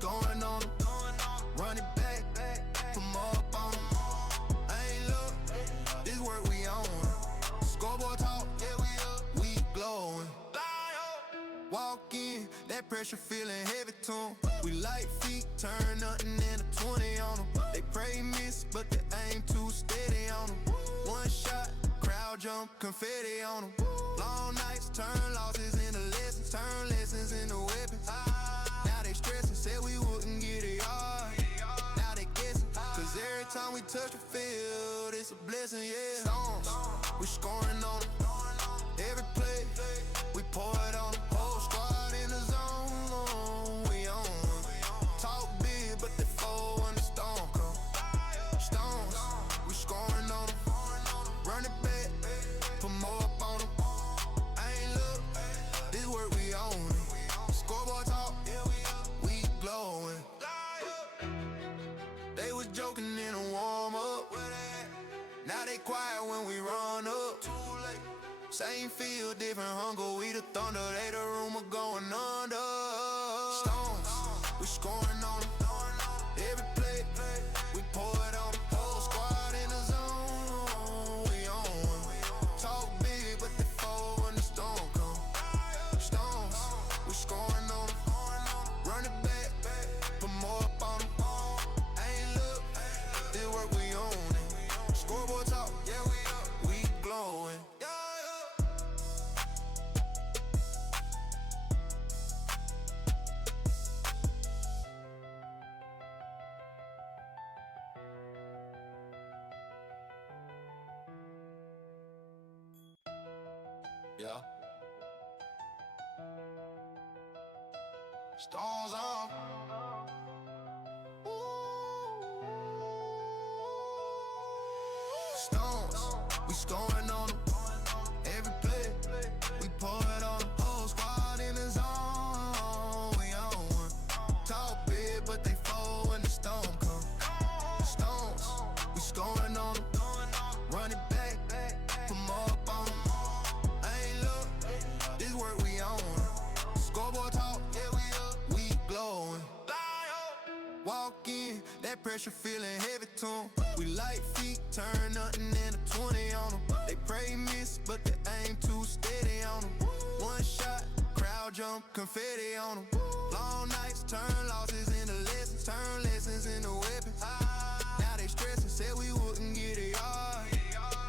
scoring on them, run it back, put more up on them. I ain't look, this work we on. Scoreboard talk, yeah we up, we glowing. Walk in, that pressure feeling heavy to 'em. We light feet, turn nothing into 20 on them. They pray miss, but they aim too steady on them. One shot, crowd jump, confetti on them. Long nights, turn losses into lessons, turn lessons into weapons. Now they stressing, said we wouldn't get a yard. Now they guessing, cause every time we touch the field, it's a blessing, yeah. Stones, we scoring on them. Every play, we pour it on them. Whole squad in the zone, we on. Talk big, but they fold when the storm come. Stones, we scoring on them. Run it back, put more up on them. I ain't look, this work we own it. Scoreboard talk, we glowing. They was joking in a warm up. Now they quiet when we run up. Same field, different hunger. We the thunder, they the rumor going under. Stones, we scoring on them. Every play, we pour it on them. Whole squad in the zone, we on. Talk big, but they fold when the storm come. Stones, we scoring on them. Run it back, put more up on them. I ain't look, this work we own it. Scoreboard talk, yeah we up, we glowing. Yeah. Stones on. Stones, we scoring on them. Every play, we pour it on them. Whole squad in the zone, we on one. Talk big, but they fold when the storm come. Stones, we scoring on them. Run it back, put more up on them. This work we on. Scoreboard talk, yeah we up, we glowing. Walk in, that pressure feeling heavy to 'em. We light feet, turn nothing into 20 on them. They pray miss, but they aim too steady on them. One shot, crowd jump, confetti on them. Long nights, turn losses into lessons, turn lessons into weapons. Now they stressing, said we wouldn't get a yard.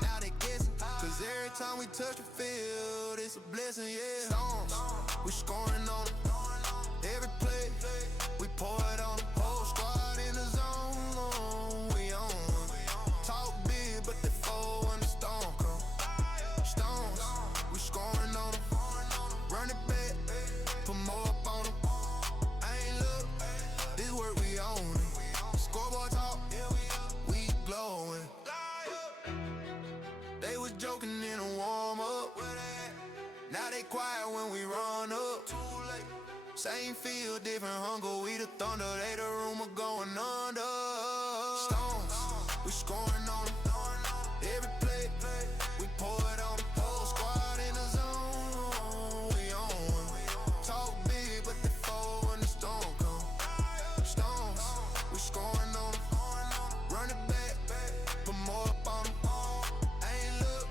Now they guessing, cause every time we touch the field, it's a blessing, yeah. Stones, we scoring on them. Every play, we pour it on them. Whole squad in the zone, we on. Talk big, but they fold when the storm come. Stones, we scoring on them. Run it back, put more up on them. I ain't look, this work we own it. Scoreboard talk, we glowing. They was joking in a warm up. Now they quiet when we run up. Same field, different hunger. We the thunder, they the rumor going under. Stones, we scoring on them. Every play, we pour it on them. Whole squad in the zone, we on. Talk big, but they fold when the storm come. Stones, we scoring on them. Run it back, put more up on them. I ain't look,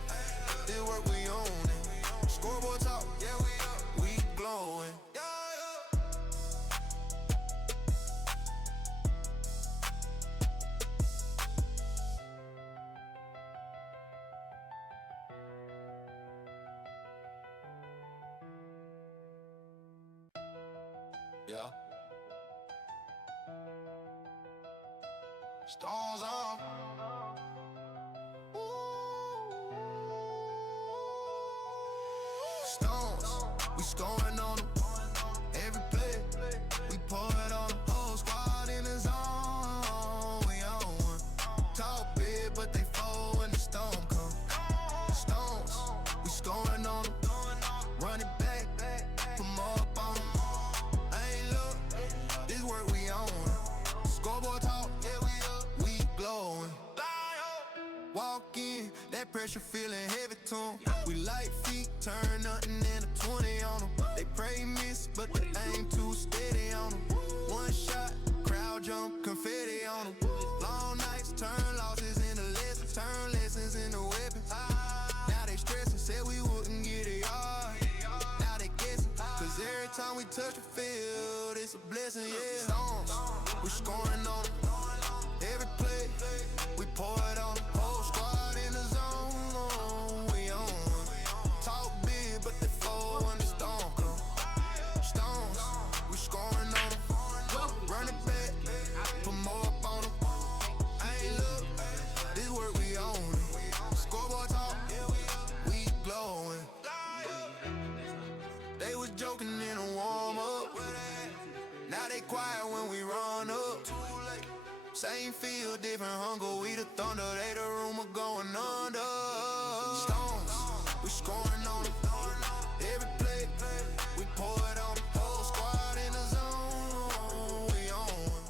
this work we own it. Scoreboard talk, yeah we up, we glowing. Yeah. Stones on. Stones, we scoring on them. Every play, we pour it on them. Whole squad in the zone, we on one. Talk big, but they fold when the storm come. Stones, we scoring on them. Run it back, put more up on them. I ain't look, this work we on. Scoreboard talk, yeah we up, we glowing. Walk in, that pressure feeling heavy to 'em. We light feet, turn nothing into 20 on them. They pray miss, but they aim too steady on them. One shot, we touch the field, it's a blessing, yeah. Stones, we scoring on them. Every play, we pour it on them. Whole squad in the zone, we on them. Talk big, but they fold when the storm come. Stones, we scoring on them. Run it back, put more up on them. I ain't look, this work we own it. Scoreboard talk, we glowing. They was joking in a warm-up. Now they quiet when we run up. Same field, different hunger. We the thunder, they the rumor going under. Stones, we scoring on them. Every play, we pour it on them. Whole squad in the zone, we on them.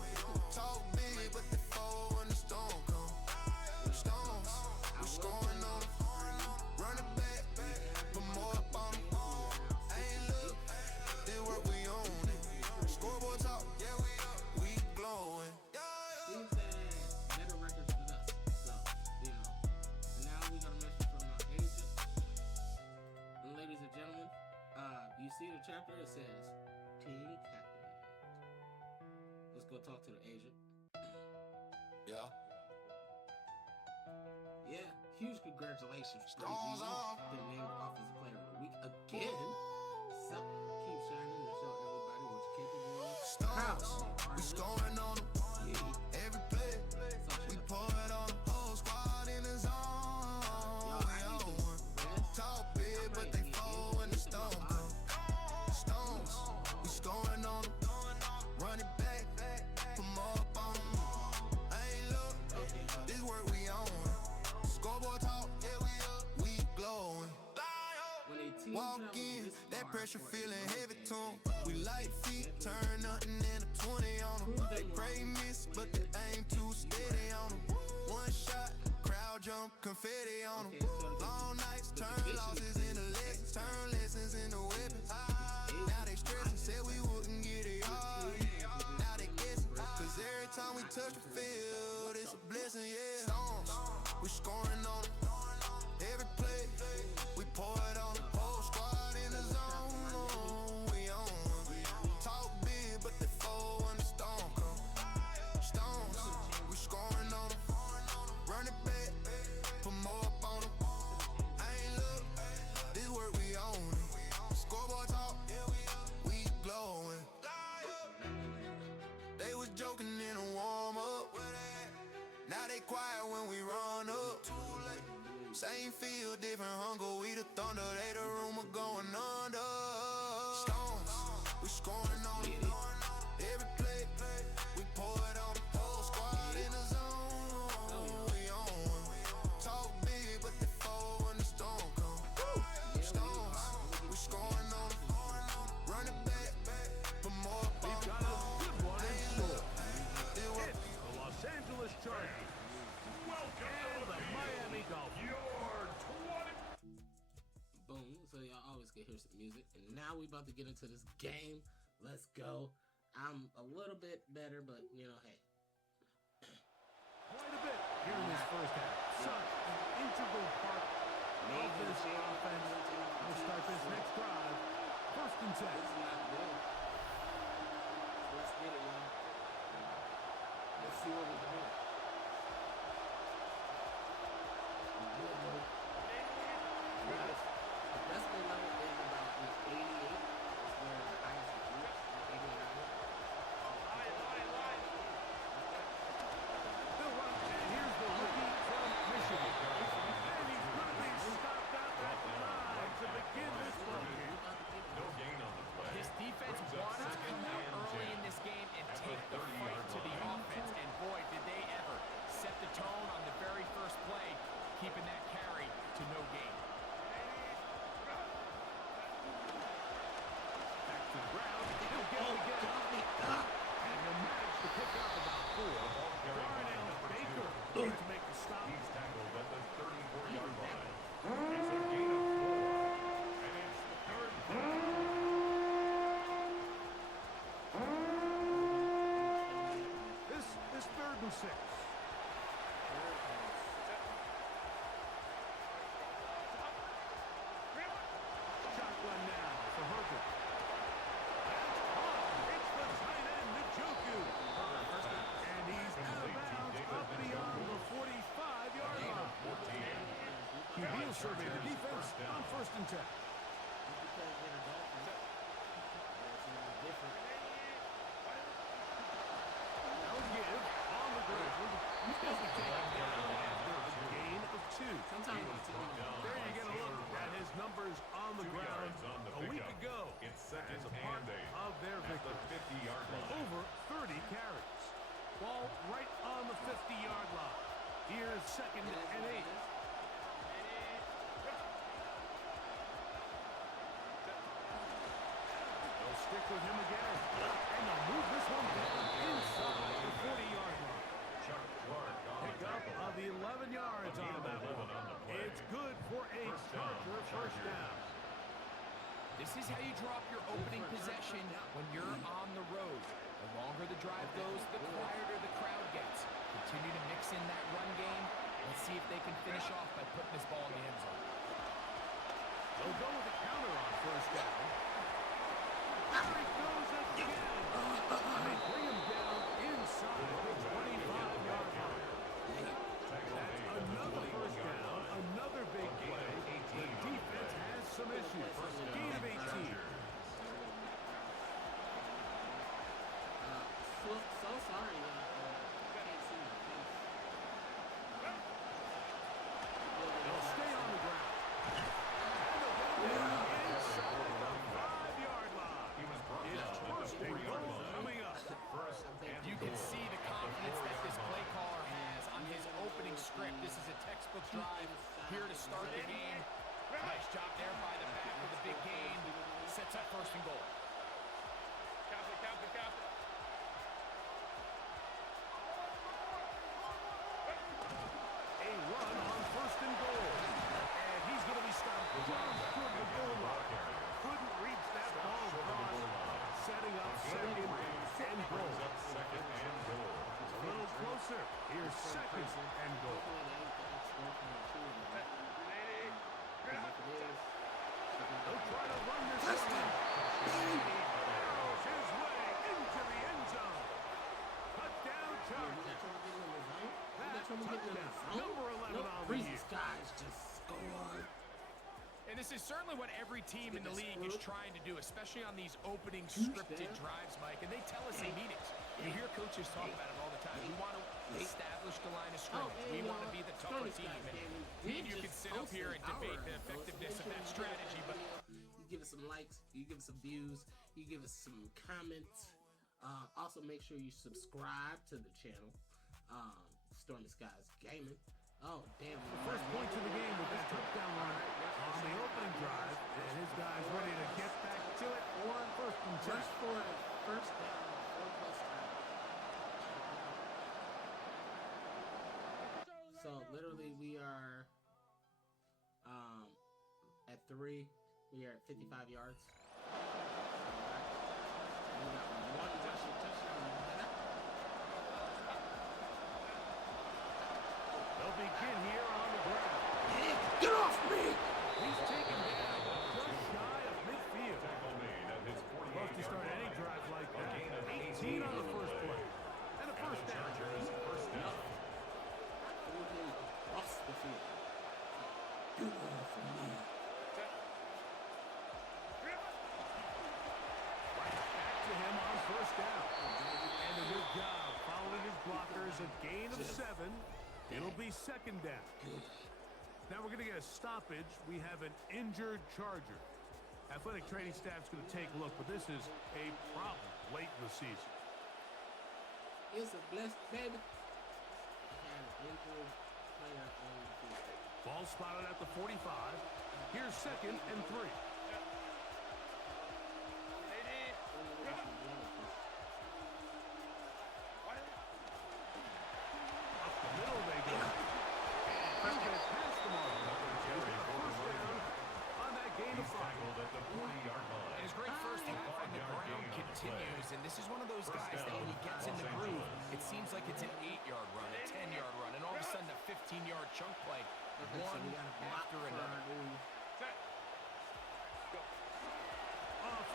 Talk big, but they fold when the storm come. Stones, we scoring on them. Run it back, put more up on them. Ain't look, this work we own it. Scoreboard talk, yeah, we glowing. Better records than us. So, you know. And now we got a message from Asia. And ladies and gentlemen, you see the chapter? It says Team Captain. Let's go talk to the agent. Yeah. Yeah, huge congratulations, Breezy. Stones on. Been named Offensive Player of the Week again. So keep shining and show everybody what you're capable of. Stones, we scoring on them. Yeah. Every play, we pour it on them. Whole squad in the zone, we on them. Talk big, but they fold when the storm come. Stones, we scoring on them. Run it back, put more up on them. I ain't look, this work we on. Scoreboard talk, yeah, we up, we glowing. Walk in, that pressure feeling heavy to 'em. We light feet, turn nothing into 20 on them. They pray miss, but they aim too steady on them. One shot, crowd jump, confetti on them. Long nights, turn losses into lessons, turn lessons into weapons. Now they stressing, said we wouldn't get it hard. Now they guessing, cause every time we touch the field, it's a blessing, yeah. Stones, we scoring on them. Every play, we pour it on them. Whole squad in the zone, we on them. Talk big, but they fold when the storm come. Stones, we scoring on them. Run it back, put more up on them. I ain't look, this work we own it. Scoreboard talk, we glowing. They was joking in a warm-up. Now they quiet when we run up. Same field, different hunger. We the thunder, they the rumor going under. Stones, we scoring on them. Every play, we pour it on them. Whole squad in the zone, we on them. Talk big, but they fold when the storm come. Stones, we scoring on them. Run it back, put more up on them. We've got a good one in store. They work. It's the Los Angeles Chargers. And the Miami Dolphins. Boom. So y'all always can hear some music. And now we about to get into this game. Let's go. I'm a little bit better, but you know, hey. Quite a bit here in this first half. Such an integral part of this offense. We'll start this next drive. First and 10. It's not good. So let's get it, y'all. Let's see what we can do. The best thing level is about 88. Is where the highest it reaches. 89. And here's the rookie from Michigan. And he's going to be stopped out at the line to begin this one. No gain on the play. This defense wanted to come out early in this game and take the fight to the offense, and boy, did they ever set the tone on the very first play, keeping that carry to no gain. Back to the ground. He'll get it again. And he'll manage to pick up about 4. Darnell Baker to make the stop. He's tackled at the 34-yard line. It's a gain of 4. And it's the third down. This third and 6. Shotgun now for Herbert. survey the defense on 1st and 10. Just because they're Dolphins, it's a little different. Now give on the ground. He'll be taken down after a gain of 2. Sometimes it's There you get a look at his numbers on the 2 ground yards on the a week pickup. ago It's as a 2nd part and 8 of their at the victory. 50-yard line. Over 30 carries. Ball right on the 50-yard line. Here's 2nd and 8. They'll stick with him again. And they'll move this one down inside the 40-yard line. Chuck Clark on the Pick up tackle. of the 11 yards A gain on of that 11 one. on the play. It's good for a First down, Charger first Chargers. down. This is how you drop your opening possession when you're on the road. The longer the drive goes, the quieter the crowd gets. Continue to mix in that run game. Let's see if they can finish off by putting this ball in the end zone. They'll go with the counter on 1st down. There he goes again. And they bring him down inside the 25-yard line. That's another 1st down, another big play. The defense has some issues. Gain of 18. So sorry I can't see my face. They'll stay on the ground. And they'll get him down inside the 5-yard line. He was brought It's down at the 1st and 4-yard goal line. coming up. First and You can goal. see the confidence that this play caller has on his opening script. This is a textbook drive here to start the game. Nice job there by the back with a big gain. Sets up 1st and goal. A run on 1st and goal. And he's going to be stopped just short of the goal line. Couldn't reach that ball across. Setting up 2nd and goal. Up 2nd and goal. A little closer. Here's 2nd and goal. They'll try to run this one. He barrels his way into the end zone. Touchdown, Chargers. That's touchdown. Number 11 on the Breezy year. Skyz just scored. And this is certainly what every team in the league is trying to do, especially on these opening scripted drives, Mike. And they tell us in meetings. You hear coaches talk about it all the time. We want to establish the line of scrimmage. We want to be the tougher team. And you can sit up here and debate the effectiveness of that strategy, but you give us some likes, you give us some views, you give us some comments. Also, make sure you subscribe to the channel, Stormy Skyz Gaming. Oh, damn. The first points of the game with that touchdown run on the opening drive. And his guys ready to get back to it. 1st and 10. Just for a 1st down, 4+ times. So literally we are at 3. We are at 55 yards. We got one rushing touchdown. They'll begin here on the ground. Get off me! He's taken down just shy of midfield. Tackle made at his Love to start 48-yard any line. drive like A that. gain of 18 on the first play. And a And first the down. Chargers first down. Across the field. Get off me. Right back to him on 1st down. And a good job following his blockers. A gain of 7. It'll be 2nd down. Now we're going to get a stoppage. We have an injured Charger. Athletic training staff's going to take a look, but this is a problem late in the season. It's a blessed baby. I had an injured player on the field. Ball spotted at the 45. Here's 2nd and 3. Up the middle they go. And he's going to pass the ball. He's got a first down on that gain of 5. Tackled at the 40-yard line. and his great first half on the ground continues. And this is one of those guys that when he gets in the groove, it seems like it's an 8-yard run, a 10-yard run, and all of a sudden a 15-yard chunk play, one after another.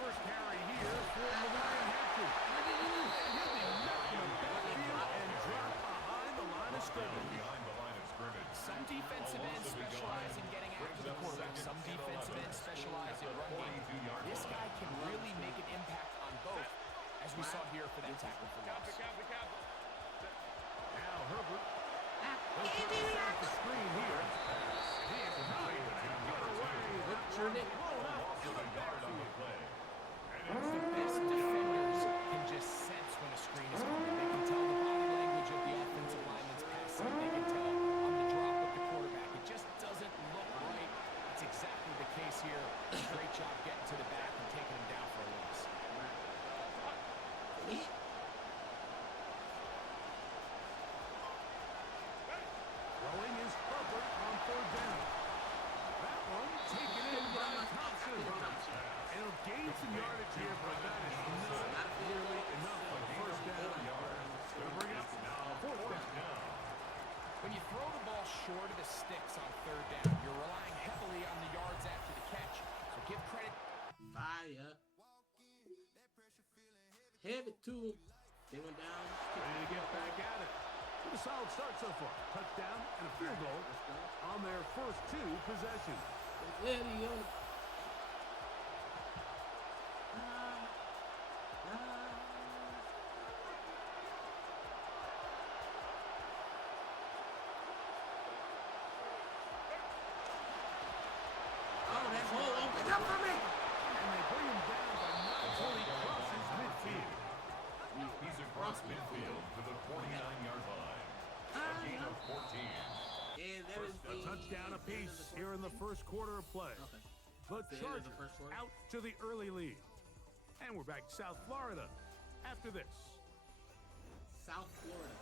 First carry here for Ryan Hampton. He'll be met in the backfield and dropped behind the line of scrimmage. Behind the line of scrimmage. Some defensive ends specialize in getting after the quarterback. Some defensive ends specialize in run game. This guy can really make an impact on both, as we saw here for that tackle for loss. Now Herbert. They'll try to set the screen here. He is not even able to get away. Turn it. Blown out to the backfield. The best defenders can just sense when a screen is coming. They can tell the body language of the offensive lineman's passing. They can tell on the drop of the quarterback. It just doesn't look right. That's exactly the case here. Great job getting to the back and taking him down for a loss. Throwing is Herbert on third down. That one taken in by Thompson. And he'll gain some yardage here, but that is not nearly enough for the first down. Going to bring it up now, fourth down. When you throw the ball short of the sticks on third down, you're relying heavily on the yards after the catch. So give credit. Fire. Heavy too. They went down. Ready to get back at it. With a solid start so far. Touchdown and a field goal on their first two possessions. There you go. Oh, that hole opened up for me. And they bring him down by not until he crosses midfield. He's across midfield to the 49-yard line. A gain of 14. And that is A touchdown apiece here in the first quarter of play. Okay. The The end of the Chargers first quarter? out to the early lead. And we're back to South Florida after this. South Florida.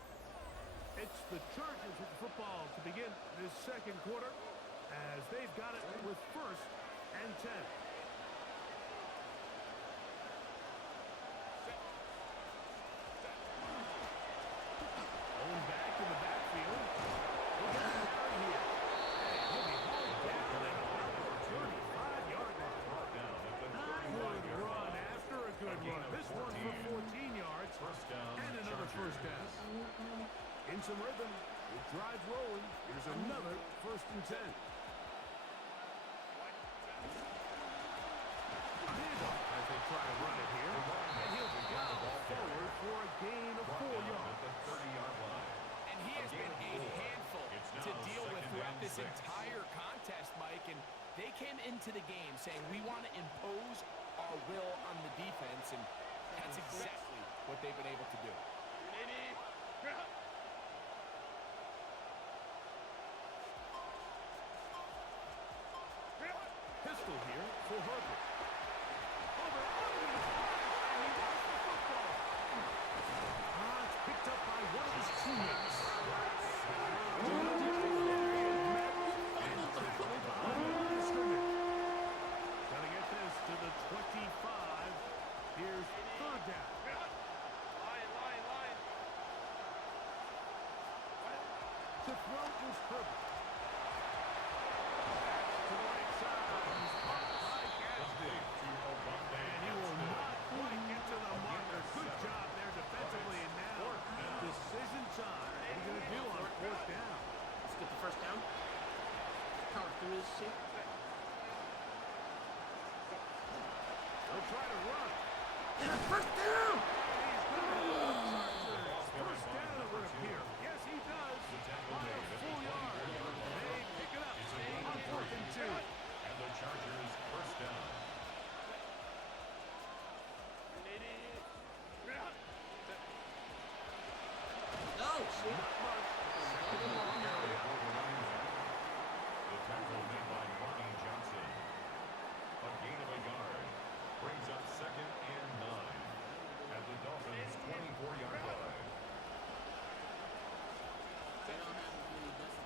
It's the Chargers with the football to begin this second quarter as they've got it with first and 10. Going back in the backfield. We got a carry here. And he'll be hauled down at about the 35-yard line. Good run after a good run. This one for 14 yards. And another first down. In some rhythm, with drives rolling, here's another first and 10. A handoff as they try to run it here. And he'll go forward for a gain of 4 yards. And he has been a handful to deal with throughout this entire contest, Mike. And they came into the game saying, we want to impose our will on the defense. And that's exactly what they've been able to do. Pistol here for Herbert. Over under the flash, and he lost the football. It's picked up by one of his teammates. And tackled behind the line of scrimmage. Gotta get this to the 25. Here's third down. To throw is Herbert. To the right side. He's caught by Gadsby. And he will not quite get to the marker. Good job there defensively. And now decision time. What are you going to do on fourth down? Let's get the first down. Power through this shit. They'll try to run. And a first down. He's got it. First down it would appear. Yes, he does. By a full yard. They pick it up on fourth and 2. And the Chargers first down. Oh, shit. The tackle made by Marty Johnson. A gain of a yard. Brings up second and 9. At the Dolphins' 24-yard line. They don't have as many decibels.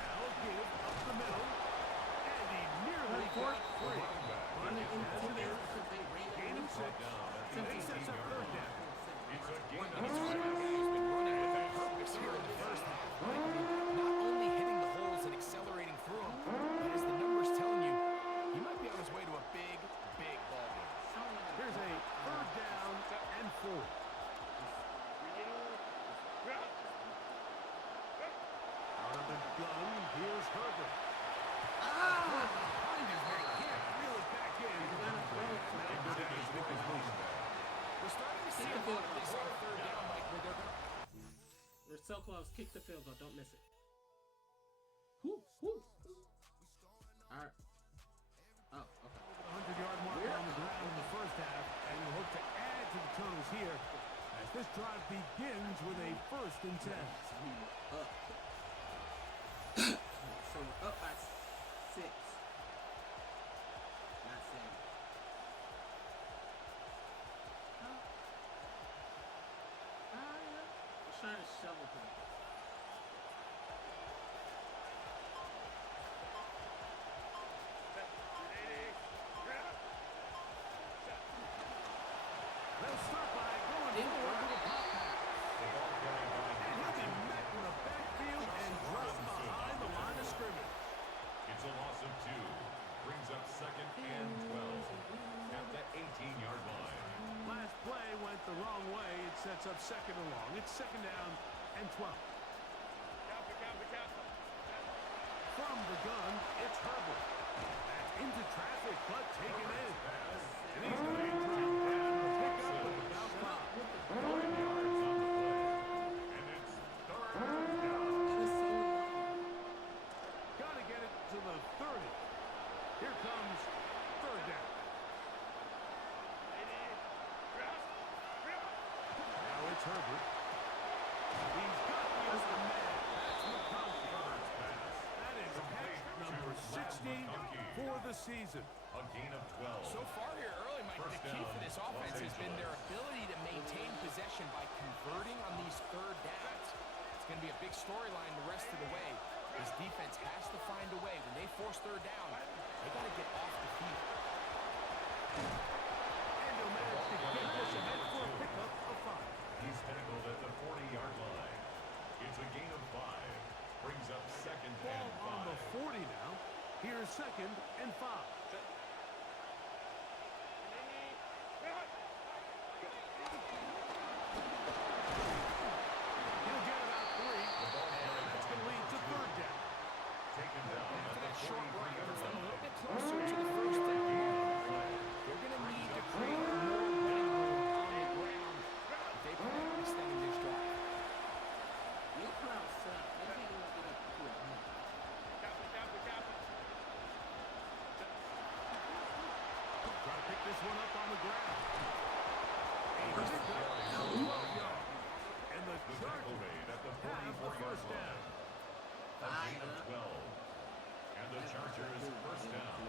Now give up the middle. And he nearly got free. Running in Has it there is. because they ran it Gain in. of 6. And he sets up third down. It's a gain He's of been 6. running with a purpose here in the first half. Not only hitting the holes and accelerating through them, but as the numbers telling you, he might be on his way to a big, big ball game. Here's a third down and 4. so close. Kick the field goal. Don't miss it. Whoo, whoo. All right. Oh, okay. 100-yard mark on the ground in the first half, and you hope to add to the totals here as this drive begins with a 1st and 10. Up. So we're up by 6. Not 7. Let's try to shovel him. They'll start by going forward with a pop pass. And he'll be met in the backfield and dropped behind the line of scrimmage. It's a loss of 2. Brings up 2nd and 12 at the 18-yard line. Last play went the wrong way. It sets up 2nd and long. It's 2nd down and 12. From the gun, it's Herbert. Back into traffic, but taken in. And he's going to be dropped down to pick up with about 5. 9 yards on the play. And it's 3rd down. Got to get it to the 30. Here comes 3rd down. Now it's Herbert. He's got the open man. That's McConkey. That is catch number 60 for the season. A gain of 12. So far here early, Mike, First the key down, for this Los offense has been their Angeles. ability to maintain possession by converting on these 3rd downs. It's going to be a big storyline the rest of the way. This defense has to find a way. When they force 3rd down, they got to get off the field. And he'll manage to get this ahead for a pickup of 5. He's tackled at the 40-yard line. It's a gain of 5. Brings up 2nd Ball and 5. on the 40 now. Here's 2nd and 5. He'll get about 3. And that's going to lead to 3rd down. Taken down at After the that short run, 43-yard puts them a line. little bit closer to the 1st down. They're going to need to create more running room on the ground if they plan on extending this drive. Your crowd suck. They can't even get up to it. Try to pick this one up on the ground. And he's got 12 yards. And the The tackle Chargers made at the have the 44-yard first down. line. A gain of 12. And the Chargers first down.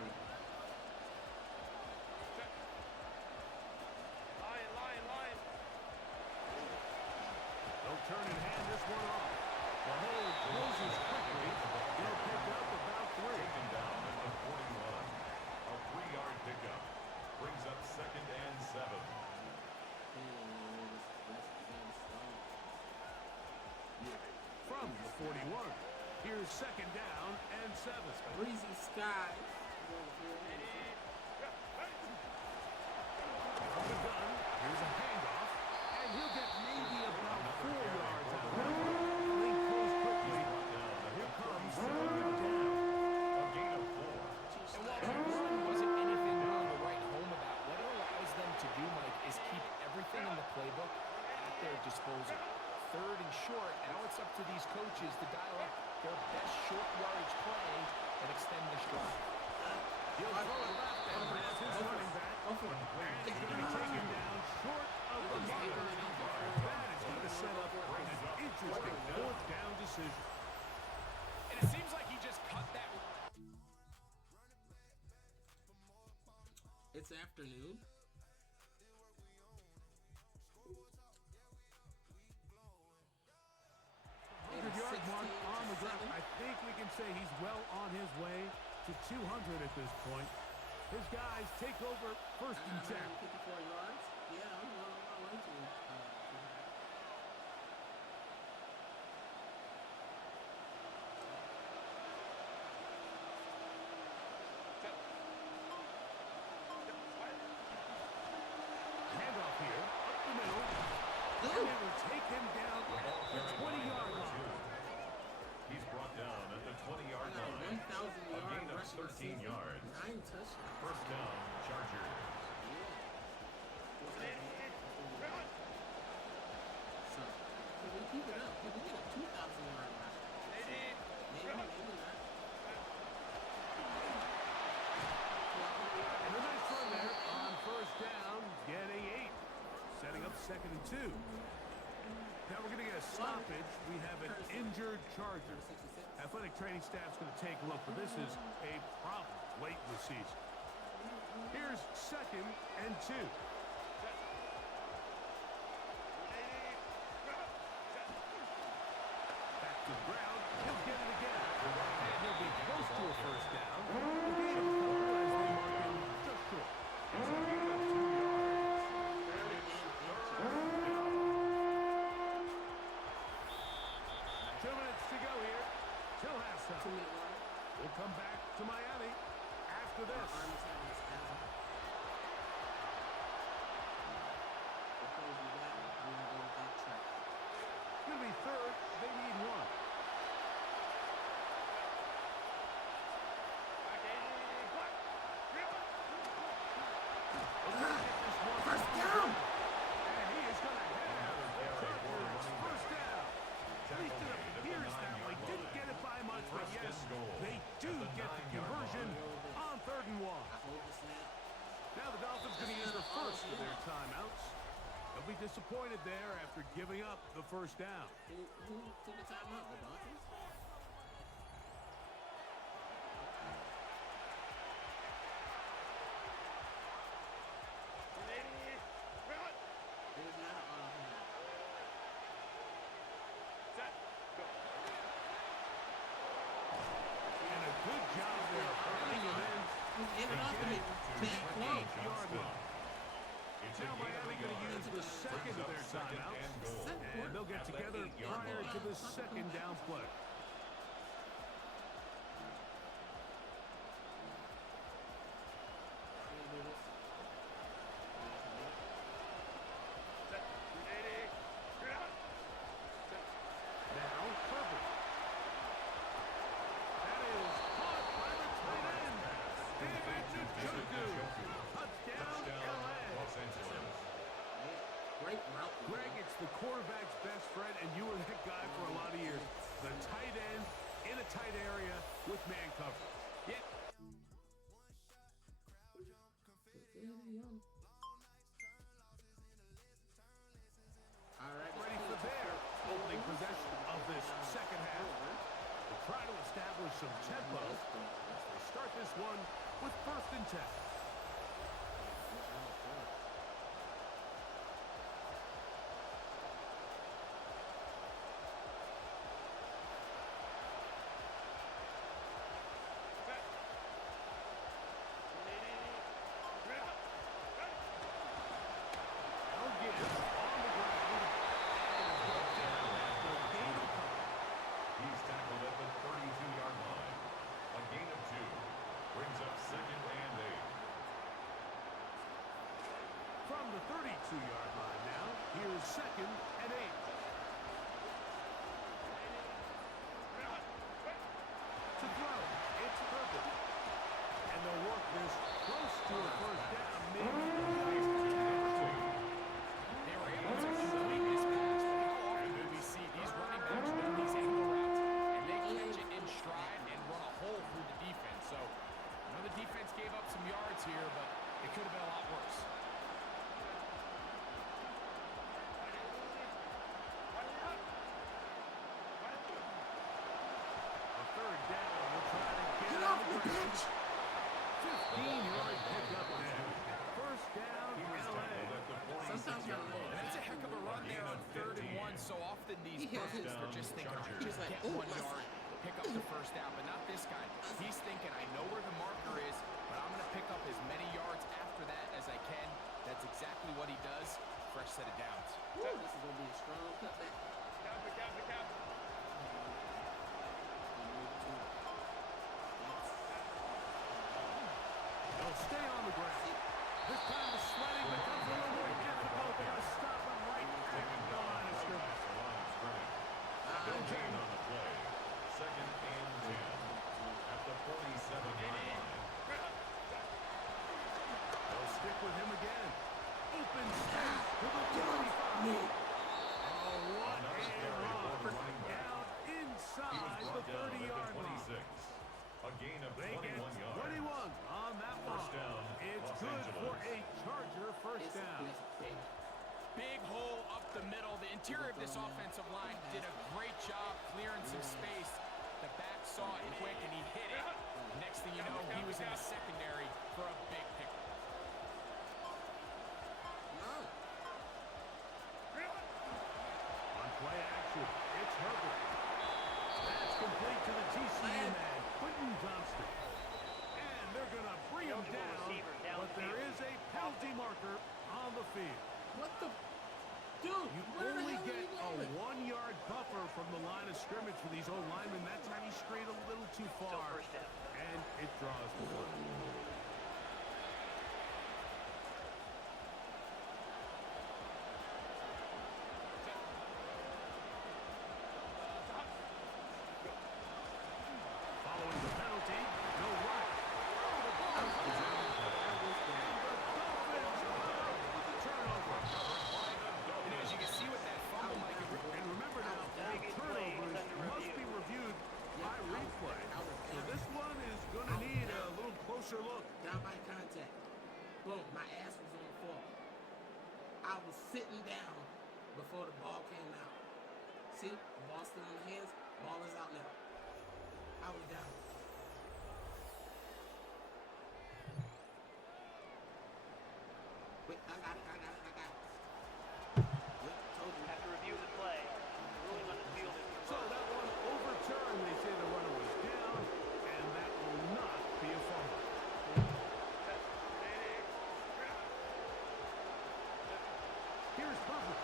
They'll turn and hand this one off. The hold closes quickly. They'll pick up about 3. Taken down at the 41. A 3-yard pickup. Brings up 2nd and 7. From the 41. Here's 2nd down and 7. Breezy Skyz. From the gun, here's a handoff, and he'll get maybe about 4 yards out of it. Link goes quickly. Here comes 3rd down. A gain of 4. And while the run wasn't anything really to write home about, what it allows them to do, Mike, is keep everything in the playbook at their disposal. 3rd and short, now it's up to these coaches to dial up their best short yardage play and extend this drive. He'll throw it left, and that's his running back. And he's going to be taken down short of the marker. That is going to set up an interesting 4th down decision. And it seems like he just cut that. It's afternoon. Yard mark on the ground. I think we can say he's well on his way to 200 at this point. His guys take over 1st and 10. 54 yards. Yeah, I'm on my way to Handoff here, up the middle. And they will take him down at the 20-yard line. He's brought down at the 20-yard line. 1,000 A yard gain of rushing 13 season. yards. 9 touchdowns. First down, Chargers. So, can we keep it up? Can we get a 2 2nd and 2. Now we're going to get a stoppage. We have an injured Charger. Athletic training staff's going to take a look, but this is a problem late in the season. Here's 2nd and 2. Back to the ground. He'll get it again. And he'll be close to a first down. The gain of 4 as they mark him just short. It's a gain of 2 yards. 2 minutes to go here. Till halftime. 2-minute warning. We'll come back to Miami after this. It's going to be 3rd. They need 1. First down. And he is going to have the Chargers first down. At least it appears that way. Didn't get it by much, but yes, they do get the conversion on 3rd and 1. Now the Dolphins going to use the first of their timeouts. They'll be disappointed there after giving up the first down. Who took the timeout? The Dolphins? It was not And a good job there holding him in. Give it off to me. Back close. 8-yard line. Now Miami going to use the second of their timeouts. And they'll get together prior to the second down play. Now, Herbert. That is caught by the tight end. David Njoku. Touchdown, LA. Los Angeles. Great route. Greg, it's the quarterback's best friend, and you were that guy for a lot of years. The tight end in a tight area with man coverage. Yeah. All right. Ready for their opening possession of this second half. They try to establish some tempo. They start this one with 1st and 10. He's tackled at the 32-yard line. A gain of 2 brings up 2nd and 8. From the 32-yard line now, here's 2nd and 8. To throw, it's Herbert. And they'll work this close to a first down, maybe. They were able to complete this pass, but how often do we see these running backs run these angle routes and they catch it in stride and run a hole through the defense? So, I know the defense gave up some yards here, but it could have been a lot worse. A 3rd down, we'll try to get off the bench. 15-yard pickup there. First down, LA. Sometimes you're And that's a heck of a run there on 3rd and 1. So often these players are just thinking, just like, get oh, 1 yard, pick up the first down. But not this guy. He's thinking, I know where the marker is, but I'm going to pick up as many yards after that as I can. That's exactly what he does. Fresh set of downs. This is going to be a strong cutback. They'll stay on the ground. This time the sledding becomes a little more difficult. They're going to stop him right at the line of scrimmage. No gain on the play. 2nd and 10 at the 47-yard line. They'll stick with him again. Open space to the 25. Oh, what a run. Down inside the 30-yard line. A gain of They 21 get yards. 21 on that one. First down, It's Los good Angeles. for a Charger first down. interior of this offensive line did a great job clearing some space. The back saw it quick, and he hit it. Next thing you know, he was in the secondary for a big pickup. On play action, it's Herbert. That's complete to the TCU man, Quentin Johnston. And they're going to bring him down, but there is a penalty marker on the field. What the? Dude, You where the only hell get are a you going? 1-yard buffer from the line of scrimmage for these old linemen. That time he strayed a little too far, and it draws the flag. Following the penalty, no right. As you can see with that fumble, Mike, And remember now, turnovers must be reviewed by replay. So this one is going to need a little closer look. Down by contact. Boom, my ass was on the floor. I was sitting down before the ball came out. See, the ball's still in the hands, ball is out now. I was down. Wait, I got it. Yep, told you. After review of the play, the ruling on the field is So that one overturned. They say the runner was down, and that will not be a fumble. Here's Herbert.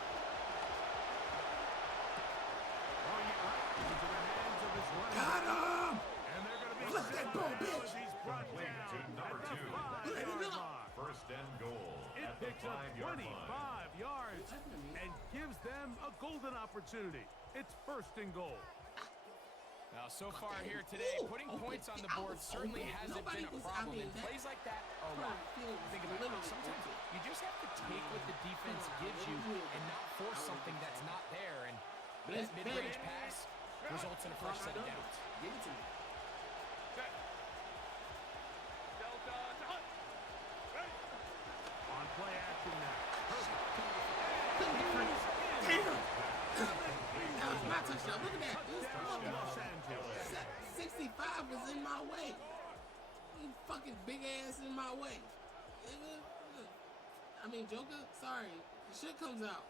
Throwing it right into the hands of his running Got back. him! And they're going to be Flip that set ball, now bitch. as he's brought Complete down to number at the 2. 5-yard line. First and goal It at the picks up 5-yard 25 line. yards and gives them a golden opportunity. It's first and goal. Now, so far here today, putting points on the board certainly hasn't been a problem. And plays like that are a lot. Think about it. Sometimes you just have to take what the defense gives you and not force something that's not there. And that mid-range pass results in a first set of downs. Give it to me. On play action now. Damn! That was my touchdown. Look at that. This Touchdown, fucking Los Angeles. 65 was in my way. You fucking big ass in my way. I mean, Joker, sorry. The shit comes out.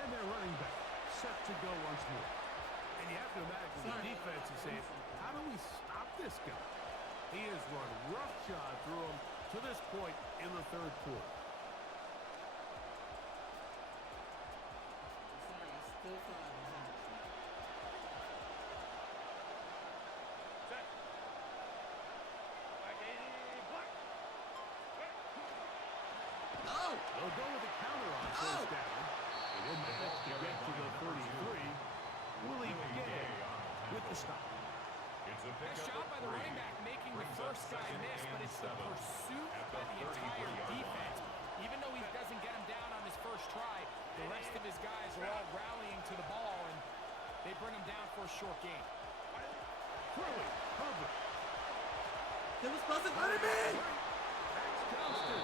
And their running back set to go once more. And you have to imagine the defense is saying, how do we stop this guy? He has run roughshod through him to this point in the third quarter. Sorry, I still thought I was on. Oh! They'll go with a counter on first down. They will manage to get to the 33. Willie Gay with the stop. It's a Nice pickup job of by the 3. running back making the Brings up first guy second miss, and but it's the 7 pursuit at by the entire 33-yard defense. line. Even though he doesn't get him down on his first try, the rest of his guys are all rallying to the ball, and they bring him down for a short gain. Throwing, Herbert. They were supposed to go to me! That's Johnston.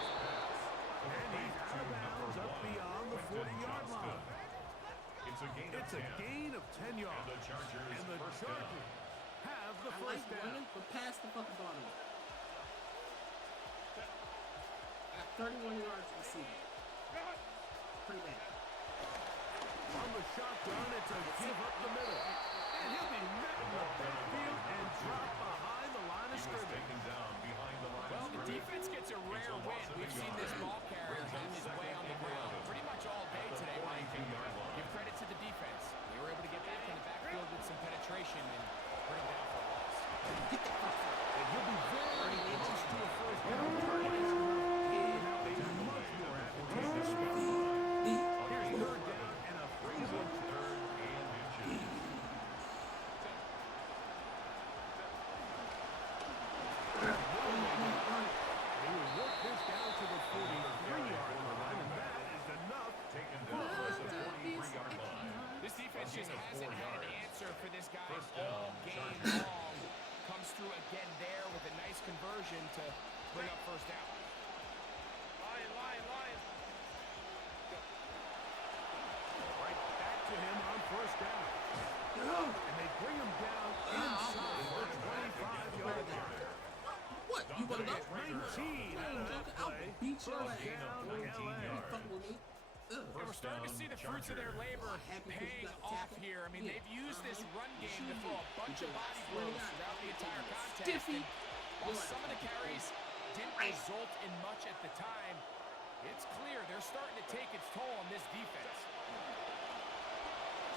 And he's out of bounds up beyond the 40-yard line. It's a gain of It's a 10. gain of 10 yards. And the Chargers And the first down. Chargers have the I like first down. running, but pass the fucking ball to me. I got 31 yards receiving. Pretty bad. On the shotgun, it's a give up the middle. And he'll be met in the backfield and dropped behind the line of He was scrimmage. taken down behind the line Well, of the scrimmage. defense gets a rare win. We've seen this ball carrier have his way on the ground pretty much all day today, Mike. And give credit to the defense. They were able to get back in the backfield with some penetration and bring him down for a loss. Get that fuck out. And he'll be very close to a first down. Targeting have a much more advantageous spot. Here's third down and a free zone. Third and inches. down to the 43-yard line, and that is enough. Taken down at the 43-yard line. This defense just hasn't had an answer for this guy First all down, game Chargers. long. Comes through again there with a nice conversion to bring up first down. Lion. Right back to him on first down. And they bring him down inside the 25-yard line. What? You want to go? 19 out of that I'll play. beat your First ass. down, Down, 19 LA. yards. Fucking with me? And we're starting to see the fruits of their labor Happy 'cause you paying got the off tackle? here. I mean, Yeah. they've used this run game to Shoot. throw a bunch of body Swear to blows God. throughout the entire contest. Stiffy. And while some of the carries didn't result in much at the time, it's clear they're starting to take its toll on this defense.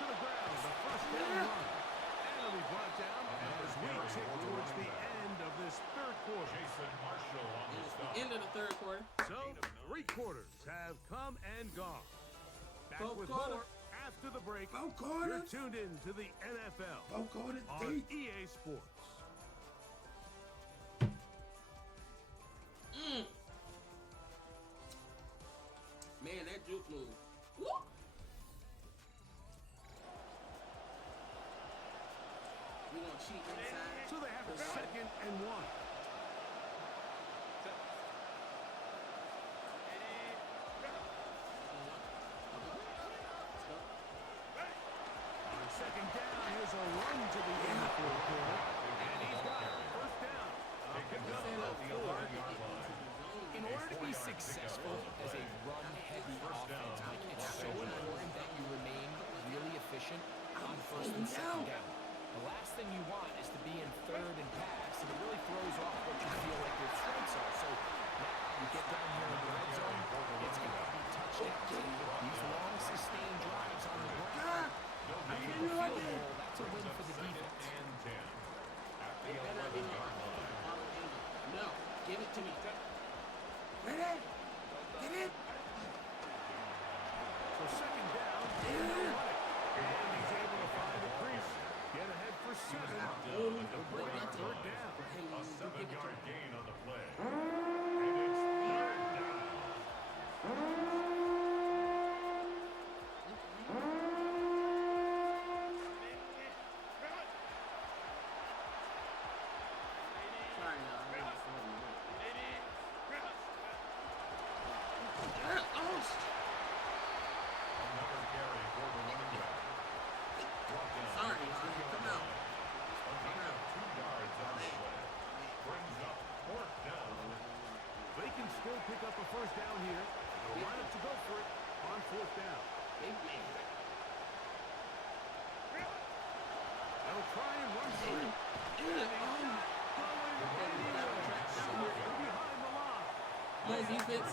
To the ground, the first down run. And it'll be brought down as we tick towards the end of this third quarter. Jason Marshall on the stop. End of the third quarter. So, 3 quarters have come and gone. Back Fourth with quarter. more after the break. Fourth You're quarter. tuned in to the NFL Fourth quarter. on EA Sports. Man, that juke move. Woo! We gonna cheat inside. So they have a 2nd and 1. On 2nd down, here's a run to the end of the fourth quarter. And he's got it. First down. Taken down at the 11-yard line. In order to be successful as a run-heavy offense, Mike, it's so important that you remain really efficient on first and second down. The last thing you want is to be in third and pass, and it really throws off what you feel like your strengths are. So now you get down here in the red zone, it's going to be touchdowns. These long, sustained drives on the ground. I think the field goal, that's a win for the defense. And 10 at the 11-yard line. No, give it to me. Ready? Get it. So 2nd down, and he's able to find the crease. Get ahead for 7. They'll bring up third down. A 7-yard gain on the play. And it's third down. Sorry, y'all. Another carry for the running back. Brought down Sorry, at the y'all. 2-yard Come out. line. A gain of 2 yards on the play. Brings up 4th down. They can still pick up a first down here. They'll line up to go for it on 4th down. Big man. They'll try and run for it. Behind the line. Well, defense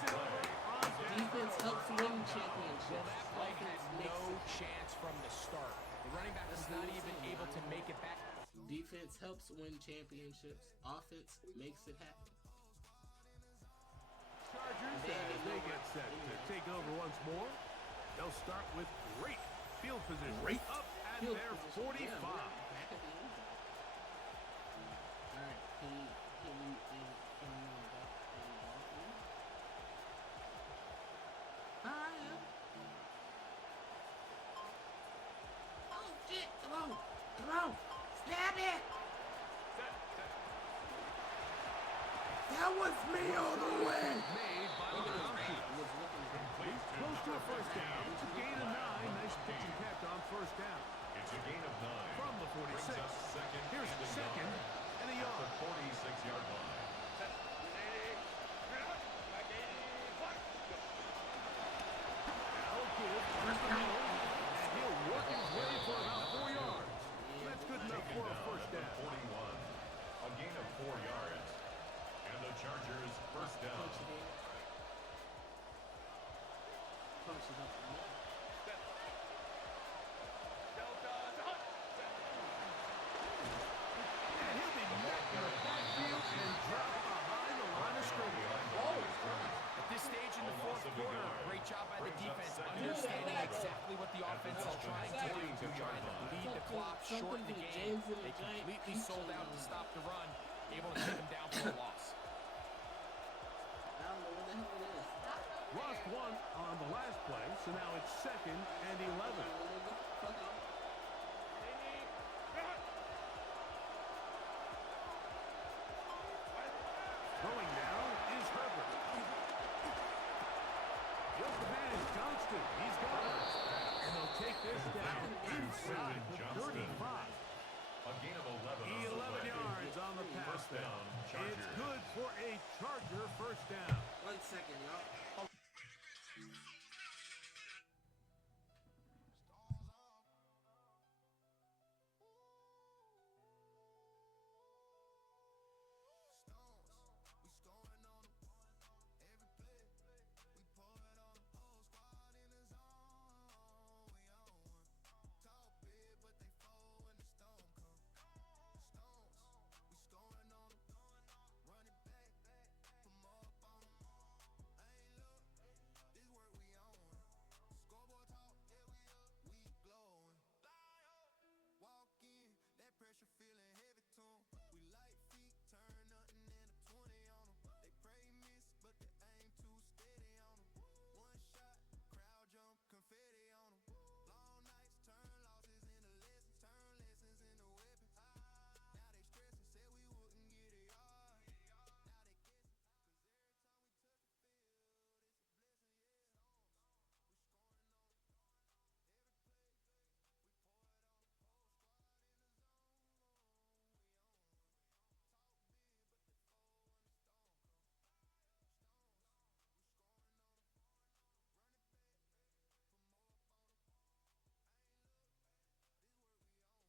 helps win championships. Well, that play had Offense makes no it. chance from the start. The running back was not even able to make it back. Defense helps win championships. Offense makes it happen. Chargers, as they get set to take over once more, they'll start with great field position. Up at Field their position. 45. Yeah, right back at the end. All right, can you Oh shit! Come on! Snap it! That was me all the way. Made by the Broncos. Close to a first down. It's a gain of 9. Nice pitch and catch on first down. It's a gain of 9. From the 46. Brings up 2nd Here's and a 2nd yard. and a At yard. the 46-yard line. Now give and he'll work his way for about 4 yards. That's good enough for a first down. 41. A gain of 4 yards. And the Chargers first down. Punch it in. Punch it up. And he'll be met in the backfield and dropped behind the line of scrimmage. At this stage in the fourth quarter, great job by the defense, understanding exactly what the offense is trying to do. They're trying to bleed the clock, shorten the game. They completely sold out to stop the run, able to take them down for a loss. I don't know what the after first down. 1 second, y'all. We scoring on them every play. We pour it on the whole squad in the zone. We on one. Talk big, but they fold when the storm come. Stones, we scoring on them. Run it back, put more up on them. I ain't look, this work we on. Scoreboard talk, yeah we up, we glowing. Walk in, that pressure feeling heavy to 'em. We light feet, turn nothing into 20 on them. They pray miss, but they aim too steady on them. One shot, crowd jump, confetti on them. Long nights turn losses into lessons, turn lessons into weapons. Now they stressing, said we wouldn't get it all. Now they guessing, cause every time we touch the field, it's a blessing, yeah. We scoring on them every play. We pour it on the whole squad in the zone. We on one. Talk big, but they fold when the storm come. Stones, we scoring on them. Run it back, put more up on them. I ain't look, this work we on. Scoreboard talk, yeah we up, we glowing. They was joking in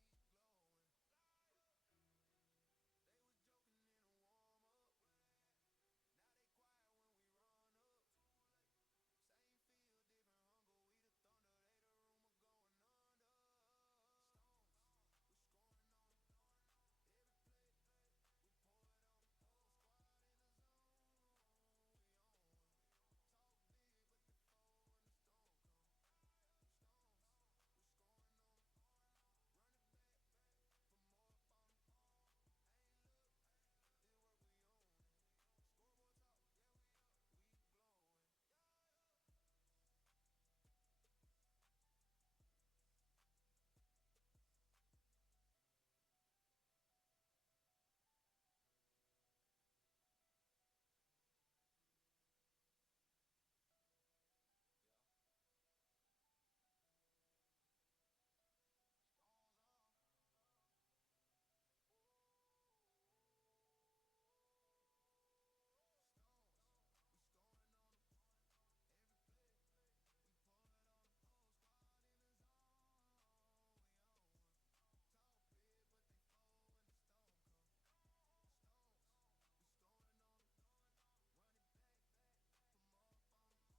a warm up. Now they quiet when we run up. Same field, different hunger. We the thunder, they the rumor going under. Stones, we scoring on them every play. We pour it on the whole squad in the zone. We on one. Talk big, but they fold when the storm come. Stones, we scoring on them. Run it back, put more up on them. I ain't look, this work we on. Scoreboard talk, yeah we up, we glowing. Stones on. Stones, we scoring on them every play. We pour it on the whole squad in the zone. We on one. Talk big, but they fold when the storm come. Stones, we scoring on them. Run it back, put more up on them. I ain't look, this work we on. Scoreboard talk, yeah we up, we glowing. Walk in, that pressure feeling heavy to 'em. We light feet, turn nothing into 20 on them. They pray miss, but they aim too steady on them. One shot, crowd jump, confetti on them. Long nights turn losses into lessons, turn lessons into weapons. Now they stressing, said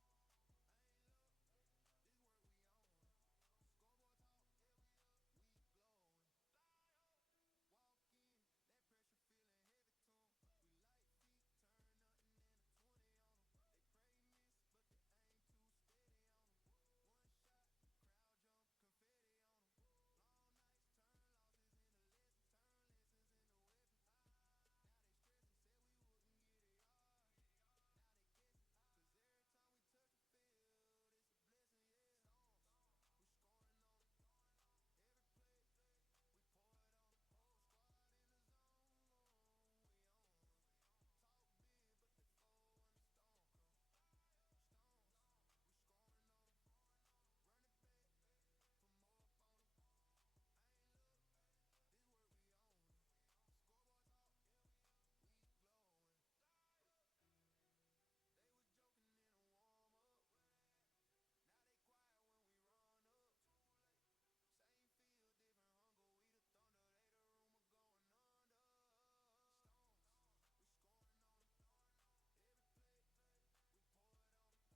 we wouldn't get it all. Now they guessing, cause every time we touch the field, it's a blessing, yeah. Stones, we scoring on them every play. We pour it on the whole squad in the zone. We on one. Talk big, but they fold when the storm come. Stones, we scoring on them. Run it back, put more up on them. I ain't look, this work we on. Scoreboard talk, yeah we up, we glowing. They was joking in a warm up. Now they quiet when we run up. Same field, different hunger. We the thunder, they the rumor going under. Stones, we scoring on them every play. We pour it on the whole squad in the zone. We on one. Talk big, but they fold when the storm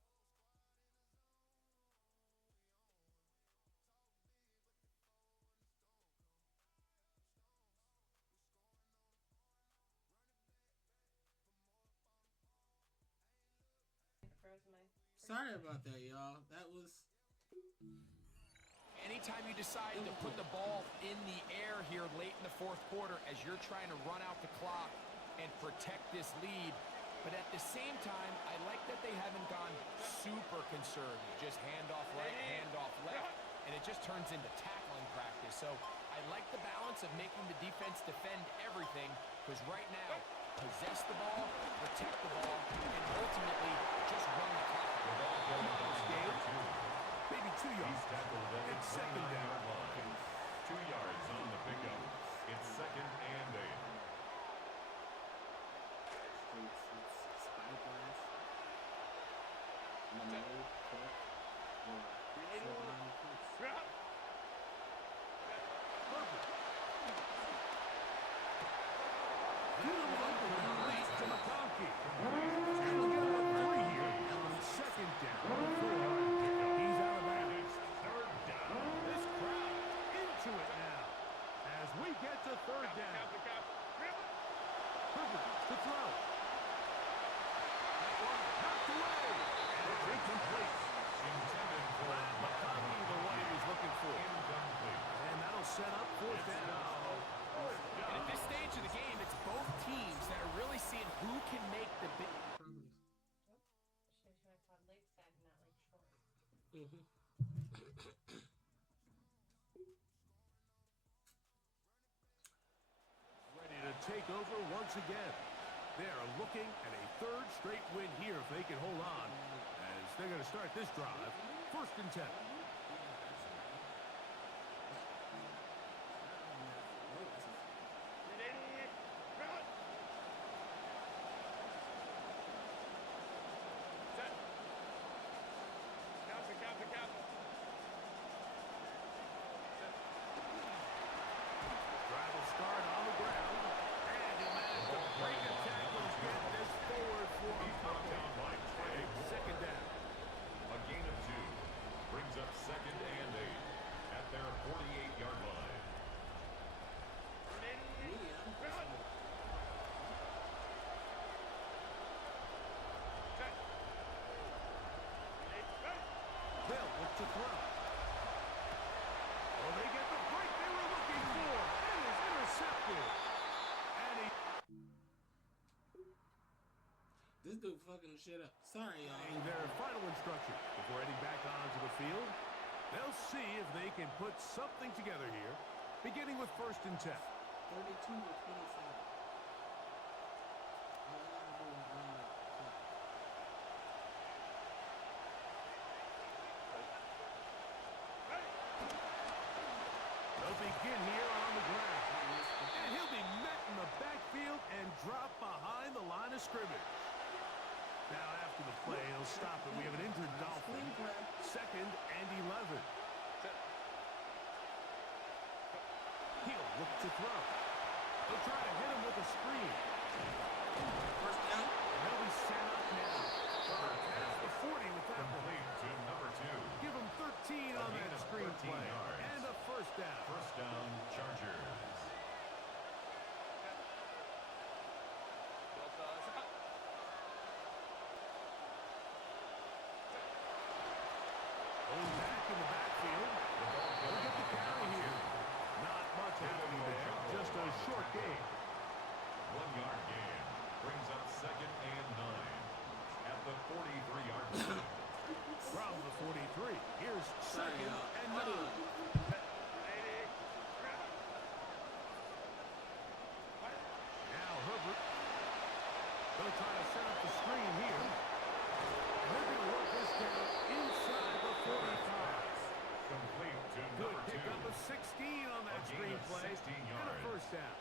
come. Stones, we scoring on them. Run it back, put more up on them. I ain't look. Sorry about that, y'all. That was Anytime you decide to put the ball in the air here late in the fourth quarter as you're trying to run out the clock and protect this lead, but at the same time, I like that they haven't gone super conservative, just handoff right, handoff left, and it just turns into tackling practice. So I like the balance of making the defense defend everything, because right now, possess the ball, protect the ball, and ultimately just run the clock. Maybe 2 He's yards. tackled at the It's second 29-yard down. line. 2 yards on the pickup. It's second and 8. to throw. That one knocked away. And it's incomplete. Intended for McConkey, the one he was looking for. incomplete. And that'll set up fourth down. And at this stage of the game, it's both teams that are really seeing who can make the big. Should I call lakeside, not like shore? Ready to take over once again. They're looking at a third straight win here if they can hold on, as they're going to start this drive. First and 10. Drive will start on the ground, and he'll manage to break a tackle and get this forward for a Brought down by Trey. second down. A gain of 2 brings up second and 8 at their 48-yard line. They'll look to throw. Well, they get the break they were looking for. It is intercepted. And he This dude fucking shit up. Sorry, y'all. their final instruction before heading back onto the field. They'll see if they can put something together here, beginning with first and 10. 32 or 25. All I gotta do is run the clock. They'll begin here on the ground. And he'll be met in the backfield and drop behind the line of scrimmage. Now after the play, he'll stop it. We have an injured Dolphin. Second and 11. He'll look to throw. They'll try to hit him with a screen. First down. And they'll be set up now. Past the 40 with that one. Complete to number 2. Give him 13 on gain that of screen 13 play. yards. And a first down. First down, Chargers. Going back in the backfield. He'll get the carry here. Not much happening there. Just a short gain. 1-yard gain brings up second and 9 at the 43-yard line. From the 43, here's second and 9. Now Herbert. They'll try to set up the screen here. And they're going to work this down inside the 45. Complete to Good number 2. pickup of 16 on that A gain screen of play. 16 And a yards. first down.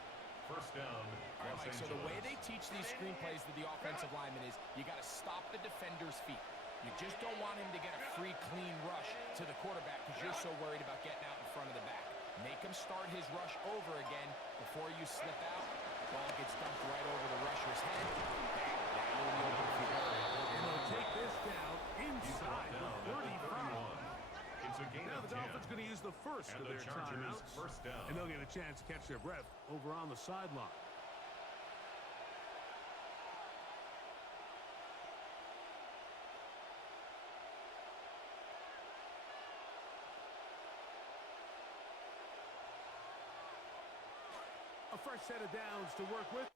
First down, All right, Los Mike, so the way Angeles. they teach these screenplays to the offensive lineman is you got to stop the defender's feet. You just don't want him to get a free, clean rush to the quarterback because you're so worried about getting out in front of the back. Make him start his rush over again before you slip out. Ball gets dumped right over the rusher's head. Bang, now you're in the open field. And they'll take this down He's brought inside down the at the 35. 31. It's a gain Now of the 10. Dolphins going to use the first And of the their Chargers timeouts. first down. And they'll get a chance to catch their breath over on the sideline. A fresh set of downs to work with.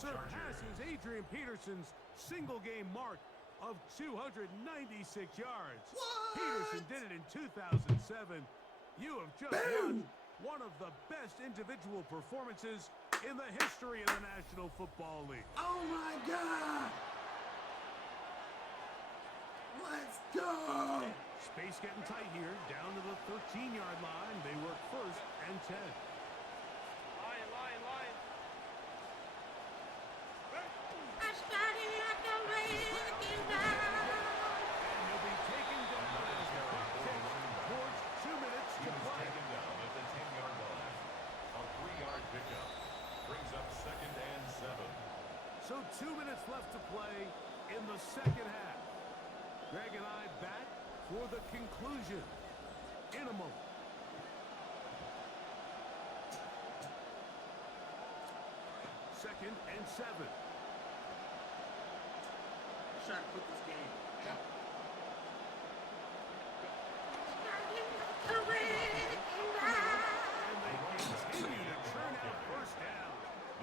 surpasses Adrian Peterson's single-game mark of 296 yards. Peterson did it in 2007. You have just watched one of the best individual performances in the history of the National Football League. Oh my God! Let's go! Space getting tight here, down to the 13-yard line. They work first and 10. Line. And he'll be taken down as the clock ticks towards 2 minutes to play. Taken down at the 10-yard line. A 3-yard pickup brings up second and 7. So 2 minutes left to play in the second half. Greg and I back for the conclusion in a moment. Second and 7. Trying to put this game. And they continue to turn out first down.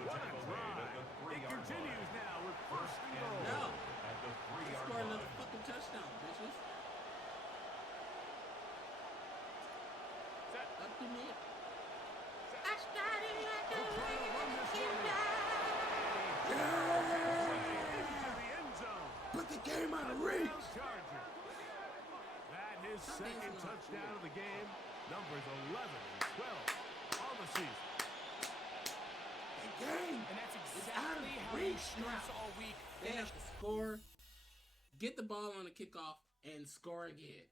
What a drive. It continues now with first and goal. No. At the 3-yard Score line. another fucking touchdown, bitches. Up to me. They'll try to run this one in. Into the end zone. Put the game out of reach. Chargers. That his second touchdown of the game. Numbers 11 and 12 on the season. The game. And that's out of exactly how they reach stress now. all week. They have to score, get the ball on the kickoff, and score again.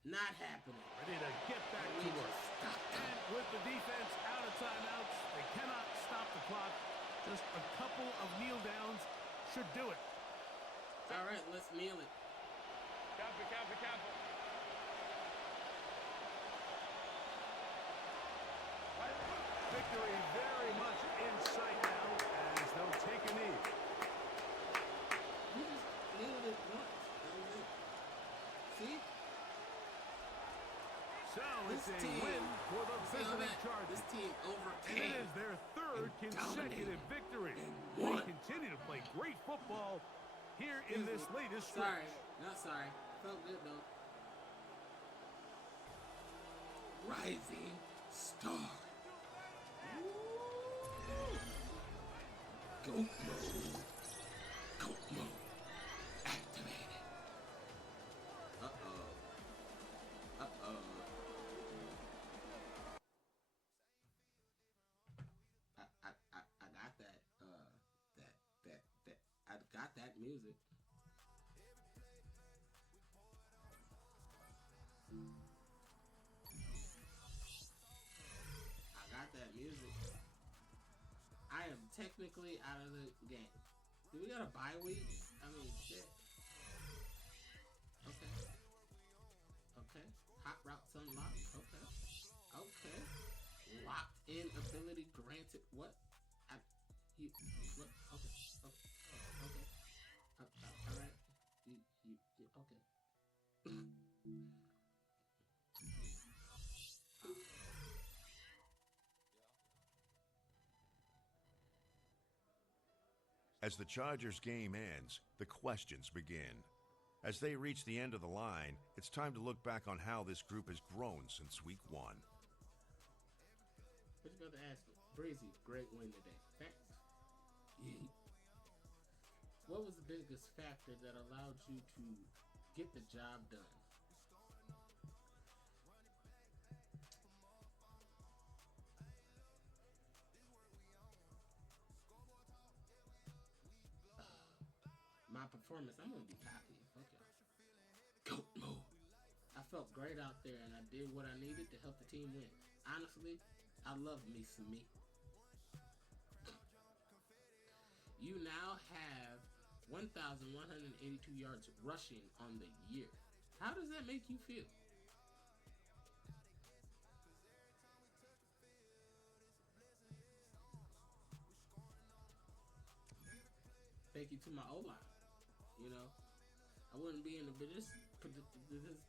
Not happening. Ready to get back to work. And with the defense out of timeouts, they cannot stop the clock. Just a couple of kneel downs should do it. All right, let's kneel it. Careful. Victory very much in sight now as they'll take a knee. You just kneeled it once. That was it. See? So it's This a team- win for the See all visiting that? Chargers. This team And it overcame. is their third and consecutive dominated victory. and They won. continue to play great football here in this latest Sorry, stretch. not sorry. Felt good though. Rising star. Goat mode. Goat mode. Activated. Uh-oh. I got that, I got that music. I got that music. I am technically out of the game. Do we got a bye week? I mean, shit. Okay. Hot routes unlocked. Okay. Locked in ability granted. What? What? Okay. Alright. Okay. As the Chargers game ends, the questions begin. As they reach the end of the line, it's time to look back on how this group has grown since week 1. What you about to ask me? Breezy, great win today. Thanks. Yeah. What was the biggest factor that allowed you to get the job done? My performance, I'm gonna be cocky. Fuck y'all. Goat mode. I felt great out there and I did what I needed to help the team win. Honestly, I love me some me. You now have 1,182 yards rushing on the year. How does that make you feel? Thank you to my O-line. You know, I wouldn't be in this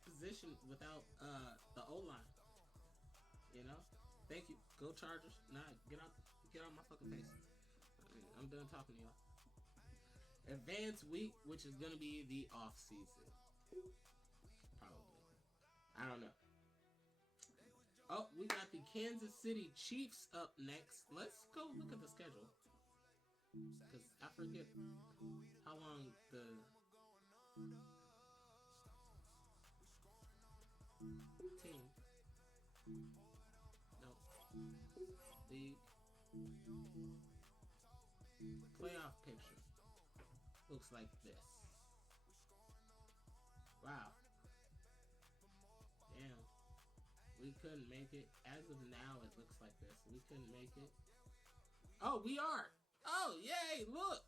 position without the O-line. You know, thank you. Go Chargers. Nah, get Get out my fucking face. Right, I'm done talking to y'all. Advanced week, which is gonna be the off season. Probably. I don't know. Oh, we got the Kansas City Chiefs up next. Let's go look at the schedule. Because I forget how long the team. No. The playoff picture looks like this. Wow. Damn. We couldn't make it. As of now, it looks like this. We couldn't make it. Oh, we are. Oh, yay, look.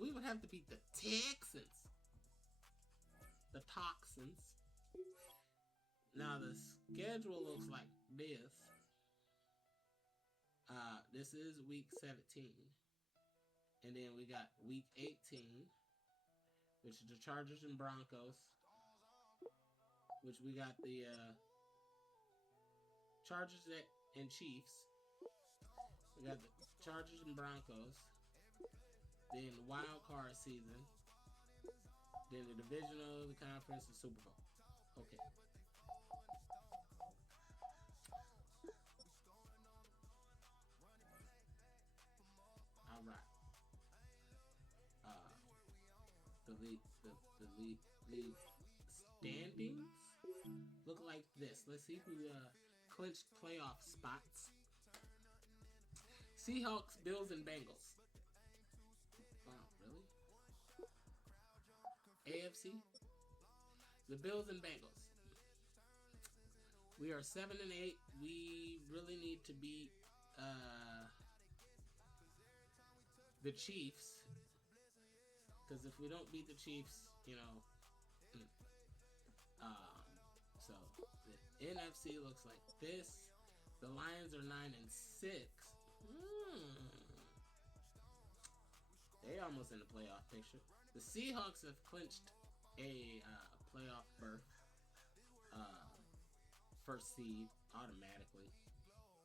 We would have to beat the Texans. The Toxins. Now, the schedule looks like this. This is week 17. And then we got week 18, which is the Chargers and Broncos. Which we got the Chargers and Chiefs. We got the Chargers and Broncos. Then wild card season. Then the divisional, the conference, the Super Bowl. Okay. All right. The league standings look like this. Let's see who clinched playoff spots. Seahawks, Bills, and Bengals. Wow, really? AFC? The Bills and Bengals. We are 7-8. We really need to beat the Chiefs. Because if we don't beat the Chiefs, you know. So the NFC looks like this. The Lions are 9-6. They almost in the playoff picture. The Seahawks have clinched a playoff berth. First seed automatically.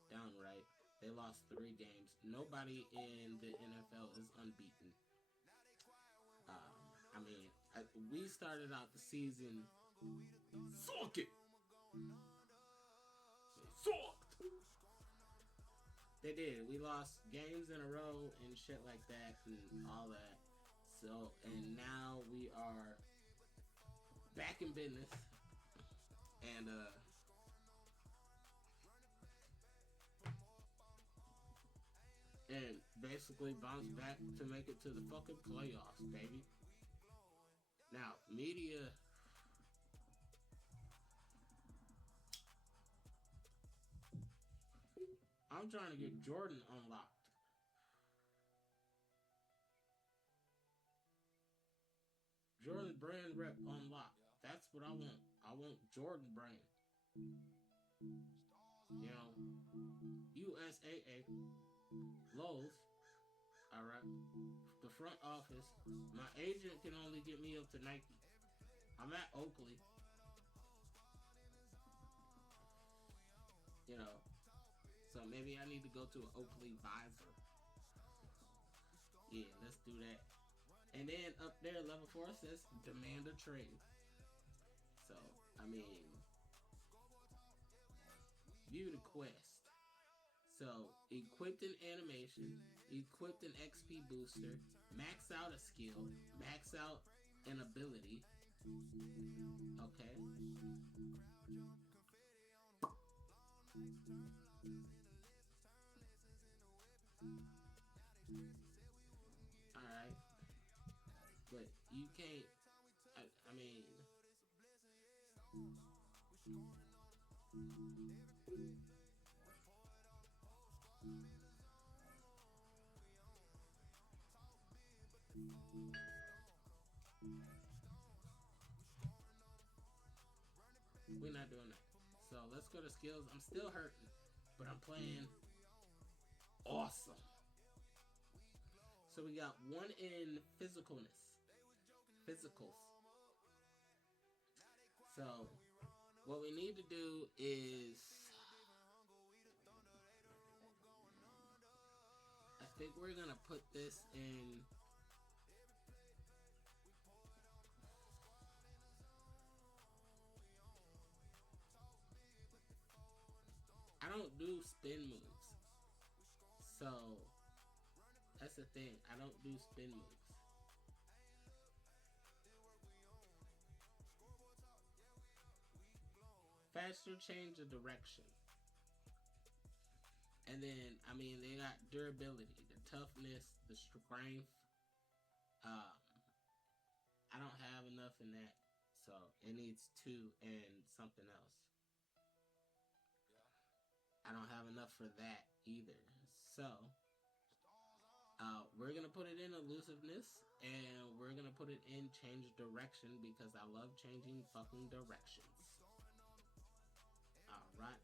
Downright. They lost 3 games. Nobody in the NFL is unbeaten. I mean, we started out the season. Suck it! They sucked! They did. We lost games in a row and shit like that and all that. So, and now we are back in business. And basically bounce back to make it to the fucking playoffs, baby. Now, media. I'm trying to get Jordan unlocked. Jordan brand rep unlocked. That's what I want. I want Jordan brand. You know, USAA. Lowe's. Alright. The front office. My agent can only get me up to Nike. I'm at Oakley. You know. So maybe I need to go to an Oakley visor. Yeah, let's do that. And then up there, level 4 says demand a trade. So, I mean, view the quest. So, equipped in animation, equipped in XP booster, max out a skill, max out an ability. Okay. Alright. But you can't, I mean, we're not doing that. So let's go to skills. I'm still hurting, but I'm playing awesome. So we got 1 in physicalness. Physicals. So what we need to do is think we're gonna put this in. I don't do spin moves, so that's the thing. I don't do spin moves. Faster change of direction. And then, I mean, they got durability, the toughness, the strength. I don't have enough in that, so it needs 2 and something else. I don't have enough for that either. So, we're going to put it in elusiveness, and we're going to put it in change direction because I love changing fucking directions. Alright.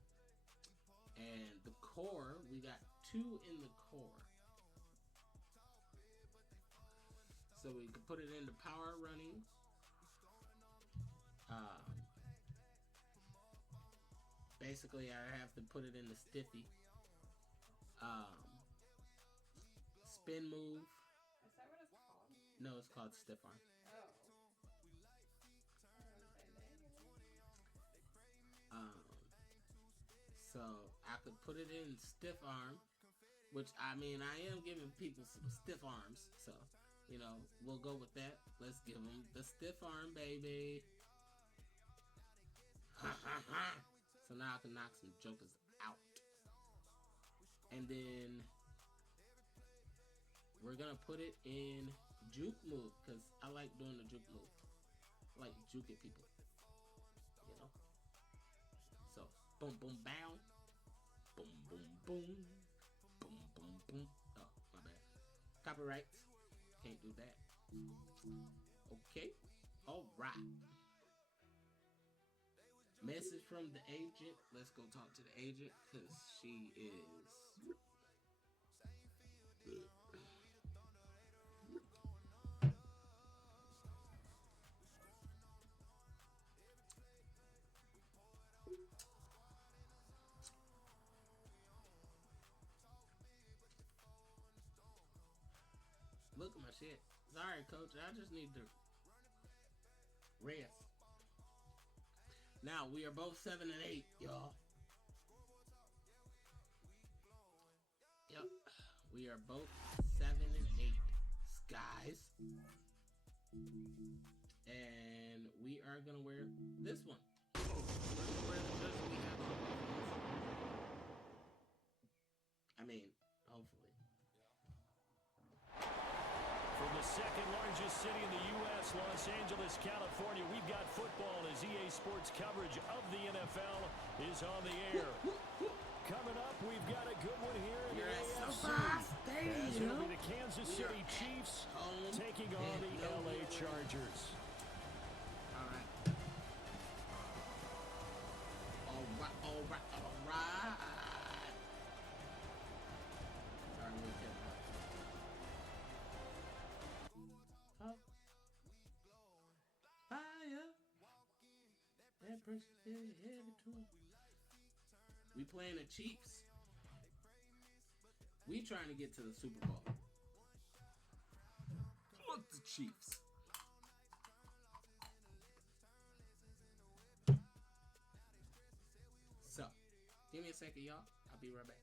And the core, we got 2 in the core. So we can put it into power running. Basically, I have to put it in the stiffy. Spin move. Is that what it's called? No, it's called stiff arm. Oh. So I could put it in stiff arm, which I mean I am giving people some stiff arms, so you know we'll go with that. Let's give them the stiff arm, baby. So now I can knock some jokers out, and then we're gonna put it in juke move because I like doing the juke move. I like juking people, you know. So boom, boom, bow, boom, boom, boom, boom, boom, boom. Oh, my bad. Copyrights. Can't do that. Okay. All right. Message from the agent. Let's go talk to the agent because she is. Look at my shit. Sorry, coach. I just need to rest. Now, we are both 7 and 8, y'all. Yep. We are both 7 and 8. Skyz. And we are going to wear this one. We're going to wear the jersey we have on. I mean, hopefully. From the second largest city in the U.S., Los Angeles, California, we've got football as EA Sports coverage of the NFL is on the air. Coming up, we've got a good one here in the AFC. As it'll be the Kansas City Chiefs taking on the LA Chargers. All right. All right. Sorry, we'll get that. Fire. That person very heavy too. We playing the Chiefs. We trying to get to the Super Bowl. Fuck the Chiefs. So, give me a second, y'all. I'll be right back.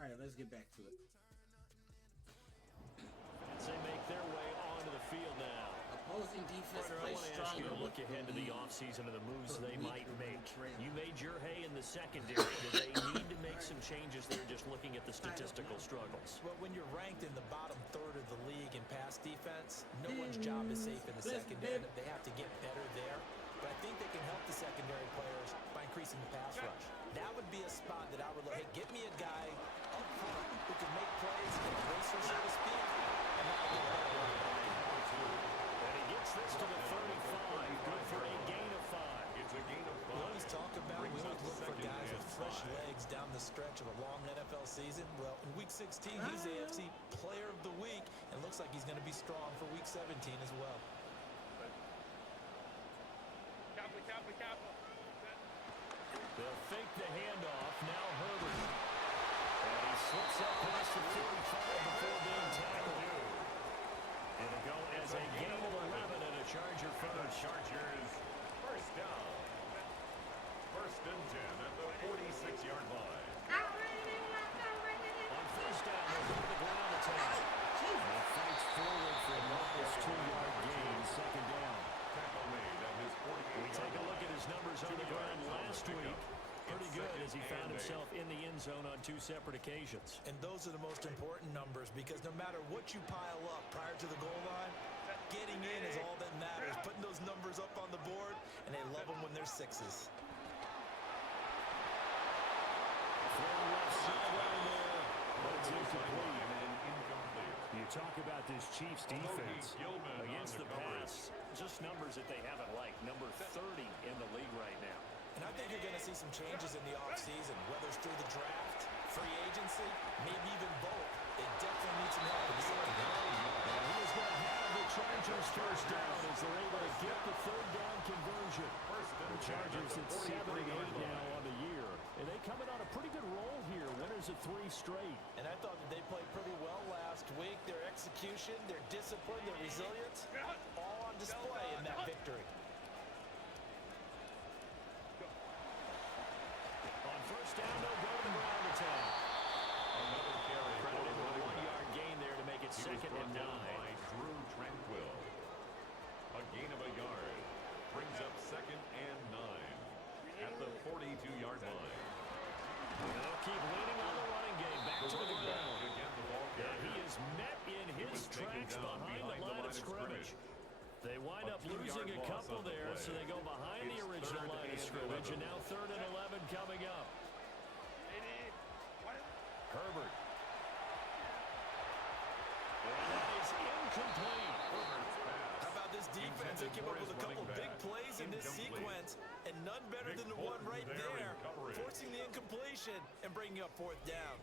All right, let's get back to it. As they make their way onto the field now. Opposing defense Partner, I plays want to ask you stronger to look with ahead to the lead. offseason and the moves For they weak might and make. trail. You made your hay in the secondary. Do they need to make some changes there just looking at the statistical struggles? But when you're ranked in the bottom third of the league in pass defense, no one's job is safe in the secondary. They have to get better there. But I think they can help the secondary players by increasing the pass rush. That would be a spot that I would look, hey, get me a guy up front who can make plays, get a racer, so to speak, and not get better. And he gets this to the 35. Good for a gain of 5. It's a gain of 5. We always talk about, we Brings always up look for second guys with and fresh 5. legs down the stretch of a long NFL season. Well, in Week 16, he's AFC Player of the Week, and looks like he's going to be strong for Week 17 as well. Capital. They'll fake the handoff. Now Herbert. And he slips up past the 45 before being tackled. It'll go as a gain of 11 and a Charger first. Chargers first down. First and 10 at the 46-yard line. On first down, they'll go to the ground attack. And he fights forward for a modest 2-yard gain. Second down. Tackle made at his 48-yard We take a look at his numbers on the ground last week. Pretty good as he found himself in the end zone on 2 separate occasions. And those are the most important numbers because no matter what you pile up prior to the goal line, getting in is all that matters. Putting those numbers up on the board, and they love them when they're 6s. From left sideline there, but it's incomplete. You talk about this Chiefs defense against the pass, just numbers that they haven't liked. Number 30 in the league right now. And I think you're going to see some changes in the offseason, whether it's through the draft, free agency, maybe even both. They definitely need some help in the secondary. And he is going to have the Chargers first down as they're able to get the third down conversion. The Chargers at 7-8 now on the year. And they come in on a pretty good roll here. Winners of 3 straight. And I thought that they played pretty well last week. Their execution, their discipline, their resilience, all on display in that victory. On first down, they'll go to the ground attack. Another carry. Credited with a 1-yard gain there to make it second and 9. By Drew Tranquil. A gain of a yard. Brings up second and 9 at the 42-yard line. They'll keep leaning on the running game. Back to the ground. Again, the ball Yeah, carrier. he is met in his tracks behind the line of scrimmage. They wind up losing a couple there, so they go behind the original line of scrimmage, and now 3rd and 11 coming up. Herbert. And that is incomplete. How about this defense? They came up with a couple big plays in this sequence, and none better than the one right there, forcing the incompletion and bringing up 4th down.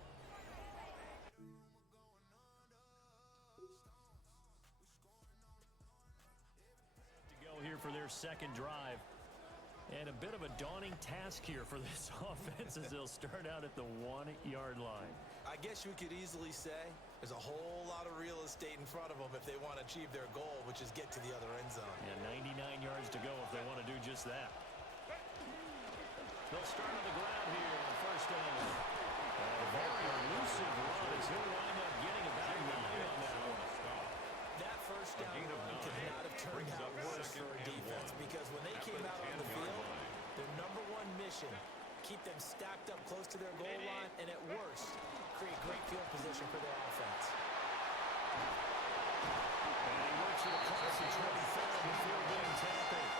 Here for their second drive. And a bit of a daunting task here for this offense as they'll start out at the 1-yard line. I guess you could easily say there's a whole lot of real estate in front of them if they want to achieve their goal, which is get to the other end zone. And 99 yards to go if they want to do just that. They'll start on the ground here on first down. A very elusive run as he'll wind up getting about 9 on that one. That first down run could not have turned out worse for a defense because when they came out on the field, their number 1 mission, keep them stacked up close to their goal line, and at worst, create great field position for their offense. And he works it across the 25 before being tackled.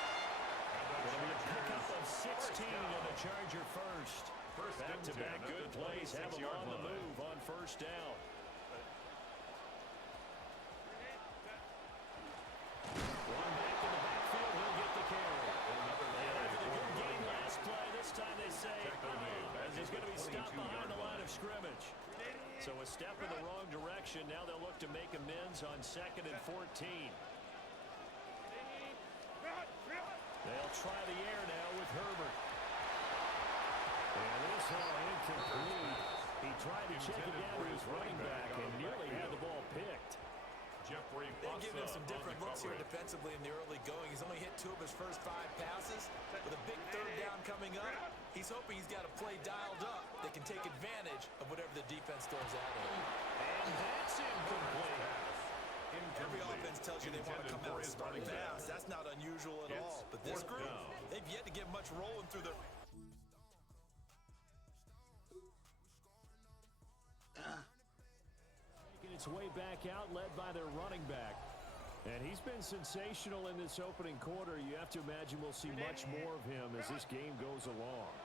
It'll be a pickup of 16 to the Charger first. Back-to-back good plays have them on the move on first down. One back in the backfield, he'll get the carry. And after the good game last play, this time they say, as he's going to be stopped behind the line of scrimmage. So a step in the wrong direction. Now they'll look to make amends on 2nd and 14. They'll try the air now with Herbert. And this one incomplete. He tried to check it down to his running back and nearly had the ball picked. They've given him some different looks here defensively in the early going. He's only hit 2 of his first 5 passes. With a big 3rd down coming up, he's hoping he's got a play dialed up that can take advantage of whatever the defense throws at him. And that's incomplete. Every offense tells you they want to come out starting fast. That's not unusual at all. But this group, they've yet to get much rolling through their... Making its way back out, led by their running back. And he's been sensational in this opening quarter. You have to imagine we'll see much more of him as this game goes along.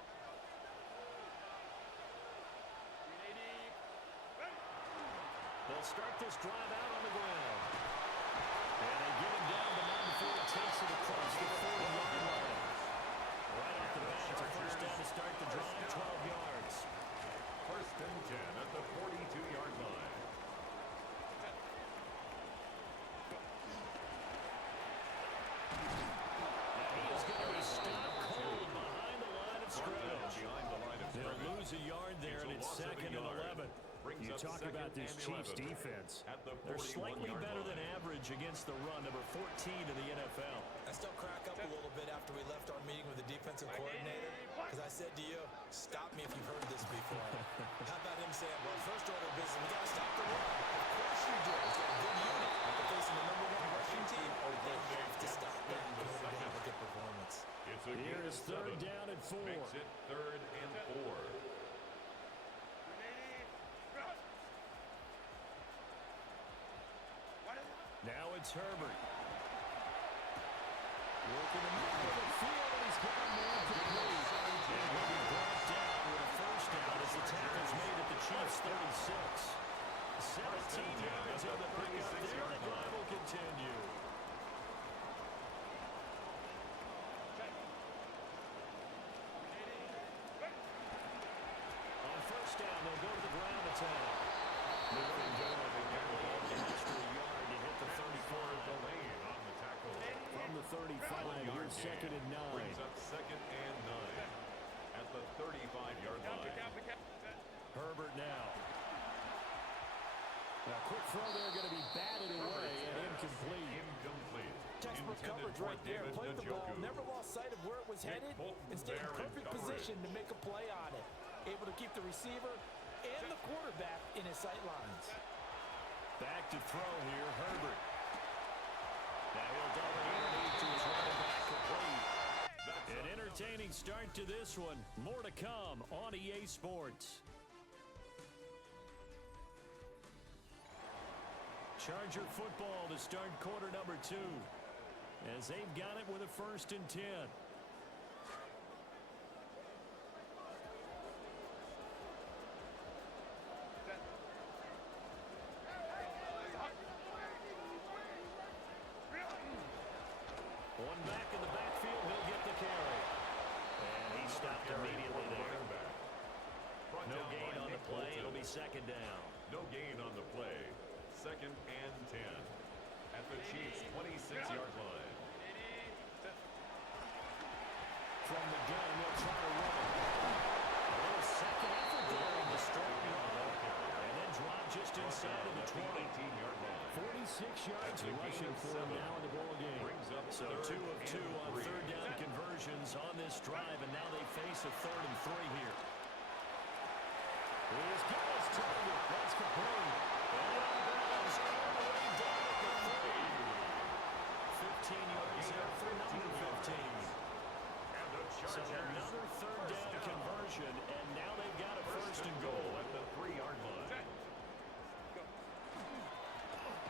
They'll start this drive out on the ground. And they get him down, but not before it takes it across the 40-yard line. Right off the bat, it's a first down to start the drive, 12 yards. First and 10 at the 42-yard line. Now he is going to be stopped cold behind the line of scrimmage. They'll lose a yard there, and it's second and 11. You talk about this Chiefs defense. They're slightly better than average against the run, number 14 in the NFL. I still crack up a little bit after we left our meeting with the defensive coordinator, because I said to you, stop me if you've heard this before. How about him saying, well, first order of business, we got to stop the run. Of course you do. He's got a good unit. They're facing the number 1 rushing team. They have to stop that in order to have a good performance. Here is third down and 4. Makes it third and 4. Now it's Herbert. Working the middle of the field, and he's got a man complete. And he'll be brought down with a first down as the tackle's made at the Chiefs' 36. 17 yards on the pickup there. The drive will continue. On first down, they'll go to the ground attack. Moving down the extra yard to hit the 34. Delayed on the tackle. From the 35, here's second and 9. Brings up second and 9 at the 35-yard line. Herbert now. A quick throw there, going to be batted away and incomplete. Textbook coverage right there. Played the ball, never lost sight of where it was headed, and stayed in perfect position to make a play on it. Able to keep the receiver and the quarterback in his sight lines. Back to throw here, Herbert. Now he'll double underneath to his running back complete. An entertaining start to this one. More to come on EA Sports. Charger football to start quarter number 2. As they've got it with a first and 10. One back in the backfield, he'll get the carry. And he stopped immediately there. No gain on the play, it'll be second down. No gain on the play. Second and 10 at the Chiefs' 26-yard line. From the gun, they'll try to run it. A little second effort there in the straight yard. And then drop just inside of the 20. 18-yard line. 46 yards rushing for him now in the ball game. So 2 of 2 on third down conversions on this drive, and now they face a 3rd and 3 here. Here's Gillis target. That's complete. And on the grounds, all the way down at the 30. 15 yards out for number 15. So another third down conversion, and now they've got a first and goal at the 3-yard line.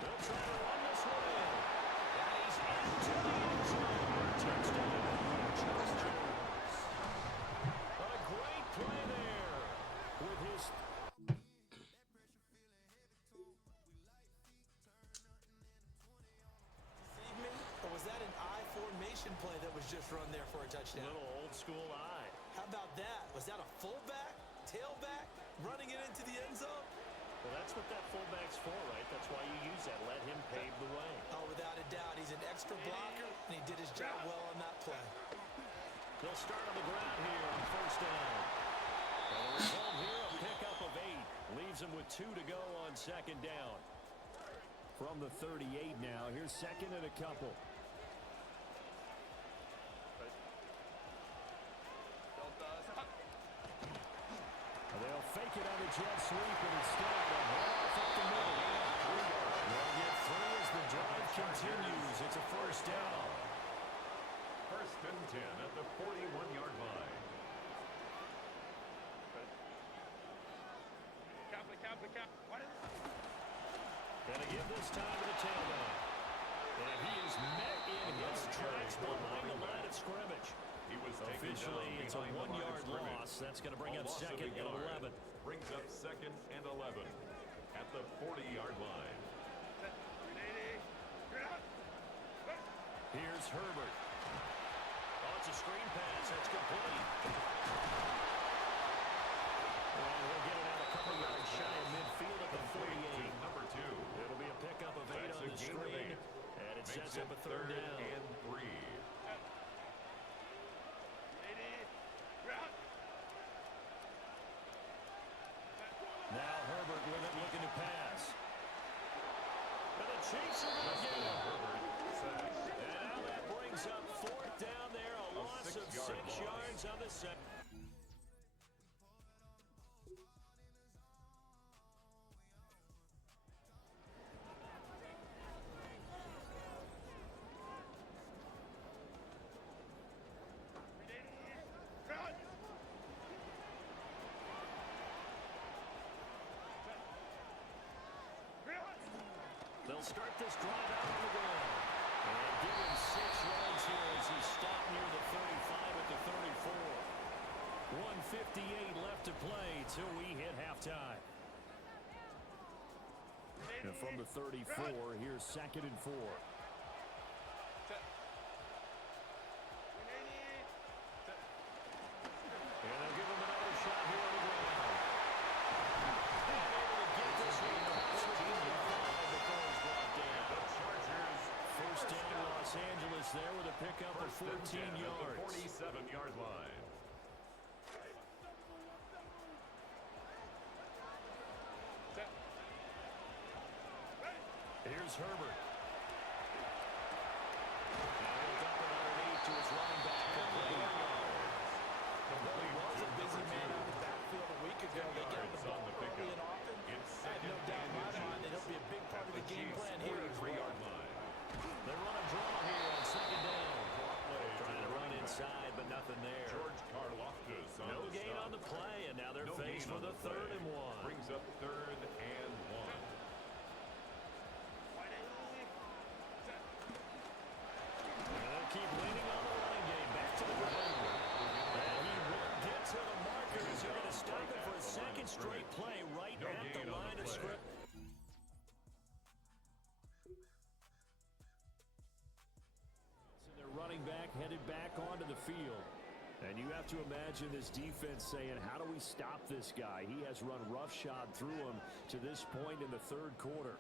They'll try to run this one in. And he's into the end zone. Touchdown, Charles Jones. A great play there with his... Or was that an I formation play that was just run there for a touchdown? Little old school eye. How about that? Was that a fullback, tailback, running it into the end zone? Well, that's what that fullback's for, right? That's why you use that. Let him pave the way. Oh, without a doubt. He's an extra blocker, and he did his job well on that play. They'll start on the ground here on first down. And the result here, a pickup of 8. Leaves him with 2 to go on second down. From the 38 now, here's second and a couple. They'll fake it on the jet sweep, and instead they'll head off up the middle. They'll get 3 as the drive continues. It's a first down. First and 10 at the 41-yard line. Gonna give this time to the tailback. And he is met in his tracks behind the line of scrimmage. He was Officially, it's a 1-yard loss. That's going to bring up second and 11. Brings up second and 11 at the 40-yard line. Here's Herbert. Oh, it's a screen pass. That's complete. And we'll get it out a couple yards shy of midfield at the 48. Number 2. It'll be a pickup of 8 on the screen. And it sets up a third down. And 3. Now Herbert with it, looking to pass. And the Chiefs are going to get him. And now that brings up fourth down there, a loss of 6 yards on the set. They'll start this drive out on the ground. And give him 6 yards here as he stopped near the 35 at the 34. 1:58 left to play till we hit halftime. And from the 34, here's second and 4. And they'll give him another shot here on the ground. And able to get this one across the 25 before he's brought down. First down, Los Angeles there with a pickup of 14 yards. 47-yard line. Here's Herbert. And he'll dump it underneath to his running back. Well, he was a busy man out of the backfield a week ago. They got the ball early and often. I have no doubt in my mind that he'll be a big part of the game plan here as well. They run a draw here on second down. Trying to run inside, but nothing there. George Karloftis No gain on the play, and now they're faced with a 3rd and 1. Brings up 3rd and 1. And they'll keep leaning on the running game. Back to the ground. And he won't get to the markers. They're going to stop it for a second straight play right at the line of scrimmage. And their running back headed back onto the field. And you have to imagine this defense saying, how do we stop this guy? He has run roughshod through him to this point in the 3rd quarter.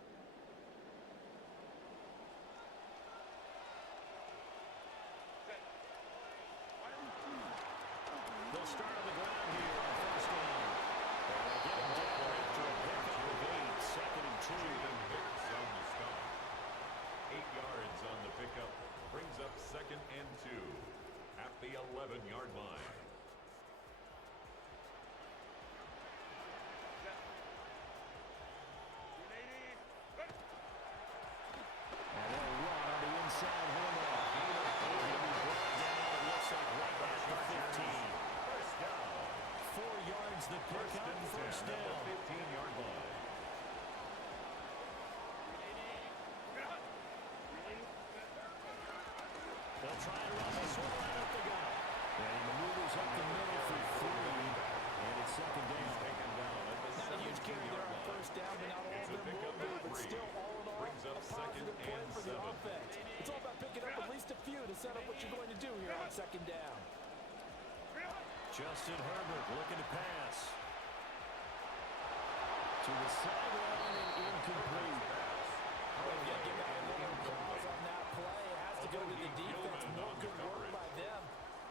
They'll start on the ground here on first down. And they'll get him down after a pickup of 8, second and 2. On the stop. 8 yards on the pickup. Brings up second and 2 at the 11-yard line. And they'll run on the inside handoff. And he'll be brought down, it looks like right at the 15. First down. 4 yards the pickup, first down. At the 15-yard line. They'll try to run this one right up the gut. And he maneuvers up the middle for 3. And it's second down. Not a huge carry there on first down, but not all of them will be. But still, all in all, Brings up a positive play second and for the 7. offense. It's all about picking up at least a few to set up what you're going to do here on second down. Justin Herbert looking to pass. To the sideline and incomplete. Well, you got to give out a little applause on that play. It has to go to the defense. More good work by them.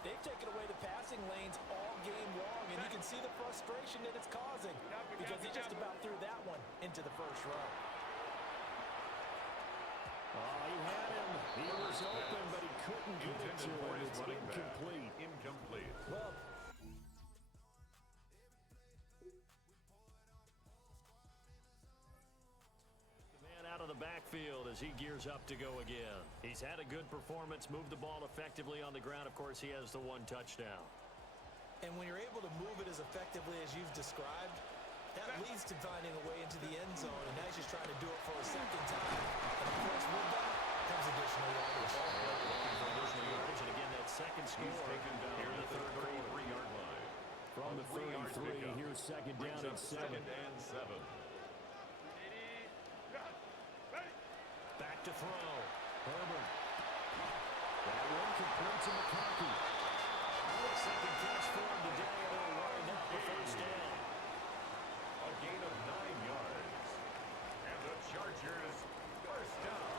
They've taken away the passing lanes all game long, and you can see the frustration that it's causing because he just about threw that one into the first row. Oh, he had him. He was open, but he couldn't get it to him. It's incomplete. Incomplete. Well, backfield as he gears up to go again. He's had a good performance, moved the ball effectively on the ground. Of course, he has the one touchdown. And when you're able to move it as effectively as you've described, that leads to finding a way into the end zone, and now he's just trying to do it for a second time. And of course, with that comes additional yardage. Looking for additional yardage, and again, that second score here in the third quarter. 33-yard line. From the 33, here's second down and 7. Second and 7. Back to throw. Herbert. That one complete to McConkey. Second catch for him today, and he'll wind up the first down. A gain of 9 yards. And the Chargers first down.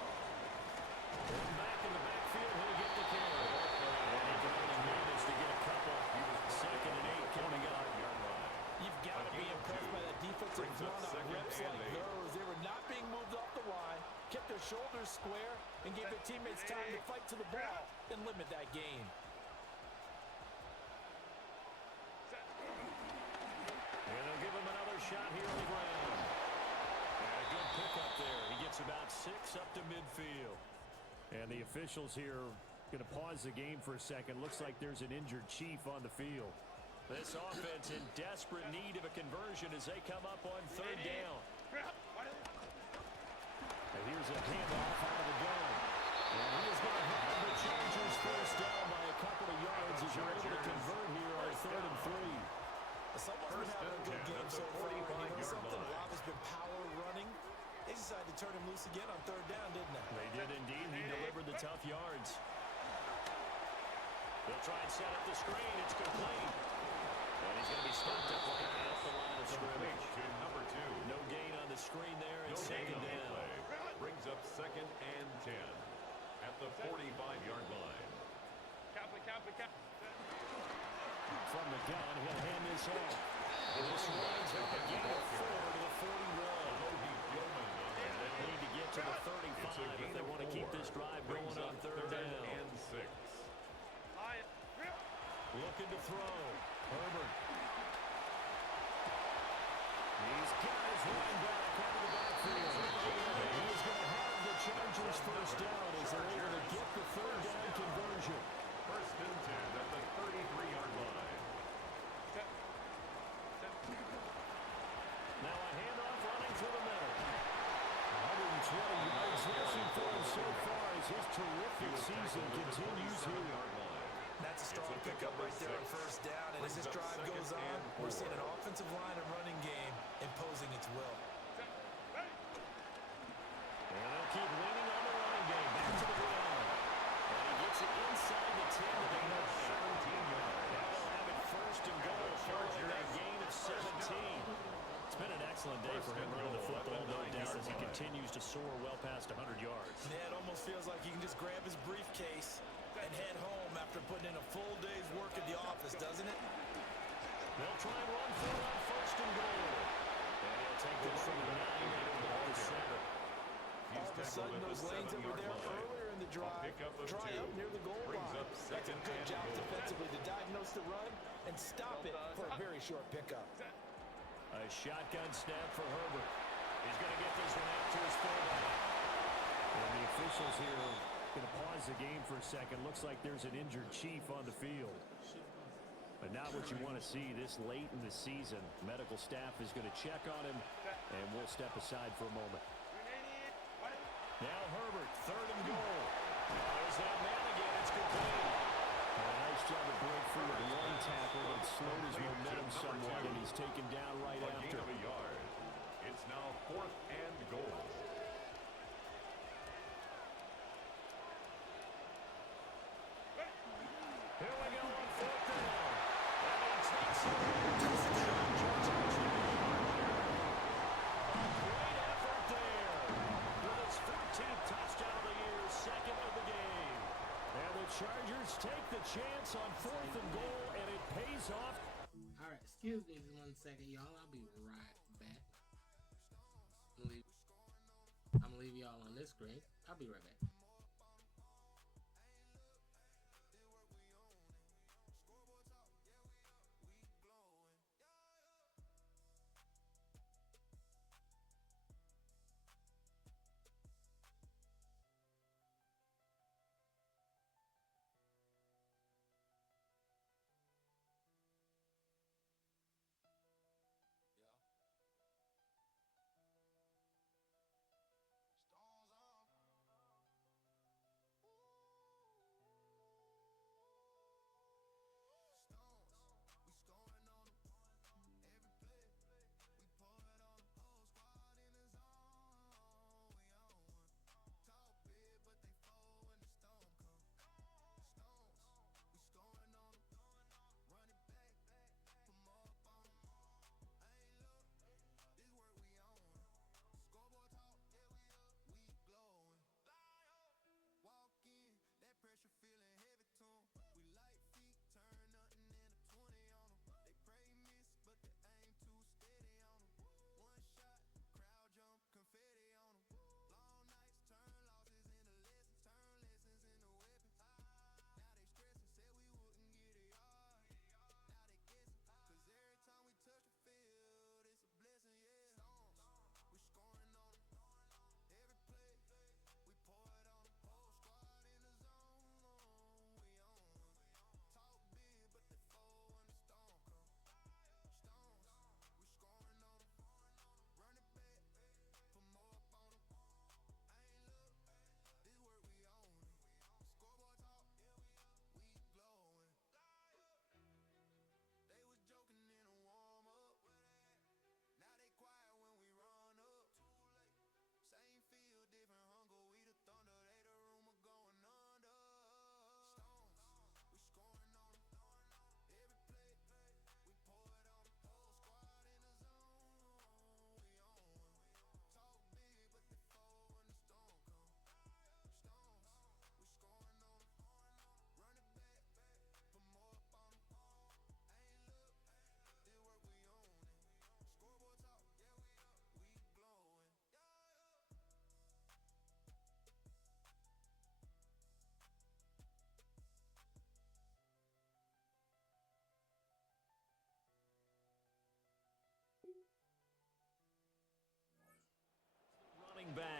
Going back in the backfield, he'll get the carry. And he can only manage to get a couple. Second and 8 coming up. You've got to be impressed by that defensive front on reps like those. They were not being moved off the line, kept their shoulders square, and gave their teammates time to fight to the ball and limit that gain. And they'll give him another shot here on the ground. And a good pickup there. He gets about 6 up to midfield. And the officials here going to pause the game for a second. Looks like there's an injured Chief on the field. This offense in desperate need of a conversion as they come up on third down. And here's a handoff out of the gun. And he is going to have the Chargers first down by a couple of yards as you're able to convert here on third and 3. Someone's been having a good game so far. You know something? A lot has been power running. They decided to turn him loose again on third down, didn't they? They did indeed. He delivered the tough yards. They'll try and set up the screen. It's complete. And he's going to be stopped up right off the line of scrimmage. To number 2. No gain on the screen there. It's second down. Brings up second and 10 at the 45-yard line. From the gun, he'll hand this off. And this winds up a gain of 4 to the 41. And they need to get to the 35 if they want to keep this drive going on third down. And 6. Looking to throw. Herbert. He's got his running back out of the backfield. And he is going to have the Chargers first down as they're able to get the third down conversion. First and 10 at the 33-yard line. Now a handoff running through the middle. 120 yards rushing for him so far as his terrific season continues here. That's a strong pickup right there on first down. And as this drive goes on, we're seeing an offensive line and running game imposing its will. And they'll keep leaning on the running game. Back to the ground. And he gets it inside the 10 to the 17 yards. Now they'll have it first and goal. Following that gain of 17. It's been an excellent day for him running the football, no doubt, as he continues to soar well past 100 yards. Yeah, it almost feels like he can just grab his briefcase and head home after putting in a full day's work at the office, doesn't it? They'll try and run for it on first and goal. And he'll take this from the 9 and ball to 7. All of a sudden, those lanes that were there earlier in the drive dry up near the goal line. That's a good job defensively to diagnose the run and stop it for a very short pickup. A shotgun snap for Herbert. He's going to get this one out to his fullback. And the officials here are going to pause the game for a second. Looks like there's an injured Chief on the field. But not what you want to see this late in the season. Medical staff is going to check on him, and we'll step aside for a moment. Now Herbert, third and goal. There's that man again. It's complete. And a nice job to break free with one tackle, but it slowed his momentum somewhat, and he's taken down right after. A gain of a yard. It's now 4th and goal. Here we go on 4th down. And he takes it to the Chargers. A great effort there. With his 14th touchdown of the year, second of the game. And the Chargers take the chance on 4th and goal, and it pays off. All right, excuse me 1 second, y'all. I'll be right back. I'm gonna leave y'all on this screen. I'll be right back.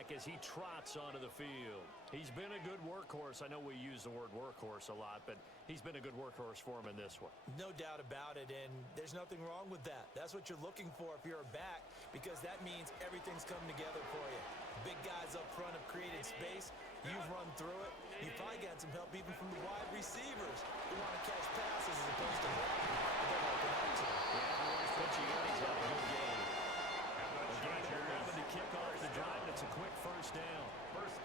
back as he trots onto the field. He's been a good workhorse. I know we use the word workhorse a lot, but he's been a good workhorse for him in this one. No doubt about it, and there's nothing wrong with that. That's what you're looking for if you're a back, because that means everything's coming together for you. Big guys up front have created space. You've run through it. You've probably got some help even from the wide receivers who want to catch passes as opposed to blocking. They're helping out too. Yeah, everyone's pitching in. He's had a good game. Again, 11 to kick off the drive, and it's a quick first down.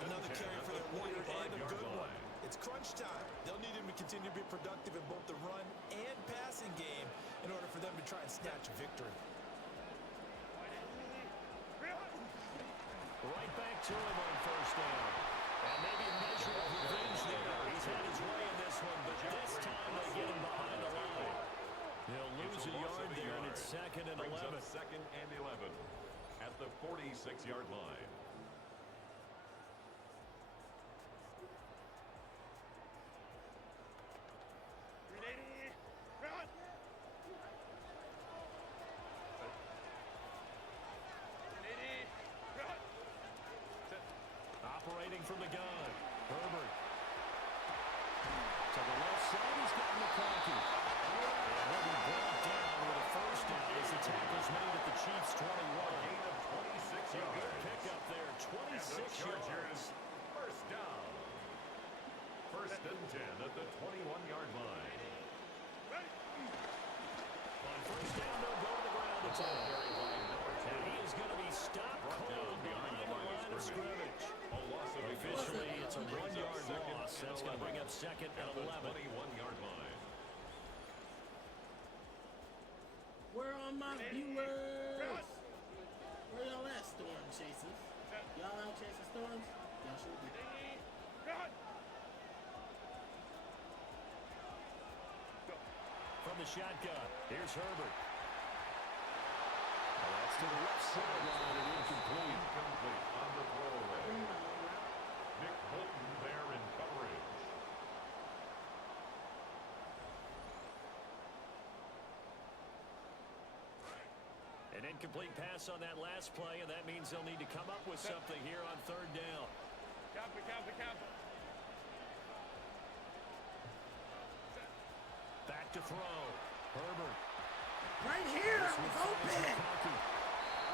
Another carry for their leader and a good one. It's crunch time. They'll need him to continue to be productive in both the run and passing game in order for them to try and snatch a victory. Right back to him on first down. And maybe a measure of revenge there. He's had his way in this one, but this time they get him behind the line. He'll lose a yard there, and it's 2nd and 11. 2nd and 11 at the 46-yard line. Operating from the gun, Herbert. To the left side, he's got McConkey. And he'll be brought down with a first down as the tackle's made at the Chiefs' 21. Gain of 26 yards. Good pickup there, 26 yards. First down. 1st and 10 at the 21-yard line. On first down, they'll go to the ground attack. And he is going to be stopped cold behind the line of scrimmage. Officially, it's a 1-yard loss. That's going to bring up 2nd and 11. 21-yard line. Where are my viewers? Where y'all at, storm chasers? Y'all out chasing storms? Y'all should be. From the shotgun, here's Herbert. Well, that's to the left sideline and incomplete. Incomplete on the throwaway. Nick Bolton there in coverage. An incomplete pass on that last play, and that means they'll need to come up with something here on 3rd down. Copy. Back to throw. Herbert. Right here! It's open!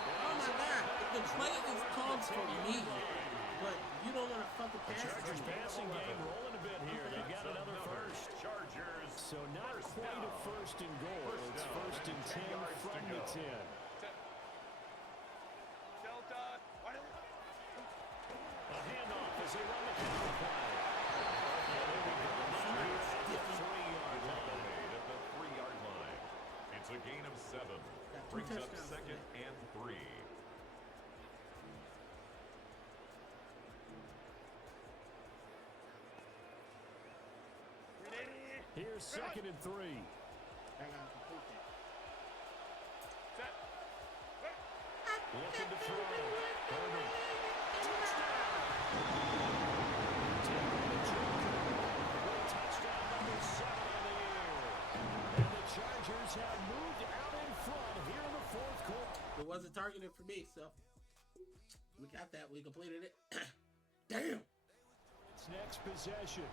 Oh my God! The play is called for me, but you don't want to fucking pass it. Chargers passing game rolling a bit here. They've got another first. Chargers. So not quite a first and goal. It's 1st and 10 from the 10. A handoff as they run the counter play. And they will go down here at the 3-yard line. At the 3-yard line. It's a gain of 7. Brings up 2nd and 3. Here's 2nd and 3. I gotta complete that. Looking to throw. Herbert. Touchdown number 7 on the year. And the Chargers have moved out in front here in the 4th quarter. It wasn't targeted for me, so we got that. We completed it. Damn. It's next possession.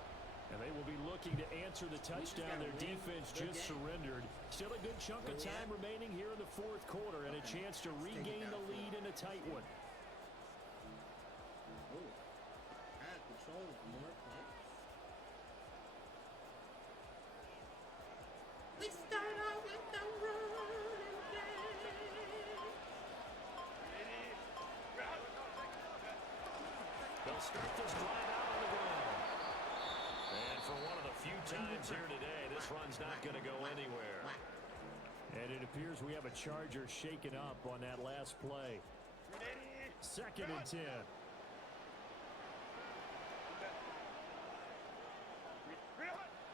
And they will be looking to answer the touchdown. Their defense just surrendered. Still a good chunk of time remaining here in the 4th quarter and a chance to regain the lead in a tight one. Oh, I had control of more plays. We start off with the running game. They'll start this drive out on the ground. And for one of the few times here today, this run's not going to go anywhere. And it appears we have a Charger shaken up on that last play. 2nd and 10.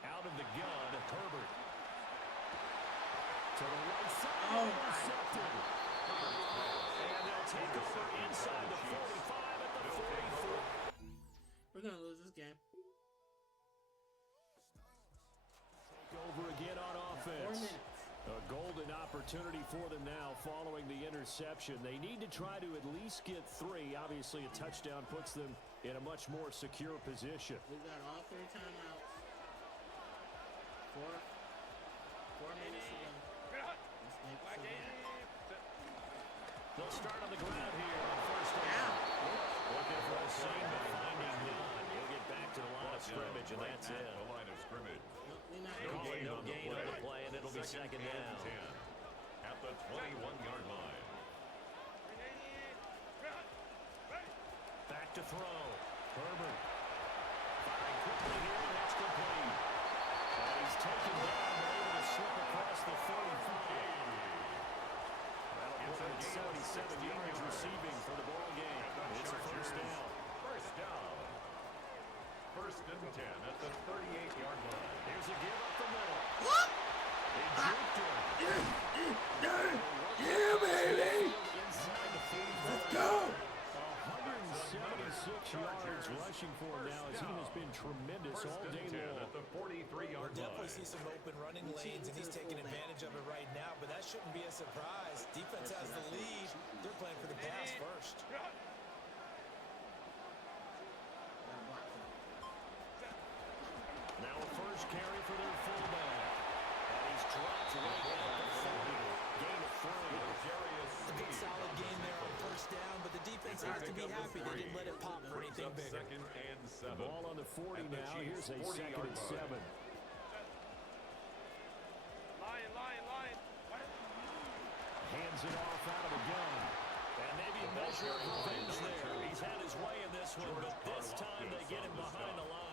Out of the gun, Herbert. To the right side, intercepted. And they'll take over inside the 45 at the 44. We're going to lose this game. Over again on offense. 4 minutes. A golden opportunity. opportunity for them now following the interception. They need to try to at least get 3. Obviously, a touchdown puts them in a much more secure position. We got all 3 timeouts. 4 minutes to go. Let's make some happen. They'll start on the ground here on first down. Looking for a seam, but finding none. He'll get back to the line of scrimmage, and that's it. The line of scrimmage. No gain on the play, and it'll be second down. 10 at the 21-yard line. Back to throw. Herbert. Firing quickly here, and that's complete. And he's taken down, but able to slip across the 35. That'll put him at 77 yards receiving for the ball game. It's a first down. First down. First and 10 at the 38-yard line. Here's a give up the middle. What? They juked him. Yeah, baby. Inside the 45. Let's go. 176 yards rushing for him now as he has been tremendous all day long. At the 43-yard We'll definitely line. see some open running lanes, and he's taking advantage of it right now, but that shouldn't be a surprise. Defense has the lead. They're playing for the pass first. Now a first carry for their fullback. And he's dropped right at the 40. Gain of 3. A good solid game there on first down, but the defense has to be happy. They didn't let it pop for anything bigger. Second and 7. Ball on the 40 now. Here's a 2nd and 7. Lion. Hands it off out of the gun. And maybe a measure of revenge there. He's had his way in this one, but this time they get him behind the line.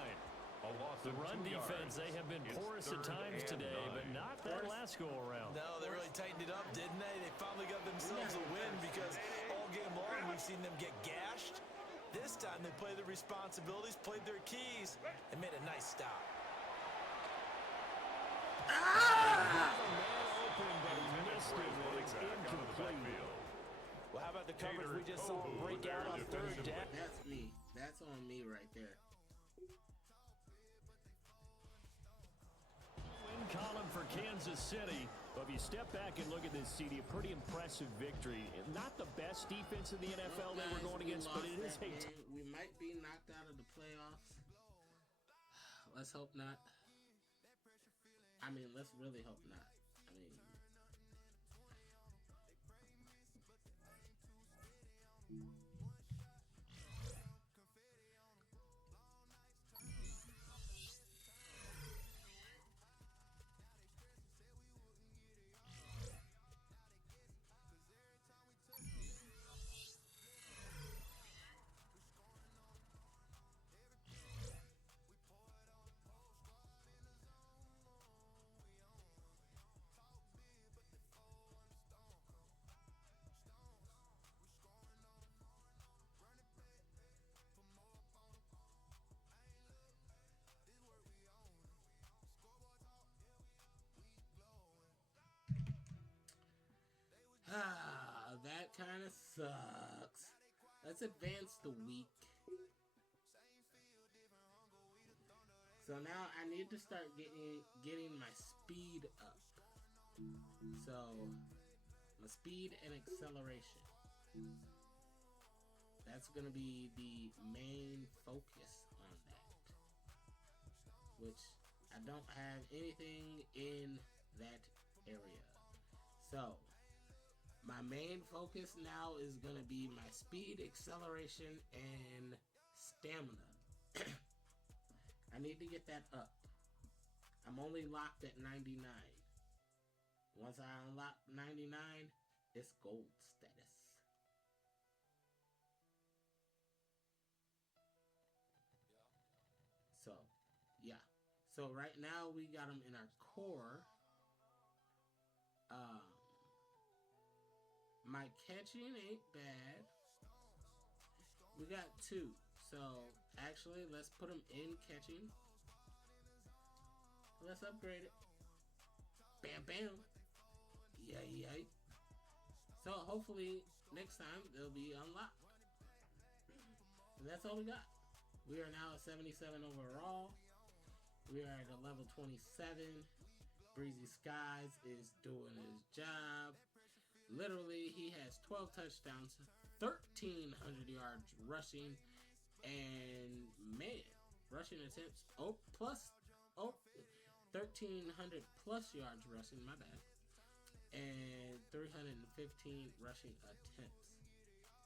The run defense, they have been porous at times today, but not that last go-around. No, they really tightened it up, didn't they? They finally got themselves a win because all game long we've seen them get gashed. This time they played their responsibilities, played their keys, and made a nice stop. Well, how about the coverage we just saw break out on third down? That's me. That's on me right there. Win column for Kansas City. But if you step back and look at this, CD, a pretty impressive victory. Not the best defense in the NFL they were going against, but it is a... We might be knocked out of the playoffs. Let's hope not. I mean, let's really hope not. I mean... that kind of sucks. Let's advance the week. So now I need to start getting my speed up. So my speed and acceleration. That's gonna be the main focus on that. Which I don't have anything in that area. So my main focus now is going to be my speed, acceleration, and stamina. I need to get that up. I'm only locked at 99. Once I unlock 99, it's gold status. So, yeah. So right now we got them in our core. My catching ain't bad. We got 2. So, actually, let's put them in catching. Let's upgrade it. Bam, bam. Yay. So, hopefully, next time, they'll be unlocked. And that's all we got. We are now at 77 overall. We are at a level 27. Breezy Skyz is doing his job. Literally, he has 12 touchdowns, 1,300 yards rushing, and man, rushing attempts. 1,300 plus yards rushing. My bad, and 315 rushing attempts.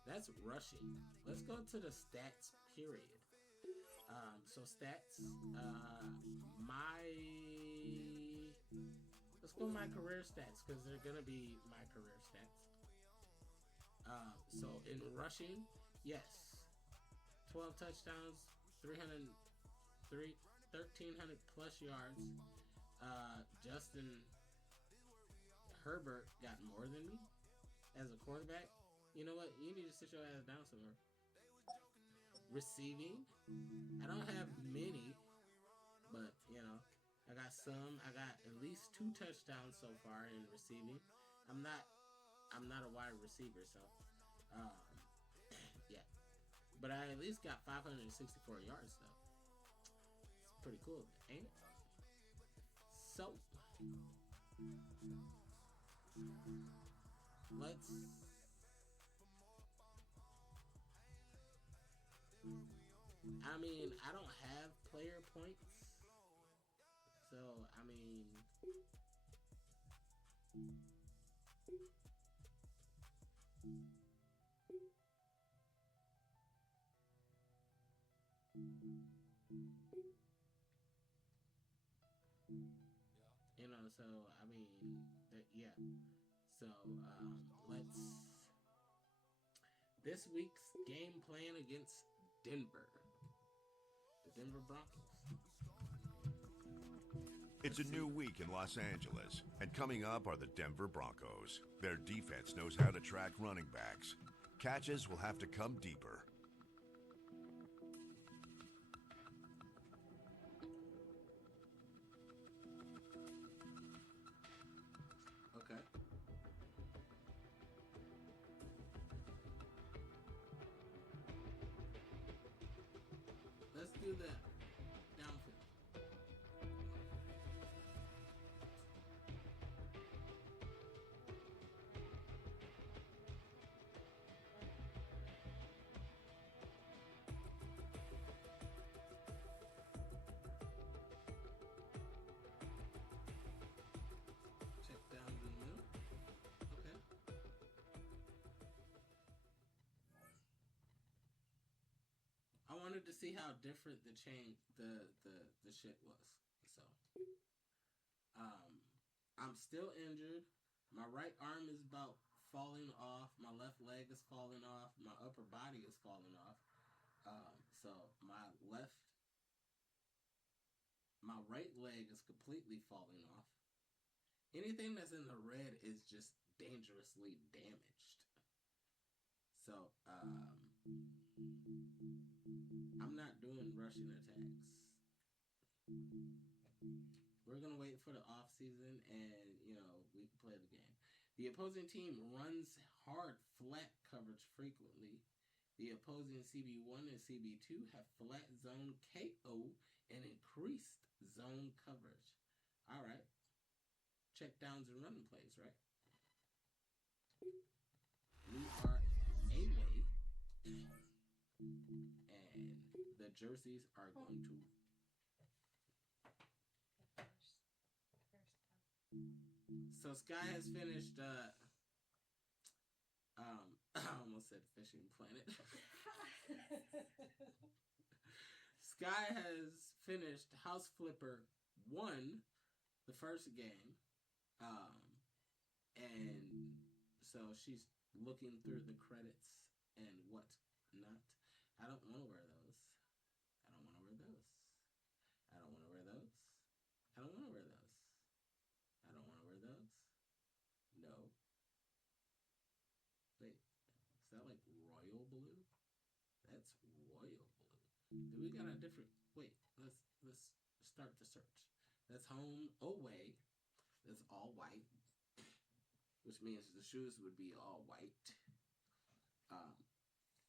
That's rushing. Let's go to the stats. Period. So stats. Let's go my career stats because they're gonna be my career stats. So in rushing, yes, 12 touchdowns, 1,300 plus yards. Justin Herbert got more than me as a quarterback. You know what? You need to sit your ass down somewhere. Receiving, I don't have many, but you know, I got some. I got at least 2 touchdowns so far in receiving. I'm not a wide receiver, so yeah. But I at least got 564 yards though. It's pretty cool, ain't it? So let's I mean, I don't have player points. So, I mean, you know, so, I mean, yeah. So, let's, this week's game plan against Denver. The Denver Broncos. It's a new week in Los Angeles, and coming up are the Denver Broncos. Their defense knows how to track running backs. Catches will have to come deeper. Okay. Let's do that downfield. Check down the middle. Okay. I wanted to see how different the shit was. So, I'm still injured. My right arm is about falling off. My left leg is falling off. My upper body is falling off. So my right leg is completely falling off. Anything that's in the red is just dangerously damaged. So, I'm not doing rushing attacks. We're going to wait for the off season and, you know, we can play the game. The opposing team runs hard flat coverage frequently. The opposing CB1 and CB2 have flat zone KO and increased zone coverage. All right. Check downs and running plays, right? We are away. And the jerseys are going to... So Sky has finished, I almost said Fishing Planet. Sky has finished House Flipper 1, the first game. And so she's looking through the credits and whatnot. I don't want to wear those. I don't want to wear those. I don't want to wear those. I don't want to wear those. I don't want to wear those. No. Wait, is that like royal blue? That's royal blue. Do we got a different... Wait, let's start the search. That's home away. That's all white. Which means the shoes would be all white.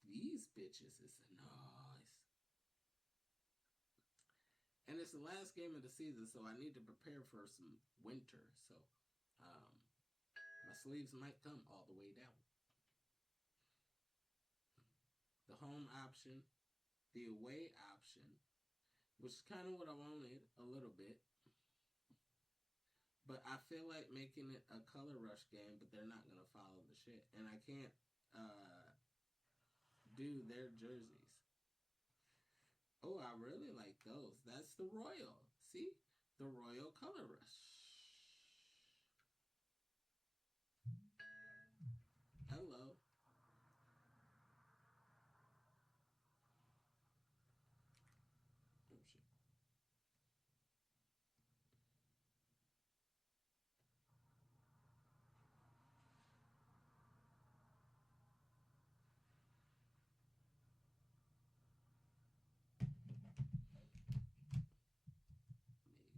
These bitches is nice. And it's the last game of the season, so I need to prepare for some winter. So my sleeves might come all the way down. The home option, the away option, which is kind of what I wanted a little bit. But I feel like making it a color rush game, but they're not going to follow the shit. And I can't do their jerseys. Oh, I really like those. That's the Royal. See? The Royal Color Rush. Hello. Oh, shit.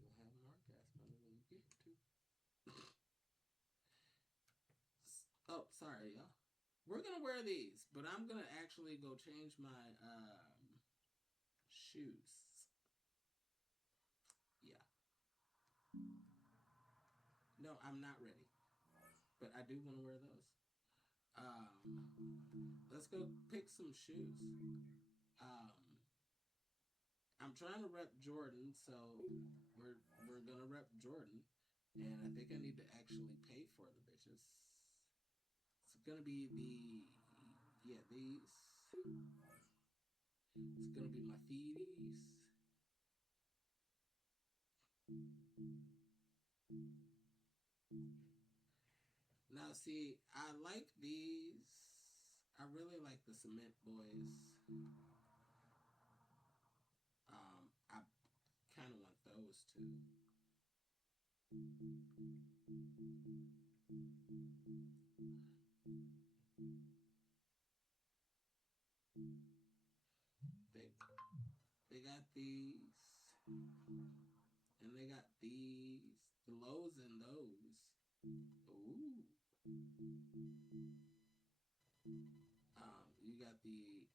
Maybe you'll have Marcus money when you get here, too. Oh, sorry, y'all. We're going to wear these, but I'm going to actually go change my shoes. Yeah. No, I'm not ready. But I do want to wear those. Let's go pick some shoes. I'm trying to rep Jordan, so we're gonna rep Jordan, and I think I need to actually pay for the bitches. It's gonna be these. It's gonna be my feeties. Now, see, I like these. I really like the Cement Boys. I kind of want those too. They got these, and they got these, the lows and those. Ooh. You got the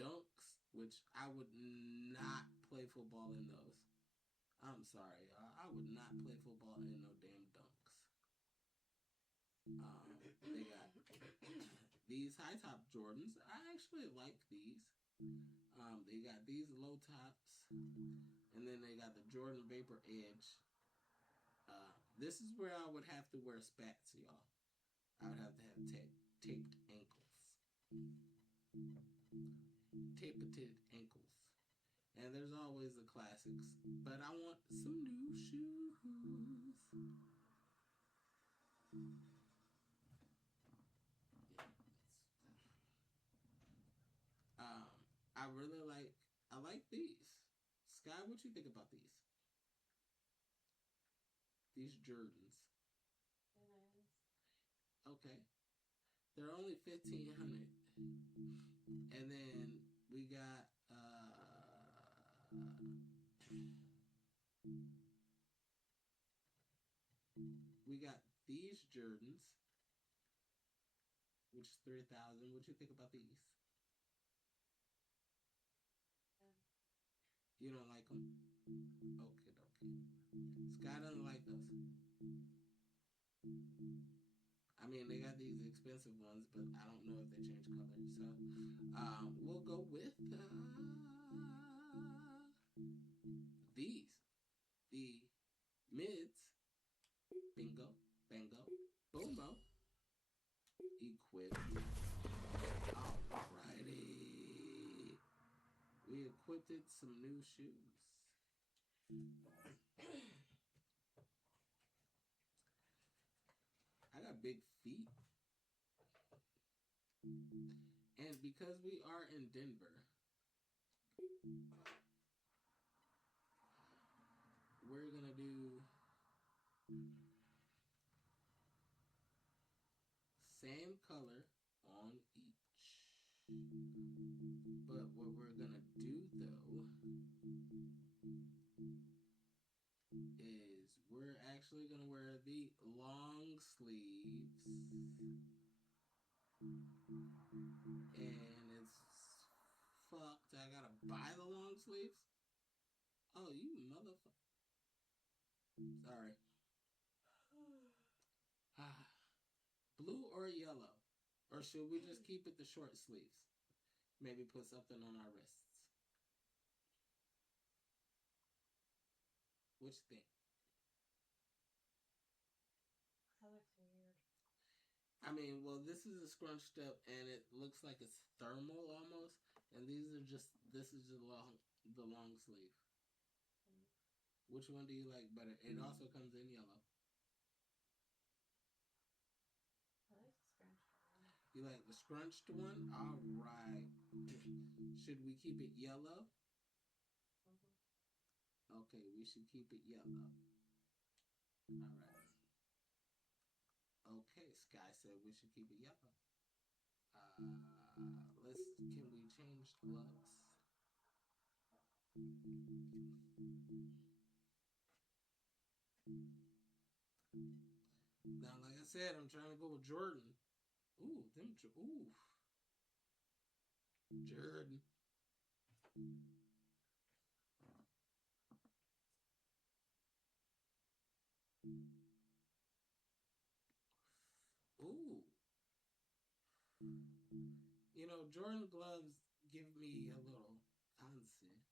dunks, which I would not play football in those. I'm sorry, I would not play football in no damn dunks. They got these high top Jordans. I actually like these. They got these low tops, and then they got the Jordan Vapor Edge. This is where I would have to wear spats, y'all. I would have to have taped ankles. Tapeted ankles. And there's always the classics. But I want some new shoes. I like these. Sky, what you think about these? These Jordans. They're nice. Okay. They're only $1,500. And then we got these Jordans, which is $3,000. What you think about these? You don't like them? Okay. Sky doesn't like those. I mean, they got these expensive ones, but I don't know if they change color. So, we'll go with these. The mids. Bingo, bango, boomo. Equipped. Alrighty. We equipped some new shoes. I got big feet. And because we are in Denver, we're going to do same color on each. But what we're going to do, though, is we're actually going to wear the long sleeves. And it's fucked. I gotta buy the long sleeves? Oh, Oh, you motherfucker. Sorry. Blue or yellow? Or should we just keep it the short sleeves? Maybe put something on our wrists. What you think? That looks weird. I mean, well, this is a scrunched up, and it looks like it's thermal almost. And these are just, this is the long sleeve. Which one do you like better? It also comes in yellow. I like the scrunched one. You like the scrunched one? All right. Should we keep it yellow? Okay, we should keep it yellow. All right. Okay, Sky said we should keep it yellow. Can we change gloves? Now, like I said, I'm trying to go with Jordan. Ooh, ooh. Jordan. Ooh. You know, Jordan gloves give me a little fancy.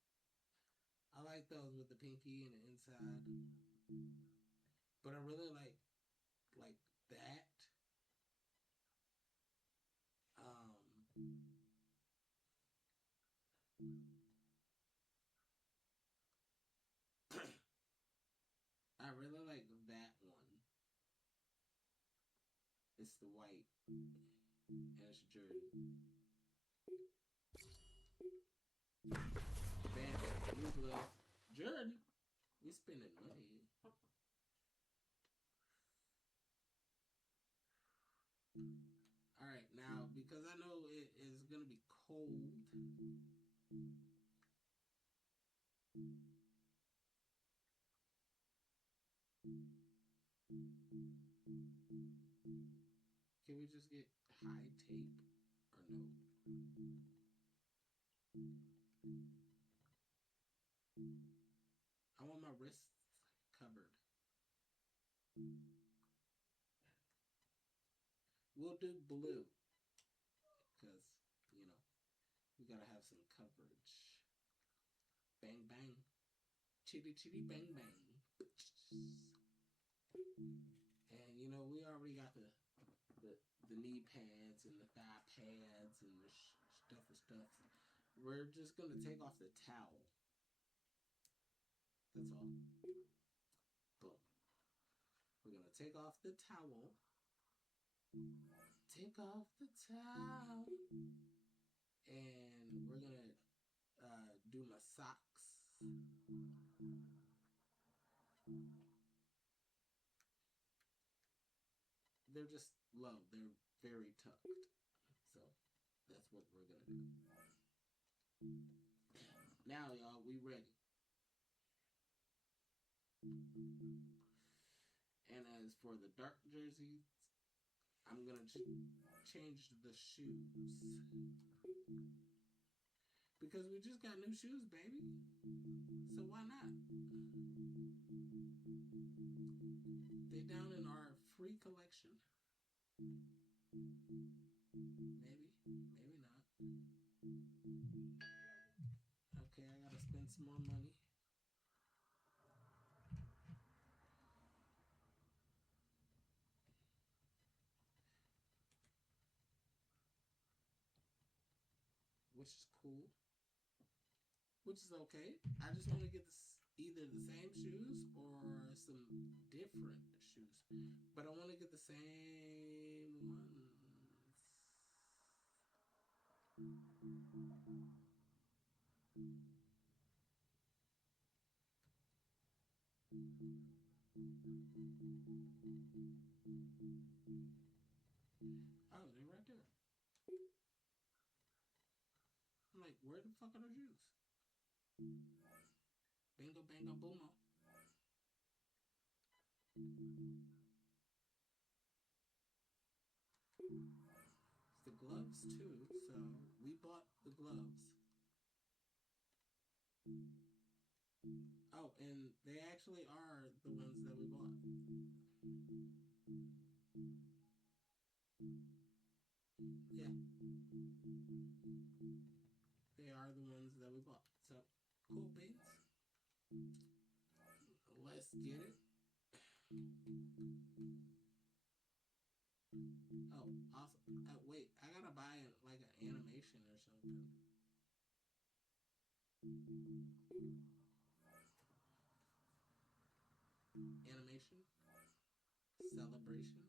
I like those with the pinky and the inside. But I really like that. I really like that one. It's the white. And it's Jordan. Bam, blue glove. Jordan, we spending money. All right, now because I know it is gonna be cold. Can we just get high tape or no? I want my wrists covered. We'll do blue because, you know, we gotta have some coverage. Bang, bang. Chitty, chitty, bang, bang. And, you know, we already got the knee pads and the thigh pads and the stuff. We're just going to take off the towel. That's all. Boom. We're going to take off the towel. Take off the towel. And we're going to do my socks. They're just low. They're very tucked. So that's what we're going to do. Now, y'all, we ready. And as for the dark jerseys, I'm going to change the shoes. Because we just got new shoes, baby. So why not? They down in our free collection. Maybe. Maybe not. Okay, I gotta spend some more money. Which is cool. Which is okay. I just want to get either the same shoes or some different shoes. But I want to get the same ones. Oh, they're right there. I'm like, where the fuck are the shoes? Bingo, bango, boomo. It's the gloves too, so we bought the gloves. and they actually are the ones that we bought. Yeah. They are the ones that we bought. So, cool beans. Let's get it. Oh, also, wait, I gotta buy like an animation or something. Animation. Celebration.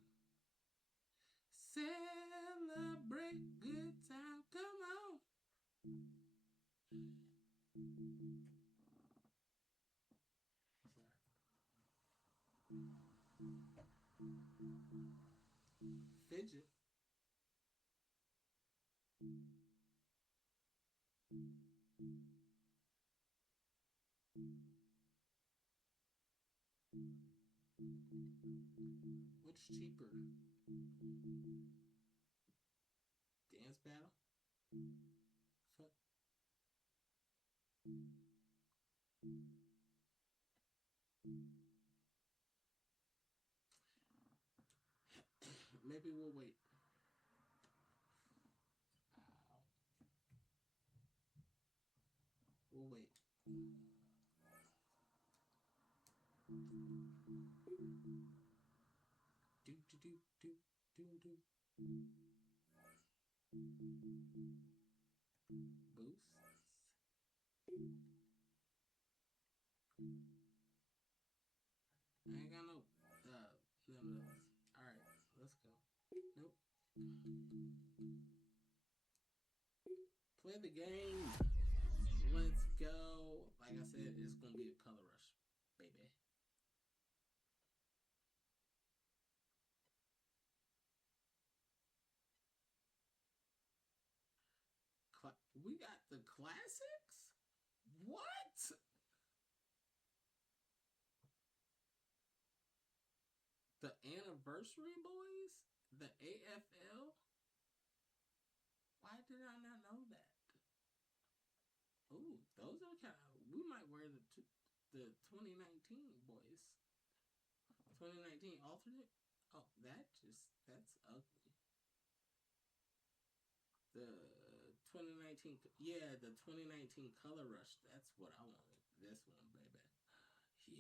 Celebrate good time. Come on. Fidget. What's cheaper? Dance battle? Fuck. Maybe we'll wait. We'll wait. Boost. I ain't got no none of those. Alright, let's go. Nope. Play the game. Let's go. Like I said, it's gonna be a color rush, baby. We got the classics? What? The anniversary boys? The AFL? Why did I not know that? Ooh, those are kind of... We might wear the 2019 boys. 2019 alternate? Oh, that's ugly. The 2019... Yeah, the 2019 Color Rush. That's what I wanted. This one, baby. Yeah.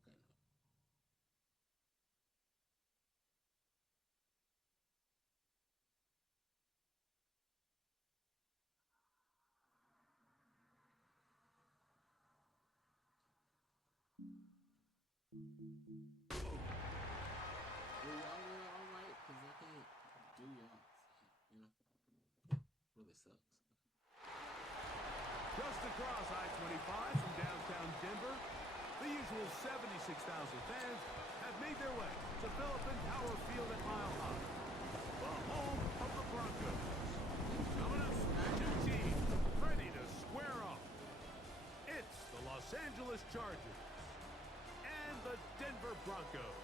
Okay, no. Well, y'all were alright, because I can't do y'all. You know? Really sucks. Just across I-25 from downtown Denver, the usual 76,000 fans have made their way to Phillips Power Field at Mile High, the home of the Broncos. Coming up, two teams ready to square off. It's the Los Angeles Chargers and the Denver Broncos.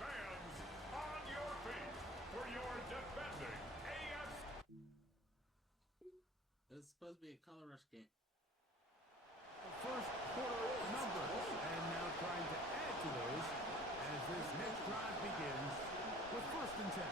Fans, on your feet for your defending AFC. It's supposed to be a Color Rush game. First quarter numbers, and now trying to add to those as this next drive begins with 1st and 10.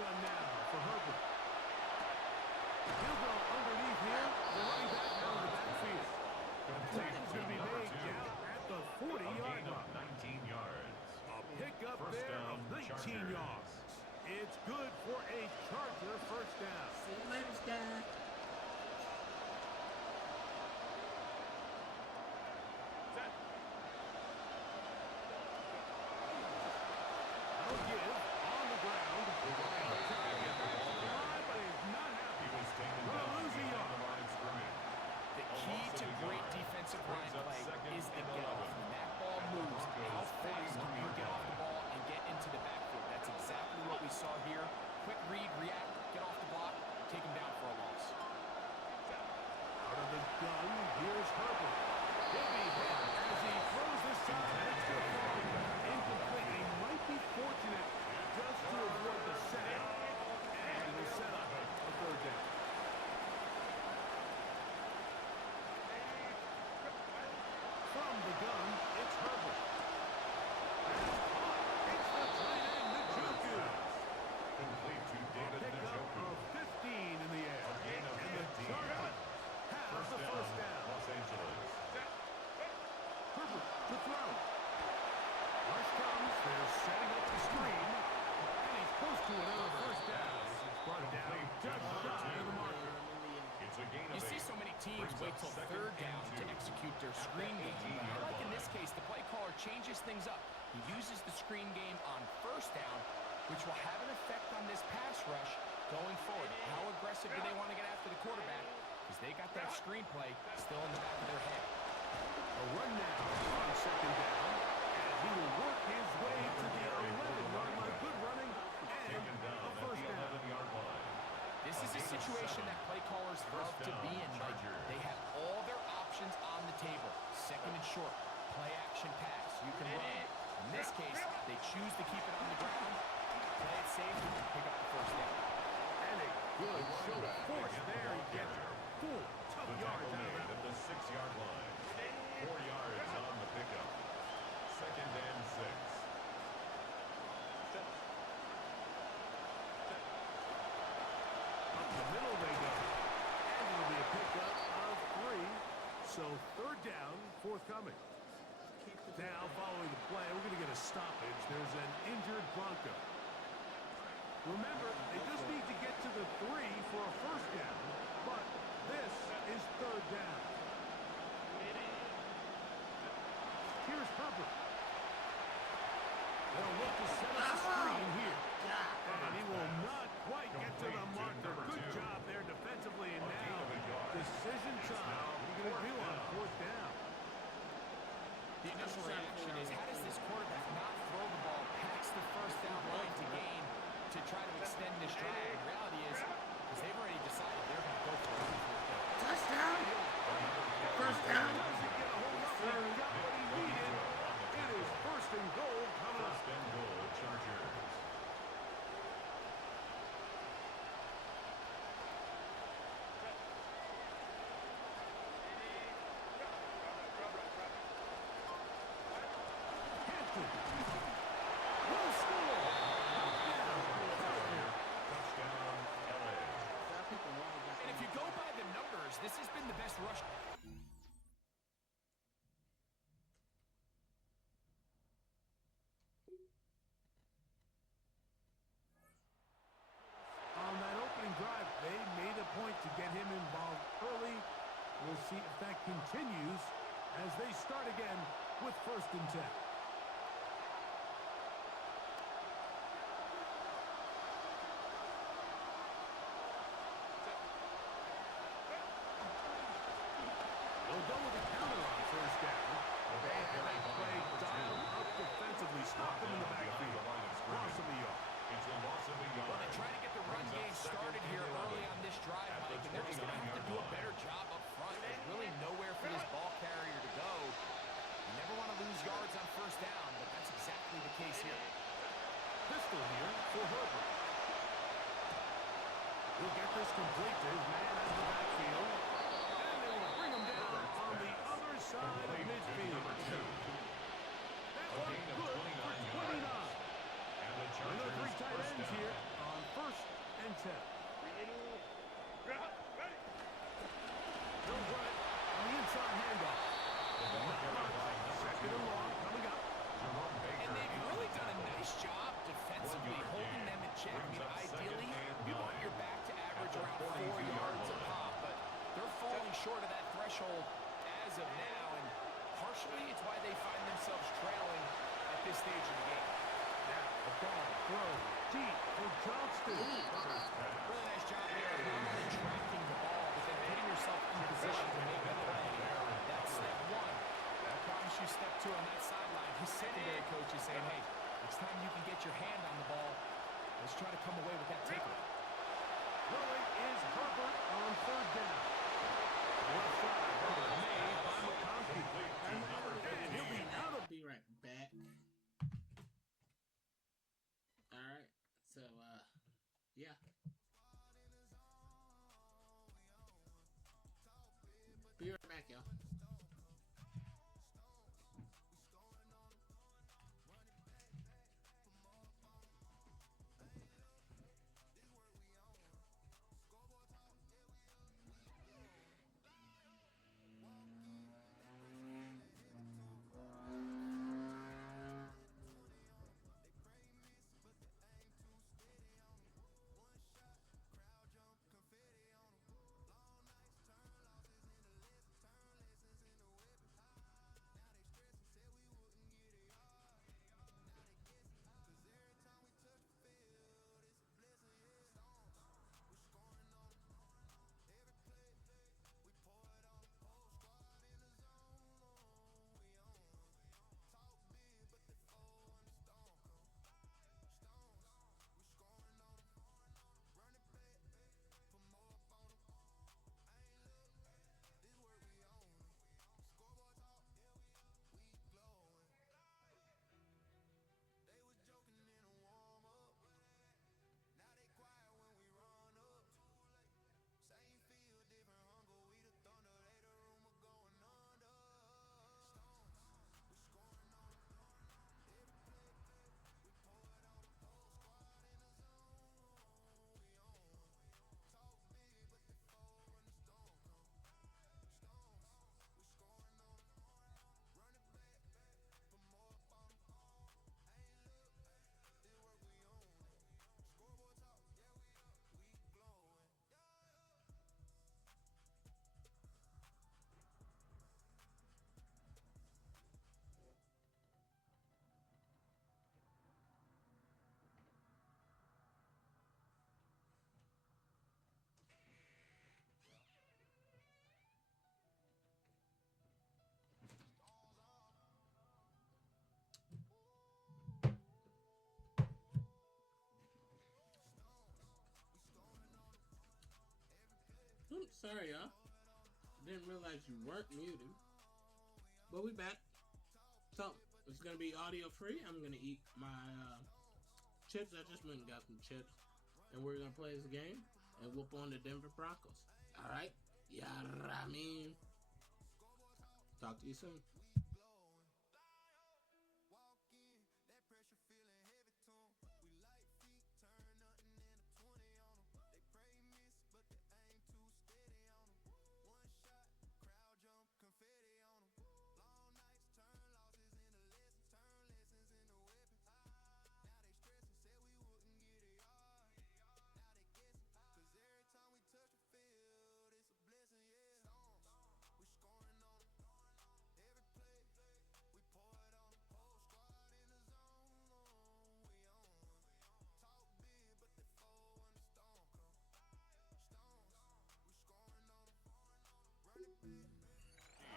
shotgun now for Herbert. He'll go underneath here. The running back now in the backfield. The tackle's going to be made down at the 40-yard line. 19 yards. A pickup First there down, of 19 Chargers. yards. It's good for a Charger first down. See you later, Sky. I'll give on the ground. But he's not happy. He was taken Gonna down lose a behind yard. the line of scrimmage. The key to great defensive line play is the get off. When that ball moves, how fast can you get off the ball and get into the backfield? That's exactly what we saw here. Quick read, react, get off the block, take him down for a loss. Out of the gun, here's Herbert. He'll be hit as he throws this time. It's good for him. Incomplete. He might be fortunate just to avoid the sack. And will set up a third down. From the gun, it's Herbert. It's the tight end, Njoku. Complete to David Pickup Njoku. of 15 in the air. A gain of And the 15 Chargers yards. have the first down. Los Angeles. Herbert to throw. Rush comes. They're setting up the screen. And he's close to another first down. It's brought down just shy of the marker. It's a gain of You see 8. so many teams Brings wait up till second third and down to 2. execute their At screen the game. 18-yard Like in line. this case, the play caller changes things up. He uses the screen game on first down, which will have an effect on this pass rush going forward. How aggressive do they want to get after the quarterback? Because they got that screen play still in the back of their head. A run now on second down. And he will work his way to the 11-yard line. Good running and Taken down a at first the down. 11-yard line. This is a situation that play callers love to be in, Mike. They have all their options on the table. Second and short, play action pass. You can run. In this case, they choose to keep it on the ground, play it safe, and pick up the first down. And a good show of force there. He gets 4 tough The yards tackle out of made that. at the 6-yard line. 4 yards on the pickup. Second and 6. Up the middle they go. And it'll be a pickup of 3. So third down, forthcoming. Now following the play, we're going to get a stoppage. There's an injured Bronco. Remember, they just need to get to the 3 for a first down, but this is third down. Here's Herbert. They'll look to set up the screen here. And he will not quite get to the marker. Good job there defensively, and now decision time. What are you going to do on fourth down? The initial reaction is, how does this quarterback not throw the ball past the first down line to gain to try to extend this drive? The reality is, because they've already decided they're going to go for it on fourth down. Touchdown. First down. Doesn't get a hold up, but he got what he needed. It is first and goal coming up. First and goal, Chargers. Hampton. Will score. Touchdown, LA. And if you go by the numbers, this has been the best rush. On that opening drive, they made a point to get him involved early. We'll see if that continues as they start again with first and 10. They'll go with a counter on first down. They have that play dialed up defensively. Stop them in the backfield. Loss of a yard. It's a loss of a Well, yard. they're trying to get the run game started here early on this drive, Mike, and they're just going to have to do a better job up front. There's really nowhere for this ball carrier to go. You never want to lose yards on first down, but that's exactly the case here. Pistol here for Herbert. He'll get this complete to his man out of the backfield. And they will bring him down on the other side of midfield. Number 2. That A one gain of good 29 for yards. 29. And the Another Chargers 3 tight first ends down. here on first unfortunately, it's why they find themselves trailing at this stage of the game. Now the ball thrown deep for Johnston. Really nice job there of not only tracking the ball, but then putting yourself in position to make the play. That's step one. I promise you step two on that sideline. His secondary coach is saying, hey, next time you can get your hand on the ball, let's try to come away with that takeaway. Throwing is Herbert on third down. Left side, Herbert made by McConkey. And he'll be out of... Be right back. Alright, so, yeah. Be right back, y'all. Oops, sorry, y'all. Didn't realize you weren't muted. But we back. So, it's going to be audio free. I'm going to eat my chips. I just went and got some chips. And we're going to play this game and whoop on the Denver Broncos. Alright? Yeah, I mean. Talk to you soon.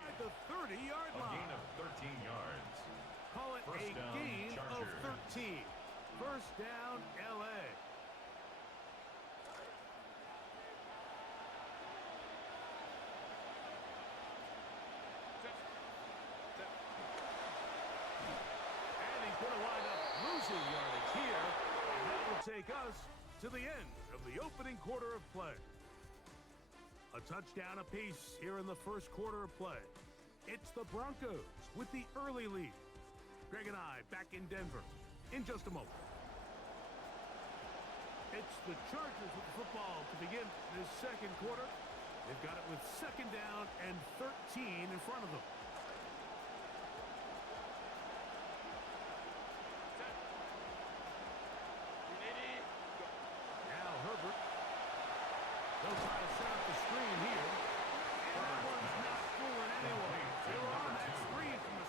At the 30-yard line. A gain of 13 yards. Call it First a down, gain of Chargers. 13. First down, L.A. And he's going to wind up losing yardage here. And that will take us to the end of the opening quarter of play. A touchdown apiece here in the first quarter of play. It's the Broncos with the early lead. Greg and I back in Denver in just a moment. It's the Chargers with the football to begin this second quarter. They've got it with second down and 13 in front of them. Now Herbert. They'll try to set up the screen here. And that one's not fooling anyone. They're on that screen from the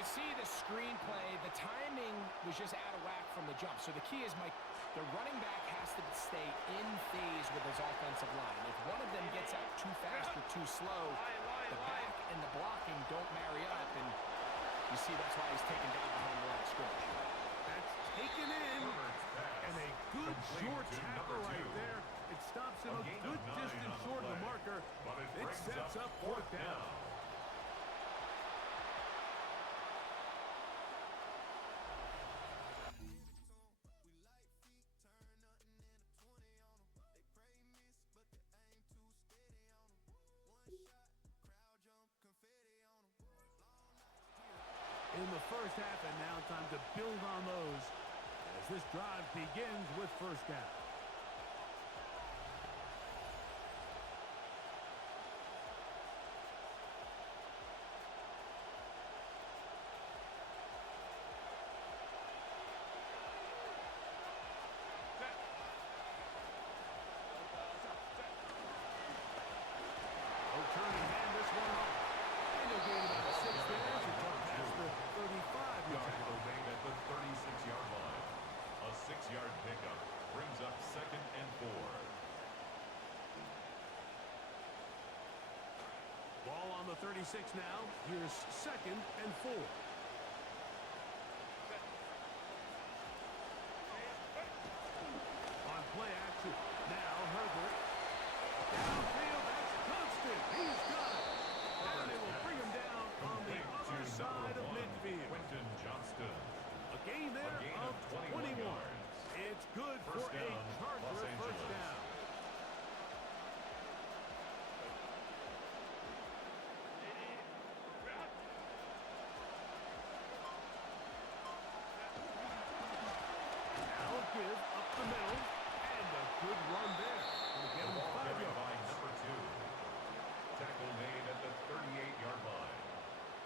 can see the screenplay, the timing was just out of whack from the jump. So the key is, Mike, the running back has to stay in phase with his offensive line. If one of them gets out too fast or too slow, the back and the blocking don't marry up, and you see that's why he's taken down behind the line of scrimmage. That's taken in, and a good short tackle right there. It stops him a good distance short of the marker. It sets up fourth down. In the first half, and now time to build on those as this drive begins with first down. No turn and hand this one off. And they'll gain about 6 there. That's the 35-yard Tackle line. made at the 36-yard line. A 6-yard pickup brings up 2nd and 4. Ball on the 36 now. Here's 2nd and 4. On play action. Now Herbert. Downfield, that's Constant. He's got it. And they will bring him down on the other side of midfield. Quentin Johnston. A gain there A gain of of 21. 21 yards. It's good for First a down, Charger Los first Angeles. down. Now a give up the middle, and a good run there. Will get him Ball 5 carried yards. by number 2. Tackle made at the 38-yard line.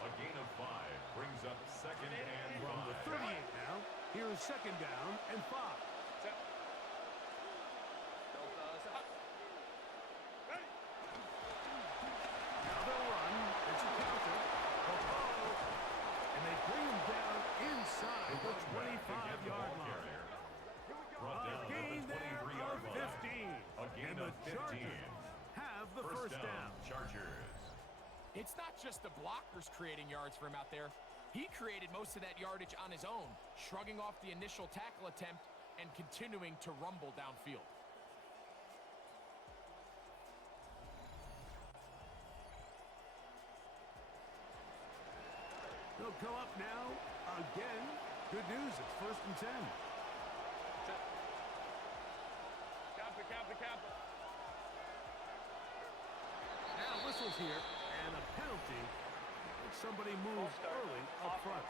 A gain of 5 brings up 2nd and 5. From the 38 now, here is 2nd down and 5. Now they'll run. It's a counter. And they bring him down inside the 25-yard line. Brought A down at gain the there 23-yard of line. 15. A gain And of the 15. Chargers have the first down. Chargers. It's not just the blockers creating yards for him out there. He created most of that yardage on his own, shrugging off the initial tackle attempt and continuing to rumble downfield. They'll come up now again. Good news, it's 1st and 10. Capper. Now whistles here, and a penalty. Somebody moves early up front.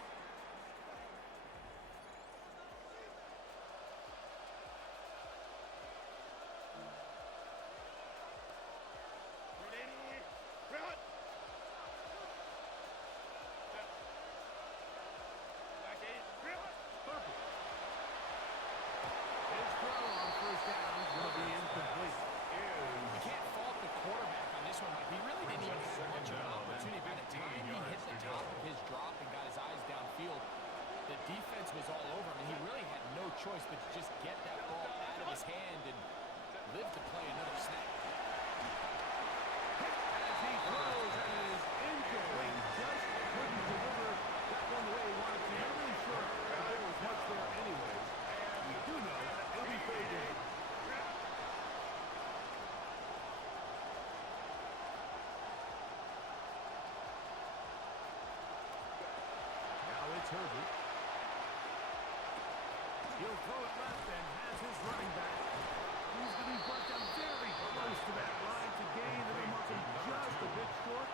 Perfect. His throw on first down will be incomplete. You can't fault the quarterback on this one, Mike. He really didn't even have much of an opportunity. By the time he hit the top of his drop and got his eyes downfield, the defense was all over him, and he really had no choice but to just get that ball out of his hand and live to play another snap. As he throws, and it is incomplete. Just couldn't deliver that one the way he wanted to. Not really sure if there was much there anyways. And we do know it'll be third down. Now it's Herbert. He'll throw it left and has his running back. He's going to be brought down very close to that line to gain. It'll mark him just a bit short.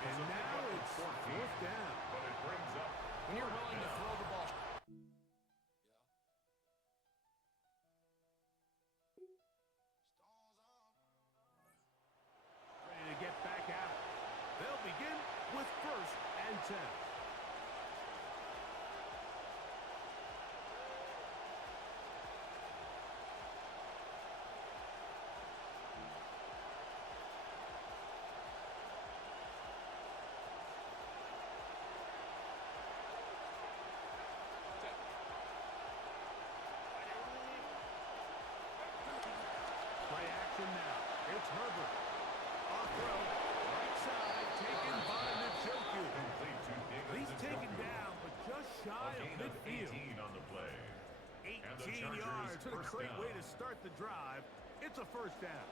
And now it's 4th down. But it brings up When you're willing to throw the ball Ready to get back out. They'll begin with 1st and 10. of midfield. 18 on the play. And the 18 Chargers yards. What a first great down. way to start the drive. It's a first down.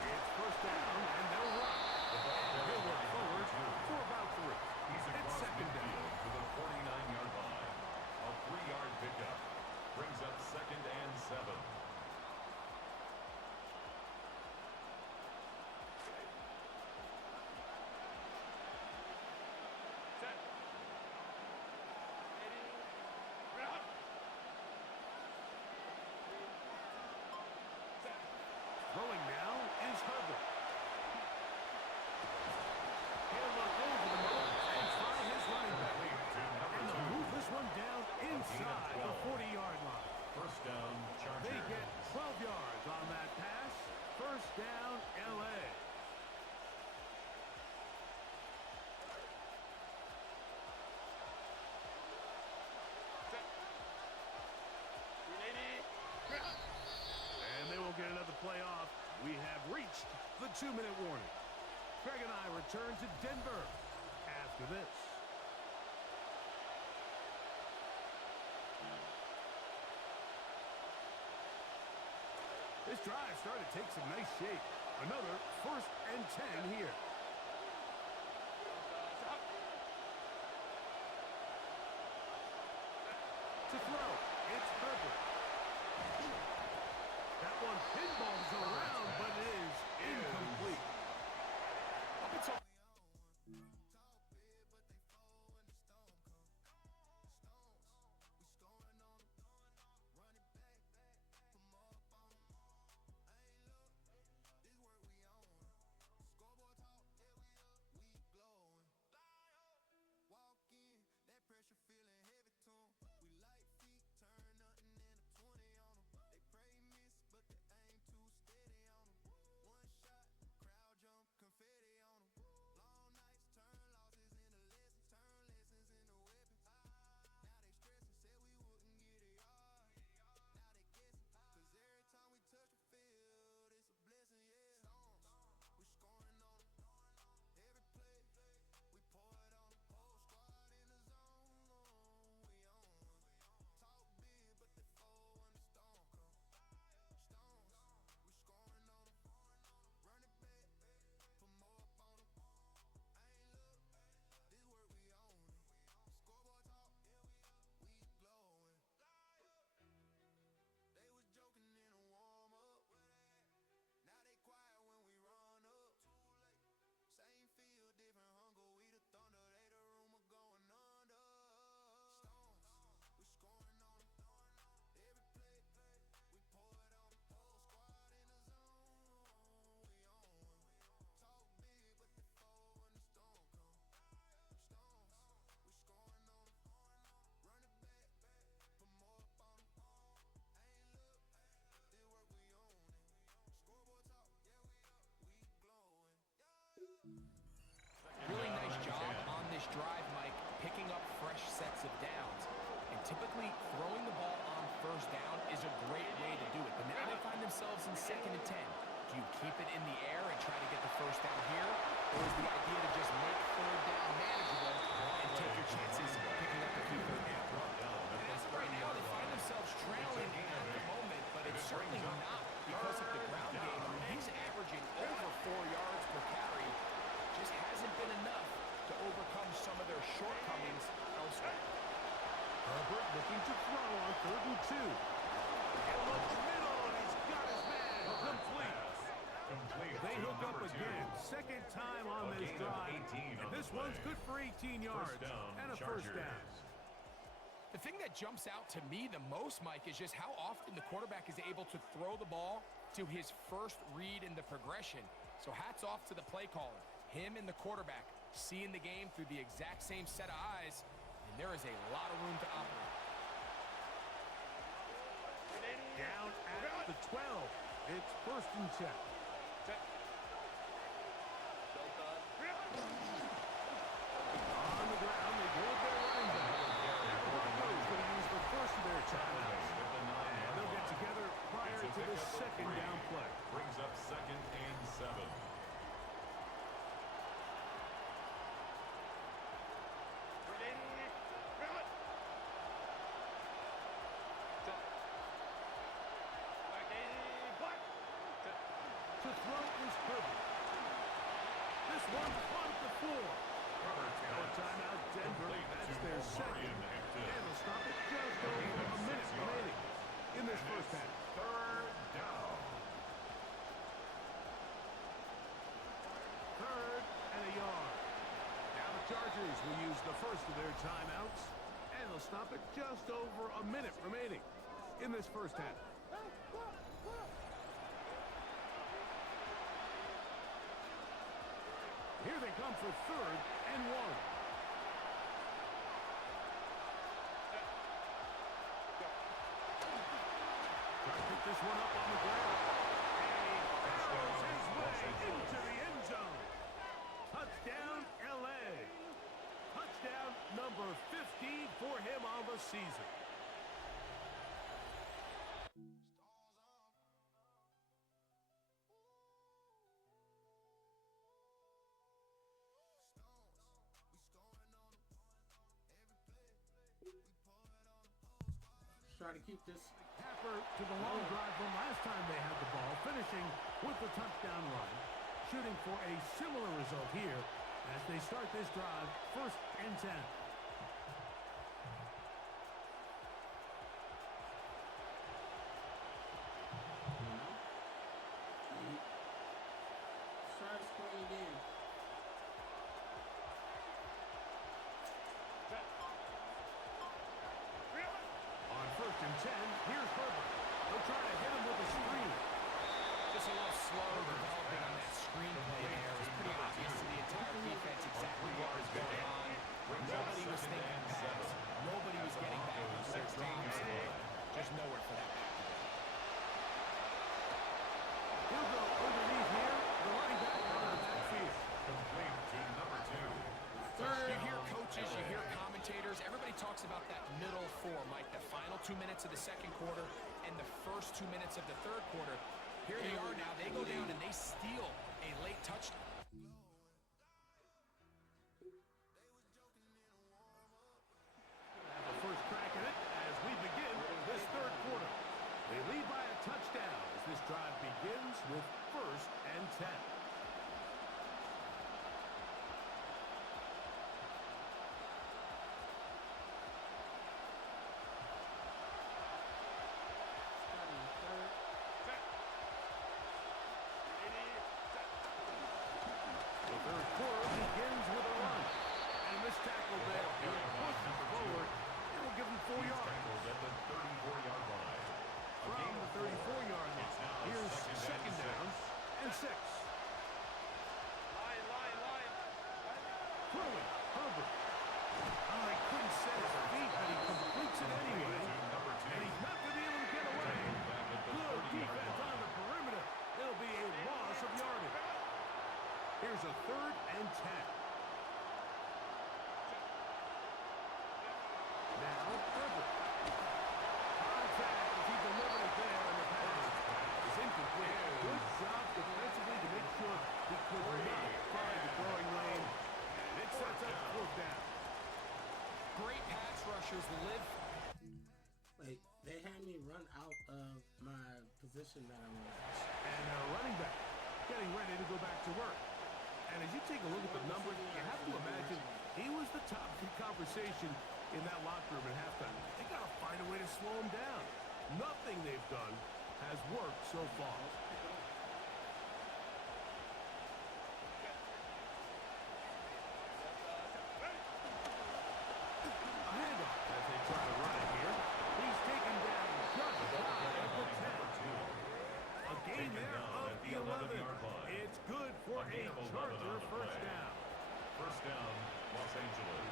It's first down, and they'll run. And he'll work forward for about 3. He's It's across second down. midfield to the 49-yard line. A 3-yard pickup brings up second and 7. Throwing now is Herbert. He'll look over the middle and try his running back. And they'll move this one down inside the 40-yard line. First down, Chargers. They get 12 yards on that pass. First down, L.A. And they will get another play off. We have reached the 2-minute warning. Craig and I return to Denver after this. This drive started to take some nice shape. Another first and 10 here. To throw, it's Herbert. That one pinballs around, but it is incomplete. Up until really nice job on this drive, Mike, picking up fresh sets of downs. And typically, throwing the ball on first down is a great way to do it. But now they find themselves in 2nd and 10. Do you keep it in the air and try to get the first down here? Or is the idea to just make 3rd down manageable and take your chances picking up the key 3rd down? As of right now, they find themselves trailing at the moment, but it's certainly not because of the ground game. I mean, he's averaging over 4 yards per carry. Just hasn't been enough to overcome some of their shortcomings elsewhere. Herbert looking to throw on 3rd and 2. And looks middle, and he's got his man complete. They hook up again. 2nd time on this drive. And this one's good for 18 yards and a first down. The thing that jumps out to me the most, Mike, is just how often the quarterback is able to throw the ball to his first read in the progression. So hats off to the play caller. Him and the quarterback seeing the game through the exact same set of eyes, and there is a lot of room to operate. Down at the 12. It's 1st and 10. On the ground, they go with their running back. That one goes for the throw is Herbert. This one on the floor. Now a timeout, Denver. That's their second. And they'll stop it just over a minute remaining in this first half. Third down. Third and a yard. Now the Chargers will use the first of their timeouts, and they'll stop it just over a minute remaining in this first half. Here they come for third and one. Try to pick this one up on the ground. And he barrels his way into the end zone. Touchdown, L.A. Touchdown number 15 for him on the season. Try to keep this. Tapper to the long drive from last time they had the ball, finishing with the touchdown run. Shooting for a similar result here as they start this drive, 1st and 10. Try to screen again. On 1st and 10, here's Herbert. They'll try to hit him with a screen. Just a little slow developing on that screen play there. It was pretty obvious to the entire defense exactly what was going on. Nobody was thinking pass. Nobody was getting back into their drops. Just nowhere for that back to go. He'll go underneath here. The running back out of the backfield. Complete to number 2. You hear coaches, you hear commentators, everybody talks about that middle four, Mike, the final 2 minutes of the second quarter and the first 2 minutes of the third quarter. Here they are now, they go down and they steal a late touchdown. The first crack at it as we begin this third quarter. They lead by a touchdown as this drive begins with 1st and 10. The third quarter begins with a run. And this tackle there, he pushes forward. It will give him 4 yards. Tackled at the 34-yard line. From the 34-yard line, here's second down and 6. Line. Throwing, Herbert. Oh, he couldn't set his feet, but he completes it anyway. And he's not going to be able to get away. Good defense on the perimeter. It'll be a loss of yardage. Here's a 3rd and 10. Now, Herbert. Contact as he delivered it there, and the pass is incomplete. Good job defensively to make sure he could not find the throwing lane. And it sets up 4th down. Great pass rushers live. Like, they had me run out of my position that I'm in. And a running back getting ready to go back to work. And as you take a look at the numbers, you have to imagine he was the top of the conversation in that locker room at halftime. They got to find a way to slow him down. Nothing they've done has worked so far. A handoff as they try to run it here. He's taken down just shy of the 10. A gain there of the 11. It's good for a Charger first down. First down, Los Angeles.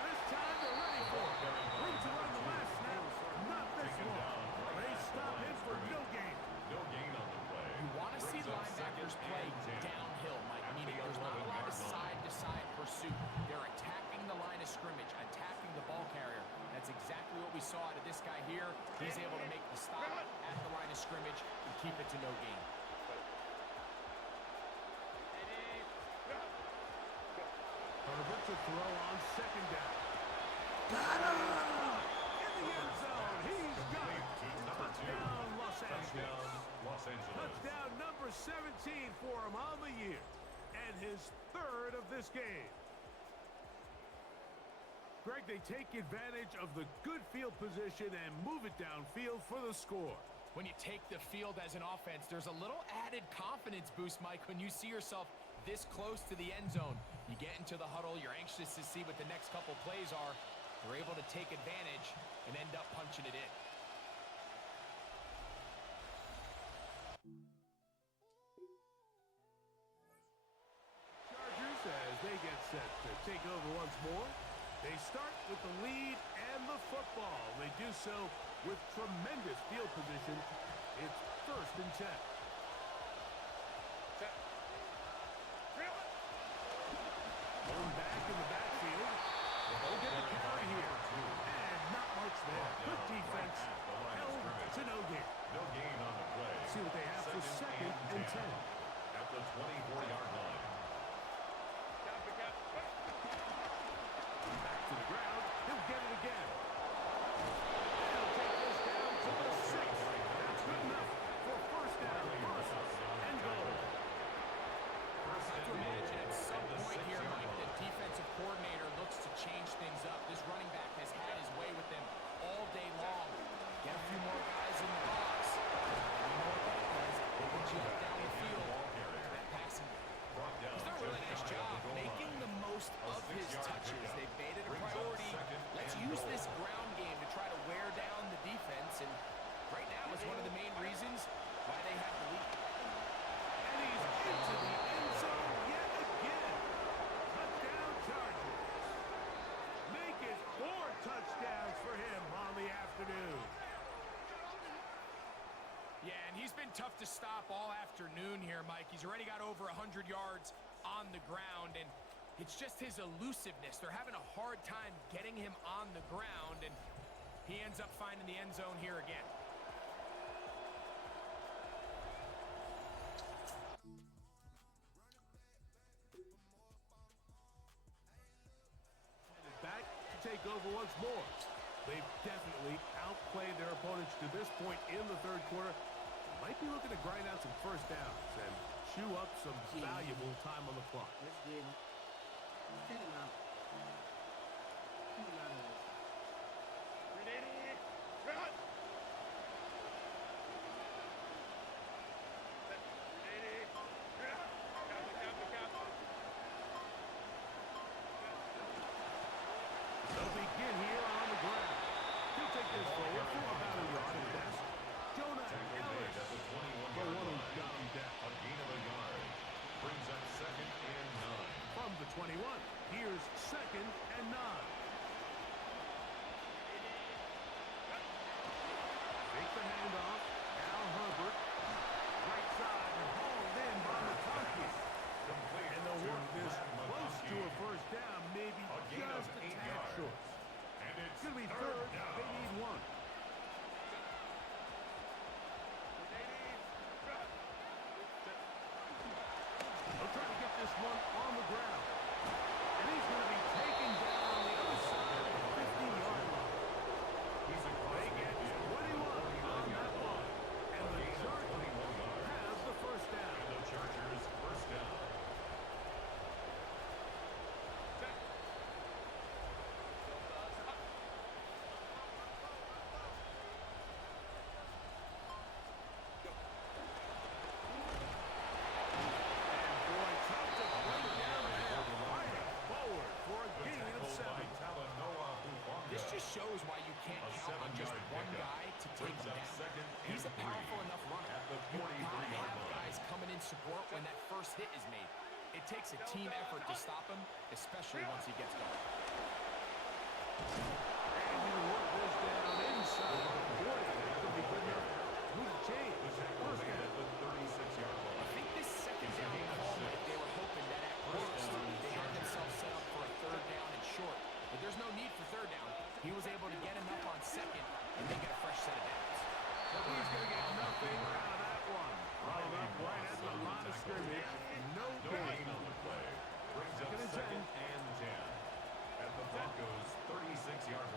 This time they're ready for it. Room to run the last snap. Not this one. They stop him for no gain. No gain on the play. You want to see linebackers play downhill, Mike, meaning there's not a lot of side-to-side pursuit. They're attacking the line of scrimmage, attacking the ball carrier. That's exactly what we saw out of this guy here. He's able to make the stop at the line of scrimmage and keep it to no gain. Herbert to throw on second down. Got him! In the end zone, he's got it. Touchdown, Los Angeles. Los Angeles. Touchdown number 17 for him on the year, and his third of this game. Greg, they take advantage of the good field position and move it downfield for the score. When you take the field as an offense, there's a little added confidence boost, Mike, when you see yourself this close to the end zone. You get into the huddle, you're anxious to see what the next couple plays are. They're able to take advantage and end up punching it in. Chargers, as they get set to take over once more, they start with the lead and the football. They do so with tremendous field position. It's 1st and 10. Going back in the backfield. They'll get the carry here. And not much there. Good defense. Held to no gain. No gain on the play. See what they have for 2nd and 10. At the 24-yard line. Back to the ground. He'll get it again. They'll take this down to the 6. That's good enough for 1st down. First and goal. I have to imagine at some point here, Mike, the defensive coordinator looks to change things up. This running back has had his way with them all day long. Get a few more guys in the box. You know what that does. They get you up down the field. That passing game. He's done a really nice job making the most of his touches. They've made it a priority. Let's use this ground game to try to wear down the defense. And right now is one of the main reasons why they have the lead. And he's into the end zone yet again. Touchdown Chargers. Make it 4 touchdowns for him on the afternoon. Yeah, and he's been tough to stop all afternoon here, Mike. He's already got over 100 yards on the ground, and it's just his elusiveness. They're having a hard time getting him on the ground, and he ends up finding the end zone here again. Back to take over once more. They've definitely outplayed their opponents to this point in the 3rd quarter. Might be looking to grind out some 1st downs and chew up some valuable time on the clock. Let's get him. Let's get him out. Get him out of this. They'll begin here on the ground. He'll take this forward for about a yard at best. Jonah Ellis, At the the 21-yard one who line. got him down. A gain of a yard. Brings up 2nd and 9. From the 21, here's 2nd and 9. Take the handoff. Al Herbert. Right side and hauled in by McConkey. Complete And they'll work this Brad close to a McConkey. 1st down, maybe A gain of just a 8 tad yards. short. And it's It's going to be 3rd 3rd. down. They need 1. They'll try to get this one on the ground. And he's going to be taken down on the other side of the 50-yard line. He's across They the get field. 21 on that one. And the Chargers have the 1st down. And the Chargers 1st down. And boy, tough to bring down there. Fighting forward for a gain of 7. This just shows why you can't count on just one guy to take him down. He's a powerful enough runner. You gotta have guys coming in support when that first hit is made. It takes a team effort to stop him, especially once he gets going. And he worked this down inside the 40. That could be good enough. Move the chain. 1st down. I think this 2nd down call, Mike, they were hoping that at worst they had themselves set up for a 3rd down and short. But there's no need for 3rd down. He was able to get enough on 2nd and they get a fresh set of downs. He's going to get nothing out of that one. Followed up right at the line of scrimmage. No gain. on the play. Brings up 2nd and 10. 2nd and 10. At the Broncos' 36-yard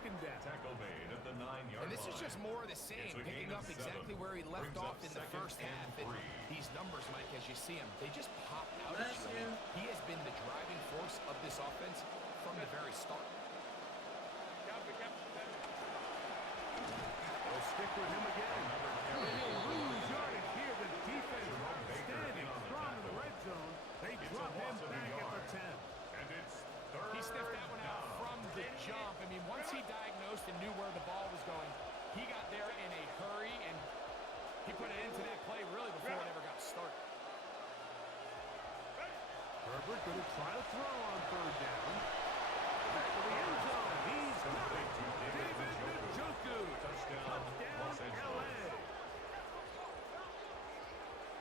second down. Tackle made at the 9-yard line. And this is just more of the same, It's a picking gain up of exactly 7. where he left Brings off up in the second first half. and And 3. these numbers, Mike, as you see them, they just pop out at Bless you. I mean, you. he has been the driving force of this offense from the very start. They'll stick with him again. And he'll lose yardage here. The defense standing strong in the red zone. They drop him back at the 10. And it's third He sniffed that one out from the jump. I mean, once he diagnosed and knew where the ball was going, he got there in a hurry, and he put it into that play really before it ever got started. Herbert going to try to throw on third down. Back to the end zone. He's got it. David Njoku. Touchdown, LA.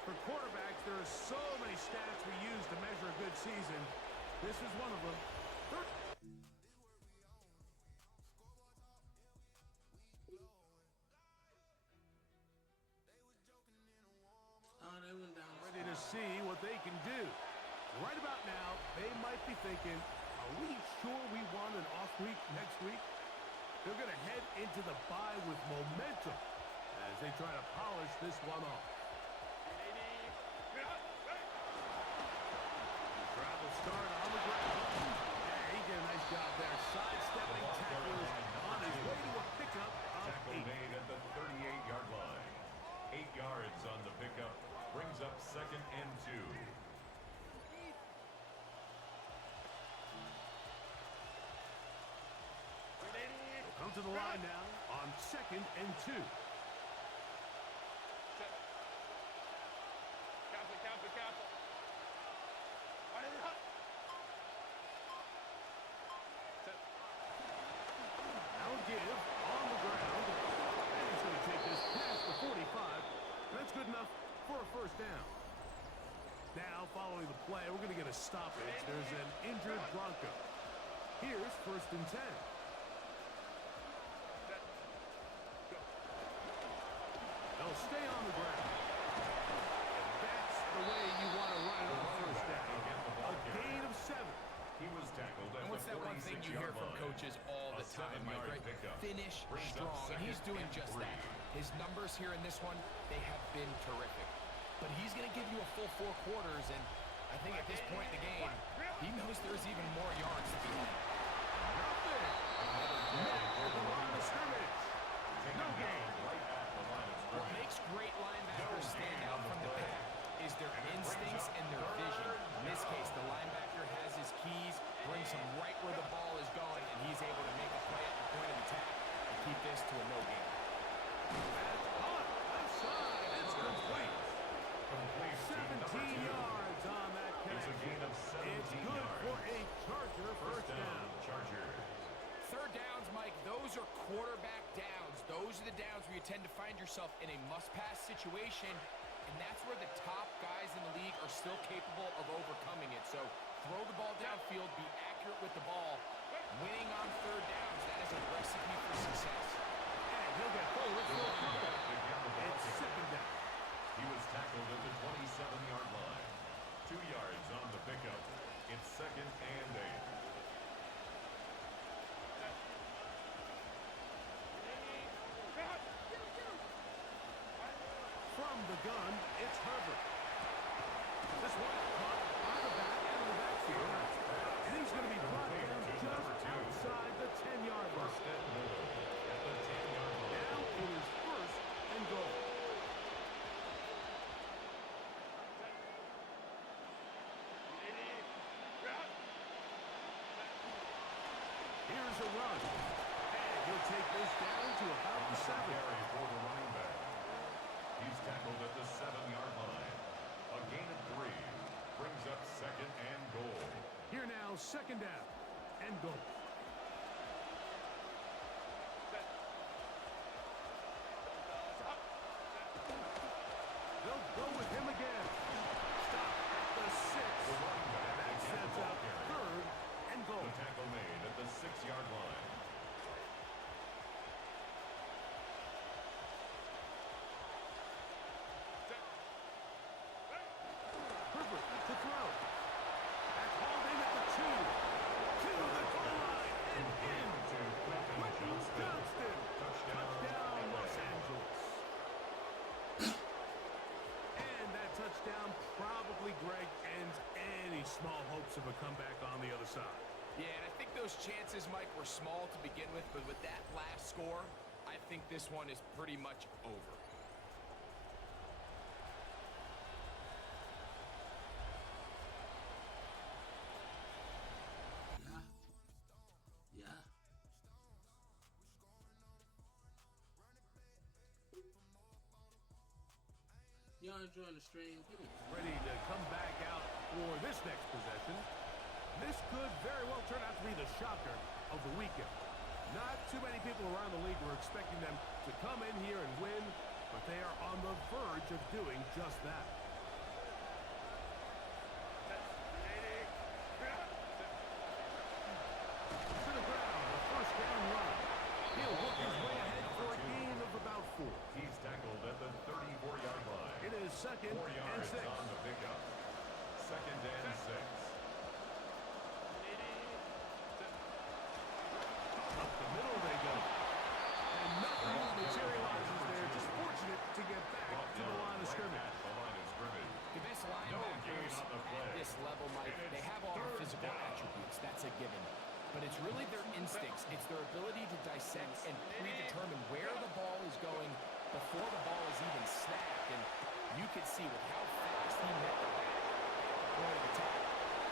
For quarterbacks, there are so many stats we use to measure a good season. This is one of them. Oh, they went down. Ready to see what they can do. Right about now, they might be thinking, are we sure we want an off week next week? They're going to head into the bye with momentum as they try to polish this one off. Travel start on the ground. Yeah, he did a nice job there, sidestepping tacklers on his way to a pickup of Tackle 8. made at the 38-yard line. 8 yards on the pickup. Brings up second and 2. Come to the line now on second and 2. Now give on the ground. And he's going to take this past the 45. That's good enough for a first down. Now, following the play, we're going to get a stoppage. There's an injured Bronco. Here's first and 10. They'll stay on the ground. And that's the way you want to run it on first down. A gain of 7. He was tackled at And what's the that one thing you hear 46-yard from line. coaches all the A time, Mike, 7-yard right? pickup. Finish Brings up strong, and he's second doing and just 3. that. His numbers here in this one, they have been terrific. But he's going to give you a full 4 quarters, and I think at this point in the game, he knows there's even more yards to be had. Nothing. Met at the line of scrimmage. No gain. Right at the line of What scrimmage. makes great linebackers stand out from the pack is their instincts and their vision. In this case, the linebacker has his keys, brings him right where the ball is going, and he's able to make a play at the point of attack and keep this to a no gain. That's caught. Left side. It's complete. Complete to number 17 2. yards on that It's a connection. gain of 17 It's good yards. for a Charger first down. Chargers. Third downs, Mike, those are quarterback downs. Those are the downs where you tend to find yourself in a must-pass situation, and that's where the top guys in the league are still capable of overcoming it. So throw the ball downfield, be accurate with the ball. Winning on third downs, that is a recipe for success. And he'll get forward for a couple. It's second down. He was tackled at the 27-yard line. 2 yards on the pickup. It's second and 8. From the gun, it's Herbert. This one caught by the back out of the backfield. And he's going to be brought down just outside the 10-yard line. First and goal at the 10-yard line. Now it is first and goal. Here's a run. And he'll take this down to about the 7. Carry for the running back. He's tackled at the 7-yard line. A gain of 3 brings up second and goal. Here now, second down and goal. They'll go with him again. Stop at the 6. The running back That again sets the ball up carrier. third and goal. The tackle made at the 6-yard line. Herbert to throw. That's hauled in at the 2. To the goal line. basically, Greg, ends any small hopes of a comeback on the other side. Yeah, and I think those chances, Mike, were small to begin with, but with that last score, I think this one is pretty much over. Yeah. Y'all enjoying the stream? Ready to come back out for this next possession. This could very well turn out to be the shocker of the weekend. Not too many people around the league were expecting them to come in here and win, but they are on the verge of doing just that. To the ground, a first down run. He'll work his way ahead for a gain of about 4. He's tackled at the 34-yard line. It is 2nd 4 and yards 6. on the pickup. 2nd and 6. Up the middle they go. And nothing materializes there. Just fortunate to get back to the line of scrimmage. The best linebackers at this level, Mike, they have all the physical attributes. That's a given. But it's really their instincts. It's their ability to dissect and predetermine where the ball is going before the ball is even snapped. And you could see with how fast he met the back at the point of attack,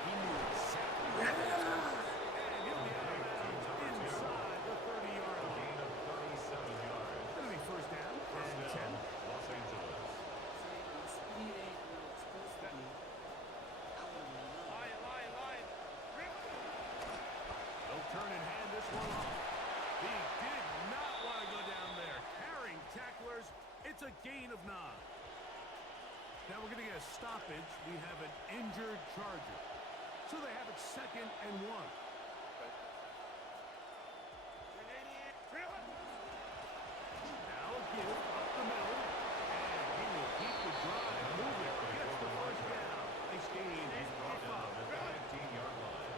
he knew exactly where he was going. And he'll be out of bounds inside the 30-yard line. Gain of 37 yards. It's going to be first down and 10. Los Angeles. Speed ain't what it's supposed to be. I wouldn't know. Lion. They'll turn and hand this one off. He did not want to go down there. Carrying tacklers, it's a gain of 9. Now we're going to get a stoppage. We have an injured Charger. So they have it 2nd and 1. Now a give up the middle. And he will keep the drive moving. Gets the first down. Nice gain. He's brought down at the 15-yard line.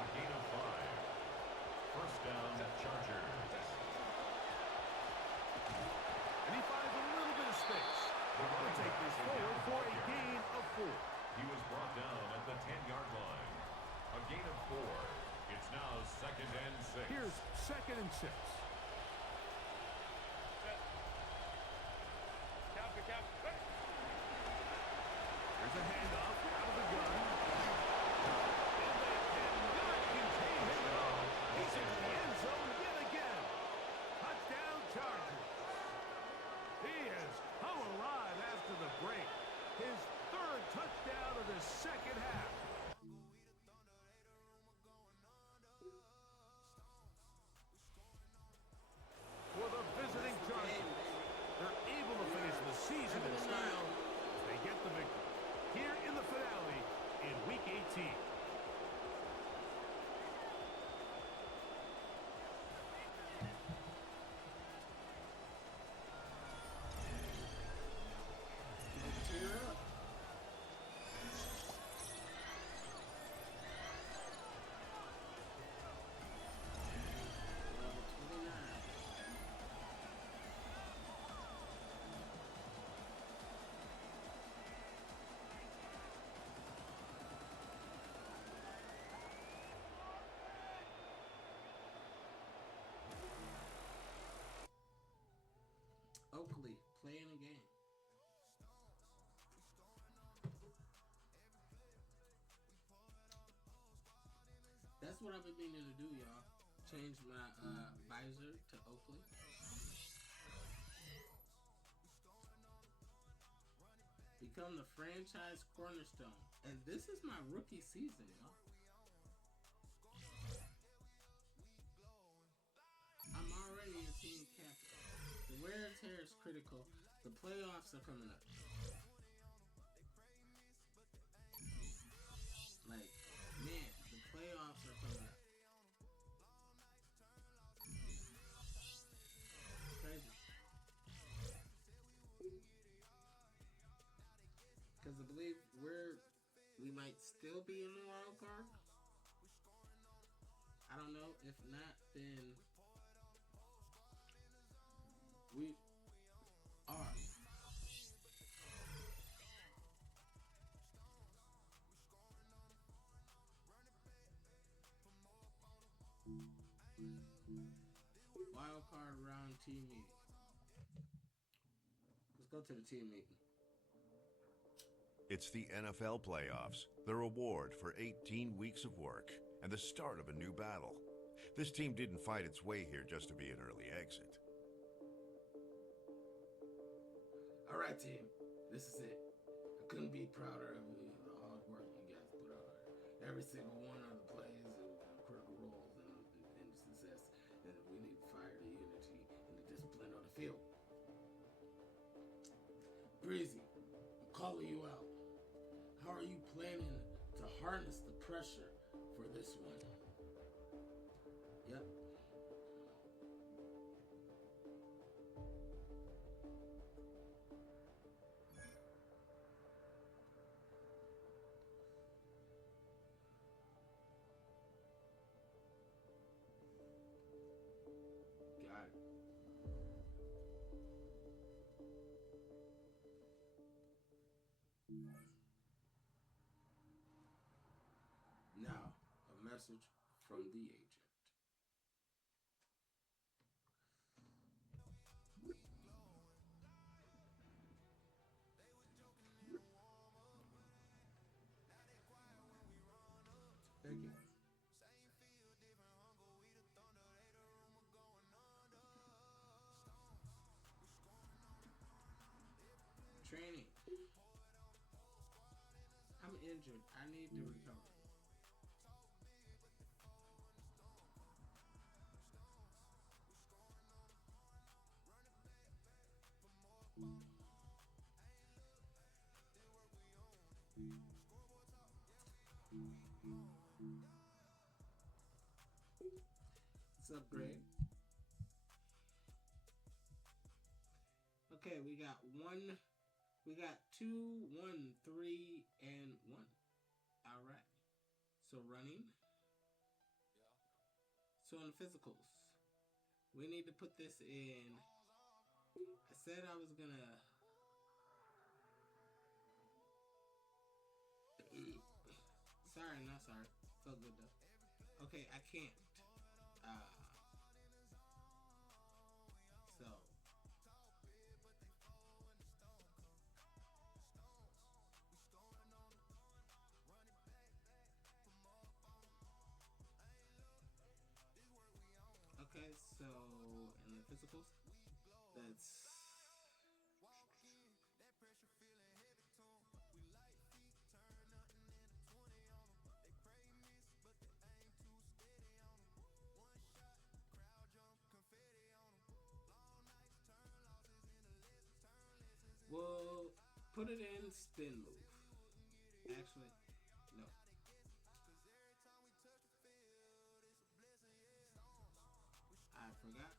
A gain of 5. First down, Chargers. And he finds a little bit of space. They'll take this forward for a gain of 4. He was brought down at the 10-yard line. A gain of 4. It's now 2nd and 6. Here's 2nd and 6. There's a handoff out of the gun. And they cannot contain him at all. He's in the end zone yet again. Touchdown Chargers. He has come alive after the break. His 3rd touchdown of the second half. For the visiting Chargers, they're able to finish the season in style as they get the victory here in the finale in Week 18. Tear up. Level 29. Oakley playing a game. That's what I've been meaning to do, y'all. Change my visor to Oakley. Become the franchise cornerstone. And this is my rookie season, y'all. I'm already a team captain. The wear and tear is critical. The playoffs are coming up. Like, man, the playoffs are coming up. Crazy. Because I believe we might still be in the wild card. I don't know. If not, then we are. start around team meeting. Let's go to the team meeting. It's the NFL playoffs, the reward for 18 weeks of work, and the start of a new battle. This team didn't fight its way here just to be an early exit. All right, team. This is it. I couldn't be prouder of you, the hard work you guys put out there. Every single one of the plays and critical roles in the success. And we need to fire the unity and the discipline on the field. Breezy, I'm calling you out. How are you planning to harness the pressure for this one? Yep. Got it. Now, a message from the agent. Thank you. Training. I'm injured. I need to recover. What's up, Greg? Okay, we got 2, 1, 3, and 1. All right. So running. So in the physicals, we need to put this in. I said I was gonna. Sorry, not sorry. Felt good though. Okay, I can't. So. Okay, so in the physicals, that's. Well, put it in spin move. Actually, no. I forgot.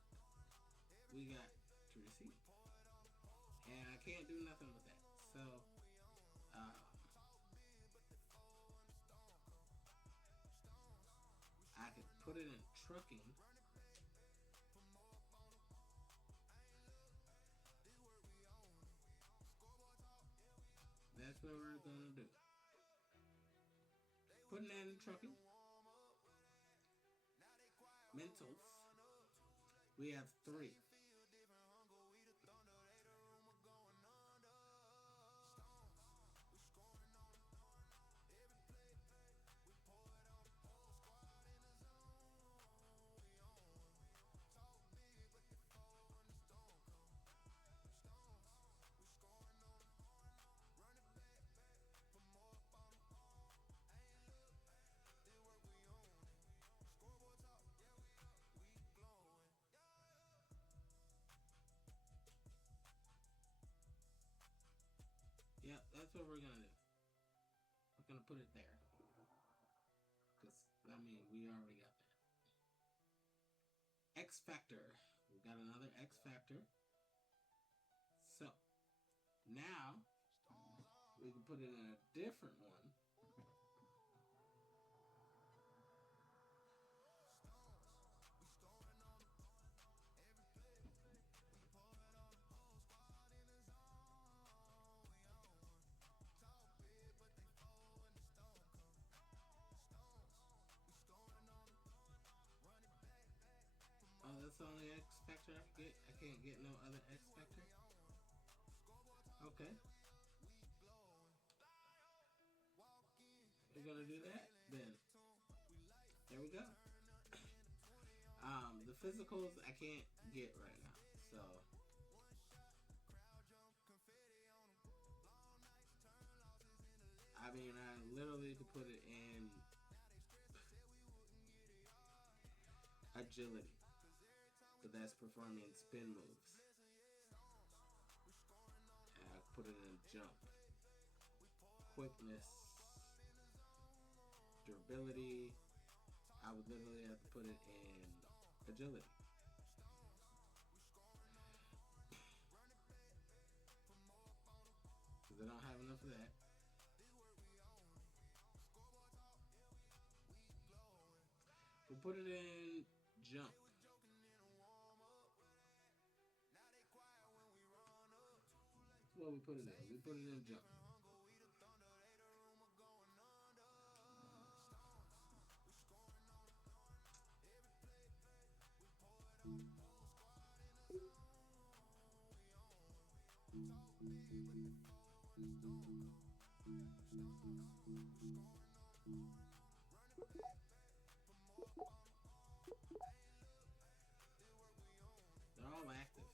We got to receive. And I can't do nothing with that. So, I could put it in trucking. That's what we're gonna do. Putting that in trucking. Mentals. We have 3. Yeah, that's what we're gonna do. We're gonna put it there. Because, I mean, we already got that. X Factor. We got another X Factor. So, now, we can put it in a different one. Oh, that's the only X factor I can get? I can't get no other X factor? Okay. We're gonna do that then. There we go. The physicals I can't get right now, so I mean I literally could put it in agility, but that's performing spin moves. And I put it in jump, quickness, durability. I would literally have to put it in agility. Because I don't have enough of that. We'll put it in jump. That's what we put it in. We put it in jump. They're all active.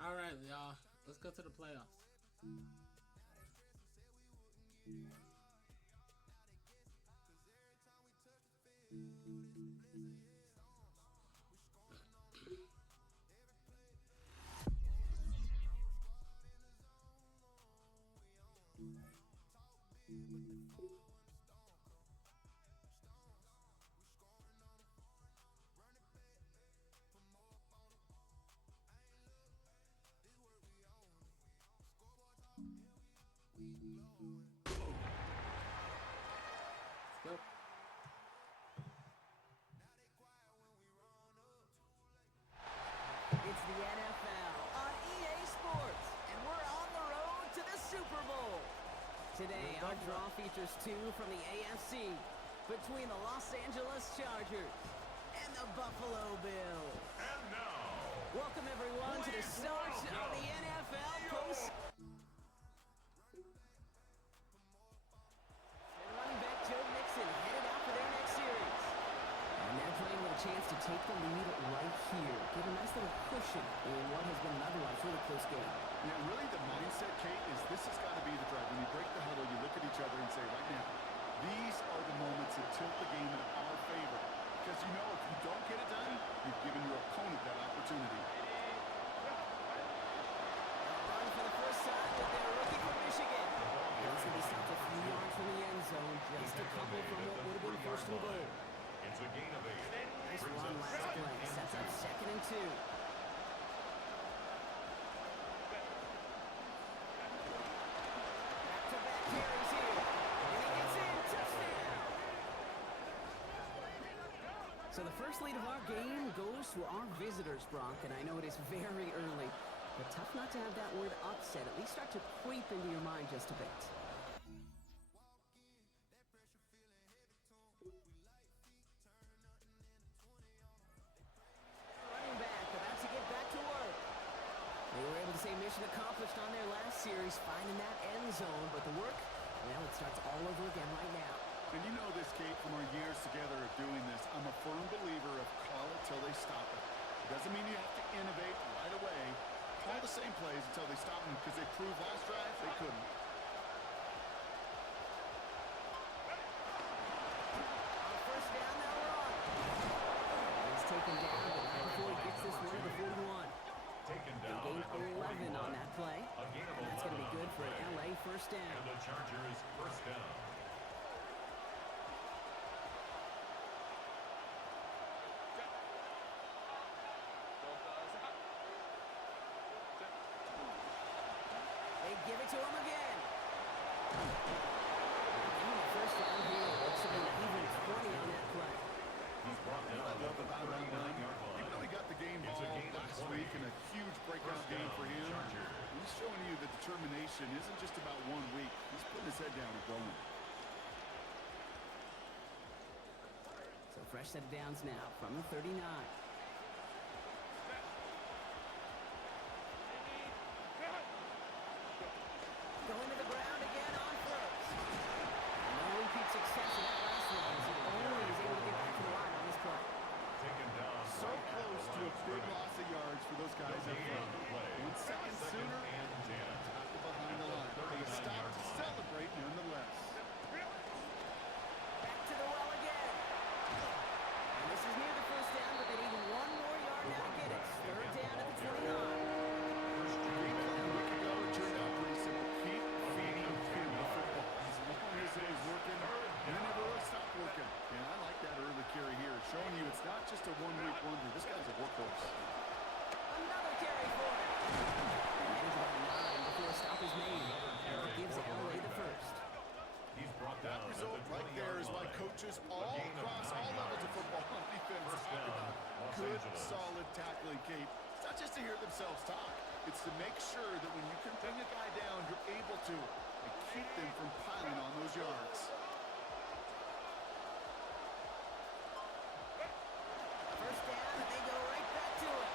All right, y'all. Let's go to the playoffs. Let's go. It's the NFL on EA Sports, and we're on the road to the Super Bowl. Today, our draw features two from the AFC between the Los Angeles Chargers and the Buffalo Bills. And now, welcome everyone to the start of the NFL post. And running back Joe Mixon headed out for their next series. And they're playing with a chance to take the lead right here. Get a nice little cushion in what has been an otherwise really close game. Yeah, really the mindset, Kate, is this has got to be the drive. When you break the huddle, you look at each other and say, right now, these are the moments that tilt the game in our favor. Because you know if you don't get it done, you've given your opponent that opportunity. Run for the first time with their rookie from Michigan. He's going to be stopped a few yards from the end zone. Just a couple from what would have been first and goal. it's a gain of 8. Nice run last play. Sets up 2nd and 2. Back-to-back carries here. And he gets in. Touchdown. So the first lead of our game goes to our visitors, Brock. And I know it is very early, but tough not to have that word upset at least start to creep into your mind just a bit. Mission accomplished on their last series, finding that end zone. But the work, well, it starts all over again right now. And you know this, Kate, from our years together of doing this, I'm a firm believer of call it till they stop it. It doesn't mean you have to innovate right away. Call the same plays until they stop them, because they proved last drive they couldn't. On first down, now we're on. He's taken down, but not before he gets this one to the 41. Taken They down gain at the 11 on 41. that play. A gain of And that's going to be 11 good on for the an play. LA first down. And the Chargers first down. They give it to him again. Give him a first down here. Looks to be even 20 on that play. He's brought down I at love the about that run. 39-yard line. Even though he got the game It's ball a gain of last 20. week and a huge breakout First game down, for him, Chargers. he's showing you that determination isn't just about 1 week. He's putting his head down and going. So fresh set of downs now from the 39. Going to the ground again on first. No repeat success in that last one, as he only is able to get back to the line on this play. Taken down. So close to a big loss of yards for those guys up front. 1 second sooner, and 10. tackle behind the line. They stop to celebrate nonetheless. Back to the well again. And this is near the first down, but they need 1 more yard now to get it. Third down at the 29. Game plan a week ago, it turned out pretty simple. Keep feeding him the football. As long as it is working, and then never really stop working. And I like that early carry here, showing you it's not just a 1-week wonder. This guy's a workhorse. Another carry for him. Managed about 9 before a stop is made. That gives LA the first. He's brought That down at result the right there 20-yard is why line. coaches all across all levels of football on defense First talk down, about Los good, Angeles. solid tackling, Kate. It's not just to hear themselves talk. It's to make sure that when you can bring a guy down, you're able to, and keep them from piling on those yards. First down, and they go right back to it.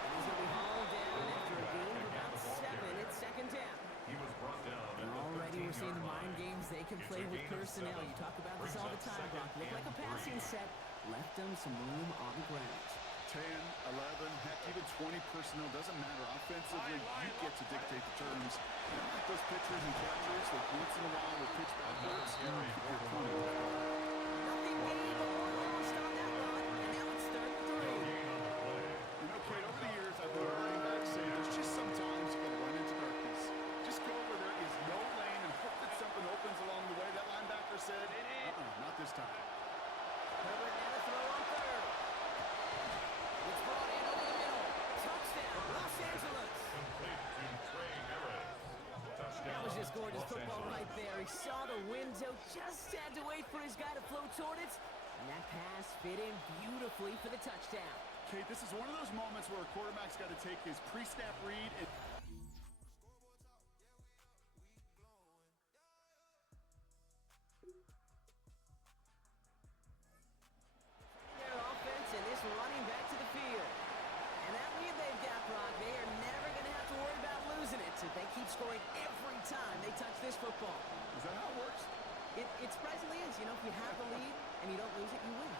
And he's going to be hauled down after a gain of about 7. It's second down. He was brought down at And the already we're seeing the 13-yard mind line. games they can It's play a with gain of personnel. 7. You talk about this Brings all the up time, second Brock. Looked like a and passing 3. set. Left them some room on the ground. 10, 11, heck, even 20 personnel, doesn't matter. Offensively, you get to dictate the terms. They're like those pitchers and catchers that once in a while will pitch backwards. carry Keep for your the point. Nothing gained or lost on that run. And now it's third and 3. Gain on the play. You know, Kate, over the years, I've heard running backs say there's just sometimes you got to run into darkness. Just go where there is no lane and hope that something opens along the way. That linebacker said, not this time. Herbert now to throw on third. It's brought in over the middle. Touchdown, Los Angeles. Complete to Trey Harris. Touchdown. That was just gorgeous Los football Angeles. right there. He saw the window, just had to wait for his guy to float toward it. And that pass fit in beautifully for the touchdown. Kate, this is one of those moments where a quarterback's got to take his pre-snap read and Their offense and this running back to the field. And that lead they've got, Brock, they are never going to have to worry about losing it if they keep scoring every time they touch this football. is that how it works? It surprisingly is. You know, if you have the lead and you don't lose it, you win.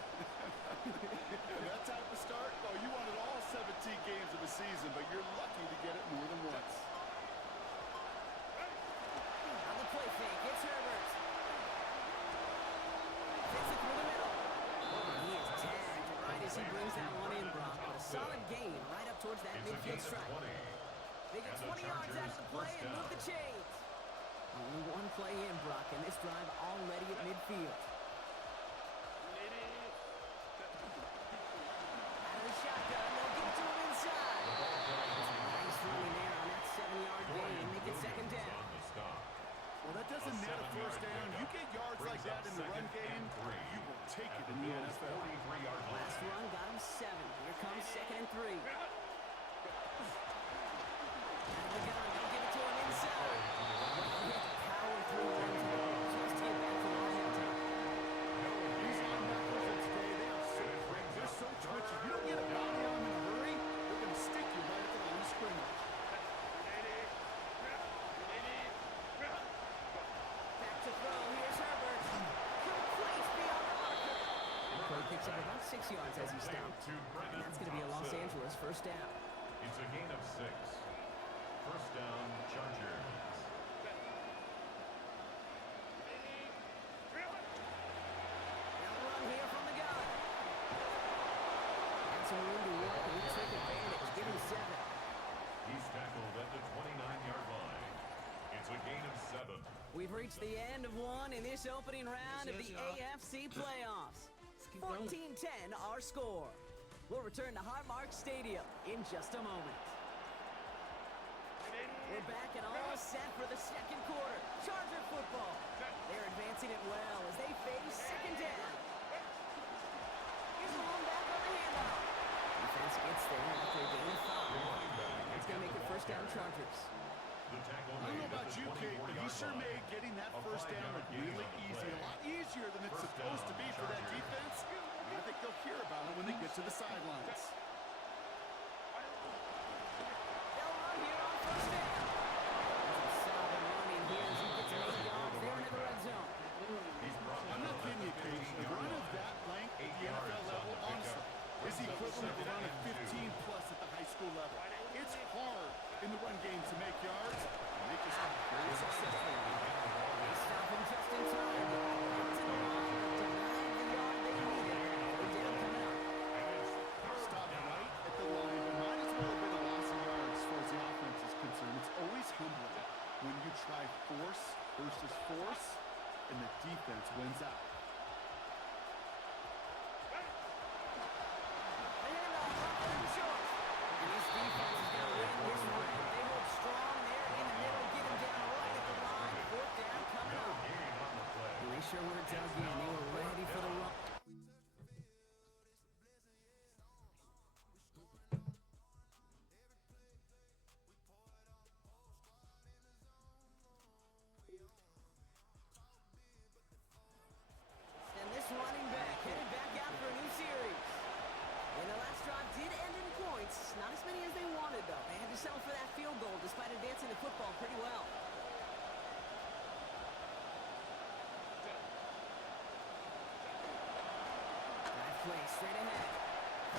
And that type of start, oh, you wanted all 17 games of the season, but you're lucky to get it more than once. On the play fake, it's Herbert. Fits it through the middle. He is tagged right as he brings that one in, Brock. But a solid gain right up towards that It's a gain midfield of strike. 20. They get And the 20 yards out of the Chargers play first and move down. the chains. Only one play in, Brock, and this drive already at midfield. Out of the shotgun, they'll get it to him inside. Nice running there on that 7-yard gain. Make it second down. On the stop. Well, that doesn't net a first down. You get yards like that in the run game, you will take it in the NFL. 43-yard line. Last run got him 7. Here comes second and 3. Out of the gun, they'll give it to him inside. He had to power through one time just to get back to the line that time. These linebackers of today, they're so twitchy. You don't get a body on them in a hurry, they're going to stick you right at the line of scrimmage. Picks up about 6 yards as he stopped. And that's going to be a Los Angeles first down. It's a gain of 6. First down, Chargers. They'll run here from the gun. And some room to work, and he'll take advantage. Give him 7. He's tackled at the 29-yard line. It's a gain of 7. We've reached the end of one in this opening round of the AFC playoffs. 14-10 our score. We'll return to Highmark Stadium in just a moment. We're back and all set for the second quarter. Charger football. They're advancing it well as they face second down. Here's a long back on the handoff. Defense gets there after a gain of 5. It's going to make it first down Chargers. I don't know about you, Kate, but he sure made getting that first down look really easy. A lot easier than it's supposed to be for that defense. And I think they'll hear about it when they get to the sidelines. They'll run here on first down. That's a solid running here as he gets 8 yards there into the red zone. I'm not kidding you, Kate. A run of that length at the NFL level, honestly, is the equivalent of a run of 15-plus at the high school level. It's hard in the run game to make yards, and they just are very successful. They stop him just in time. Into the line, denied the yard they needed. Third down coming up. Stopped right at the line, but might as well have been a loss of yards as far as the offense is concerned. It's always humbling when you try force versus force, and the defense wins out. Sure were dug in. They were ready for the run. And this running back headed back out for a new series. And the last drive did end in points. Not as many as they wanted, though. They had to settle for that field goal despite advancing the football pretty well. Play straight ahead.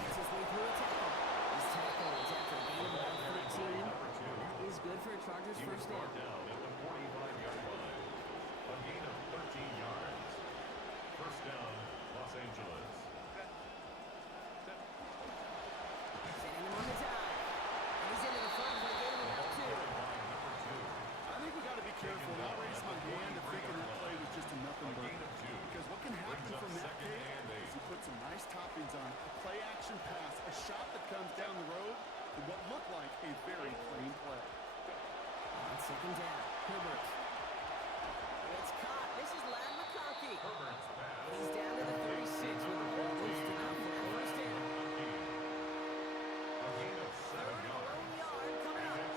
Gets his way through a tackle. His tackle is after a gain of about 13. That is good for a Chargers first down. Down at the 45-yard line. A gain of 13 yards. First down, Los Angeles. Sending him on the dive. And he's into the front for a gain of about 2. I think we got to be careful not raising my hand and thinking that play was just a nothing burger. Because what can happen from that kick is he puts some nice toppings on it. A play-action pass, a shot that comes down the road, and what looked like a very clean play. On second down, Herbert. It's caught. This is Ladd McConkey. He's down to the 36 with the ball loose to out for that first down. A gain of 7 yards. 1 yard coming up.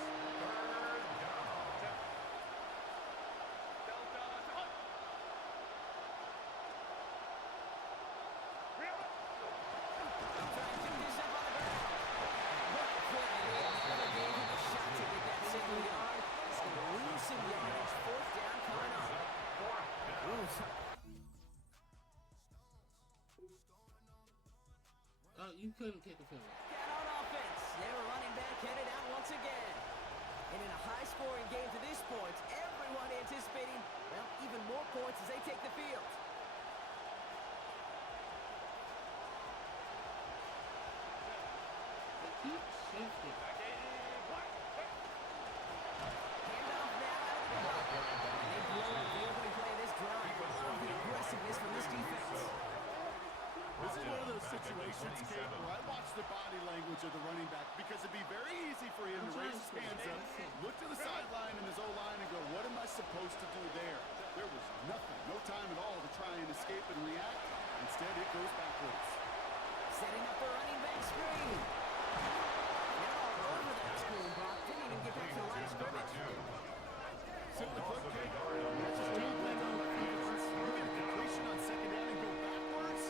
Oh, you couldn't kick a field goal. Get on offense. They're running back headed out once again. And in a high-scoring game to this point, everyone anticipating, well, even more points as they take the field. They keep shifting. Handoff now out of the block. And they blow up the opening play of this drive. Love the aggressiveness from this defense. This is one of those situations, Kate, where I watch the body language of the running back because it'd be very easy for him to raise his hands up, look to the sideline and his O-line and go, what am I supposed to do there? There was nothing, no time at all to try and escape and react. Instead, it goes backwards. Setting up a running back screen. They're all over that screen, Brock. Didn't even get back to the line of scrimmage. Simply put, Kate, that's just job well done by defense. You get a completion on second down and go backwards.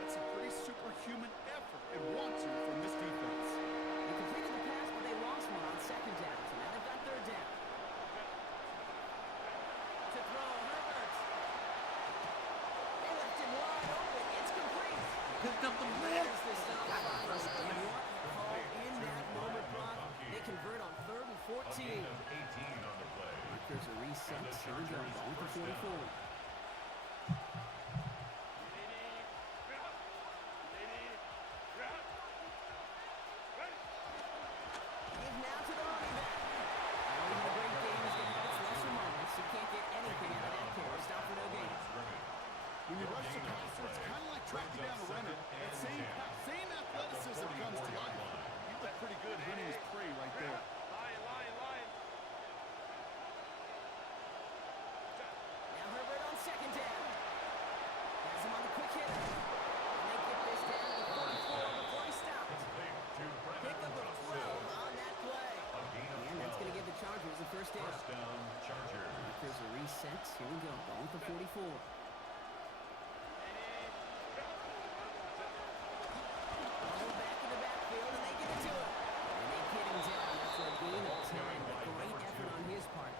That's a pretty superhuman effort and want to from this defense. They completed the pass, but they lost one on second down. So now they've got third down. To throw, Herbert. They left him wide open. It's Picked up the blitz. There's the stop finally. And what a call in that moment, Brock. They convert on 3rd and 14. There's a reset. Here we go. Ball for 44. Give now to the running back. Now even a great game is going to have its lesser moments. You can't get anything out of that carry. Stop for no gain. When you rush the passer, it's kind of like tracking down a runner. That same athleticism comes to life. He looked pretty good hunting his prey right there. Now Herbert on 2nd down. Has him on the quick hit. And they get this down to 44 before he stops. Pick up the 12 on that play. And that's going to give the Chargers a first down. There's a reset. Here we go. Ball for 44.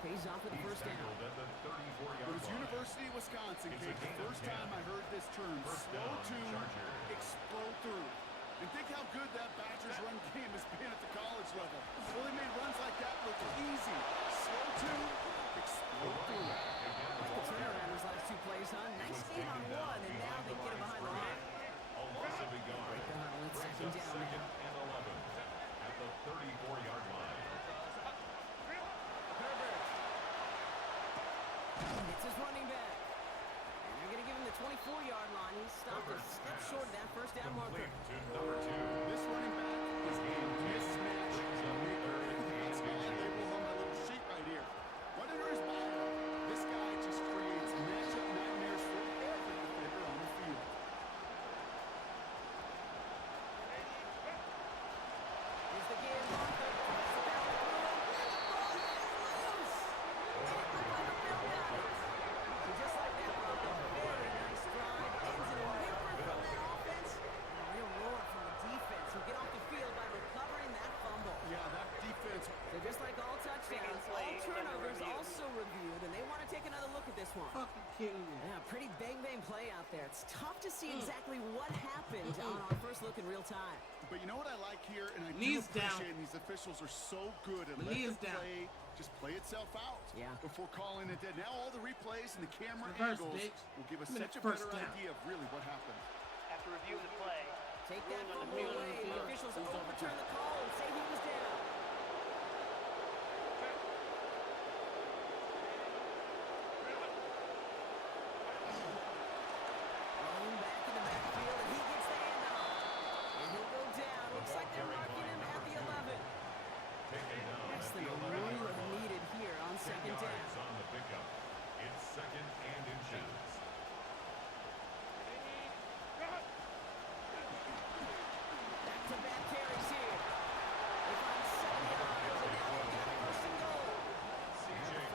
Pays off with the first down. It was University of Wisconsin, Kate. The first time I heard this term, slow to explode through. And think how good that Badgers run game has been at the college level. Well, they made runs like that look easy. Slow to explode through. Like the turnaround those last 2 plays, huh? Nice gain on 1, and now they get him behind the line. Break the huddle. It's 2nd down now. At the 34-yard line. It's his running back. And they're going to give him the 24-yard line. He stopped a step short of that first down marker. This running back is a mismatch maker. That's why I label him on my little sheet right here. What under his bio, this guy just creates matchup nightmares for every defender on the field. Here's the game marker. Just like that, Brock, a very nice drive. Ends in a whimper from that offense. And a real roar from the defense, who get off the field by recovering that fumble. Yeah, that defense. So just like all touchdowns, all turnovers also reviewed, and they want to take another look at this one. Fucking kidding me. Yeah, pretty bang play out there. It's tough to see exactly what happened on our first look in real time. But you know what I like here, and I do Knees appreciate down. these officials are so good at Knees letting the down. play just play itself out before calling it dead. Now all the replays and the camera Reverse, angles bitch. will give us Give me such a the first better down. idea of really what happened. After reviewing the play, Take that fumble away. The officials overturn the call and say he was down. Rolling back in the backfield, and he gets the handoff. And he'll go down. Looks like they're marking him at the 11. Less than a ruler needed here on 2nd down. On the pickup. It's 2nd and inches. Back-to-back carries here. They find 7 yards, and now they've got first and goal.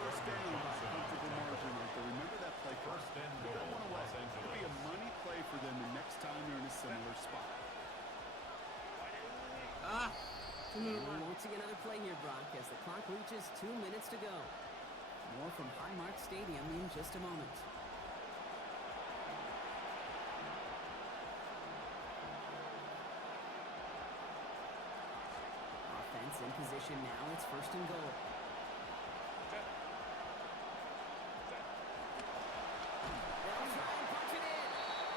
First down by a comfortable margin right there. Remember that play. First and Put that goal, one away. Los Angeles. It'll be a money play for them the next time they're in a similar spot. We won't see another play here, Brock, as the clock reaches 2 minutes to go. More from Highmark Stadium in just a moment. Offense in position now. It's first and goal. They'll try and punch it in.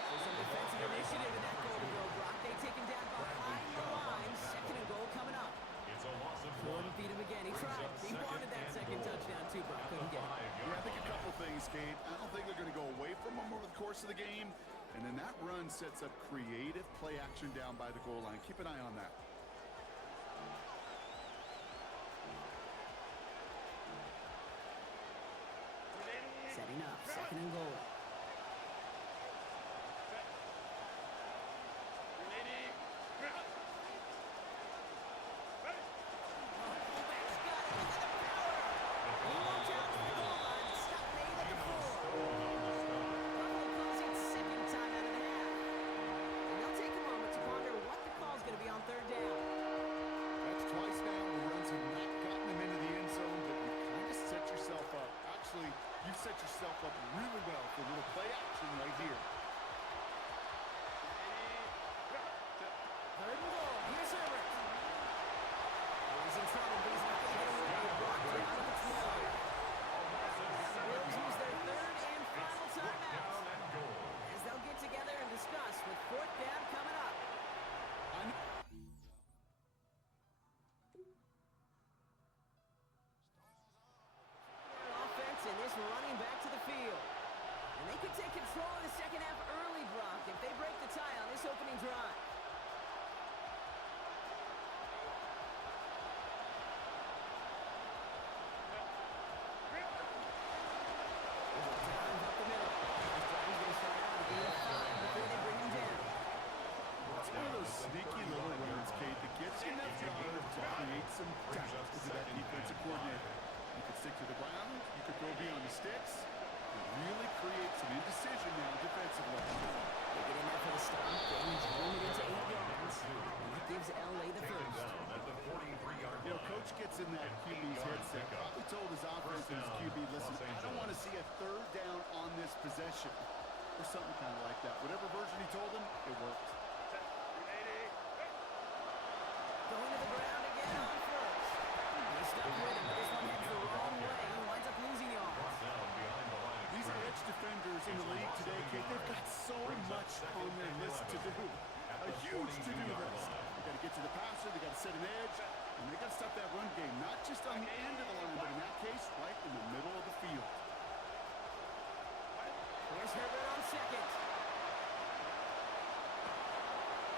There's some defensive initiative in that goal to go, Brock. They take him down behind the line. 2nd and goal coming up. It's a loss of 1. Couldn't beat him again. He tried. He wanted that second touchdown too, Brock. Couldn't get it. Yeah, I think a couple things, Kate. I don't think they're going to go away from them over the course of the game. And then that run sets up creative play action down by the goal line. Keep an eye on that. Setting up. 2nd and goal. Set yourself up really well for a little play action right here. gets in that QB's headset. Probably told his offense and his QB, listen, I don't want to see a third down on this possession. Or something kind of like that. Whatever version he told him, it worked. Going to the ground again on first. He's stuck with him, but this one heads the wrong way. He winds up losing yards. These edge defenders in the league today, Kate, they've got so much on their list to do. A huge to-do list. They got to get to the passer, they got to set an edge, and they got to stop that run game, not just on the end of the line, but in that case, right in the middle of the field. Here's Herbert on second.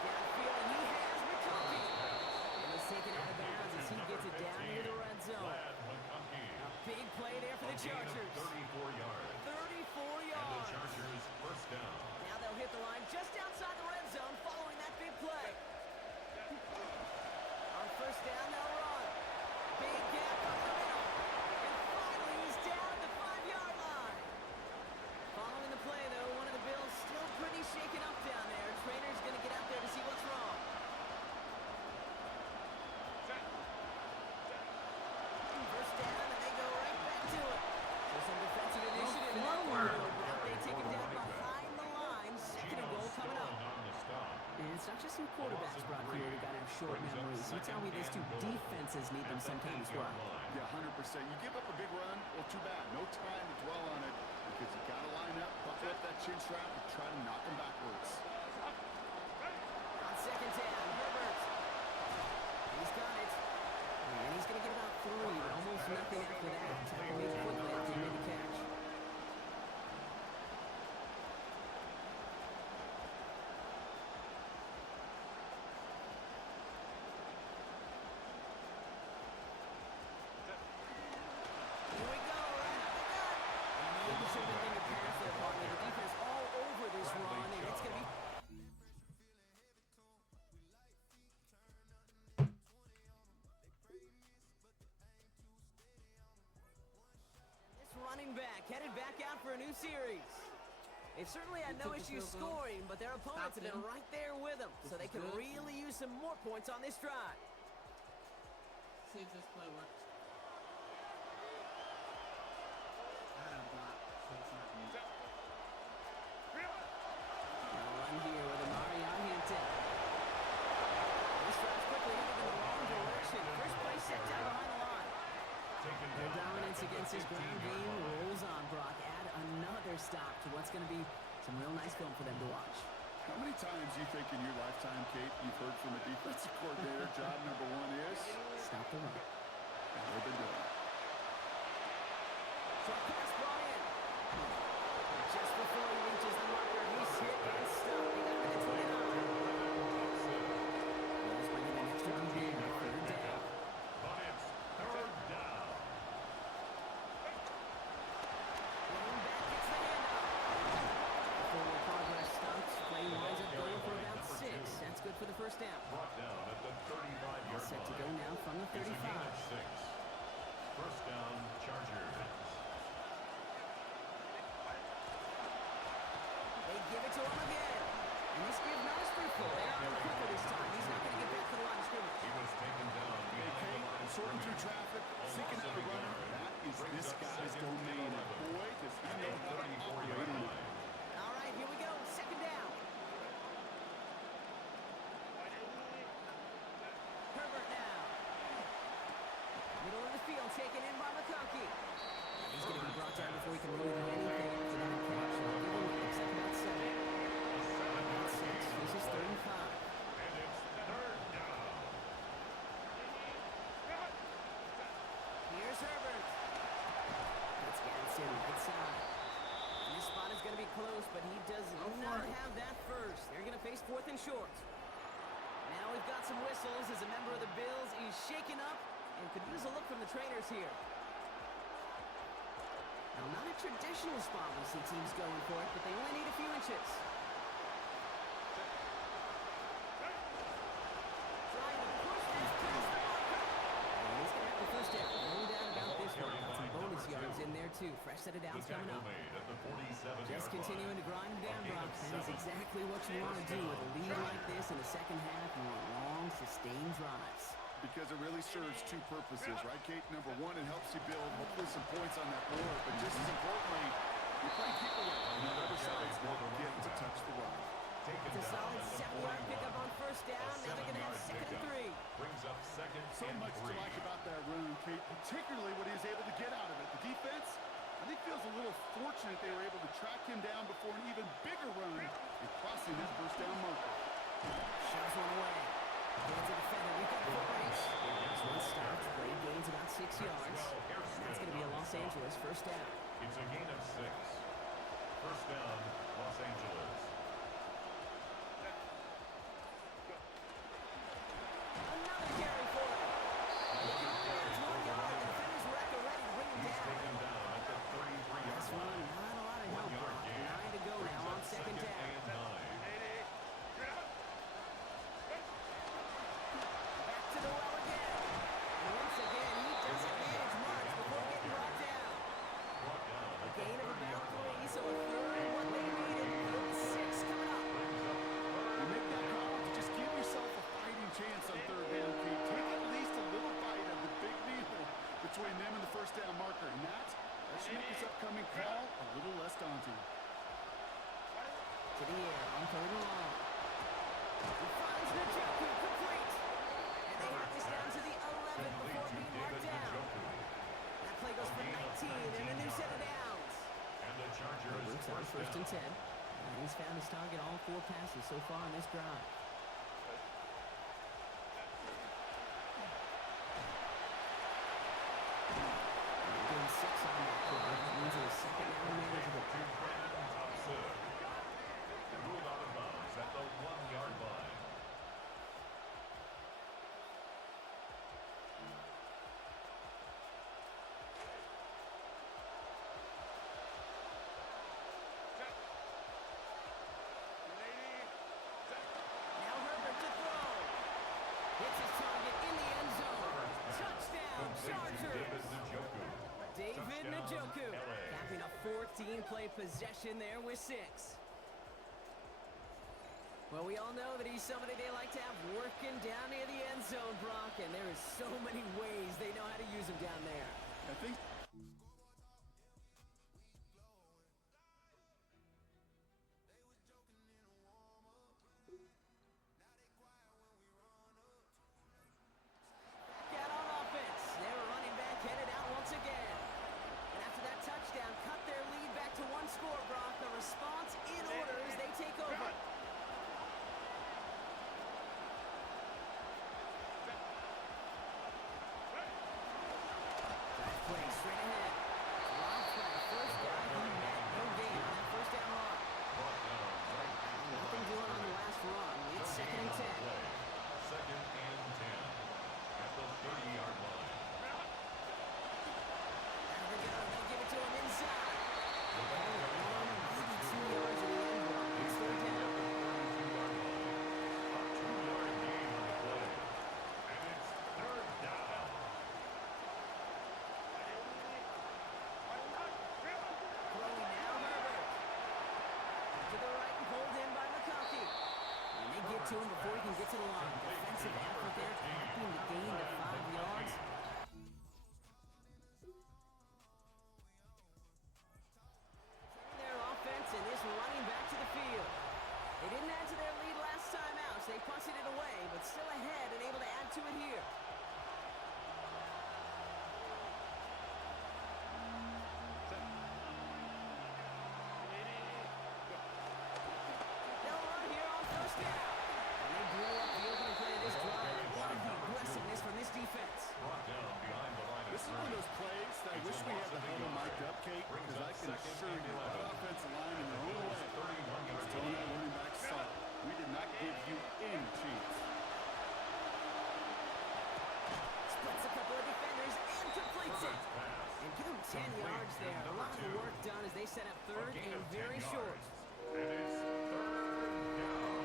Downfield, and he has McConkey. And he's taken out of bounds as he gets it down into the red zone. A big play there for the Chargers. 34 yards. 34 yards. And the Chargers first down. Now they'll hit the line just outside the red zone following that big play. On first down, they'll run. Big gap up the middle. And finally, he's down at the 5-yard line. Following the play, though, one of the Bills still pretty shaken up down there. Trainer's going to get out there to see what's wrong. First down, and they go right back to it. So some defensive initiative in that corner. They take him down behind the line. Second and goal coming up. And it's not just some quarterbacks, Brock, here who got to have short memories. You tell me these two defenses need them sometimes as well. Yeah, 100%. You give up a big run, well, too bad. No time to dwell on it because you got to line up, buckle up that chin strap, and try to knock them backwards. On second down, Herbert. He's got it. And he's going to get about 3, but almost nothing after that. Tackle made quickly after he made the catch. Here we go, right up the gut. Maybe should have been the pass there, partly. The defense all over this run, and it's going to be... This running back headed back out for a new series. They've certainly had no issues scoring, but their opponents have been right there with them, so they can really use some more points on this drive. See if this play works. Run here with Amari on Hampton. This drive's quickly headed in the wrong direction. First play set down behind the line. Their dominance against his ground game rolls on, Brock. Add another stop to what's going to be some real nice film for them to watch. How many times do you think in your lifetime, Kate, you've heard from a defensive coordinator, job number 1 is? Stop the run. And they've been doing it. Short pass brought in. Just before he reaches the marker, he's hit and stopped. He got to the 29. Bills bringing an extra DB on third down. But it's third down. Running back gets the handoff. Forward progress stops. Play winds up going for about 6. That's good for the first down. Brought down at the 35-yard line. Set to go now from the 35. It's a gain of 6. First down, Chargers. They give it to him again. And this gives not a fruitful. They are quicker this time. He's not going to get back to the line of scrimmage. He was taken down behind the line of Sorting through scrimmage. traffic, seeking out the runner. That is this guy's domain. And boy, does he know how to operate in it. All right, here we go. Second down. Herbert now. Middle of the field taken in by McConkey. He's going to be brought down before he can really do anything after that catch. So give him a second about 7. About 6. This is 35. And it's third down. Here's Herbert. That's Gadsden right side. And this spot is going to be close, but he does not have that first. They're going to face 4th and short. Now we've got some whistles as a member of the Bills is shaken up and could use a look from the trainers here. Now, not a traditional spot we see teams going for it, but they only need a few inches. Trying to push this past the marker. And he's going to have the first down. No doubt about this one. Got some bonus yards in there, too. Fresh set of downs The coming tackle up. made at the 47-yard Just line. continuing to grind him down, A gain Brock. of That is 7. exactly what you want to do with a lead like this in the second half. You want long, sustained drives. because it really serves two purposes, right, Kate? Number one, it helps you build hopefully some points on that board, but just as importantly, you're playing people away on the other side's not get to touch the rock. It's a solid 7-yard pickup on first down. Now they're going to have 2nd and 3. Brings up 2nd So and much to 3. like about that run, Kate, particularly what he was able to get out of it. The defense, I think, feels a little fortunate they were able to track him down before an even bigger run and crossing that first down marker. Shoves one away. Hands a defender. We've got 4 race. This one stops. Play gains about 6 yards. And that's going to be a Los Angeles first down. It's a gain of 6. First down, Los Angeles. Another carry for him. It's 1 yard. The defenders were at the ready to bring him He's down. taken down at the 33-yard This one, line. not a lot of help. 1 yard gain. 9 to go now on 2nd down. And 9. Back to the well again. And once again, he doesn't manage much before getting brought down. Brought down A at the gain of about 30-yard 3, line. so a 3rd and what they needed. 6 coming up. You make that call to just give yourself a fighting chance on 3rd down, Kate. Take at least a little bite of the big deal between them and the first down marker. And that should make this upcoming call a little less daunting. To the air on 3rd and long. He finds Njoku complete. And they have this down to the 11 before being marked down. That play goes for 19 and a new set of downs. And the Chargers Works out first and 10. And he's found his target all 4 passes so far in this drive. Doing 6 on that play. That means it was 2nd down and manageable. Ruled out of bounds at the 1-yard line. Now Herbert to throw. Hits his target in the end zone. Touchdown, Chargers. David Njoku capping a 14-play possession there with 6. Well, we all know that he's somebody they like to have working down near the end zone, Brock, and there is so many ways they know how to use him down there. I think Back out on offense. Their running back headed out once again. And after that touchdown, cut their lead back to 1 score, Brock. The response in order as they take over. Drive play straight ahead. Wild play. First guy he met. No gain on that first down run. Nothing doing on the last run. It's 2nd and 10. 2nd and 10 at the 30-yard line. Out of the gun. They'll give it to him inside. Maybe 2 yards in the end block. It's 3rd down. A 2-yard gain on the play. And it's 3rd down. Throwing now Herbert. To the right and pulled in by McConkey. And they get to him before he can get to the line. Defensive effort there, capping the gain to 5 yards. Their offense and this running back to the field. They didn't add to their lead last time out, so they punted it away, but still ahead and able to add to it here. They'll run here on first down. And they blow up the opening play of this drive. Love the aggressiveness from this defense. Brought down behind the line of this is one of those plays that I wish we had the huddle mic'd up, Kate, because I can assure you that offensive line in their own way is telling that running back solid. We did not give you any chance. Splits a couple of defenders and completes it. And give them 10 yards there. A lot of work done as they set up 3rd and very short. And it's 3rd down.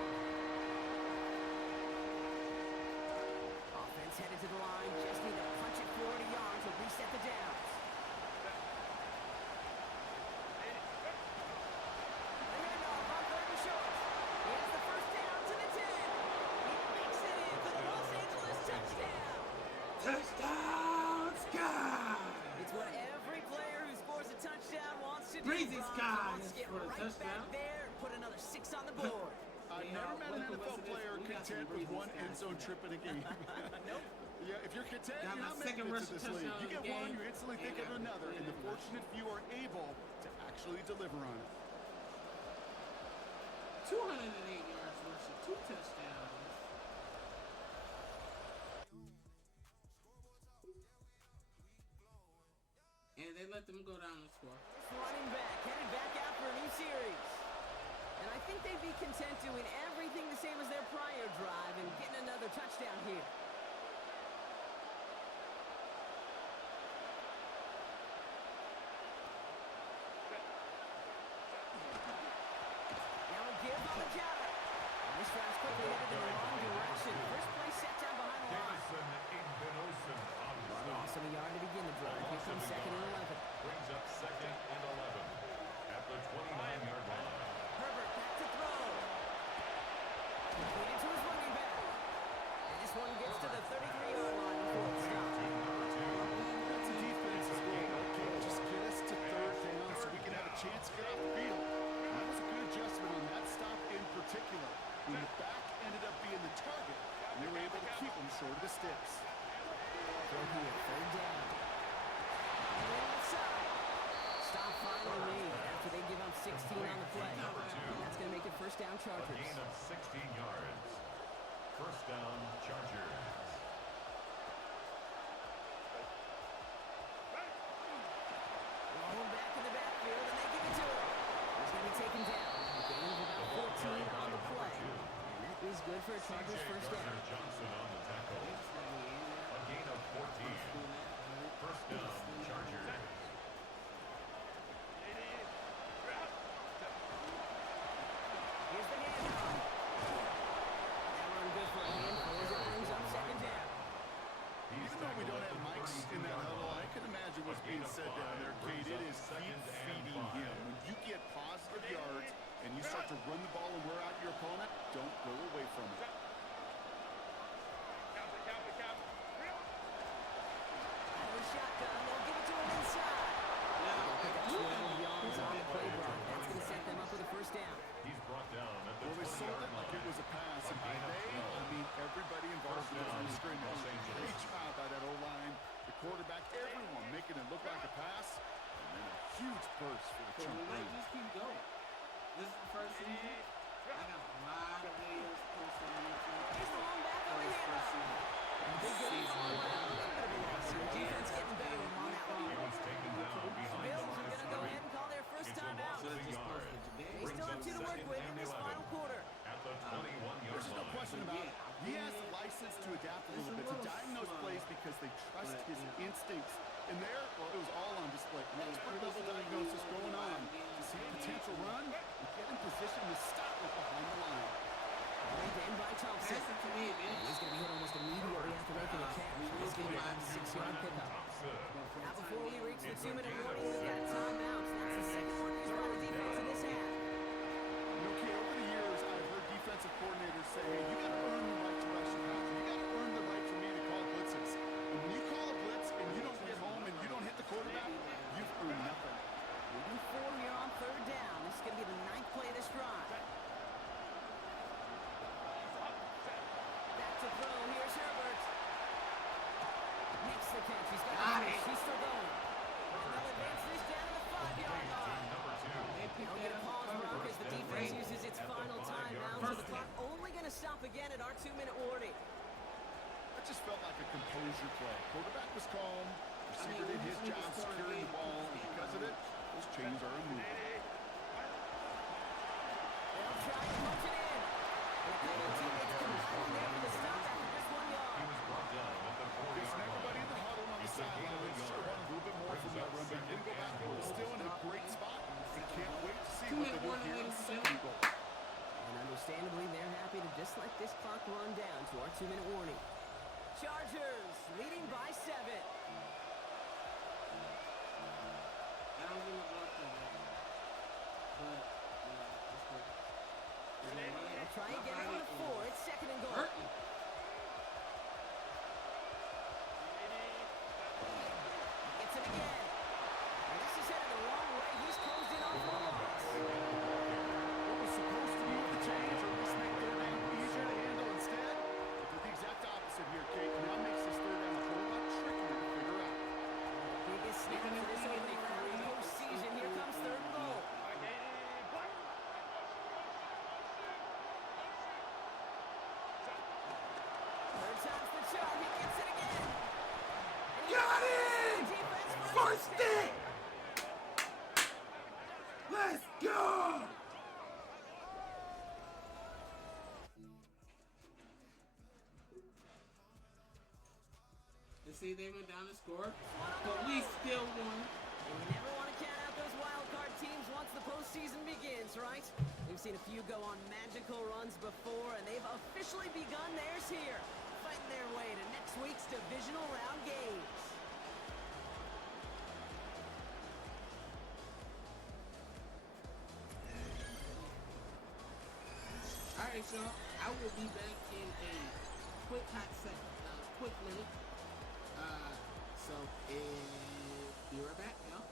Offense headed to the line. Just need to punch it 40 yards to reset the downs. The handoff on 3rd and short. He has the first down to the 10. He makes it in for the Los Angeles touchdown. Touchdown, Skyz! It's what every player who scores a touchdown wants to do. Breezy Bronx. Skyz Wants to get for the right touchdown. back there and put another 6 on the board. I've never met an NFL player content with one end zone trip in a game. Nope. Yeah, if you're content, Got you're my not making second it to rushing this league. touchdown You of get the one, game. you instantly think of another, and the fortunate few are able to actually deliver on it. 208 yards rushing, 2 touchdowns. And they let them go down and score. Running back, headed back out for a new series. And I think they'd be content doing everything the same as their prior drive and getting another touchdown here. Now a give on the counter. And this drive's quickly headed in the wrong direction. First play set down behind the line. Loss of a yard to begin the drive. Here comes 2nd and 11. Brings up 2nd and 11 at the 29-yard line. Herbert back to throw. Completed to his running back. And this one gets to the 33-yard line before it stops. That's a defense's goal. Okay, just get us to 3rd down so we can have a chance to get off the field. And that was a good adjustment on that stop in particular. When the back ended up being the target, and they were able to keep him short of the sticks. Throw here, 3rd down. And inside. Stop finally made after they give up 16 on the play. And that's going to make it 1st down A Chargers. gain of 16 yards. 1st down, Chargers. Rolling back in the backfield, and they give it to him. He's going to be taken down. A gain of about 14 on the play. And that is good for a Chargers 1st down. Johnson on the tackle. A gain of 14. 1st down, Chargers. Here's the handoff. That run good for a handful as it brings up 2nd down. Even though we don't have mics in that huddle, I can imagine what's being said down there, Kate. It is keep feeding him. When you get positive yards and you start to run the ball and wear out your opponent, don't go away from it. Out of a shotgun, they'll give it to him inside. They'll pick up 12 yards on the play block. That's going to set them up with a 1st down. He's brought down at the Well, they sold 20-yard it like it line. was a pass, and by they, I mean everybody involved in the line of scrimmage. Great job by that O-line, the quarterback, everyone making it look like a pass, and then a huge burst for the So chunk we might run. just keep going. This is the first season. I got a lot of videos posted on YouTube. Here's the long back on the First handoff. season. Big Season. gain all around. A little bit of a loss here. Defense getting better on that He one. was taken down behind the Bills are line of going to go ahead scrimmage. and call their 1st It's a time loss out. of a yard. They still have 2 to work with in this final quarter. At the 21-yard There's no line. question about it. He has the license to adapt a little bit, to diagnose plays because they trust his instincts. And there, well, it was all on display. An expert level diagnosis going on to see potential run and get in position to stop it behind the line. Great in by Thompson. Pass it to me, And bitch. he's going to be hit almost immediately after making the catch. He's going to be a 6-yard pickup. Now before we reach the 2-minute warning, we've got a timeout. That's the 2nd one used by the defense in this half. Okay, over the years, I've heard defensive coordinators say, hey, you got to earn the right to rush the passer. You got to earn the right for me to call blitzes. And when you call a blitz and you don't get home and you don't hit the quarterback, you've earned nothing. Moving forward here on 3rd down. This is going to be the 9th play of this drive. Back to throw. Here's Herbert. Makes the catch. He's got the finish. He's still going. And they'll advance this down to the 5-yard line. They'll get a pause, Brock, as the defense uses its final timeout. So the clock only going to stop again at our 2-minute warning. That just felt like a composure play. Quarterback was calm. Receiver did his job securing the ball. And because of it, those chains are unmovable. They'll try to punch it in. And a couple of teammates combining there for the stop after just 1 yard. He was brought down at the 40-yard Listen, everybody in the line. huddle on the sideline sure wanted a little bit more from that run, but he didn't go back. He was still in a great spot. We can't wait to see what they do here in the second goal. And understandably, they're happy to just let this clock run down to our 2-minute warning. Chargers leading by 7. I don't give a block for that. But, that's good. They'll try again on the 4. It's 2nd and goal. Hurt me. Got it! First it! Let's go! You see, they went down the score, but we still won. And you never want to count out those wild card teams once the postseason begins, right? We've seen a few go on magical runs before, and they've officially begun theirs here, fighting their way to next week's divisional round games. All right, y'all. I will be back in a quick quick minute. So, be right back, y'all.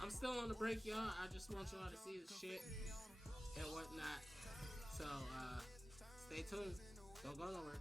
I'm still on the break, y'all. I just want y'all to see the shit and whatnot. So, stay tuned. Don't go nowhere.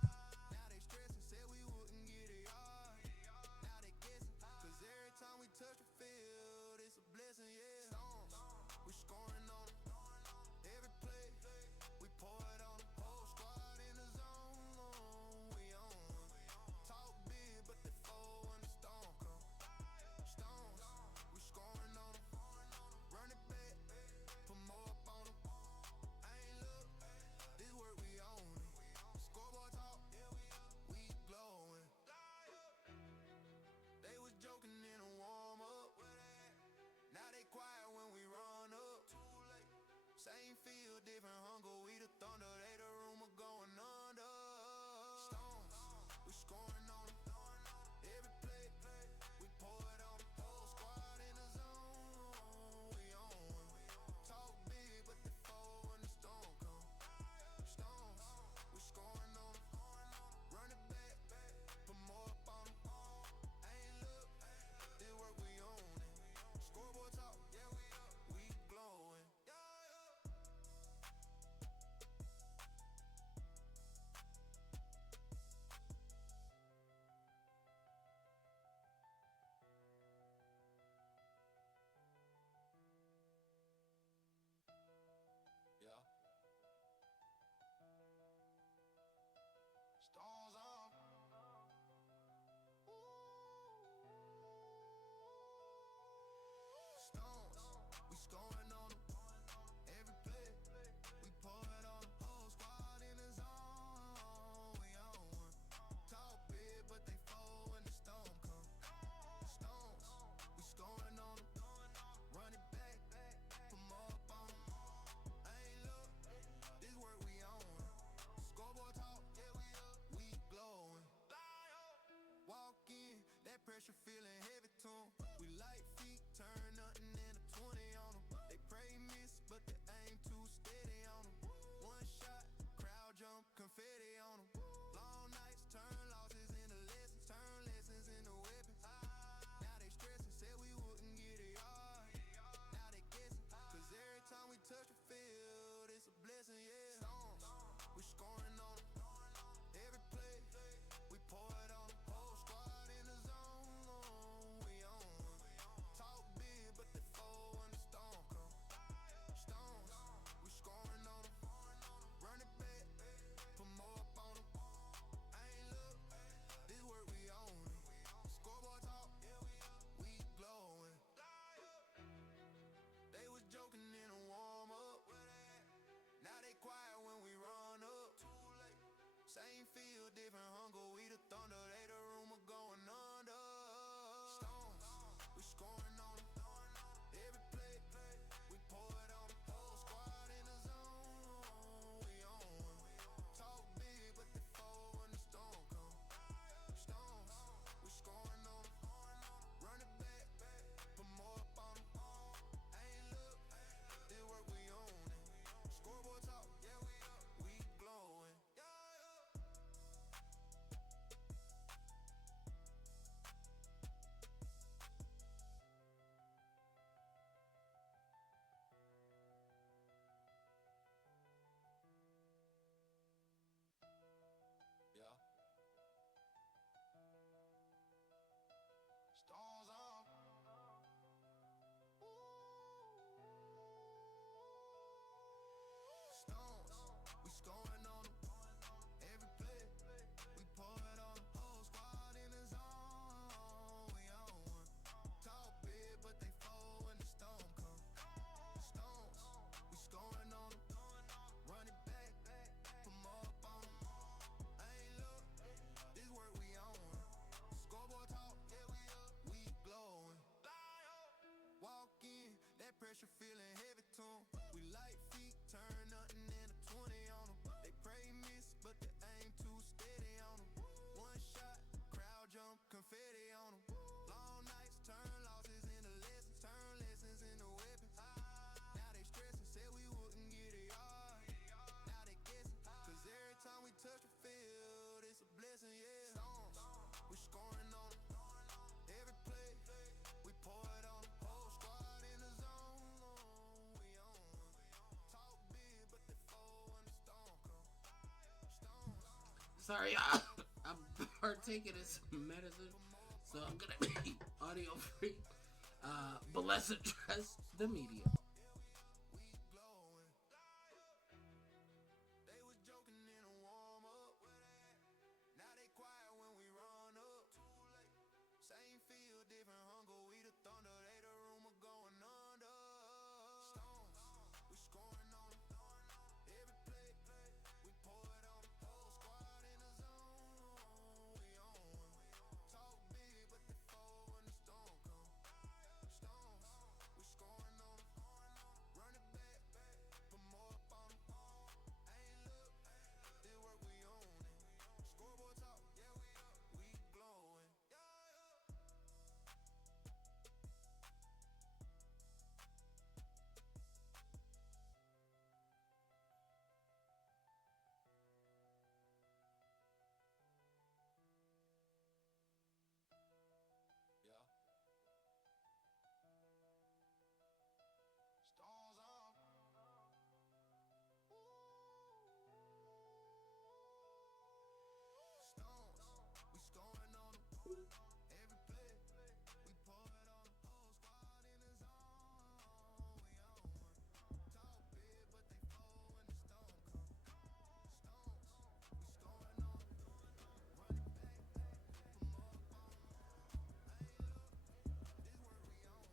Same field, different hunger. We the thunder, they the rumor going under. Stones, we scoring on them. Every play, we pour it on them. Whole squad in the zone. We on. Talk big, but they fall when the storm come. Stones, we scoring on them. Run it back, put more up on them. Ain't look, this work we own it. Scoreboard talk, yeah we up, we glowing. Stones up. Stones, we scoring on them. Every play, we pour it on them. Whole squad in the zone. We on one. Talk big, but they fall when the storm come. Stones, we scoring on them. Run it back, put more up on them. Ain't look, this work we on. Scoreboard talk, yeah we up, we glowing. Walk in, that pressure feeling heavy to 'em. We light feet, turn nothing into 20 on them. They pray miss, but they aim too steady on them. One shot, crowd jump, confetti on them. Long nights, turn losses into lessons, turn lessons into weapons. Now they stressing, said we wouldn't get a yard. Now they guessing, cause every time we touch the field, it's a blessing, yeah. Stones, we scoring on them. Every play, we pour it on them. Whole squad in the zone, we on. Talk big, but they fall when the storm come. Stones, we scoring on them. Run it back, put more up on them. Ain't look, this work we own. Scoreboard talk, we glowing. They was joking in a warm up. Now they quiet when we run up. Same field, different hunger. We the thunder, they the rumor going under. Stones, we scoring on them. Every play, we pour it on them. Whole squad in the zone. We on. Talk big, but they fall when the storm come. Stones, we scoring on them. Run it back, put more up on them. Ain't look, this work we own. Scoreboard talk, yeah we up, we glowing. Sorry, I'm partaking in some medicine, so I'm gonna be audio free. But let's address the media. They was joking in a warm up. Now they quiet when we run up. Too late. Same field, different hunger. We the thunder, they the rumor going under. Stones, we scoring on them. Every play, we pour it on them. Whole squad in the zone. We on one. Talk big, but they fall when the storm come. Stones, we scoring on them. Run it back, put more up on them. Ain't look, this work we own it. Scoreboard talk, yeah we up, we glowing. Yeah. Stones on. Stones, we scoring on them. Every play, we pour it on them. Whole squad in the zone. We on one. Talk big, but they fall when the storm come. Stones, we scoring on them. Run it back, put more up on them. Ain't look, this work we on.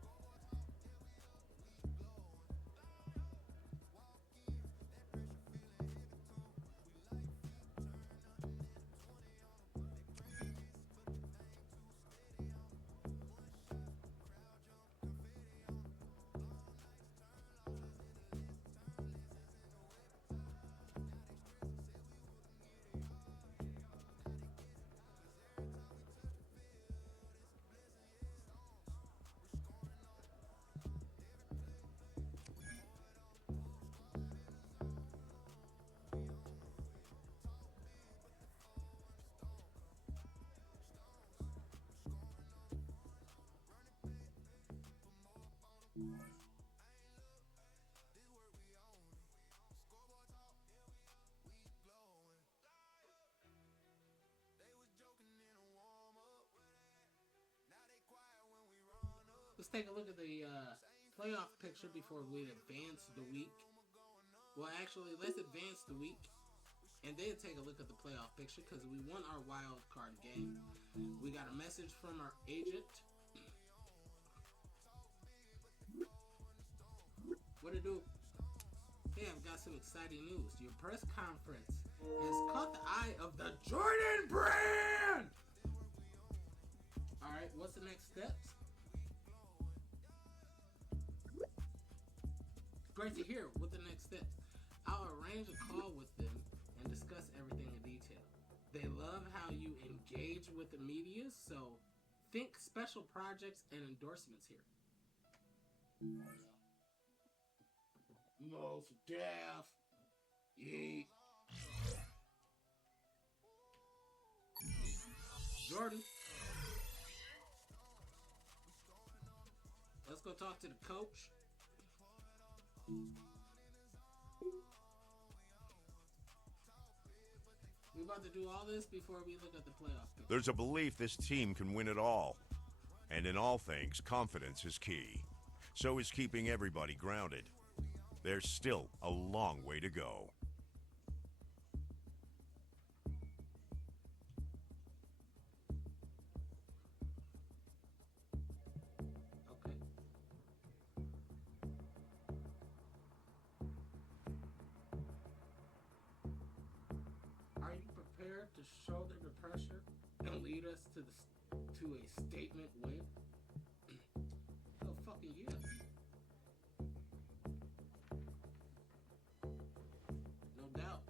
Scoreboard talk, yeah we up, we glowing. Walk in, that pressure feeling heavy to 'em. We like feet, turn nothing into 20 on 'em. They practice, but the thing too steady on 'em. One shot, crowd jump, confetti on 'em. Long nights turn losses into lessons, turn lessons into weapons. Now they stressing, said we wouldn't get it all. Now they guessing, 'cause every time we touch the field, it's a blessing, yeah. Stones, we scoring on 'em. Every play, we pour it on 'em. Whole squad in the zone, we on one. Talk big, but they fall when the storm come. Stones, we scoring on 'em. Run it back, put more up on 'em. Ain't look, this work we own it. Scoreboard talk, yeah we up, we glowing. They was joking in a warm up. Now they quiet when we run up. Let's take a look at the playoff picture before we advance the week. Well, actually, let's advance the week and then take a look at the playoff picture because we won our wild card game. We got a message from our agent. What to do? Hey, I've got some exciting news. Your press conference has caught the eye of the Jordan brand. All right, what's the next steps? Great to hear. What the next steps? I'll arrange a call with them and discuss everything in detail. They love how you engage with the media, so think special projects and endorsements here. Most deaf. Yeet. Jordan. Let's go talk to the coach. We're about to do all this before we look at the playoff picture. There's a belief this team can win it all. And in all things, confidence is key. So is keeping everybody grounded. There's still a long way to go. Okay. Are you prepared to shoulder the pressure and lead us to a statement win? Hell fucking yeah. No doubt.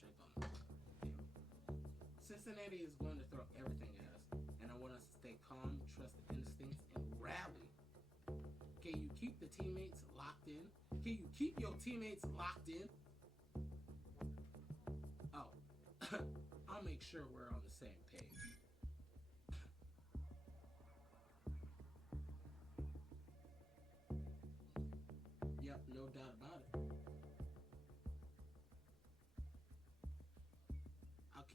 Drake on. Cincinnati is going to throw everything at us, and I want us to stay calm, trust the instincts, and rally. Can you keep the teammates locked in? Can you keep your teammates locked in? Oh, I'll make sure we're on the same page. Yep, no doubt about it.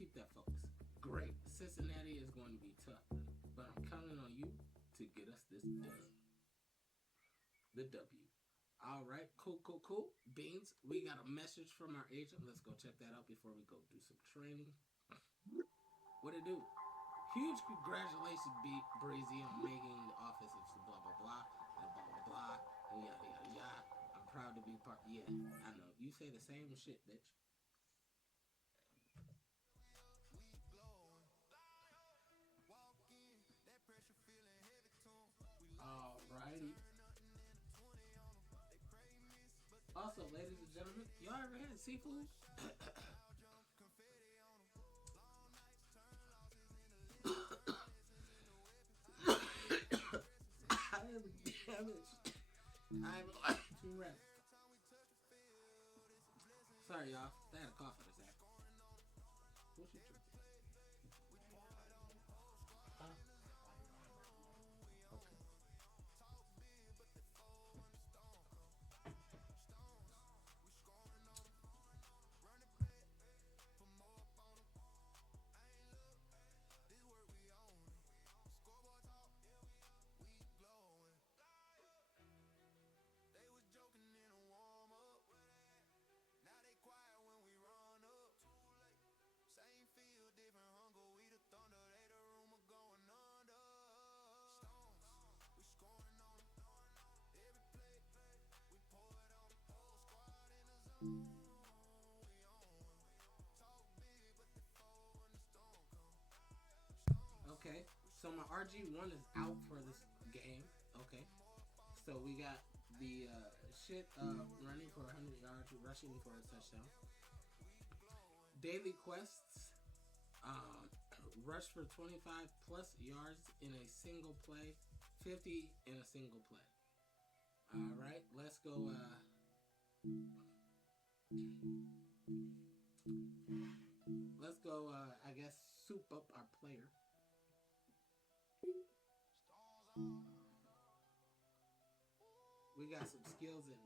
keep that focus. Great. Cincinnati is going to be tough, but I'm counting on you to get us this done. The W. All right, cool. Beans, we got a message from our agent. Let's go check that out before we go do some training. What it do? Huge congratulations, Breezy, on making the offensive blah, blah, blah, and blah, blah, blah, and yada, yada, yada. I'm proud to be part. Yeah, I know. You say the same shit, bitch. Alrighty. Also, ladies and gentlemen, y'all ever had seafood? I'm too red. Sorry, y'all. I had a cough in a sec. What you drinking? Huh? Okay. Okay, so my RG1 is out for this game. Okay, so we got the running for 100 yards, rushing for a touchdown. Daily quests, rush for 25 plus yards in a single play, 50 in a single play. All right, let's go. Let's go. I guess soup up our player. We got some skills in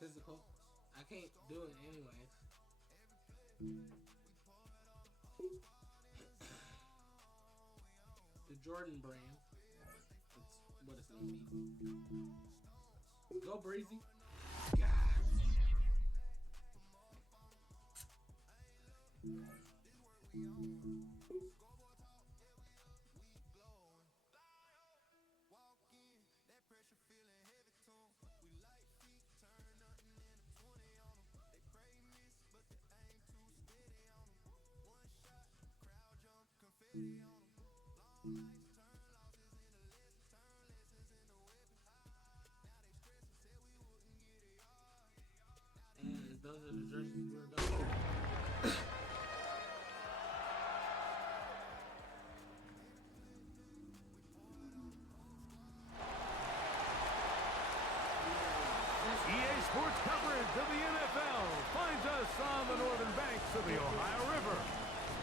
physical. I can't do it anyways. The Jordan brand. That's what it's gonna be. Go Breezy. God. And those are the jerseys we're going. EA Sports coverage of the NFL finds us on the northern banks of the Ohio River.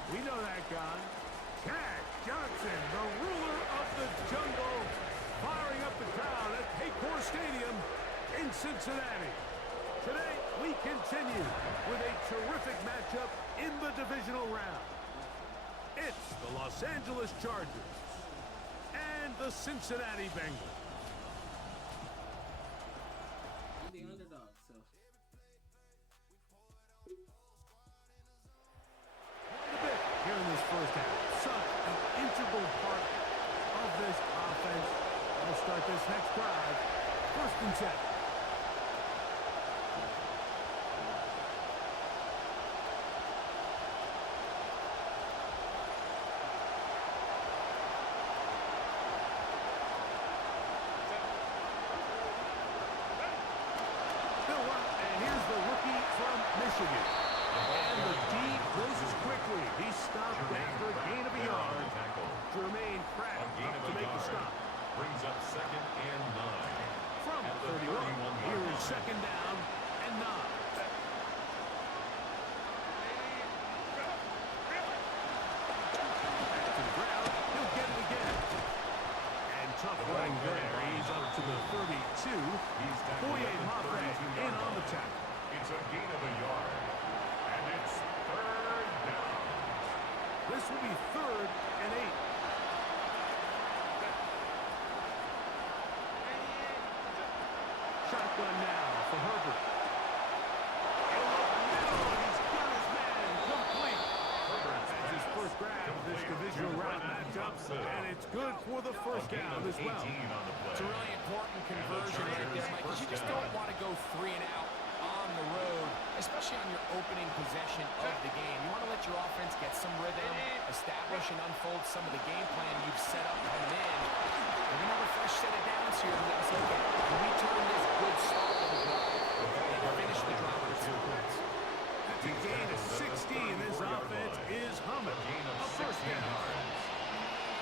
We know that guy. Chad Johnson, the ruler of the jungle, firing up the crowd at Paycor Stadium in Cincinnati. Today, we continue with a terrific matchup in the divisional round. It's the Los Angeles Chargers and the Cincinnati Bengals. I'm the underdog, so. Quite a bit here in this first half. Such an integral part of this offense. We'll start this next drive. 1st and 10. It's a gain of a yard. And it's 3rd it's good for the first down as well. It's a really important conversion right there, Mike, because you just don't want to go 3 and out on the road, especially on your opening possession of the game. You want to let your offense get some rhythm, establish and unfold some of the game plan you've set up coming in. They're going to have a fresh set of downs here. And they'll say, okay, can we turn this good start of the drive and finish the drive with 2 points? That's a gain of 16. This offense is humming. A first down.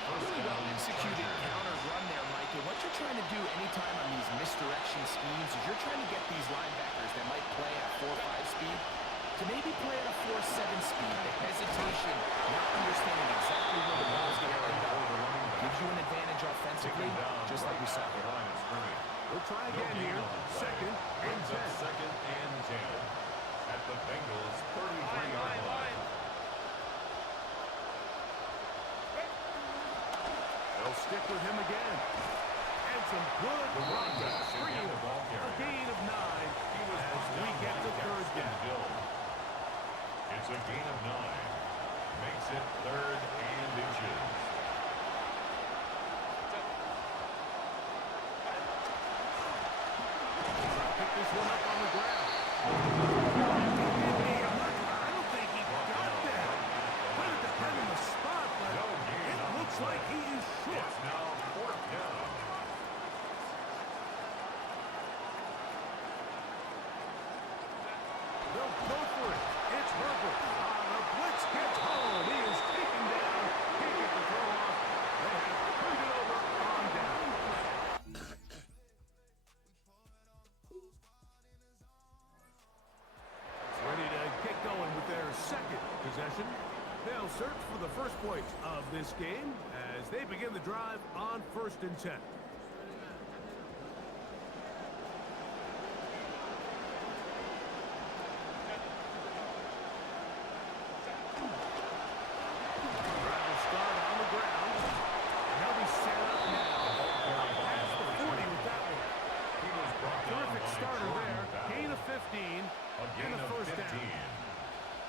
Really well executed counter run there, Mike. And what you're trying to do anytime on these misdirection schemes is you're trying to get these linebackers that might play at a 4-5 speed to maybe play at a 4-7 speed. The hesitation, not understanding exactly where the ball is going to end up, gives you an advantage offensively, just like we saw here. We'll try again here. Second and 10. Second and 10 at the Bengals 33-yard line. They'll stick with him again. And some good progress. Bringing a gain of 9 as we get to third down. It's a gain of 9. Makes it 3rd and inches. Pick this one up on the ground. I don't think he got that. Might have depended on the spot, but it looks like he is short. It's now 4th down. They'll go for it. It's Herbert. The blitz gets home. He is taken down. He gets the throw off. They have turned it over on down. Ready to get going with their second possession. They'll search for the first points of this game as they begin the drive on 1st and 10. And a first down.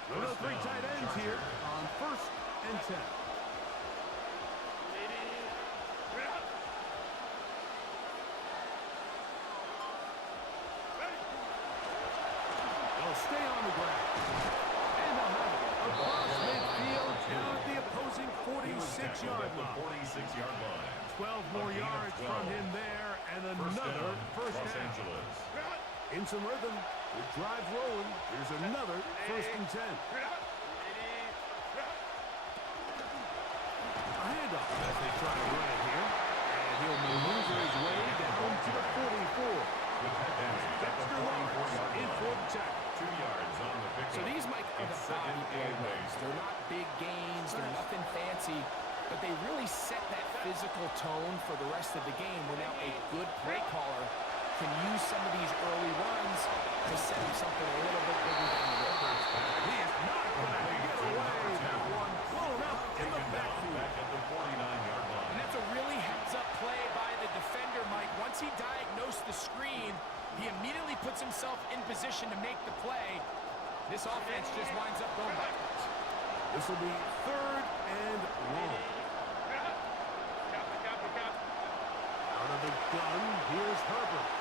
Little 3 tight ends here on 1st and 10. They'll stay on the ground. And they'll have it across midfield down at the opposing 46-yard line. 46-yard line. 12 more yards from him there, and another first down. In some rhythm, the drive rolling. Here's another 1st and 10. A handoff as they try to run it here. And he'll maneuver his way down to the 44. Dexter Lawrence in for the tackle. 2 yards on the pick. So these, Mike, are the body blow runs. They're not big gains. They're nothing fancy. But they really set that physical tone for the rest of the game where now a good play caller can use some of these early runs to set him something a little bit bigger down the road. He is not going to get away. That one blown up in the backfield. Back at the 49-yard line. And that's a really heads-up play by the defender, Mike. Once he diagnosed the screen, he immediately puts himself in position to make the play. This offense just winds up going backwards. This will be 3rd and long. Out of the gun, here's Herbert.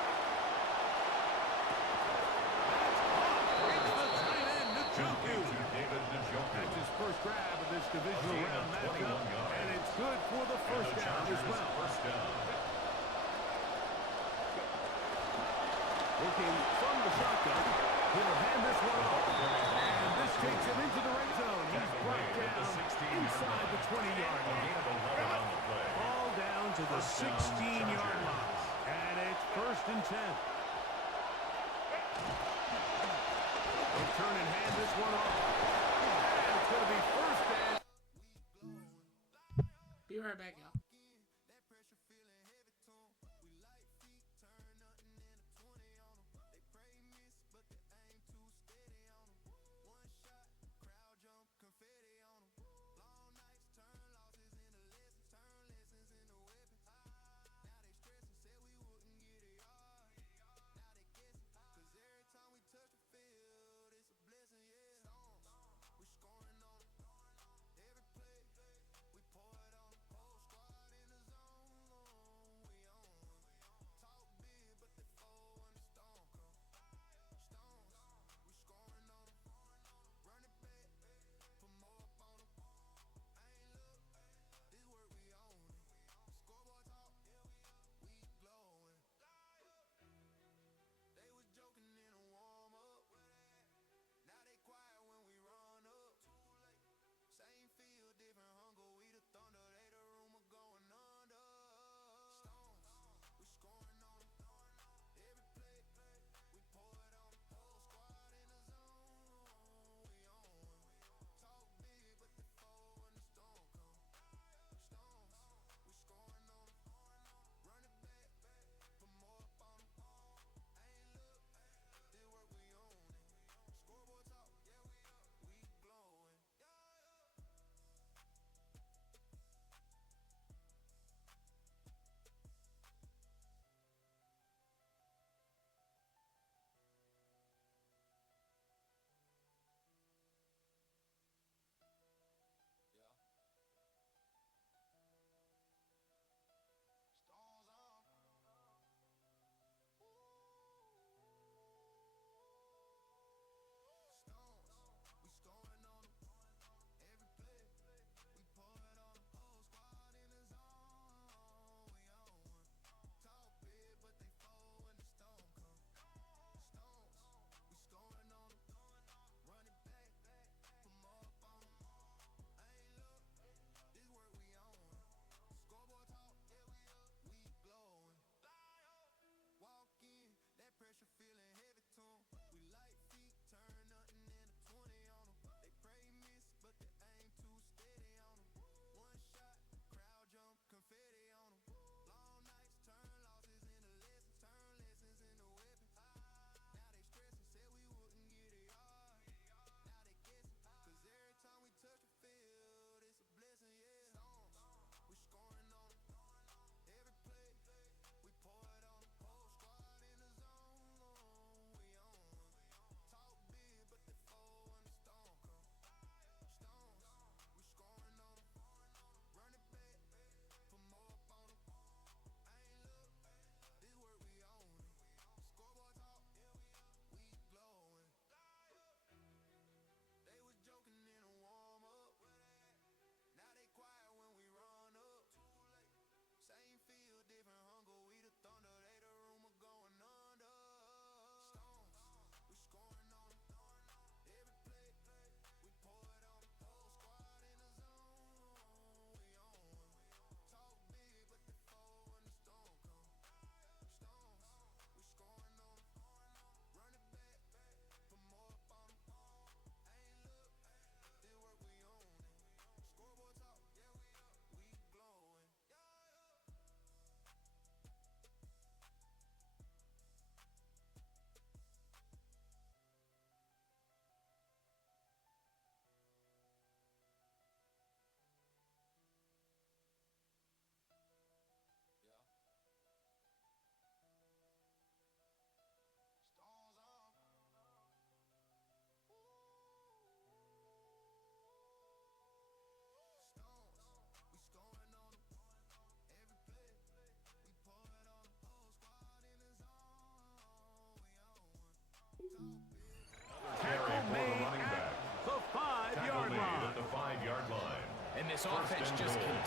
That's his first grab of this divisional round matchup, and it's good for the first down as well. Looking from the shotgun, he'll hand this one off, and this takes him into the red zone. He's brought down inside the 20-yard line. Ball down to the 16-yard line, and it's 1st and 10. They'll turn and hand this one off. And it's going to be 1st and... Be right back, y'all.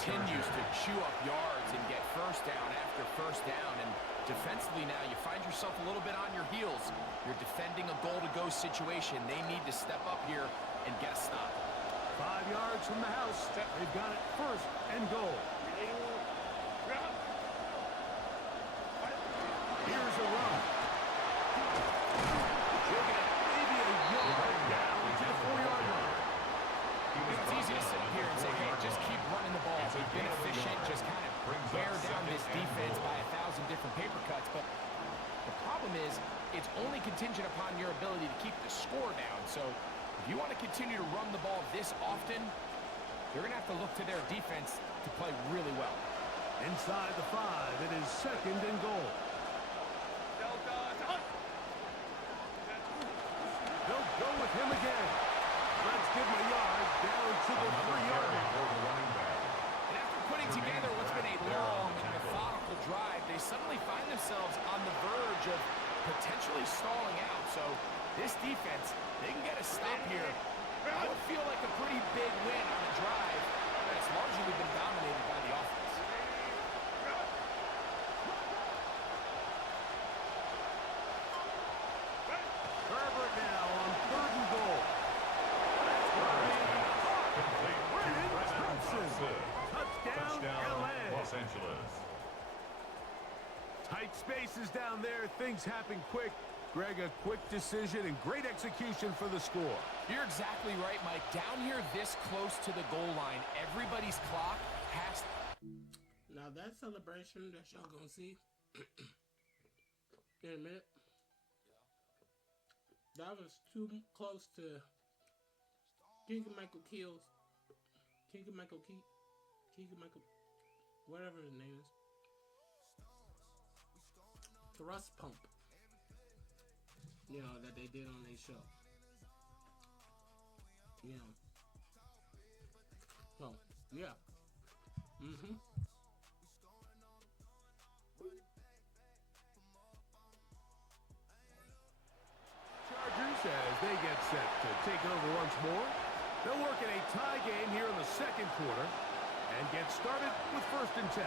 continues to chew up yards and get first down after first down. And defensively now, you find yourself a little bit on your heels. You're defending a goal-to-go situation. They need to step up here and get a stop. 5 yards from the house. They've got it first and goal. Here's a run. He'll get maybe a yard down to the 4-yard line. It's easy to sit here and say, hey, just keep running the ball. We've been efficient, just kind of wear down this defense by 1,000 different paper cuts. But the problem is, it's only contingent upon your ability to keep the score down. So if you want to continue to run the ball this often, you're going to have to look to their defense to play really well. Inside the 5, it is second and goal. They'll go with him again. Let's give him a yard down to the 3-yard line. And after putting together what's been a long and methodical drive, they suddenly find themselves on the verge of potentially stalling out. So this defense, they can get a stop here. That would feel like a pretty big win on a drive that's largely been dominated by the offense. Herbert now on 3rd and goal. That's going to be Thompson. Touchdown, LA. Los Angeles. Tight spaces down there. Things happen quick. Greg, a quick decision and great execution for the score. You're exactly right, Mike. Down here this close to the goal line, everybody's clock has... Now that celebration that y'all gonna see in a minute, that was too close to Keegan-Michael Keels, Keegan-Michael, whatever his name is, thrust pump, you know, that they did on their show. You know. So, yeah. Chargers, as they get set to take over once more, they'll work in a tie game here in the 2nd quarter and get started with 1st and 10.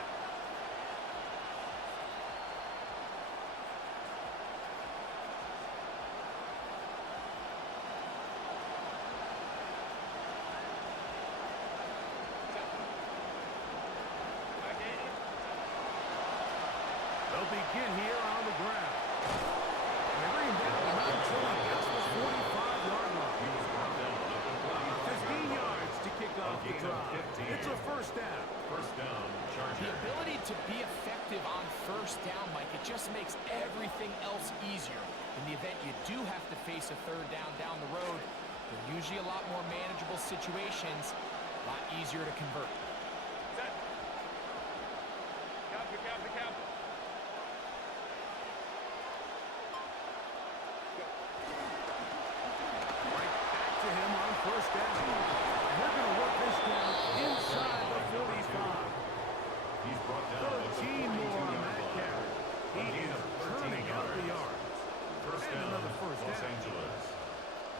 They'll begin here on the ground. They bring him down until he gets the 45-yard line. 15 yards to kick off the drive. It's a 1st down. First down, Chargers. The ability to be effective on 1st down, Mike, it just makes everything else easier. In the event you do have to face a 3rd down the road, they're usually a lot more manageable situations, a lot easier to convert. To him on 1st down. And they're going to work this down inside the 45. He's brought down 13 more on that carry. He is turning out the yards. First And down, another 1st Los down. Angeles.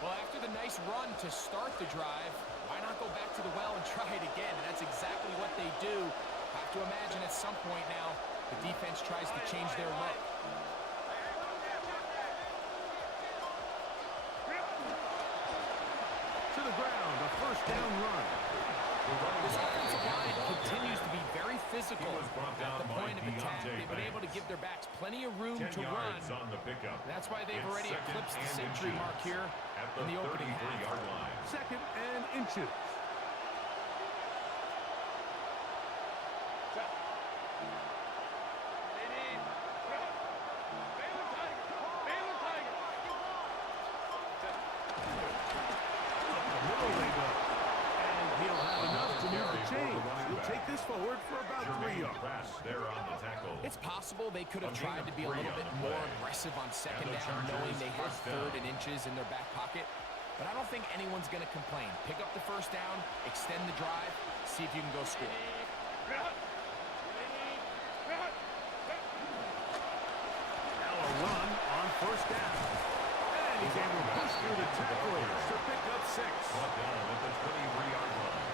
Well, after the nice run to start the drive, why not go back to the well and try it again? And that's exactly what they do. Have to imagine at some point now, the defense tries to change their look. To the ground, a 1st down run. This offensive line continues to be very physical at the point of attack. They've been able to give their backs plenty of room 10 to run. yards on the pickup. That's why they've It's already second eclipsed the and century inches mark here at in the opening half. 33-yard line. 2nd and inches. Forward for about 3 yards. There on the tackle. It's possible they could have tried to be a little bit more aggressive on 2nd down, knowing they had 3rd and inches in their back pocket. But I don't think anyone's going to complain. Pick up the 1st down, extend the drive, see if you can go score. Now a run on 1st down. And he's able to push through the tacklers to pick up 6. Brought down at the 23-yard line.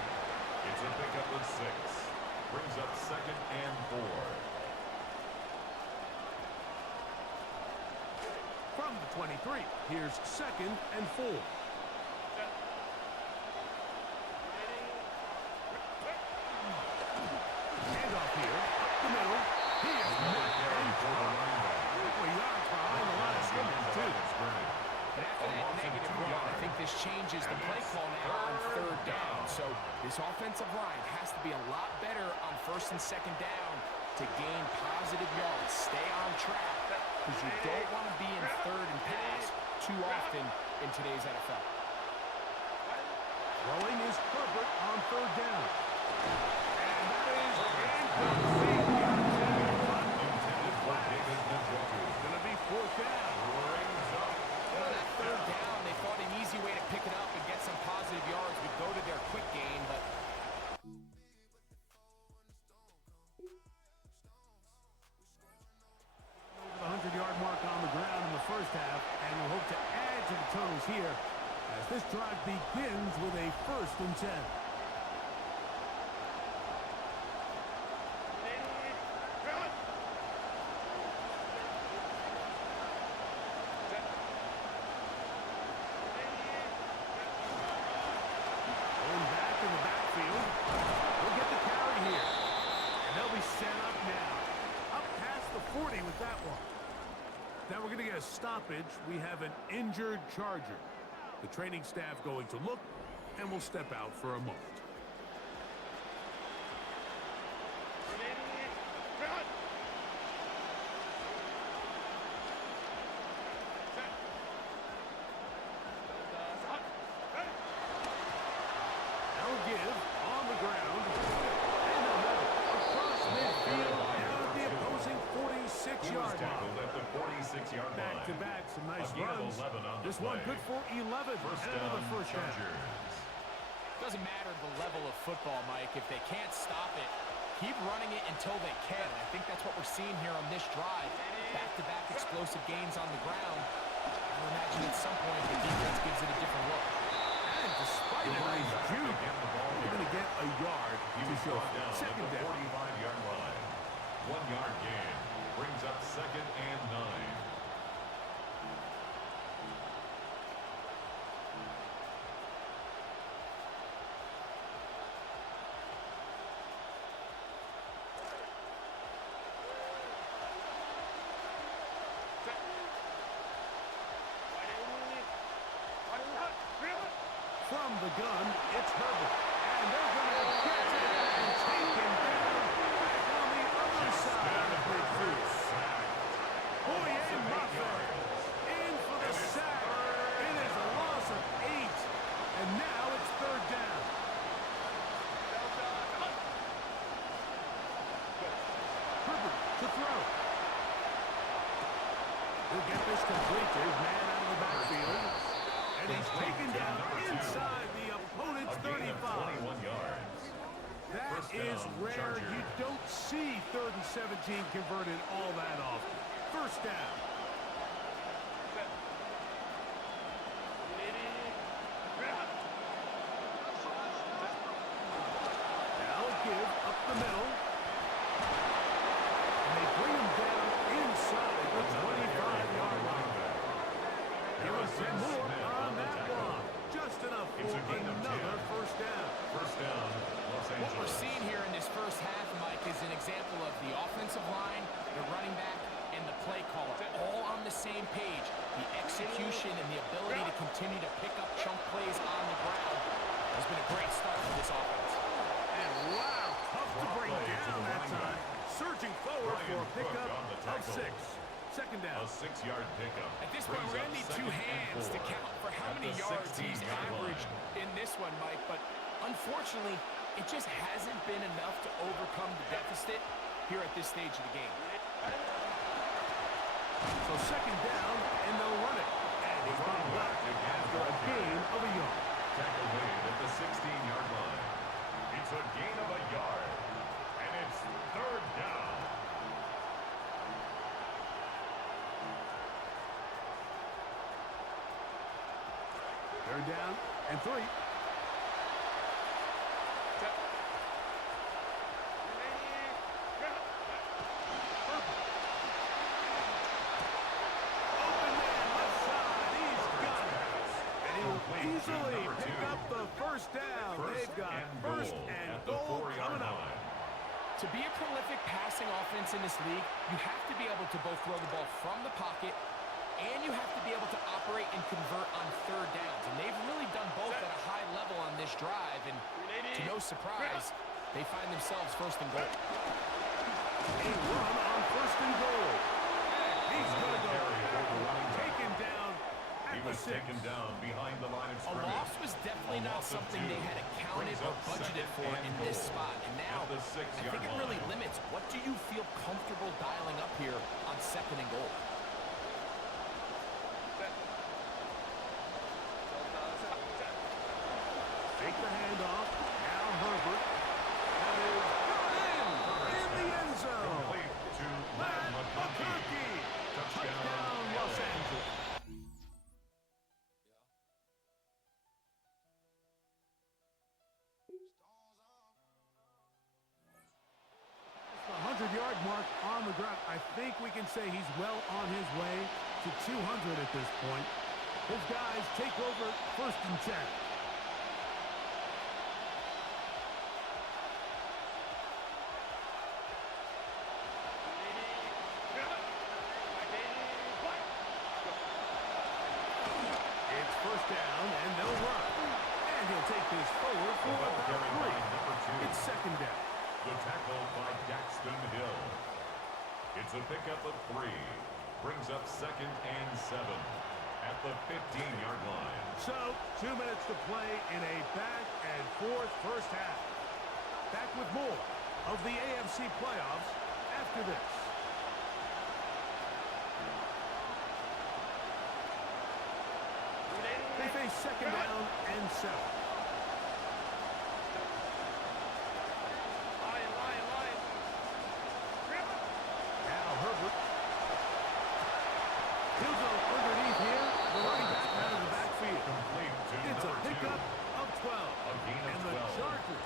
It's a pickup of 6. brings up 2nd and 4. From the 23, here's 2nd and 4. Handoff here, up the middle. He is met and caught. Yards behind the line of scrimmage, too. And after that negative run, I think this changes the play call now on 3rd down. So this offensive line has to be a lot better on 1st and 2nd down to gain positive yards. Stay on track because you don't want to be in 3rd and pass too often in today's NFL. Throwing is Herbert on 3rd down. And that is incomplete. It's going to be 4th down. On that 3rd down, they thought an easy way to pick it up and get some positive yards would go to their quick game, but the 100-yard mark on the ground in the first half, and we'll hope to add to the totals here as this drive begins with a 1st and 10. Going back in the backfield. We'll get the carry here. And they'll be set up now. Up past the 40 with that one. Now we're going to get a stoppage. We have an injured Charger. The training staff going to look, and we'll step out for a moment. Now give on the ground. And across midfield down at the opposing 46-yard line. At the 46-yard line. Back-to-back, some nice A gain of runs. 11 on the This one play. good for 11. First And another down, first down. Chargers. doesn't matter the level of football, Mike. If they can't stop it, keep running it until they can. I think that's what we're seeing here on this drive. Back-to-back explosive gains on the ground. I would imagine at some point the defense gives it a different look. And despite a nice juke, we're going to get a yard He to was show brought for down it. at Second the down. 45-yard line. 1-yard gain brings up 2nd and 9. From the gun, it's Herbert. And they're going to get it and take him down back on the other side of the midfield. Boye Muffet in for the sack. It is a loss of 8. And now it's 3rd down. Herbert to throw. He'll get this complete to his man out of the backfield. And he's taken down inside the opponent's 35. 21 yards. That First is down, rare. Chargers. You don't see 3rd and 17 converted all that often. First down. Now give up the middle. And they bring him down inside the 25-yard line. There was 10 more on that block. Just enough It's for a gain of 10. another first down. First down, Los What we're Angeles. seeing here in this first half, Mike, is an example of the offensive line, the running back, and the play caller all on the same page. The execution and the ability to continue to pick up chunk plays on the ground has been a great start for this offense. And wow, tough to bring down that time. Surging forward for a pickup of 6. Second down. A 6-yard pickup. At this point, brings we're up going to need 2 2nd and hands to 4 count for how at many the yards he's 16-yard line. averaged in this one, Mike. But unfortunately, it just hasn't been enough to overcome the deficit here at this stage of the game. So second down, and they'll run it. And he's brought back after a gain of a yard. Tackle made at the 16-yard line. It's a gain of a yard. And it's 3rd down. They're down and 3. easily pick up the first down. They've got first and goal coming up. To be a prolific passing offense in this league, you have to be able to both throw the ball from the pocket and you have to be able to operate and convert on third downs. And they've really done both at a high level on this drive. And to no surprise, they find themselves first and goal. A run on first and goal. He's going to go taken down at the 6. Taken down behind the line of A scrimmage. loss was definitely not something they had accounted or budgeted for in this spot. And now, I think it really limits what do you feel comfortable dialing up here on second and goal. Take the handoff. Now Herbert. That is in the end zone. Matt McConkey. Touchdown, Los Angeles. The 100-yard mark on the ground. I think we can say he's well on his way to 200 at this point. His guys take over first and 10. It's first down, and they'll run. And he'll take this forward for about 3. It's second down. The tackle by Daxton Hill. It's a pickup of 3. Brings up second and 7 at the 15-yard line. So, 2 minutes to play in a back and forth first half. Back with more of the AFC playoffs after this. They face second down and 7. Now Herbert. He'll go underneath here. The running back out of the backfield. It's a pickup of 12. And the Chargers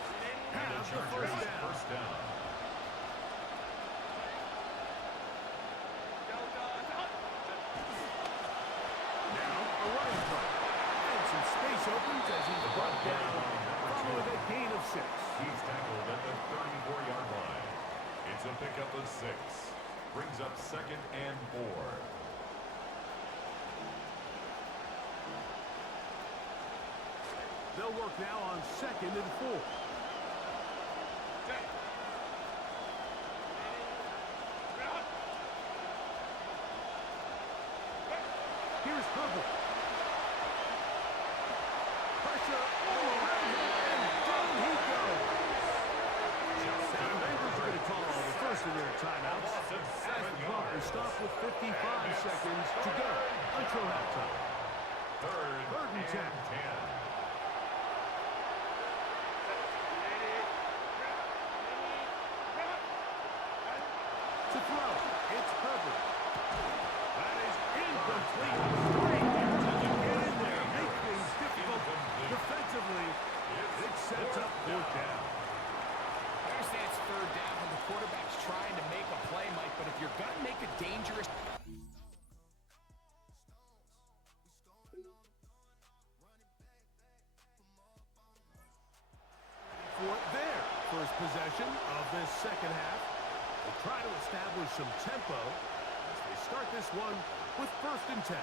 have the first down. Now a running play. And some space opens as he's brought down. Following a gain of 6. He's tackled at the 34-yard line. It's a pickup of 6. Brings up second and 4. They'll work now on second and 4. Here's Herbert. Pressure all around him, and down he goes. Now the Bengals are going to call the first of their timeouts as the clock is stopped with 55 seconds to go until halftime. Third and 10. To throw, it's Herbert. That is incomplete. Straight doesn't get in there. Make things difficult defensively. It sets up fourth down. I understand it's third down and the quarterback's trying to make a play, Mike, but if you're going to make a dangerous... For their first possession of this second half, they'll try to establish some tempo as they start this one with first and 10.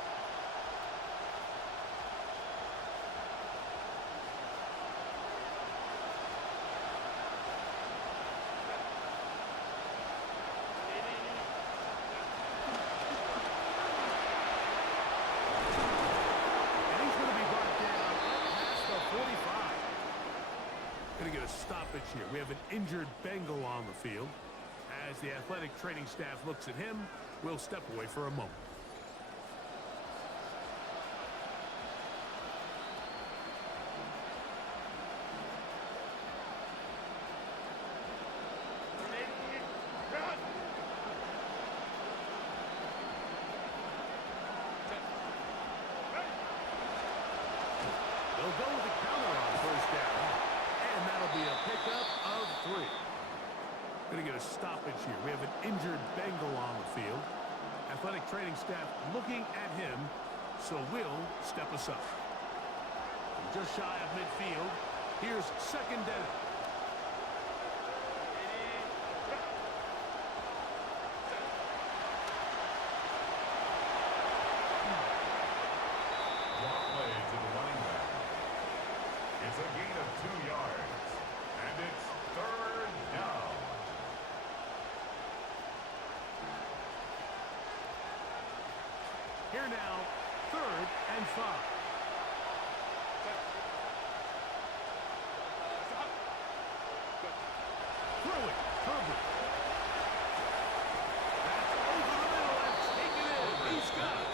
And he's going to be brought down past the 45. Going to get a stoppage here. We have an injured Bengal on the field. As the athletic training staff looks at him, we'll step away for a moment. They'll go with a counter on first down, and that'll be a pickup of 3. Going to get a stoppage here. We have an injured Bengal on the field. Athletic training staff looking at him, so we'll step aside. just shy of midfield. Here's second down. Draw play to the running back. It's a gain of 2 yards. And it's third down. Here now, 3rd and 5. Throwing, Herbert. That's over the middle and taken in. He's got it.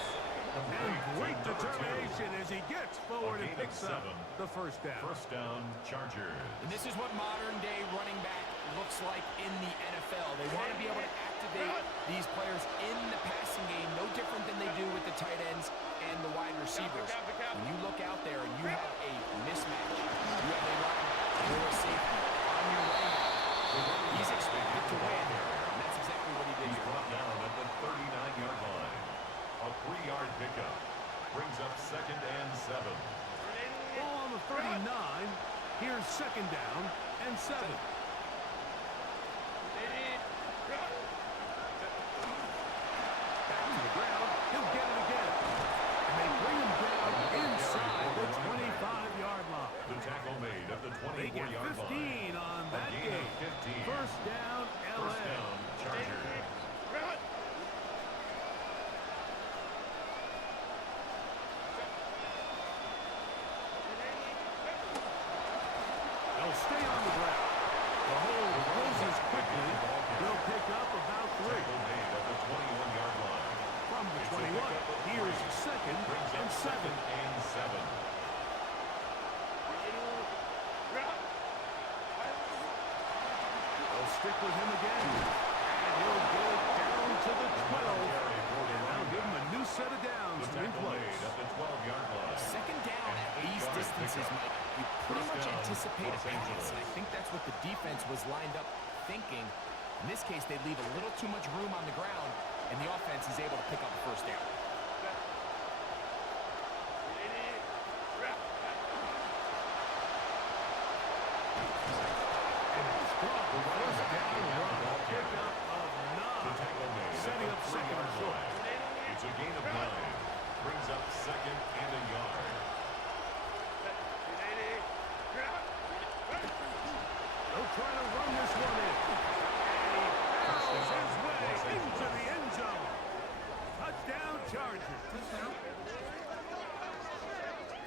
And great determination as he gets forward and picks up the first down. First down, Chargers. And this is what modern-day running back looks like in the NFL. They want to be able to activate these players in the passing game, no different than they do with the tight ends and the wide receivers. When you look out there and you have a mismatch, you have a linebacker or a safety on your running back, he's expected to win, and that's exactly what he did He's here. brought down at the 39-yard line. A 3-yard pickup brings up 2nd and 7. Ball on the 39. Here's second down and 7. Back to the ground. He'll get it again. And they bring him down inside the 25-yard line. The tackle made at the They get 24-yard 15 line. on A that gain of game. 15. First down, LA. First down, Chargers. They'll stay on the ground. The hole closes quickly. They'll pick up about 3. Tackle made at the 21-yard line. From the It's a 21, pickup of here's 3. second Brings and up 7. 2nd and 7. They'll stick with him again. And he'll get it down to the 12. And that'll give him a new set of downs The from in tackle place. made at the 12-yard line. Second down at An these 8-yard distances, pickup. Mike, you pretty First much down, anticipate a Los pass, Angeles. and I think that's what the defense was lined up thinking. In this case, they leave a little too much room on the ground, and the offense is able to pick up a first down. And it's brought the first down run. Pickup of The 9. tackle made Setting at up the second 3-yard and short. line. It's a gain of 9. Brings up 2nd and a yard. They'll try to run this one in. And he barrels his way into the end zone. Touchdown, Chargers.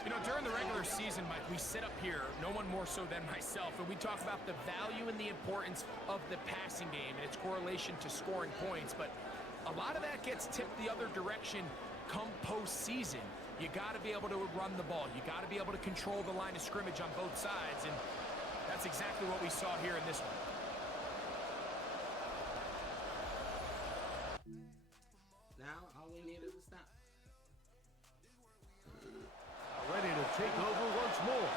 You know, during the regular season, Mike, we sit up here, no one more so than myself, and we talk about the value and the importance of the passing game and its correlation to scoring points, but a lot of that gets tipped the other direction come postseason. You got to be able to run the ball. You got to be able to control the line of scrimmage on both sides, and that's exactly what we saw here in this one. Now, all we need is a stop. Ready to take over once more.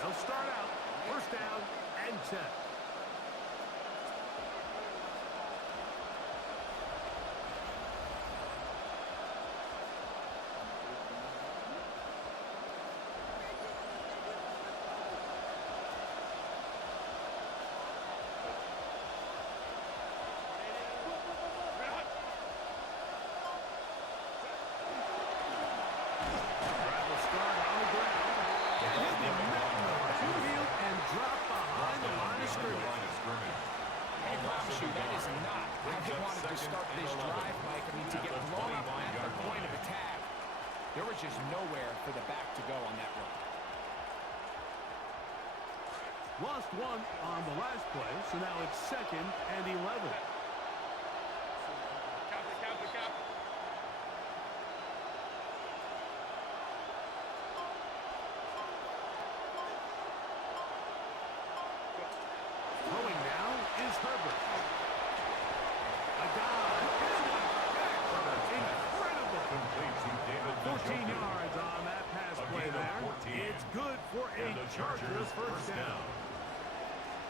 They'll start out first down and 10. There was just nowhere for the back to go on that run. Lost one on the last play, so now it's 2nd and 11. Throwing now is Herbert. A dive. Incredible. Complete to David 14 yards on that pass play there. It's good for a Chargers first down.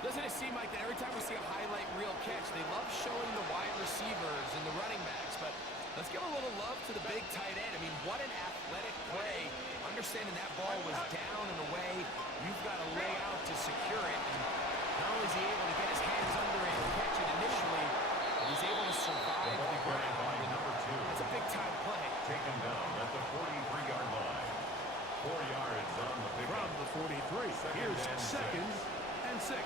Doesn't it seem like that every time we see a highlight reel catch, they love showing the wide receivers and the running backs, but let's give a little love to the big tight end. I mean, what an athletic play under understanding that ball was down and away. You've got to lay out to secure it. And not only is he able to get his hands under it and catch it initially, but he's able to survive the ground. Number 2. That's a big-time play. Taken down at the 43-yard line. 4 yards on the pickup. From the 43, here's second and 6.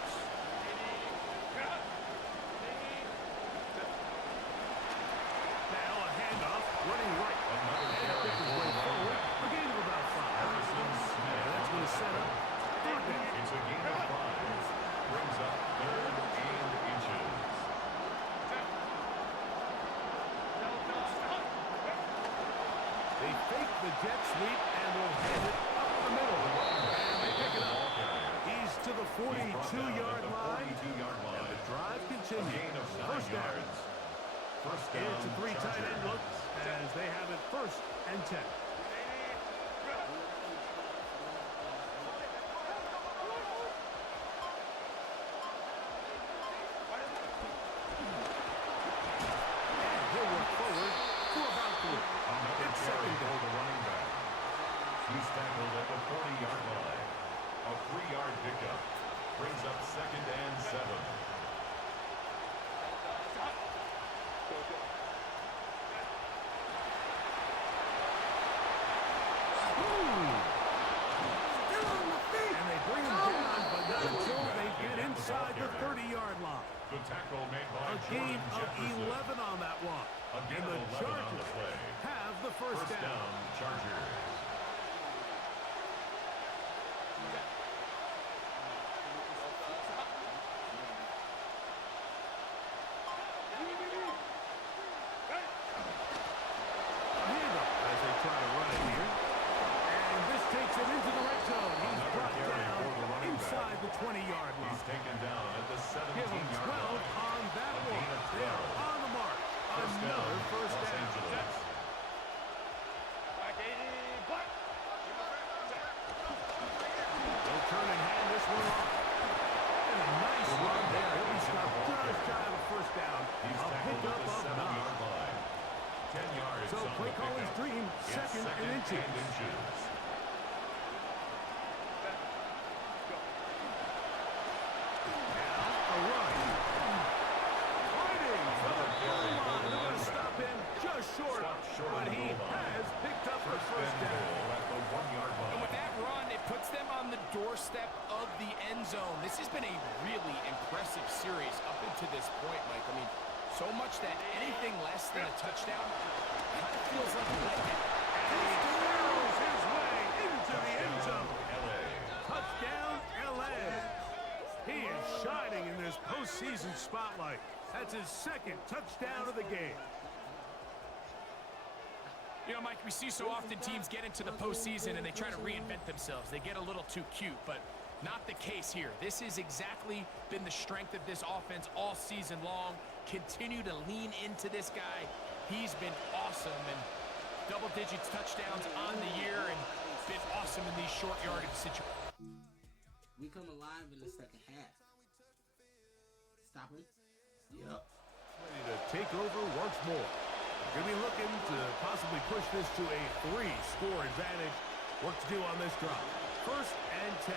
Now a handoff, running right. Another And carry pick his for way the running forward. back. A gain of about 5. Harrison Smith. And that's going to set up third down. It's a gain of 5. Brings up 3rd and inches. They fake the jet sweep and will hand it up the middle. And they pick it up. He's to the 42-yard line. And the drive continues. First down. It's a 3 tight end look as they have it 1st and 10. And he'll work forward to about 3. It's second down. The running back. He's tackled at the 40-yard line. A 3-yard pickup. Brings up 2nd and 7. And they bring him down, but not until they get inside the 30-yard line. The tackle made by A gain of Jefferson. 11 on that one. Again, And the 11 on the Chargers play. have the first down. Chargers. A handoff as they try to run it here. And this takes it into the red zone. He's brought down inside the 20-yard line. He's taken down at the Give him 17-yard 12 line. on that A one. gain of They're 12. on the mark. First down, Another first Los down. Angeles. They'll turn and hand this one off. And a nice run there. He'll be stopped just shy of a first down. He's A tackled pickup at the of 9. 7-yard line. 10 yards So on play the caller's pickup. dream, It's second and inches. inches. Now a run. Fighting for the goal line. They're going to stop him just short. But he has picked up the first down. At the 1-yard line. And with that run, it puts them on the doorstep of the end zone. This has been a really impressive series up into this point, Mike. I mean, so much that anything less than a touchdown kind of feels like a letdown. And he barrels his way into the end zone. Touchdown, L.A. He is shining in this postseason spotlight. That's his 2nd touchdown of the game. You know, Mike, we see so often teams get into the postseason and they try to reinvent themselves. They get a little too cute, but not the case here. This has exactly been the strength of this offense all season long. Continue to lean into this guy. He's been awesome, and double digits touchdowns on the year, and been awesome in these short yardage situations. We come alive in the second half. Stop him. Yep. Ready to take over once more. Going to be looking to possibly push this to a 3-score advantage. Work to do on this drive. 1st and 10.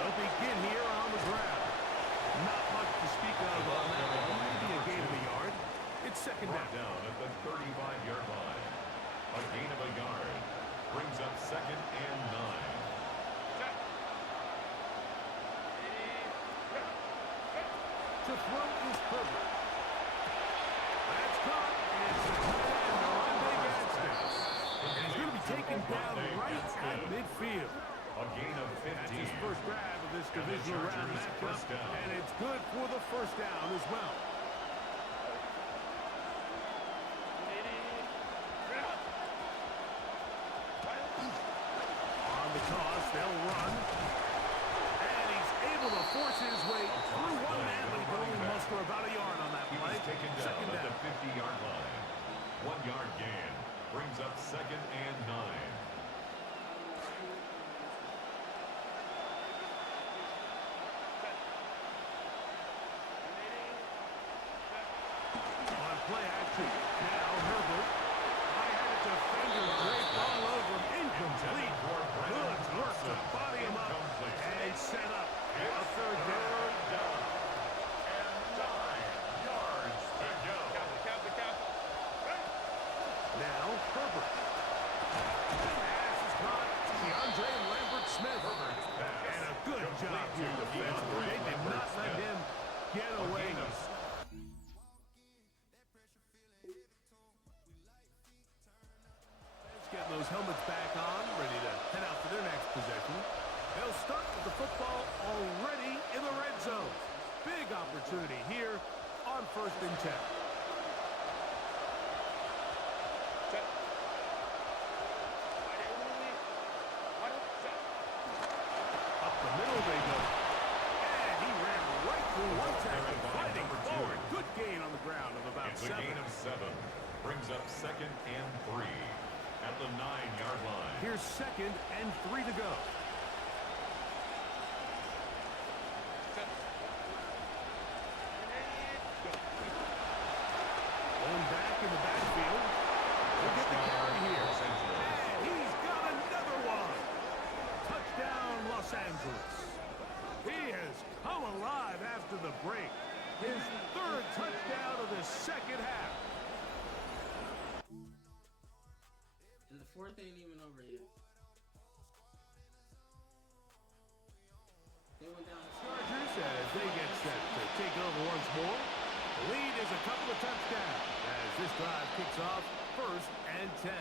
They'll begin here on the ground. Not much to speak of on that one. Maybe a gain of a yard. It's second Brought down. down at the 35-yard line. A gain of a yard. Brings up 2nd and 9. To throw is Herbert. That's caught, and it's the tight end, Orlando Gadsden. And he's going to be taken down right at midfield. A gain of 15. That's his first grab of this divisional round matchup, and it's good for the first down as well. On the toss, they'll run. And he's able to force his way through one man, but he can only muster about a yard on that He play. was taken down Second at down. the 50-yard line. 1-yard gain. Brings up 2nd and 9. playing. Getting those helmets back on, ready to head out for their next possession. They'll start with the football already in the red zone. Big opportunity here on 1st and 10. Up the middle they go. And he ran right through one tackle, fighting forward. Good gain on the ground of about It's a 7. gain of 7. Brings up 2nd and 3 at the 9-yard line. Here's 2nd and 3 to go. Going back in the backfield. He'll get the carry here. And he's got another one. Touchdown, Los Angeles. He has come alive after the break. His 3rd touchdown of the second half. And the 4th ain't even over yet. They went down to Chargers as they get set to take over once more. The lead is a couple of touchdowns as this drive kicks off 1st and 10.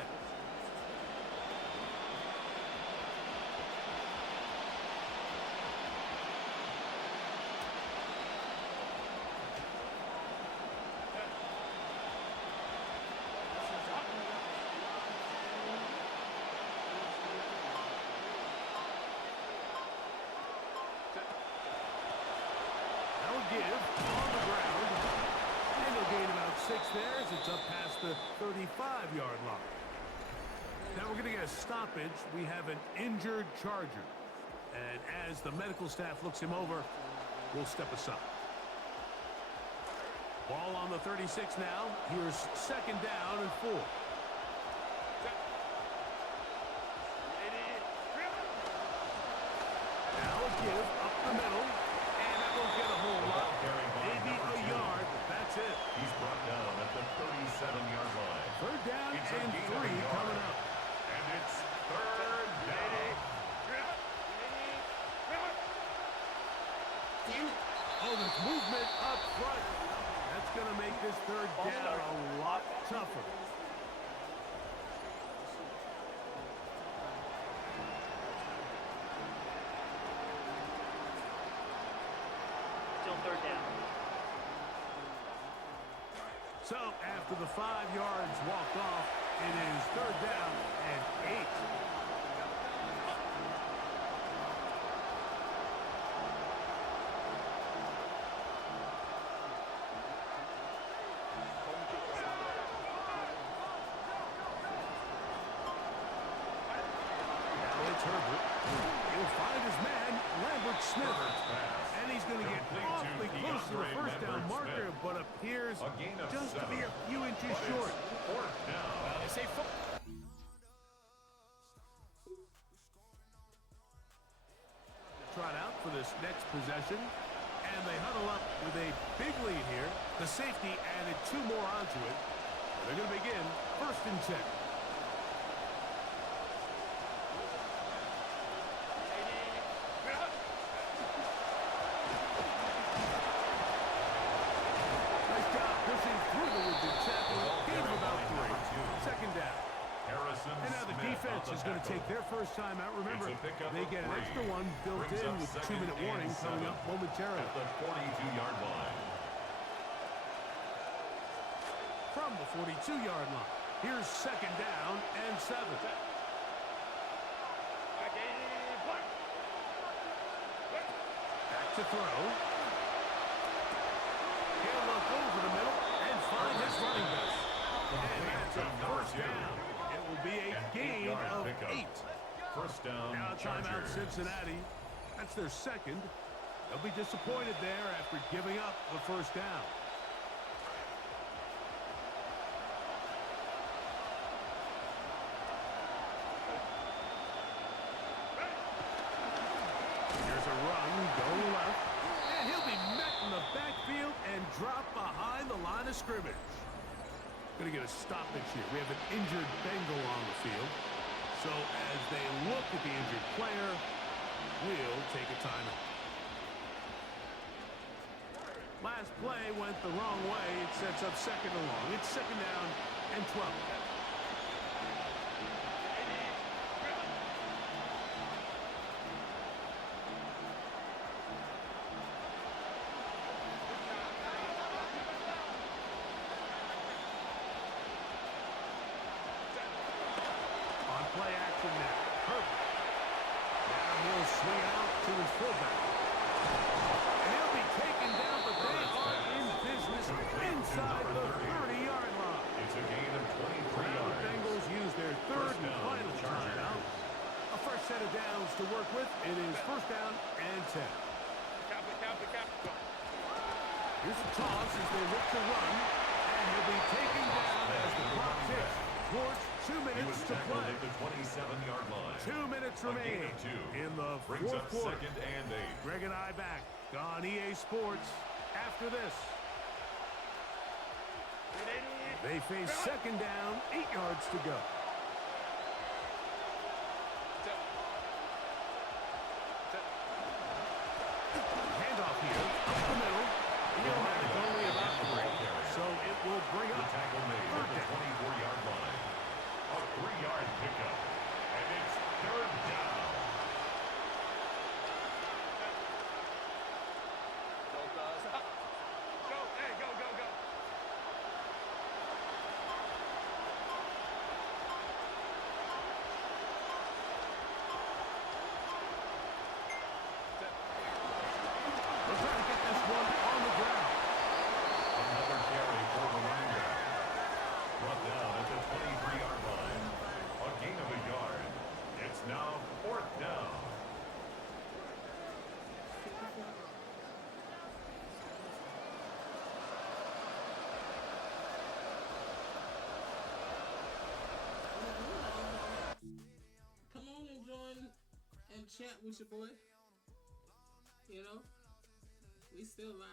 Give on the ground. And they'll gain about 6 there as it's up past the 35-yard line. Now we're going to get a stoppage. We have an injured Charger. And as the medical staff looks him over, we'll step aside. Ball on the 36 now. Here's 2nd down and 4. Now a give up the middle. Won't get a whole lot. Maybe a yard. That's it. He's brought down at the 37-yard line. 3rd down and 3 coming up. And it's 3rd down. Damn it. Oh, there's movement up front. That's going to make this 3rd down a lot tougher. Still 3rd down. So after the 5 yards walked off, it is 3rd down and 8. Now it's Herbert. He'll find his man, Lambert Smith. And he's going to get awfully close to the 1st down marker, but appears just to be a few inches short. 4th down. They say football. Trot out for this next possession, and they huddle up with a big lead here. The safety added 2 more onto it. They're going to begin 1st and 10. Nice job pushing through the wounded tackle. Gain of about 3. 2nd down. And now the defense is going to take their first time out. Remember, they get an extra one built in with the 2-minute warning coming up momentarily. At the 42-yard line. From the 42-yard line, here's 2nd down and 7. Back to throw. He'll look over the middle and find his running back. And that's a 1st down. It will be a gain of 8. 1st down. Now timeout Cincinnati. That's their 2nd. They'll be disappointed there after giving up the 1st down. Here's a run, go left. And he'll be met in the backfield and dropped behind the line of scrimmage. Going to get a stoppage here. We have an injured Bengal on the field. So as they look at the injured player, we'll take a timeout. Last play went the wrong way. It sets up second and long. It's second down and 12. On play action now. Herbert. Now he'll swing out to his fullback. And he'll be taken down, but they are in business inside the 30-yard line. It's a gain of 23 Now yards. the Bengals use their third and final timeout. A fresh set of downs to work with. It is first down and 10. Here's a toss as they look to run. And he'll be taken down as the clock ticks towards 2 minutes to play. At the 27-yard line. 2 minutes remaining in the Brings fourth up quarter. second and 8. Greg and I back on EA Sports after this. They face second down, 8 yards to go. Handoff here, up the middle. Illmatic only about 3, so it will bring up Tackle made at the 24-yard line. A 3-yard pickup. And it's third down. They'll try to get this one on the ground. Another carry for the running back. Brought down at the 23-yard line. A gain of a yard. It's now fourth down. Come on and join and chat with your boy. You know, we still live.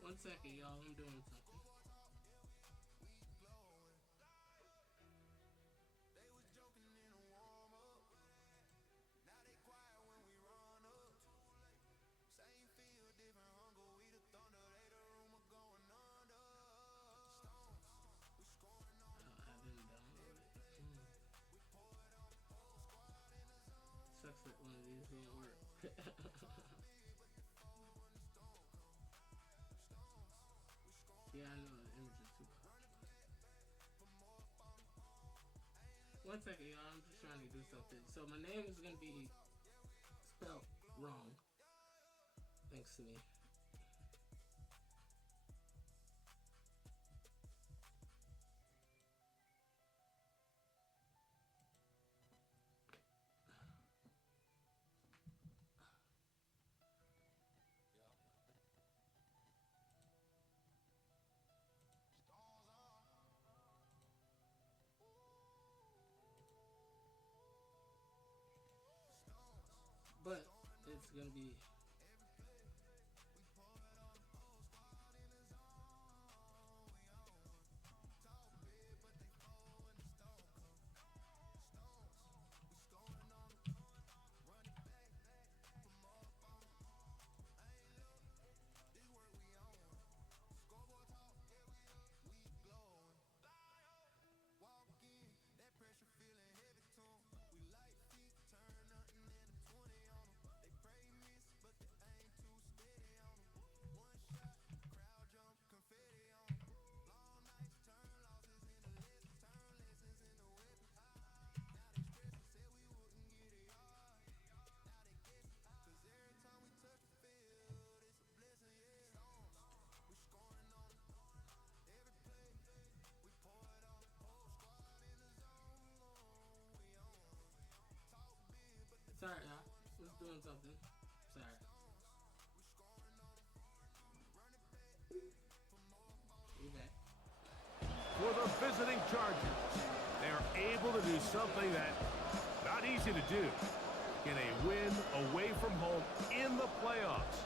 One second, y'all. I'm doing something. Sucks that one of these didn't work. Yeah, I know the image is too hot. One second, y'all. I'm just trying to do something. So my name is gonna be spelled wrong. Thanks to me. But it's gonna be sorry, y'all. Was doing something. Sorry. visiting Chargers. They are able to do something that not easy to do. Get a win away from home in the playoffs.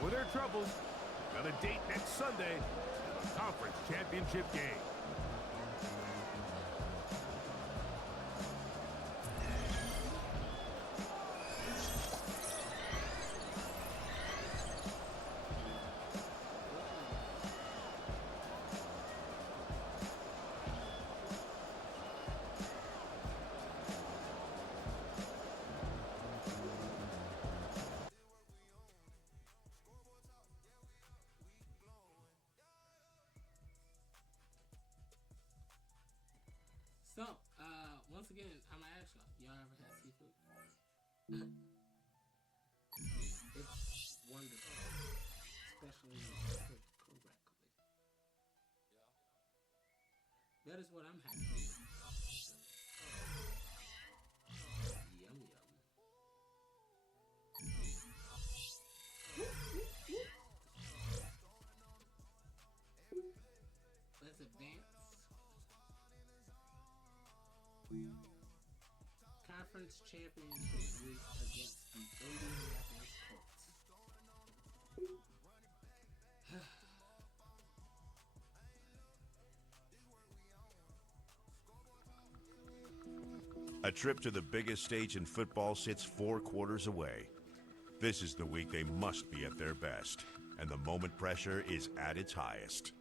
For their troubles, got a date next Sunday in the conference championship game. So, once again, I'm gonna ask y'all ever had seafood? It's wonderful, especially cooked correctly. That is what I'm having. Yum yum. Let's advance. Conference championship week against the Indianapolis Colts. A trip to the biggest stage in football sits 4 quarters away. This is the week they must be at their best, and the moment pressure is at its highest.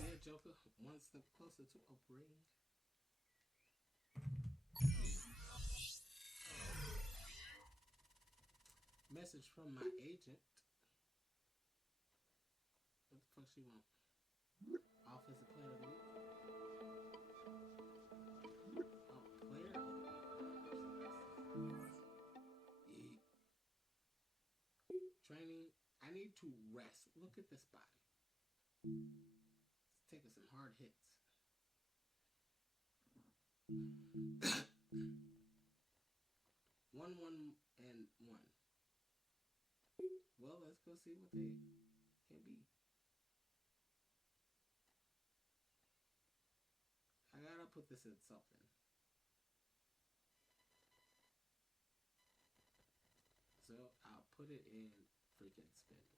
Yeah, Joker, one step closer to a ring. Message from my agent. What the fuck she want? Offensive player of the week. Oh, player of the week. Yeah. Training. I need to rest. Look at this body. It's taking some hard hits. 1-1-1. Well, let's go see what they can be. I gotta put this in something. So I'll put it in freaking spin move.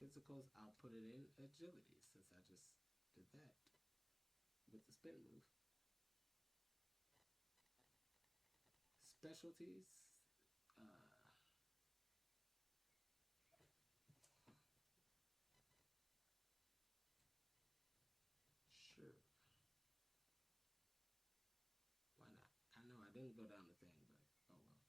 Physicals, I'll put it in agility since I just did that with the spin move. Specialties, sure. Why not? I know I didn't go down the thing, but oh well.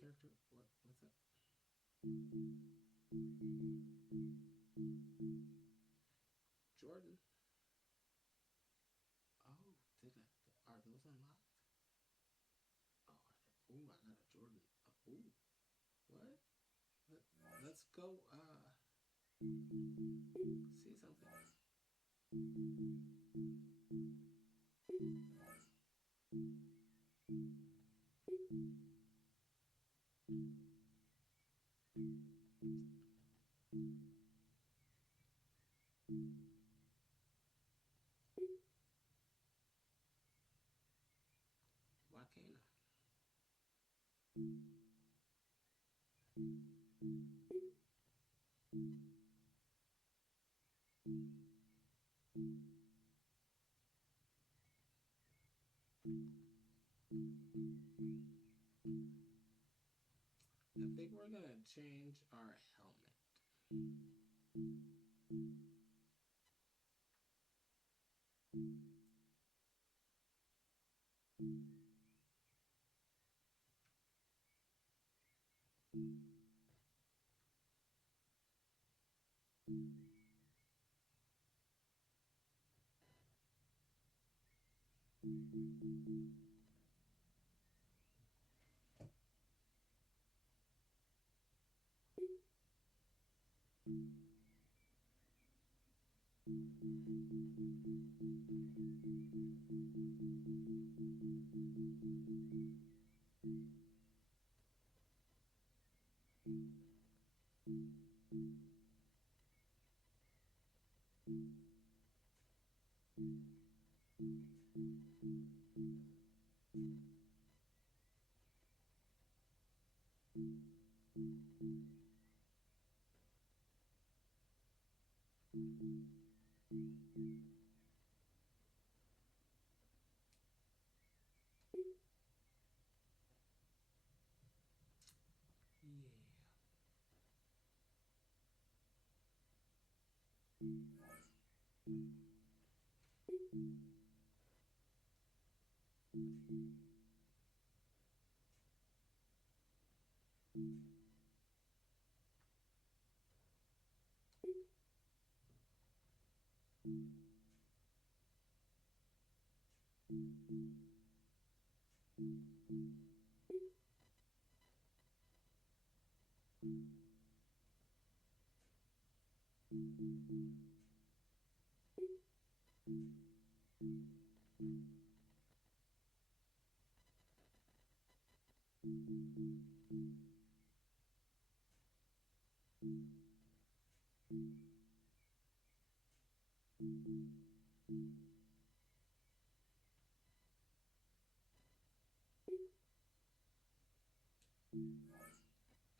Character, what's up? Jordan. Oh, are those unlocked? Oh, ooh, I got a Jordan. Ooh, what? Let's go, see something. I think we're gonna change our helmet.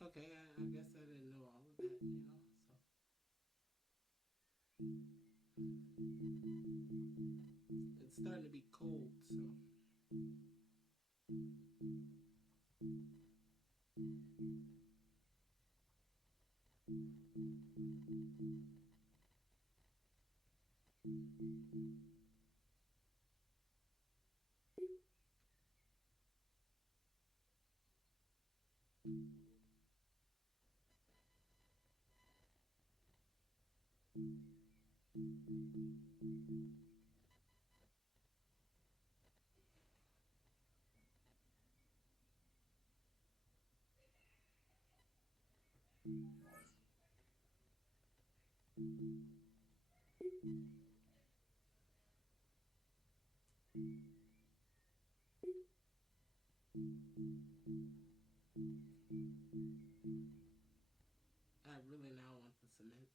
Okay, I guess I didn't know all of that, you know, so. It's starting to be cold, so. I really now want the cement.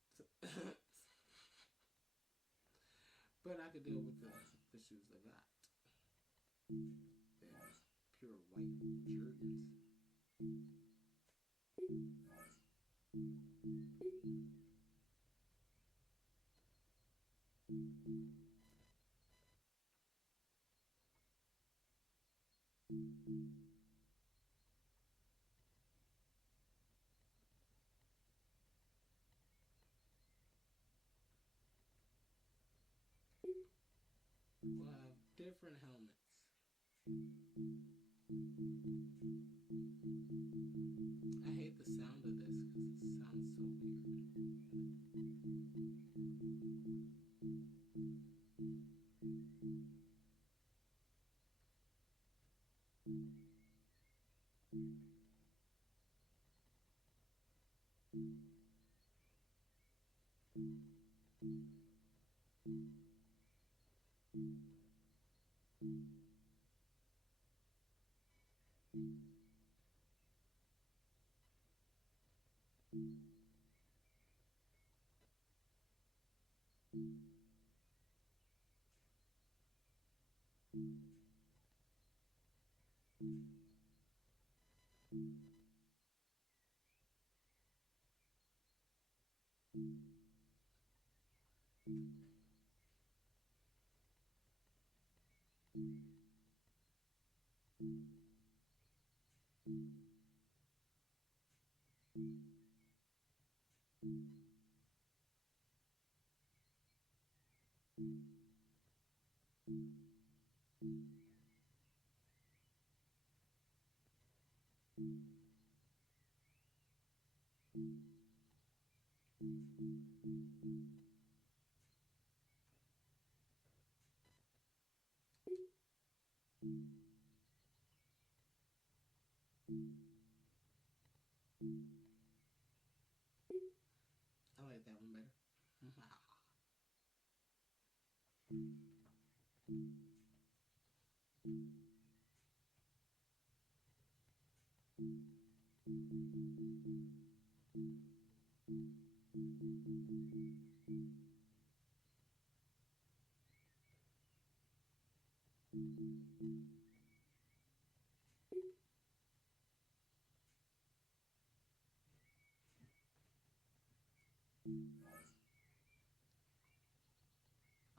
But I could deal with the shoes I got. They're pure white Jordans. We'll have different helmets. I hate the sound of this because it sounds so weird. I like that one better.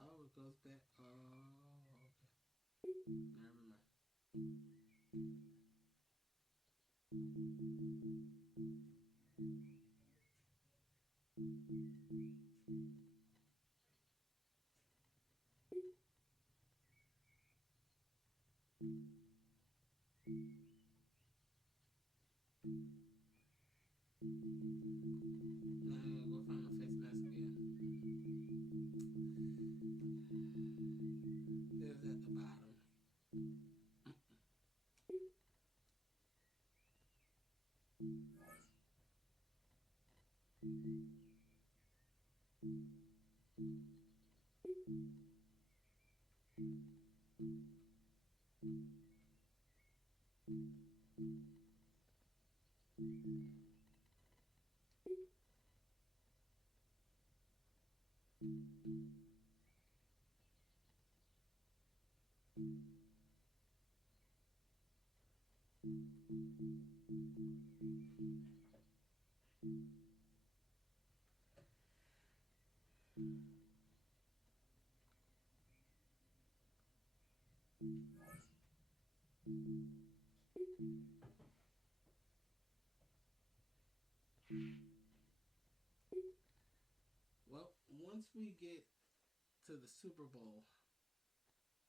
Oh, it goes back. Oh, okay. Never mind. Now I gotta go find my face mask again. It was at the bottom. Well, once we get to the Super Bowl,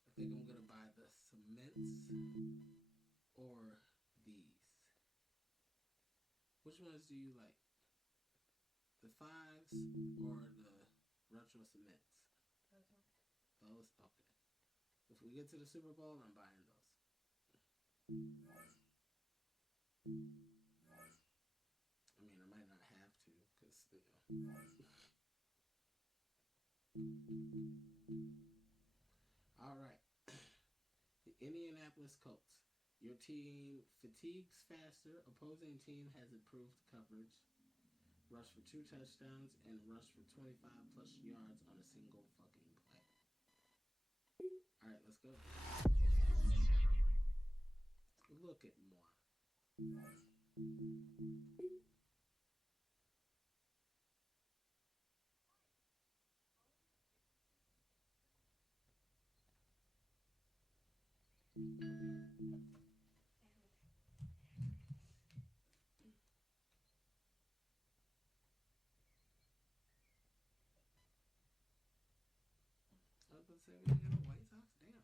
I think I'm gonna buy the cements or these. Which ones do you like? The fives or the retro cements? Those? Okay. If we get to the Super Bowl, I'm buying those. I mean, I might not have to, because, All right. The Indianapolis Colts. Your team fatigues faster. Opposing team has improved coverage. Rush for 2 touchdowns and rush for 25 plus yards on a single fucking play. All right, let's go. Look at moi. I was about to say, we ain't got no White Sox? Damn.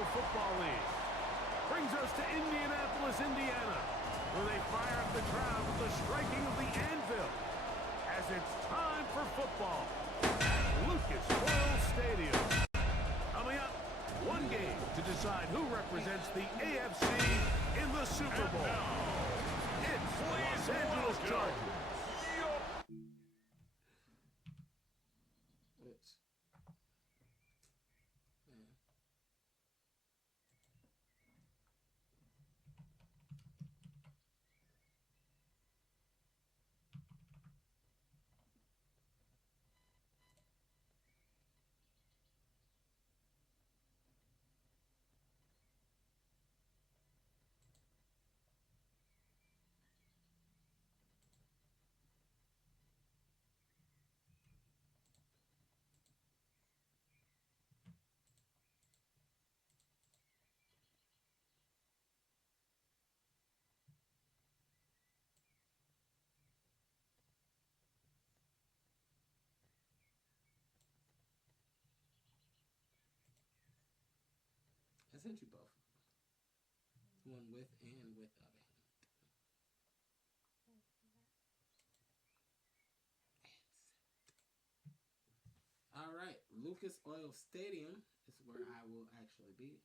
Football League. Brings us to Indianapolis, Indiana, where they fire up the crowd with the striking of the anvil as it's time for football at Lucas Oil Stadium. Coming up, one game to decide who represents the AFC in the Super Bowl. It's the Los Angeles Chargers. I sent you both. One with and without a hint. All right, Lucas Oil Stadium is where I will actually be.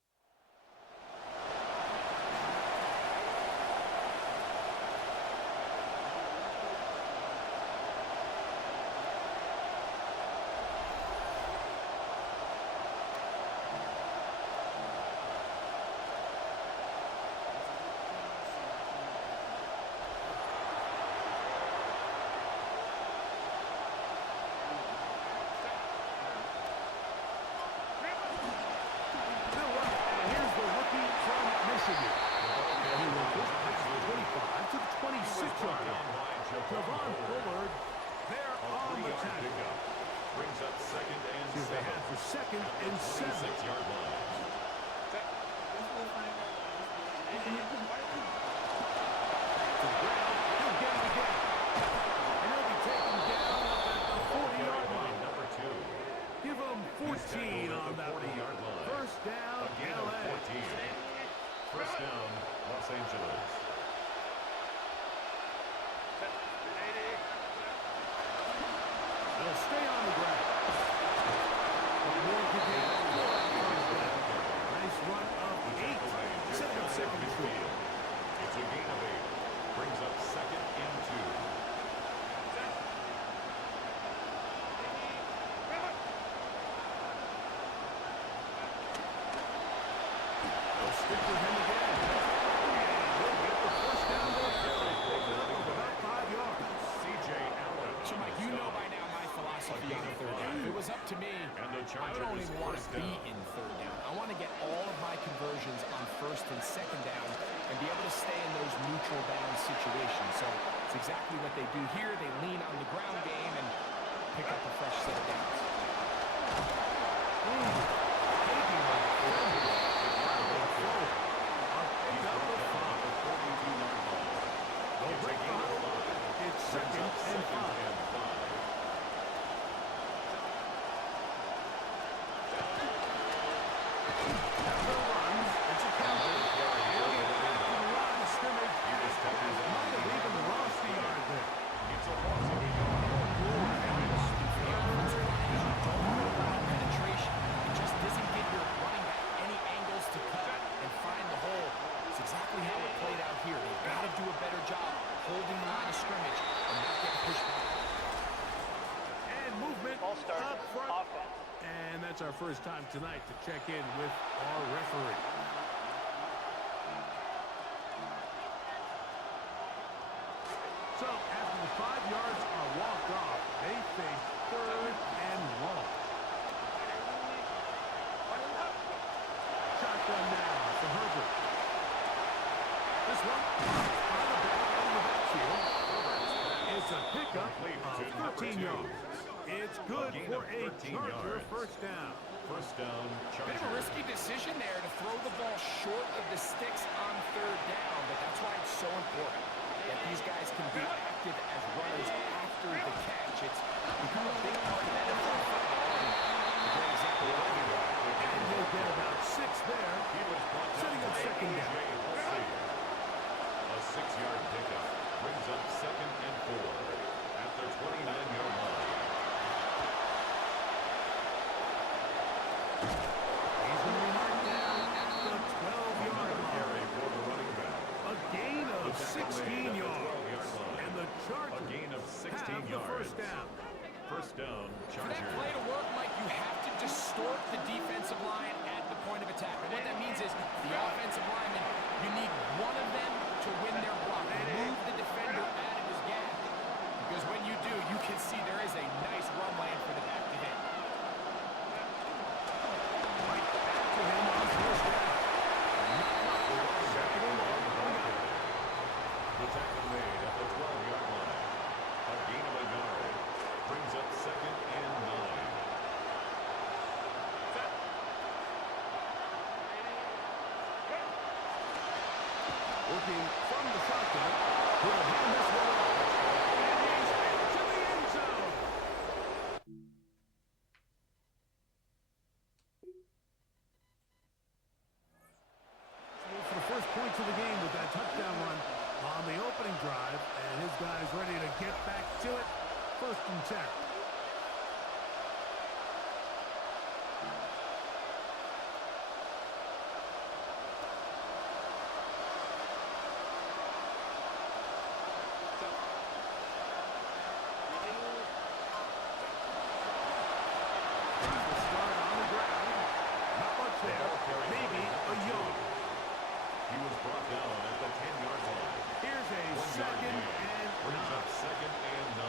Second and 7. 6-yard line. To the ground, he'll get it again. And he'll be taken down up at the 40-yard line. Number 2. Give him 14 on that 40-yard line. First down, A gain of 14. First down, Los Angeles. They'll stay on the ground. Nice run of 8. Setting up second and short. It's a gain of 8. Brings up second and 2. They'll stick with him again. They'll get the first down there. About 5 yards. C.J. Allen. So, Mike, you know by now my philosophy on third down. If it was up to me, I don't even want to be in third down. I want to get all of my conversions on first and second down and be able to stay in those neutral down situations. So it's exactly what they do here. They lean on the ground game and pick up a fresh set of downs. It's second and 5. Up front. And that's our first time tonight to check in with our referee. So after the 5 yards are walked off, they face third and long. Shotgun now for Herbert. This one on the backfield. It's a pickup of 13 yards. It's good for a Charger first down. First down, Charger. Bit of a risky decision there to throw the ball short of the sticks on third down, but that's why it's so important that these guys can be active as runners after the catch. It's become a big part of NFL football, and a great example right here. And he'll get about 6 there, setting up second down. A 6-yard pickup brings up 2nd and 4 at the 29-yard line. He's going to be marked down at the 12-yard line. For the running back. A gain of 16 yards. And the Chargers A gain of 16 have the yards. first down. First down, For that Chargers. play to work, Mike, you have to distort the defensive line at the point of attack. And what that means is the offensive lineman, you need one of them to win their block. Move the defender out of his gap. Because when you do, you can see there is a nice run lane for the back to hit. Right back to him on first down. Not much. Second and long coming up. The tackle made at the 12-yard line. A gain of a yard brings up 2nd and 9. Working from the shotgun. He'll hand this one off. And he's into the end zone. For the first points of the game with that touchdown run on the opening drive. And his guys ready to get back to it. 1st and 10. He was brought down at the 10-yard line. Here's a 2nd and brings 9. up 2nd and 9.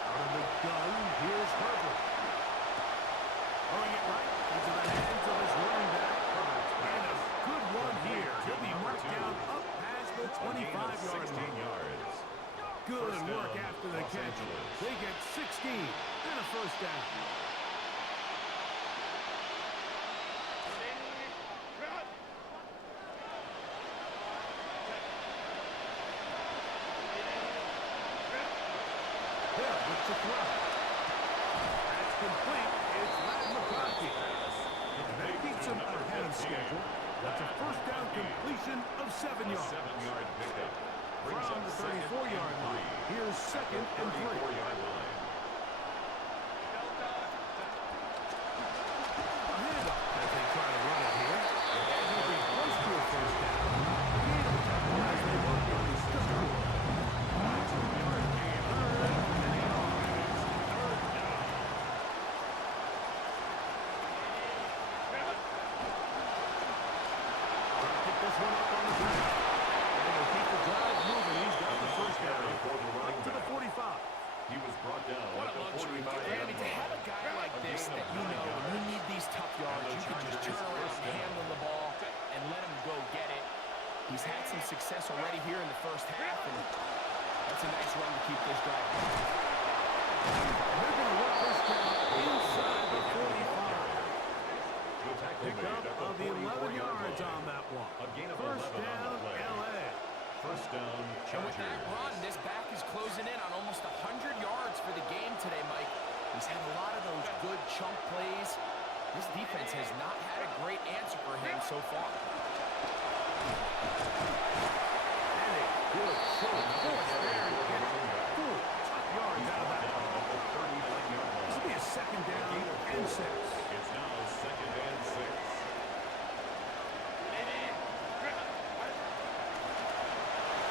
Out of the gun, here's Herbert. Throwing it right into the hands of his running back. And a good one here. He'll be marked down up past the 25-yard line. Good work after the catch. They get 16 and a first down. To throw. That's complete. It's Matt McCarthy. That keeps him ahead of schedule. That's a first down completion of 7 yards. 7-yard pickup. From the 34-yard line. Here's 2nd and 3. 34-yard line. A handoff as they try to run it here. And he'll be close to a first down. Gain of tackle as they work in the stretch. 2-yard gain. And he on. This one up on the ground. And he'll keep the drive moving. He's got the first down. Up to the 45. He was brought down What at a the luxury. 45-yard I mean, to have a guy like this that you know when you need these tough yards, you can just turn around and handle the ball and let him go get it. He's had some success already here in the first half, and that's a nice run to keep this drive going. They're going to work this down inside the 45. Pick up of the 11 yards on that one. First down, L.A. First down, Chargers. And with that run, this back is closing in on almost 100 yards for the game today, Mike. He's had a lot of those good chunk plays. This defense has not had a great answer for him so far. And a good short force there to get 4 top yards out of that one. This will be a second down and 6. It's now 2nd and 6.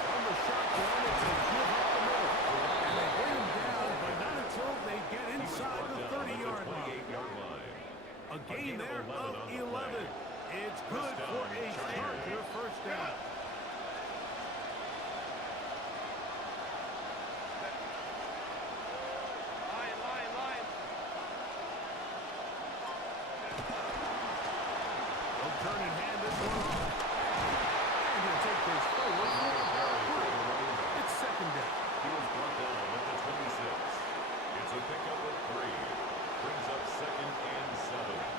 From the shotgun, it's a give up the middle. And they bring him down, but not until they get inside the 30-yard line. A gain there of 11. It's good for a Charger first down. They'll turn and hand this one off. And he'll take this forward. It's second down. He was brought down at the 26. It's a pickup of 3. Brings up 2nd and 7.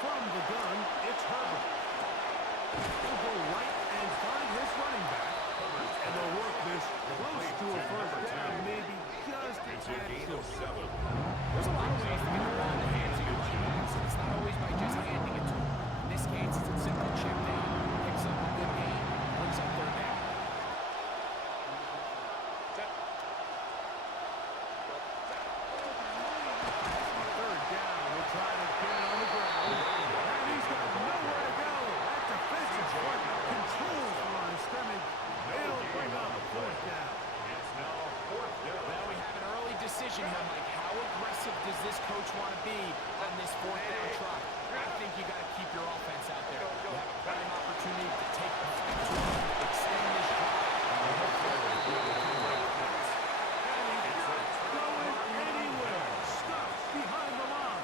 From the gun, it's Herbert. He'll go right and find his running back. And they'll work this close to a first down, maybe just a tad short. There's a lot of ways to get the ball in the hands of your teammates, and it's not always by just handing it to them. In this case, it's a simple check down, picks up a good gain, brings up third down. Third down, we'll try to get it on the ground. And he's got nowhere to go. That defensive front controls the line of scrimmage. It'll bring up a fourth down. It's now fourth down. Well, we have an early decision here, Mike. How aggressive does this coach want to be on this fourth down try? I think you got to keep your offense out there. You have a prime opportunity to take the fight to extend this drive. And he's not going anywhere. Stuck behind the line.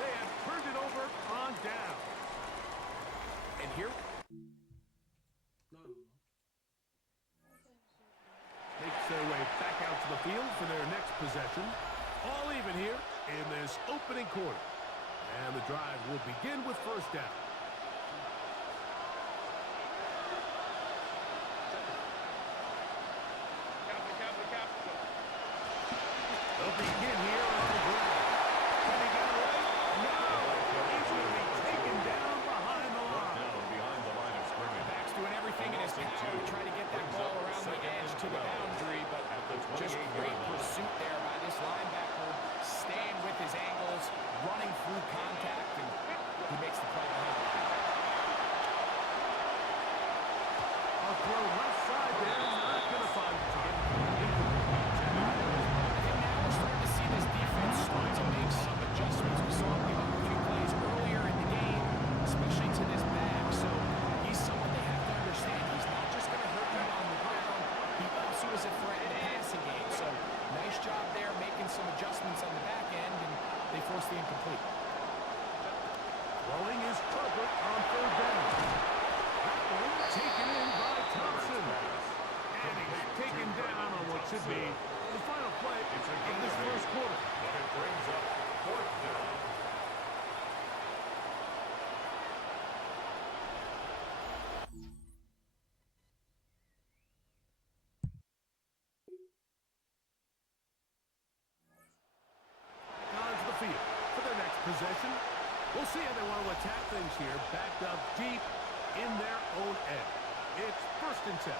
They have turned it over on down. And here, Makes their way back out to the field for their next possession. All even here in this opening quarter. And the drive will begin with first down. They'll begin here on the ground. Can he get away? No! He's going to be taken down behind the line. Down behind the line of scrimmage. Back's doing everything in his power to try to get that ball around the edge to the boundary, but just great pursuit there by this linebacker, staying with his angles, running through contact, and he makes the play behind the line. A throw left side there, not going to find the target. And now we're starting to see this defense start to make some adjustments. We saw him give up a few plays earlier in the game, especially to this back. So he's someone they have to understand. He's not just going to hurt you on the ground. He also is a threat in the passing game. So nice job there making some adjustments on the back end, and they forced the incomplete. Throwing is Herbert on third down. That one taken in by Thompson. And he's taken down on what should be the final play of this first quarter. But it brings up fourth down. Onto the field for their next possession. We'll see how they want to attack things here. Backed up deep in their own end. It's first and 10.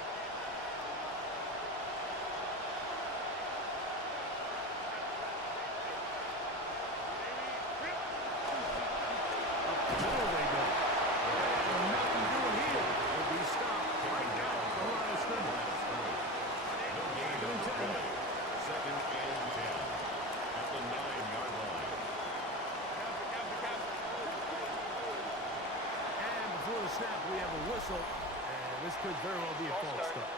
Up the middle they go. And nothing doing here. Will be stopped right now at the line of scrimmage. No gain on the play. Second and 10 at the 9-yard line. And before the snap, we have a whistle. And this could very well be a false start.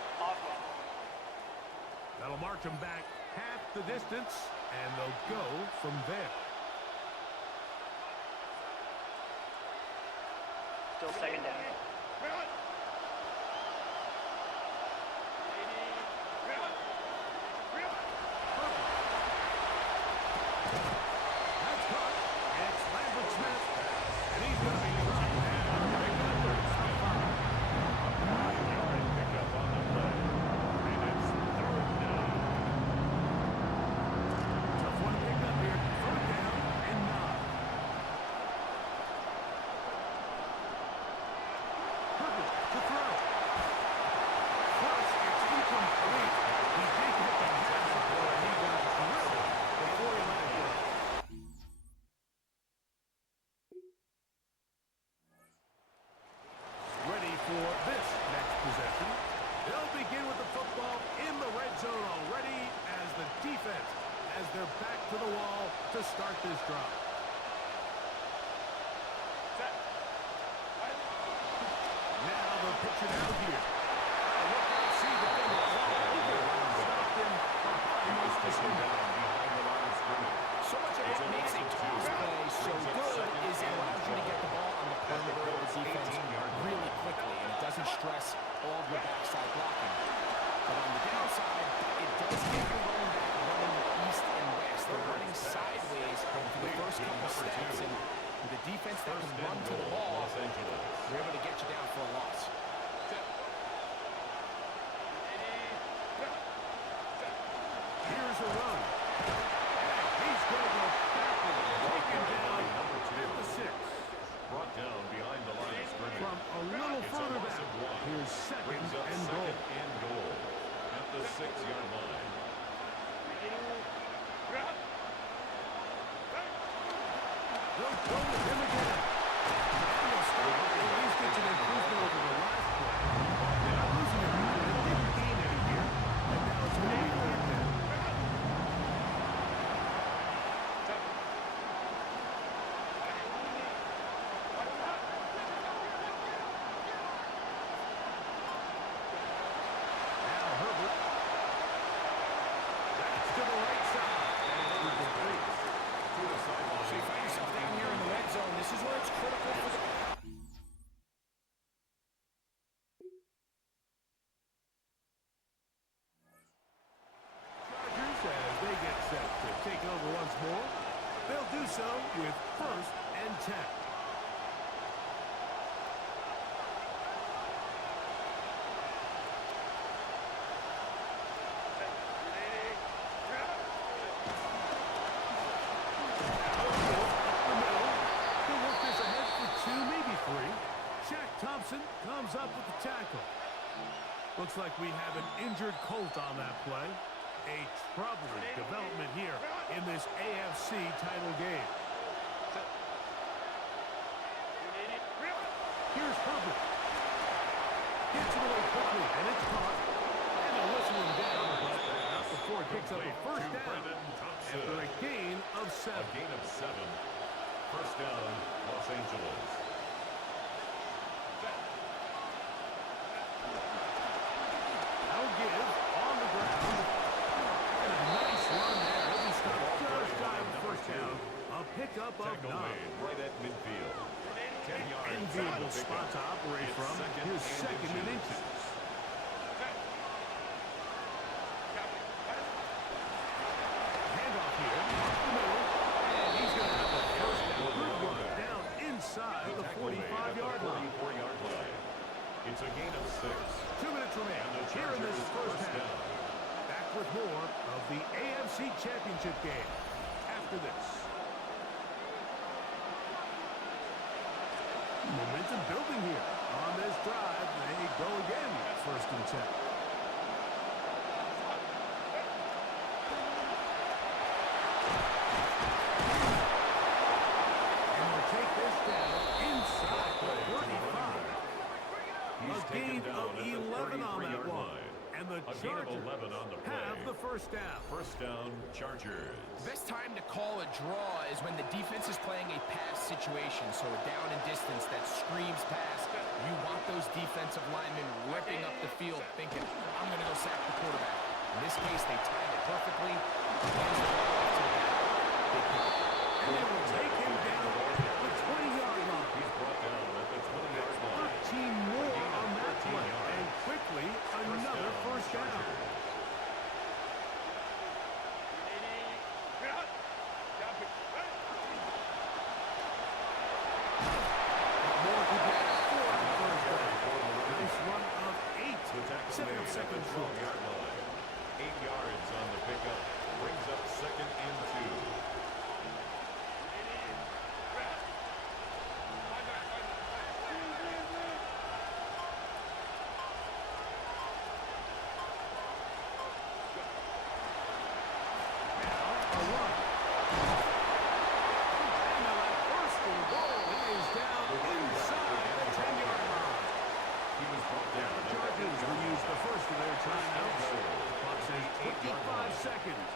That'll march them back half the distance, and they'll go from there. Still second down. That's caught. It's Lambert Smith, and he's going to be dropped down. Picked up for some 5. 9-yard pickup on the play. And it's third down. Tough one to pick up here. Third down and 9. Herbert to throw. First, it's incomplete. He did hit the pass, and he got drilled before he let it go. Ready for this next possession. They'll begin with the football in the red zone already as the defense has their back to the wall to start this drive. Now they'll pitch it out here. Look out, see the defender fly over. Stopped him behind most of the Down behind the line of scrimmage. So much of what makes a toss play so good is it allows you to get the ball on the perimeter of the defense really quickly, and it doesn't stress all of your backside blocking. But on the downside, it does get your running back running east and west. They're running sideways for the first couple steps, and with a defense that can run to the ball, they're able to get you down for a loss. Here's a run. He's going to go backward. Taken down at the 6. Brought down behind the line of scrimmage. From a little further back, here's second Brings up and second goal. and goal at the 6-yard line. They'll go with him again. And they'll start at least get an improvement over the last play. They're not losing it. They didn't gain any here. And now it's going to be third down. Now Herbert. That's to the right side. And incomplete. To the sideline. So you find yourself down here in the red zone. This is where it's critical for the... Chargers, as they get set to take over once more, they'll do so with 1st and 10. Thompson comes up with the tackle. Looks like we have an injured Colt on that play. A troubling development here in this AFC title game. Here's Herbert. Gets it away quickly, and it's caught. And they'll whistle him down, but not before it picks up a first down after a gain of 7. A gain of 7. First down, Los Angeles. Give on the ground. And a nice run there. He'll be stopped just shy of the first down. A pickup of 9. Right at midfield. 10 yards. Enviable spot to operate from. His second and inches. Handoff here. Off the middle. And he's going to have a first down. Good run down inside the 45-yard line. 44-yard line. It's a gain of 6. 2 minutes remain here in this first half. Back with more of the AFC Championship game after this. Momentum building here on this drive. They go again, 1st and 10. And they'll take this down inside the 35. A gain of 11 on that one. And the Chargers have the first down. First down, Chargers. The best time to call a draw is when the defense is playing a pass situation, so a down and distance that screams pass. You want those defensive linemen ripping up the field thinking, I'm going to go sack the quarterback. In this case, they timed it perfectly. Hands the ball off to the back. They pick it. And they will take him down at the 20-yard line. He's brought down at the 20-yard line. 13 more on that play. And quickly, another first down. More to get for the first down. Nice run of 8. Setting up second short. 12-yard line. 8 yards on the pickup. Brings up second and 2.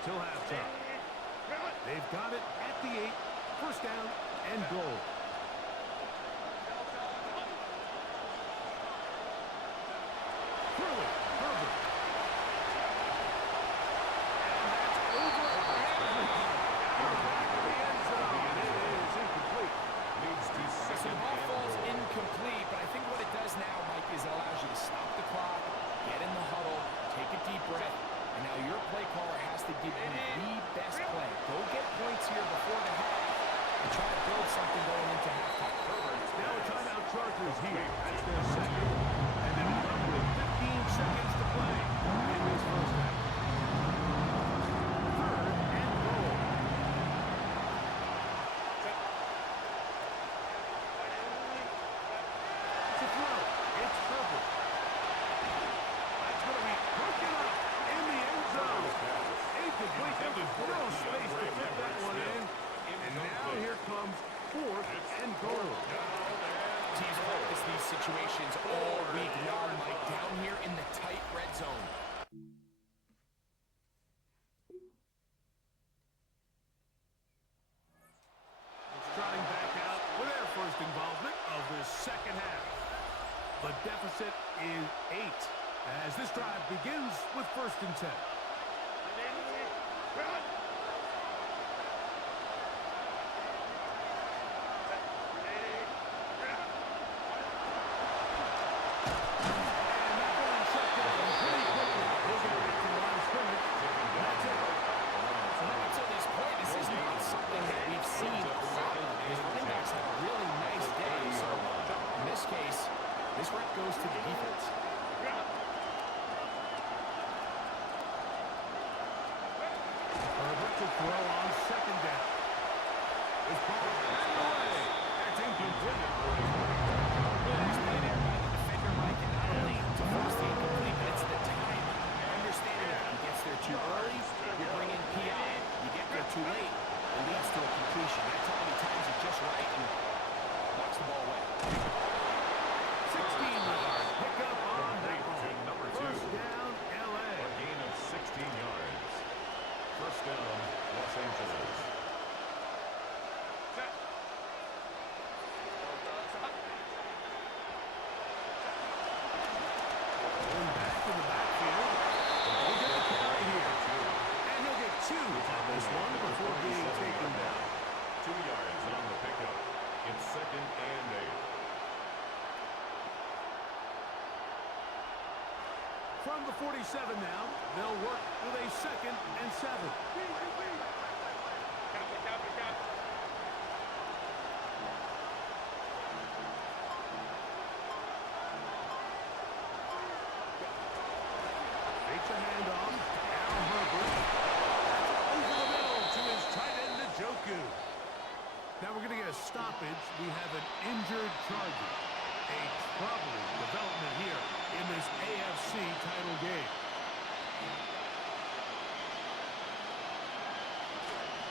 Till halftime. They've got it at the 8. First down and goal. Curly, Herbert. And that's over everything. Back to the end zone. It is incomplete. Leads to So the second ball and falls goal. incomplete, but I think what it does now, Mike, is it allows you to stop the clock, get in the huddle, take a deep breath, and now your play caller has to give you the best play. Go get points here before the half and try to build something going into halftime. Now a timeout Chargers here. That's their second. And then with 15 seconds to play in this first half. deficit is 8 as this drive begins with 1st and 10. Goes to the defense. Herbert to throw on 2nd down. This ball batted away. That's incomplete. Nice play there by the defender, Mike, and not only to force the incomplete, but it's the timing. Understanding if he gets there too early, you bring in PI. You get there too late, it leads to a completion. That time he times it just right and walks the ball away. 16-yard pickup on that ball. Number 2. 1st down, LA. A gain of 16 yards. 1st down, Los Angeles. Going back to the backfield. He'll get a carry here. And he'll get 2 on this one before being taken down. 2 yards on the pickup. It's 2nd and 8. From the 47 now, they'll work with a 2nd and 7. Fakes a handoff. Al Herbert. Over the middle to his tight end, Njoku. Now we're going to get a stoppage. We have an injured Charger. A troubling development here in this AFC title game.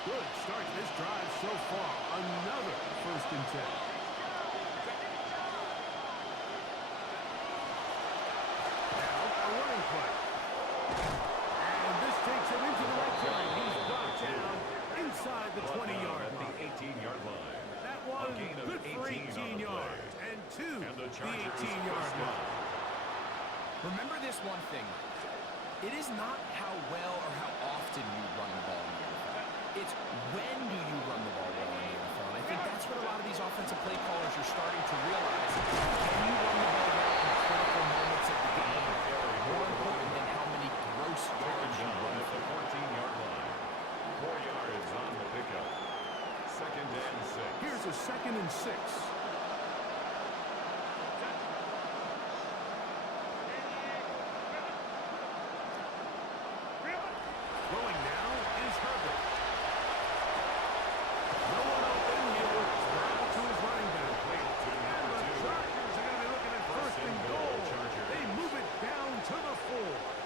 Good start to this drive so far. Another 1st and 10. Now a running play. And this takes him into the red zone. He's brought down inside the 20-yard line. The 18-yard line. That one good for 18 yards. And 2 the 18-yard line. Remember this one thing. It is not how well or how often you run the ball in the NFL. It's when do you run the ball well in the NFL. And I think that's what a lot of these offensive play callers are starting to realize. Can you run the ball well in critical moments of the game? More important than how many gross yards you run at the 14-yard line. 4 yards on the pickup. 2nd and 6. Here's a 2nd and 6. Throwing now is Herbert. No one open. He'll throw to his running back. And the Chargers are going to be looking at 1st and goal. They move it down to the 4.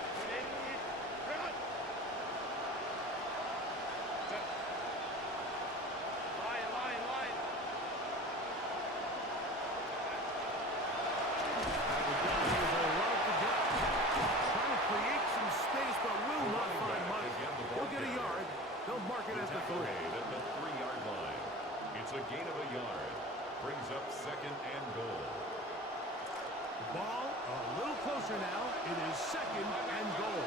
A gain of a yard. Brings up 2nd and goal. Ball a little closer now. It is 2nd and goal.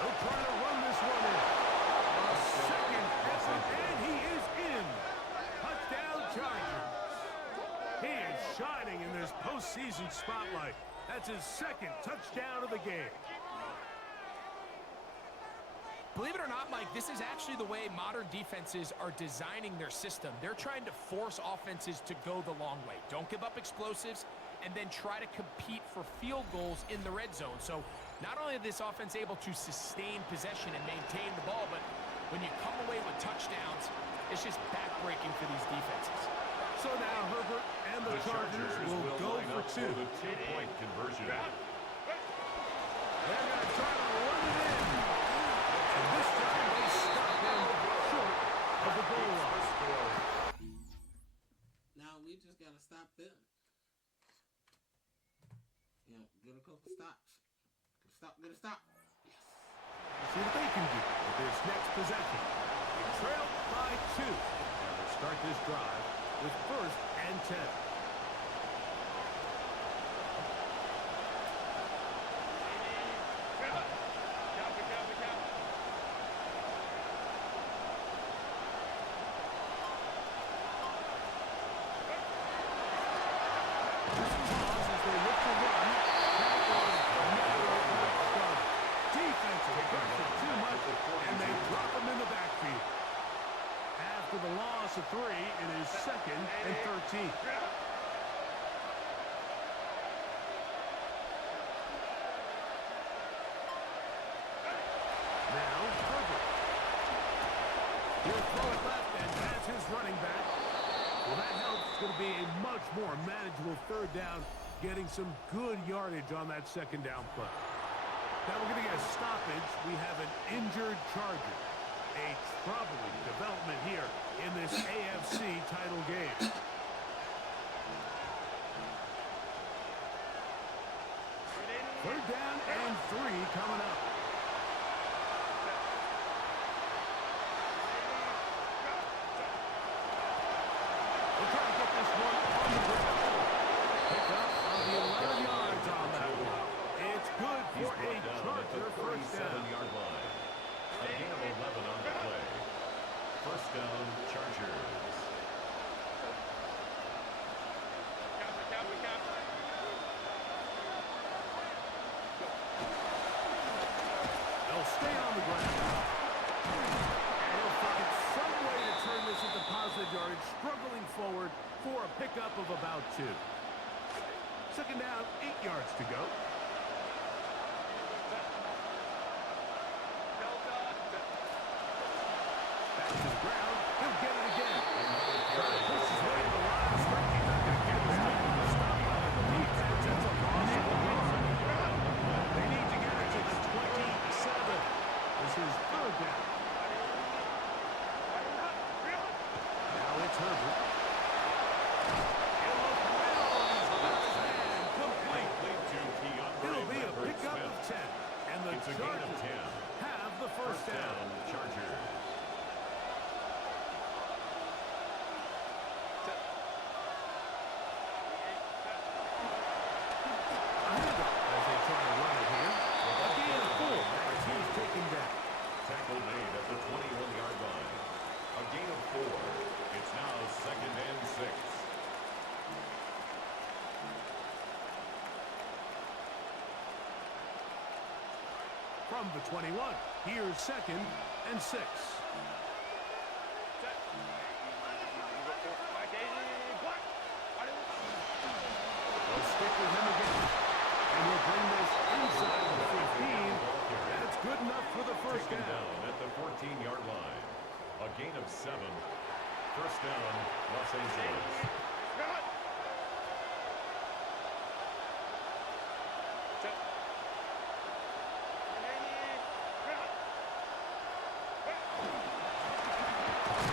They'll try to run this one in. A 2nd effort, and he is in. Touchdown Chargers. He is shining in this postseason spotlight. That's his 2nd touchdown of the game. Believe it or not, Mike, this is actually the way modern defenses are designing their system. They're trying to force offenses to go the long way. Don't give up explosives, and then try to compete for field goals in the red zone. So not only is this offense able to sustain possession and maintain the ball, but when you come away with touchdowns, it's just backbreaking for these defenses. So now Herbert and the Chargers will go for 2. The 2-point conversion. They're going to try to run it in. And this time they stop him short of the goal line. Now we just got to stop them. Yeah, get a couple stops. Get a stop. Yes. See what they can do with this next possession. Trailed by 2. start this drive with 1st and 10. After the loss of 3, it is 2nd and 13. Now, Herbert. He'll throw it left, and that's his running back. Well, that helps. It's going to be a much more manageable 3rd down, getting some good yardage on that 2nd down play. Now we're going to get a stoppage. We have an injured Charger. A troubling development here in this AFC title game. 3rd down and 3 coming up. We'll try to get this one on the ground. Pick up on the 11 yards on that one. It's good for a Charger 1st down. A gain of 11 on the play. 1st down, Chargers. They'll stay on the ground. And he'll find some way to turn this into positive yardage, struggling forward for a pickup of about 2. 2nd down, 8 yards to go. Back to the ground. He'll get it again. This is way to the line. Striking not going to get this time. Stopped by the defense. That's a loss of 1. They need to get it to the 27. This is 3rd down. Now it's Herbert. He'll look well on his left hand. Complete. It'll be a pickup of 10. And the Chargers have the 1st down. Chargers. Tackle made at the 21-yard line. A gain of 4. It's now 2nd and 6. From the 21, here's 2nd and 6. They'll stick with him again. And we'll bring this inside the 15. That's good enough for the 1st down. At the 14-yard line. A gain of 7. 1st down, Los Angeles.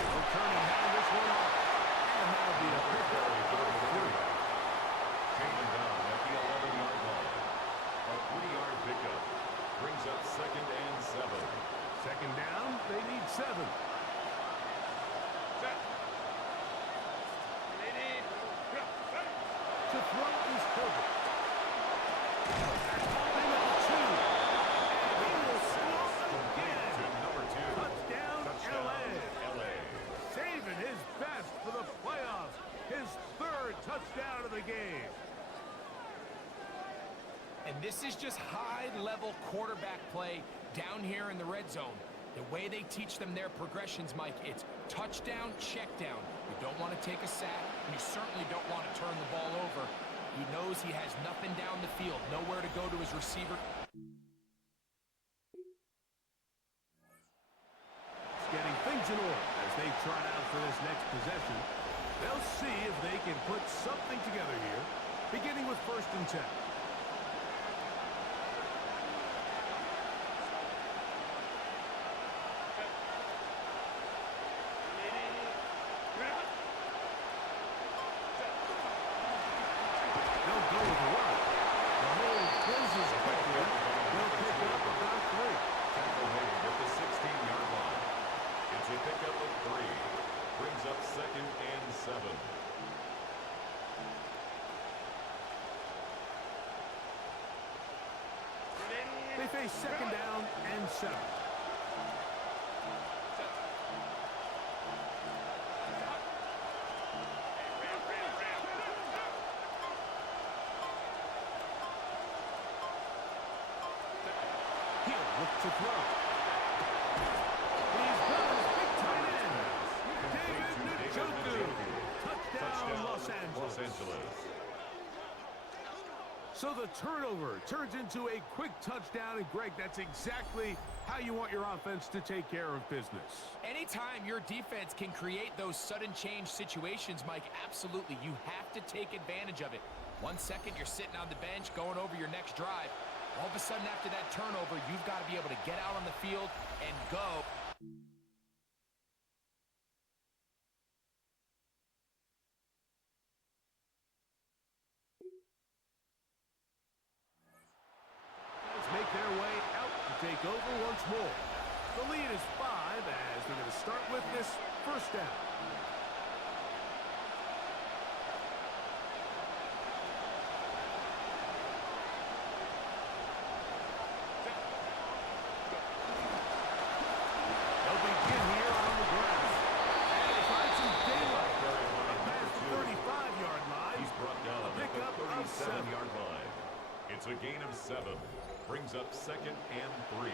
They'll turn and hand this one off. And that'll be a pickup of 3. Taken down at the 11-yard line. A 3-yard pickup brings up 2nd and 7. 2nd down, they need 7. To throw is Herbert. That's holding at the 2. And he will score again. To number 2. Touchdown, LA. LA. Saving his best for the playoffs. His 3rd touchdown of the game. And this is just high-level quarterback play down here in the red zone. The way they teach them their progressions, Mike, it's touchdown, check down. You don't want to take a sack, and you certainly don't want to turn the ball over. He knows he has nothing down the field, nowhere to go to his receiver. It's getting things in order as they try out for this next possession. They'll see if they can put something together here, beginning with 1st and 10. It's a pickup of 3. Brings up 2nd They face second down and 7. He'll look to throw. He's got his big tight end, David Njoku. Touchdown, Los Angeles. So the turnover turns into a quick touchdown, and Greg, that's exactly how you want your offense to take care of business. Anytime your defense can create those sudden change situations, Mike, absolutely, you have to take advantage of it. 1 second, you're sitting on the bench going over your next drive. All of a sudden, after that turnover, you've got to be able to get out on the field and go. Let's make their way out to take over once more. The lead is 5 as they're going to start with this first down. They'll begin here on the ground. And they find some daylight past the 35-yard line. He's brought down A at pickup the of 7. 37-yard line. It's a gain of 7. Brings up second and 3.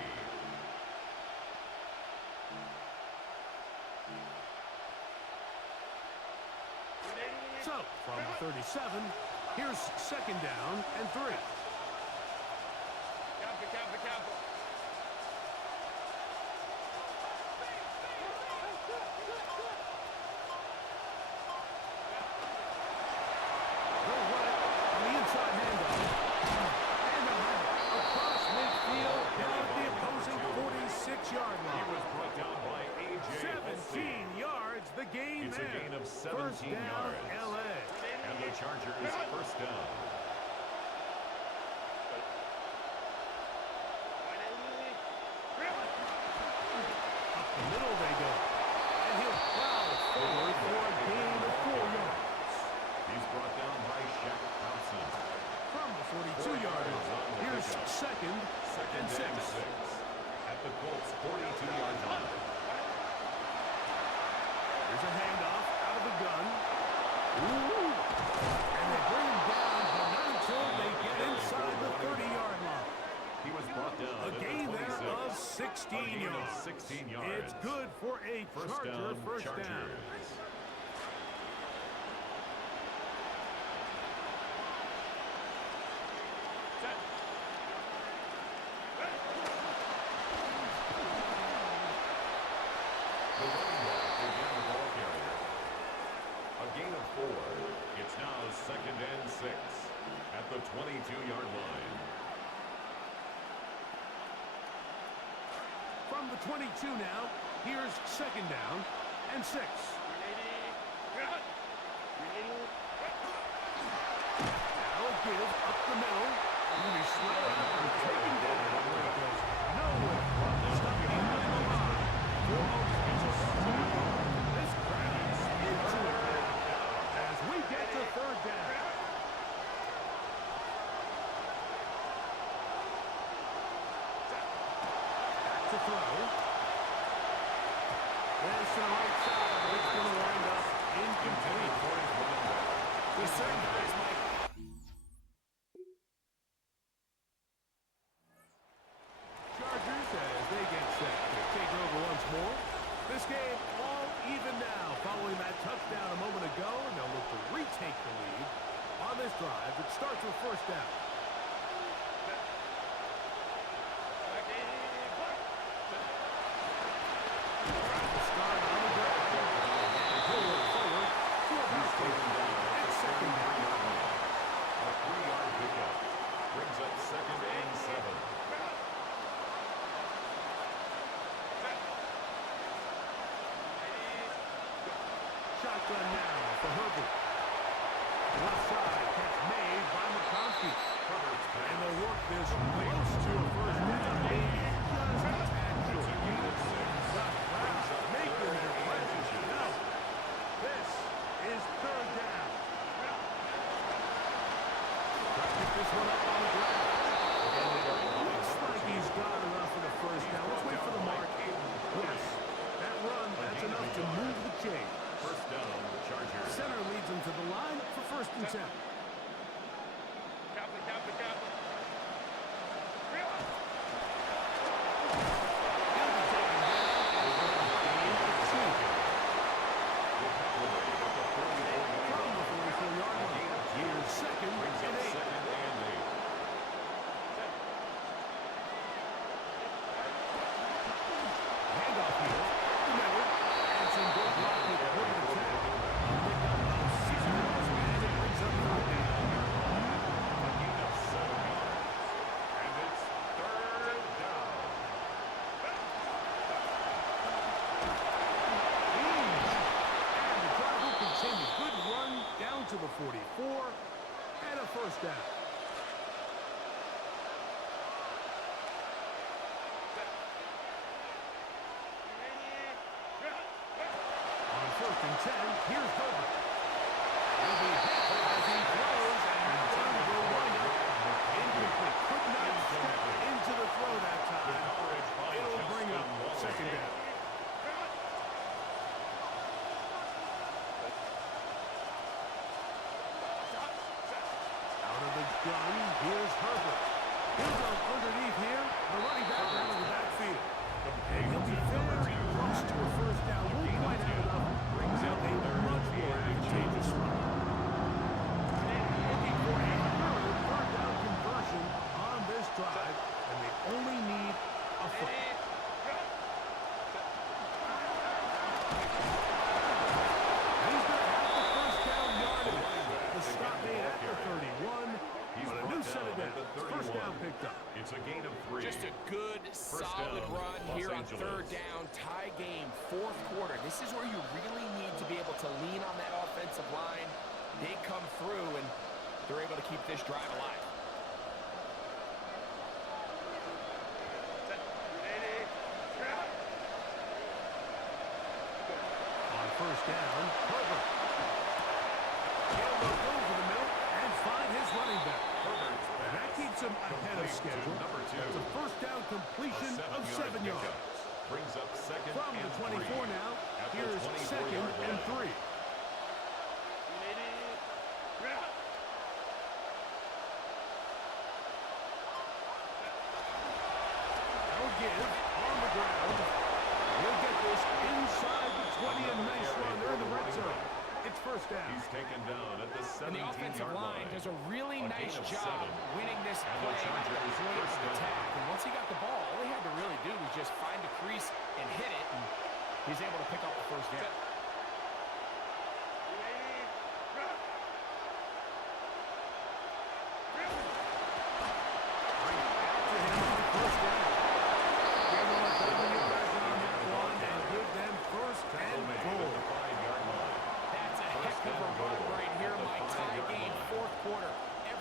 So, from the 37, here's second down and 3. They'll run it on the inside handoff. And they'll have it across midfield down at the opposing 46-yard He line. was brought down by A.J. 17 yards, the gain It's there. a gain of 17 First down, yards. L.A. And the Chargers first down. Up the middle they go. And he'll plow forward for a gain of 4 yards. He's brought down by Shaq Thompson. From the 42-yard line, here's second and 6. At the Colts 42-yard line. Here's a handoff out of the gun. Ooh. And they bring him down, but not until they get inside the 30-yard line. He was brought down A at gain the 26. there of 16 A gain of yards. 16 yards. It's good for a Charger first down. Chargers. The running back again the ball carrier. A gain of 4. It's now second and 6 at the 22-yard line. From the 22 now, here's second down and 6. Now a give up the middle. Really slow and taken down. Nowhere. Stuck behind the line. This crowd's into it as we get to third down. Back to throw. This to the right side, but it's going to wind up incomplete. The second guys, Mike. Chargers as they get set to take over once more. This game all even now following that touchdown a moment ago, and they'll look to retake the lead on this drive that starts with first down. Start on the ground. And he'll look forward to about at second down. A 3-yard pickup brings up second and 7. Shotgun now for Herbert. Left side catch made by McConkey. And they'll work this close to a first down, maybe just a tad short. The crowd making their presence felt. This is third down. Try to pick this one up on the ground. And it looks like he's 44 and a first down. On 1st and 10, here's Herbert. He'll be hit as he throws, and that one will wind up incomplete. Could not step into the throw that time. It'll bring up 2nd down. Out of the gun, here's Herbert. He'll go underneath here. The running back out of the backfield. And he'll be very close to a first down. Won't quite have enough. Brings out a much more advantageous run. Looking for a third down conversion on this drive, and they only need a foot. He's going to have the first down yardage. The stop made at the 31. But a new set of downs. First down picked up. It's a gain of 3. Just a good, solid run here on 3rd down. Tie game, 4th quarter. This is where you really need to be able to lean on that offensive line. They come through, and they're able to keep this drive alive. On 1st down, Herbert. He'll look over the middle and find his running back. And that keeps him ahead of schedule. That's a first down completion of 7 yards. Brings up 2nd From the 24 now, here's 2nd and 3. They'll give on the ground. He'll get this inside the 20, and nice run. They're in the red zone. It's first down. He's taken down at the 17-yard line. And the offensive line does a really nice job winning this play at the point of attack. And once he got the ball, all he had to really do was just find the crease and hit it, and he's able to pick up the first down.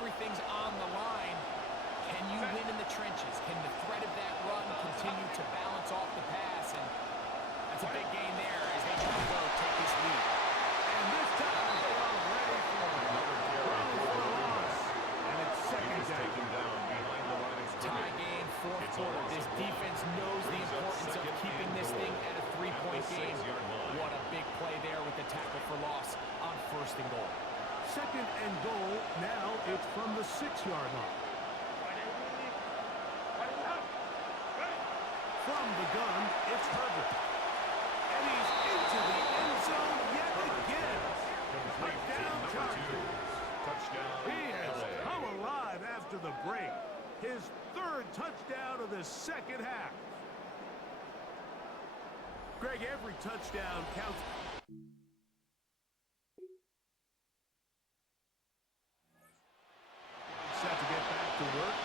Everything's on the line. Can you win in the trenches? Can the threat of that run continue to balance off the pass? And that's a big gain there as they try to go take this lead. And this time they are ready for a loss. And it's 2nd down. Tie game, 4th quarter. This defense knows the importance of keeping this thing at a 3-point game. What a big play there with the tackle for loss on 1st and goal. 2nd and goal. Now it's from the 6-yard line. From the gun, it's Herbert. And he's into the end zone yet again. Touchdown, Chargers. He has come alive after the break. His 3rd touchdown of the 2nd half. Greg, every touchdown counts. Set to get back to work.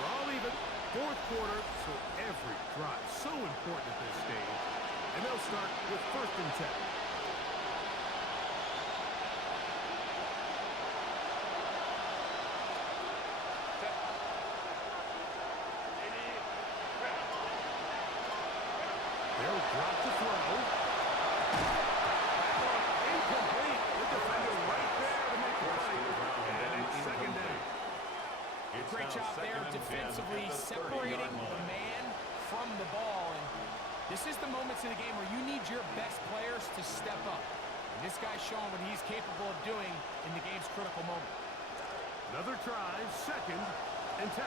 We're all even. 4th quarter, so every drive so important at this stage. And they'll start with 1st and 10. They'll drop the throw. Incomplete. The defender right there to make the play. And it's 2nd down. Great job there defensively, separating the man from the ball. And this is the moments in the game where you need your best players to step up. And this guy's showing what he's capable of doing in the game's critical moment. Another try, 2nd and 10.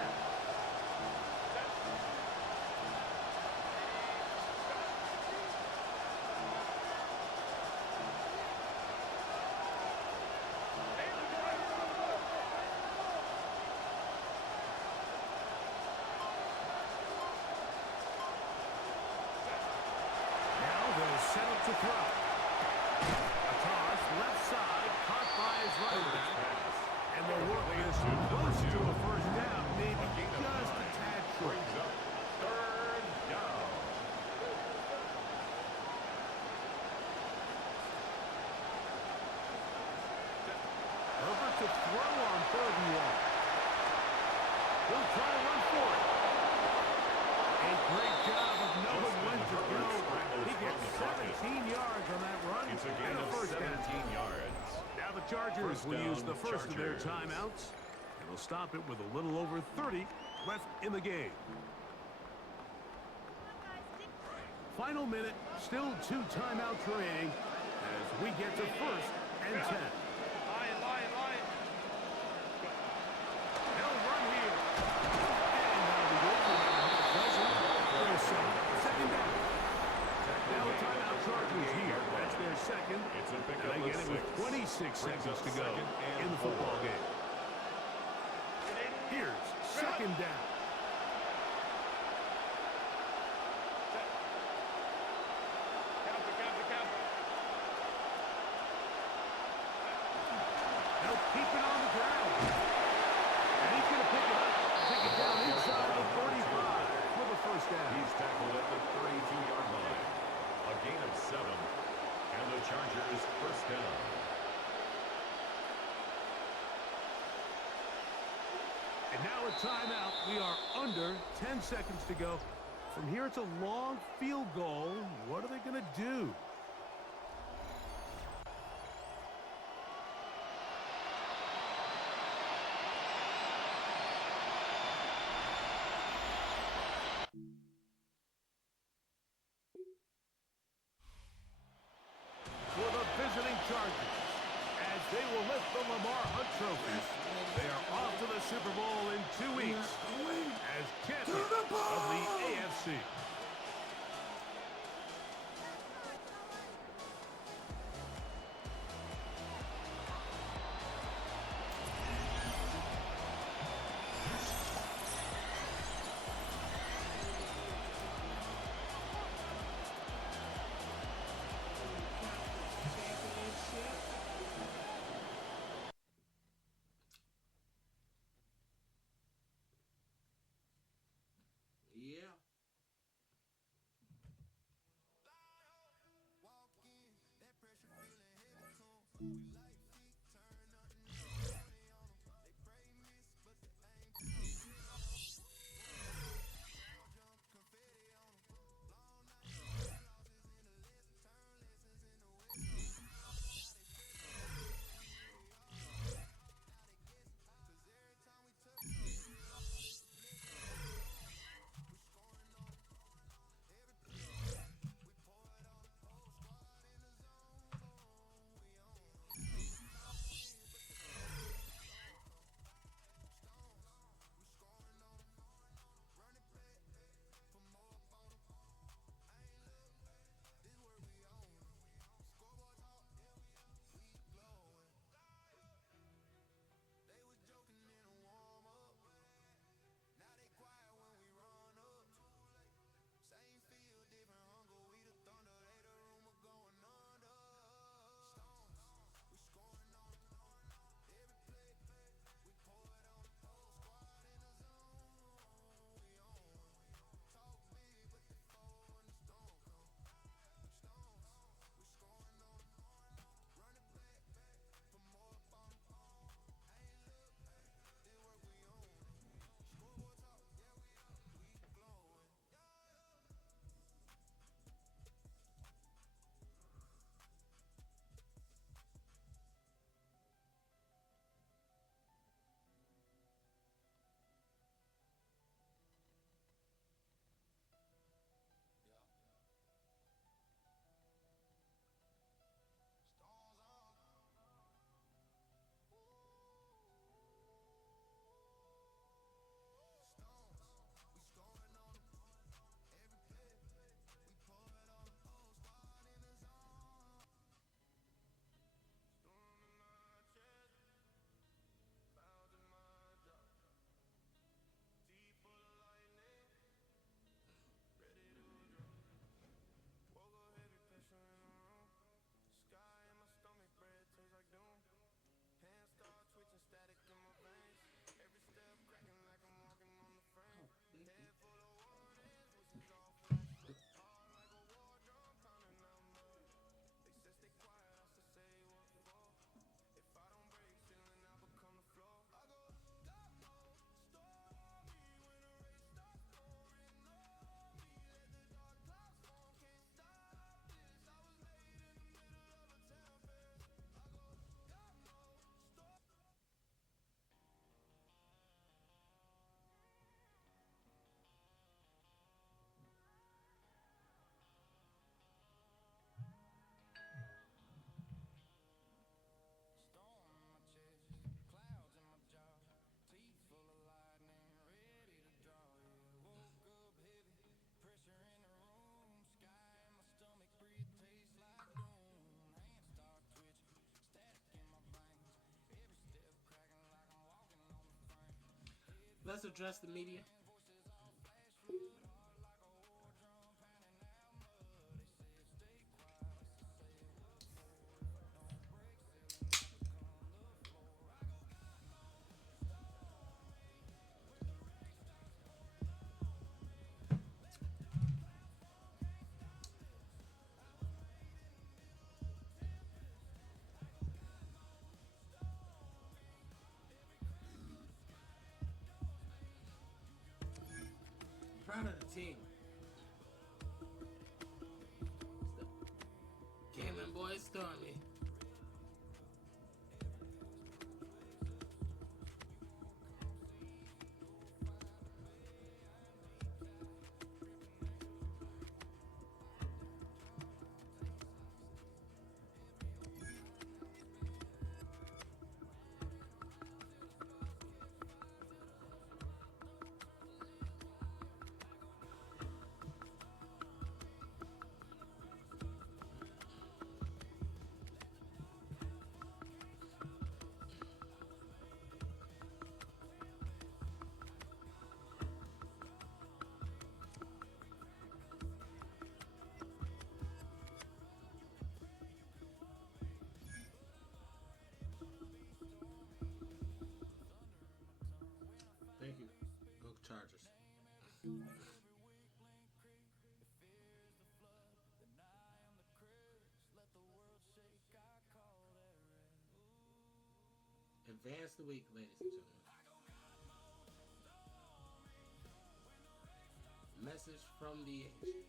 Set up to throw. A toss, left side, caught by his running back. And they'll work this close to a first down, maybe just a tad short. 3rd down. Chargers will use the first of their Chargers. timeouts. And will stop it with a little over 30 left in the game. Final minute, still 2 timeouts remaining as we get to 1st and 10. They'll run here. And that'll be good for about half dozen. Little second down. Now the timeout Chargers here. That's their second. It's a And pickup they get of it with 6. 26 seconds to go second and in the football 4. game. Here's second down. They'll keep it on the ground. And he's going to pick it up. Take it down inside the 35 for the first down. He's tackled at the 32-yard line. A gain of 7. And the Chargers first down. And now a timeout. We are under 10 seconds to go. From here, it's a long field goal. What are they going to do? For the visiting Chargers, as they will lift the Lamar Hunt Trophy, they are off to the Super Bowl in 2 weeks as champions of the AFC. Yeah. let's address the media. Proud of the team. Cayman boy Stormy. Thank you. Go Chargers. Advance the week, ladies and gentlemen. Message from the age.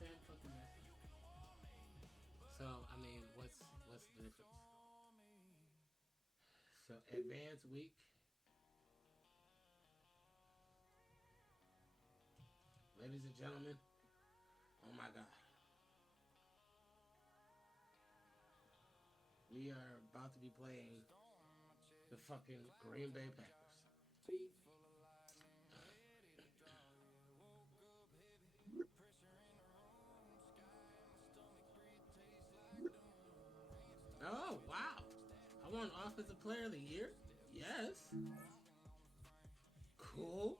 Same fucking message. So, I mean, what's the difference? So, advance week. Ladies and gentlemen, oh my God. We are about to be playing the fucking Green Bay Packers. Oh, wow. I won Offensive Player of the Year? Yes. Cool.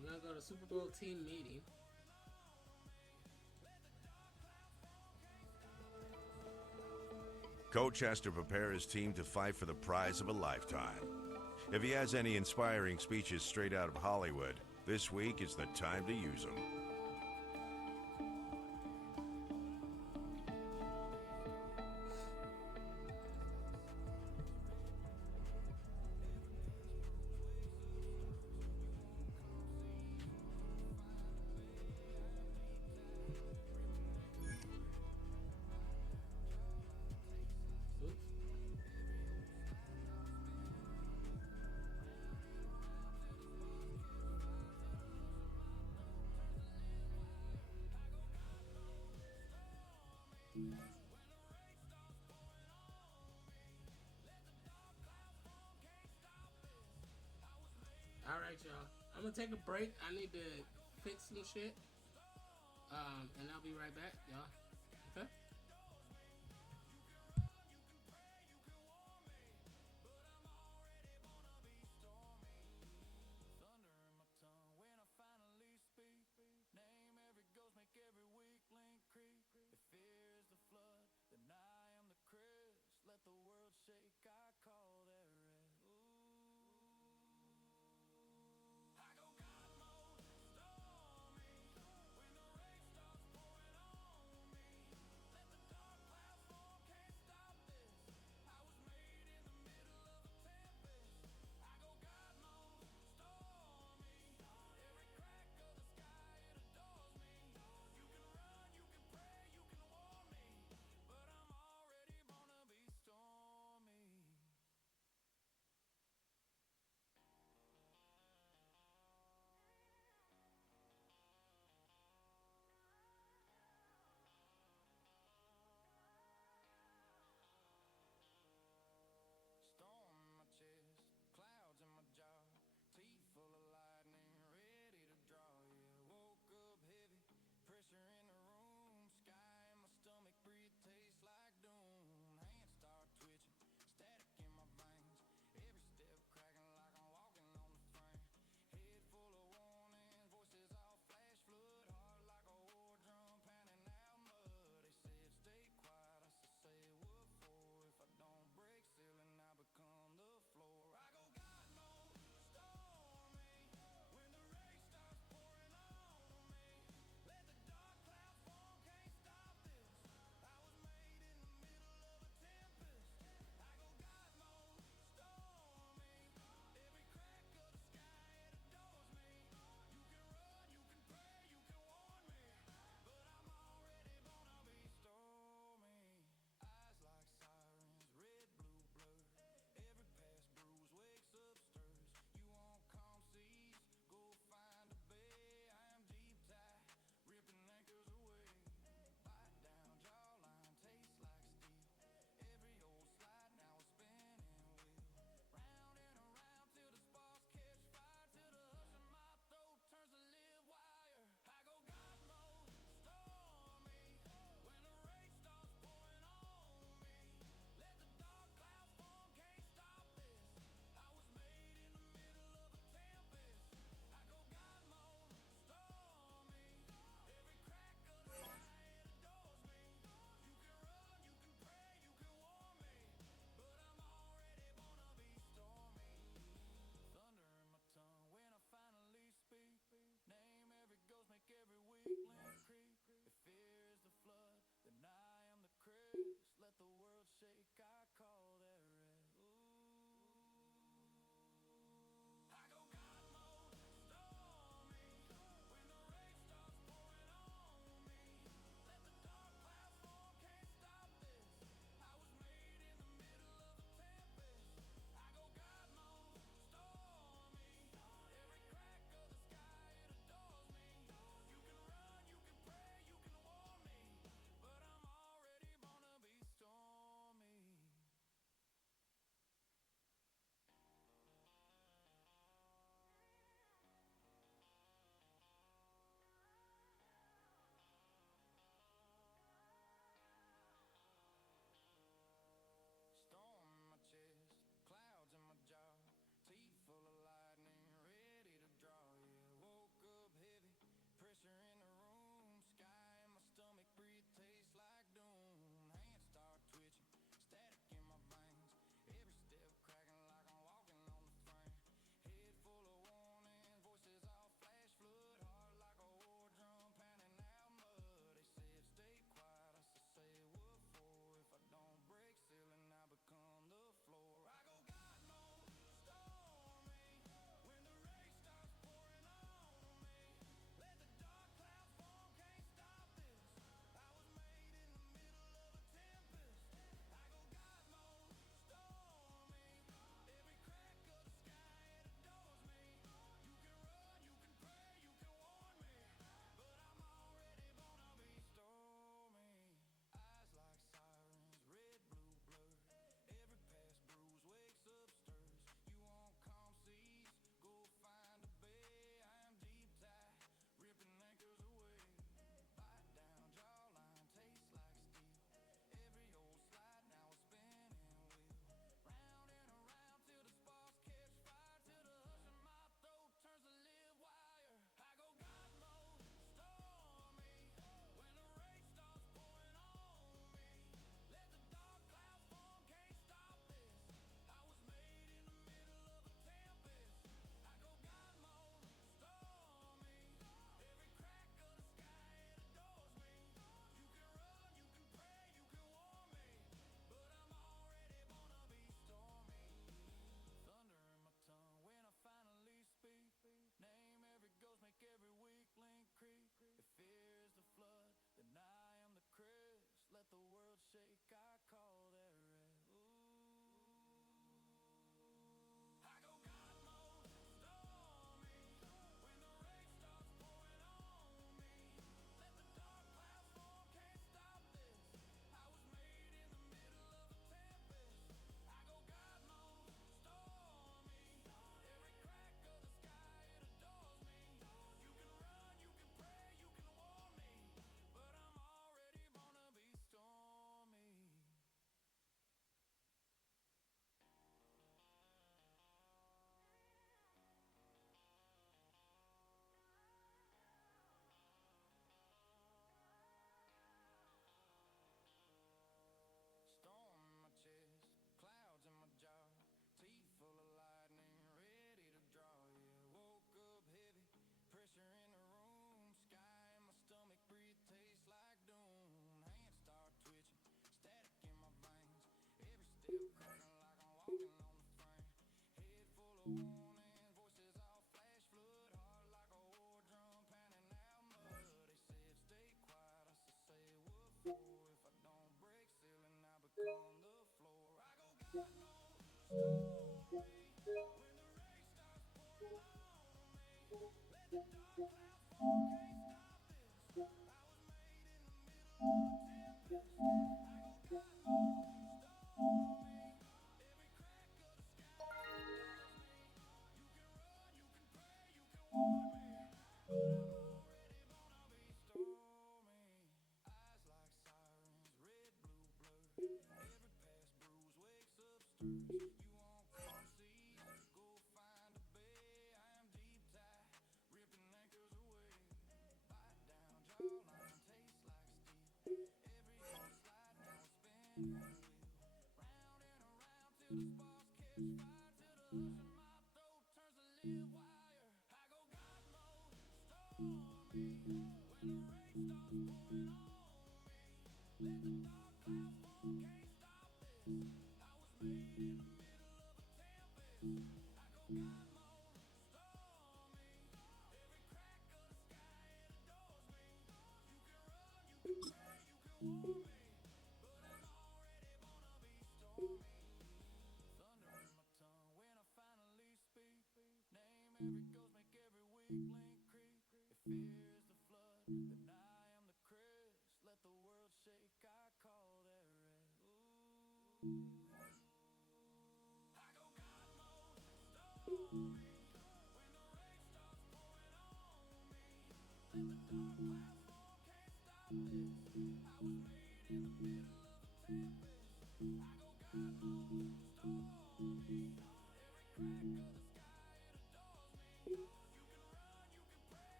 We're going to go to Super Bowl team meeting. Coach has to prepare his team to fight for the prize of a lifetime. If he has any inspiring speeches straight out of Hollywood, this week is the time to use them. All right, y'all. I'm going to take a break. I need to fix some shit. And I'll be right back, y'all. Okay?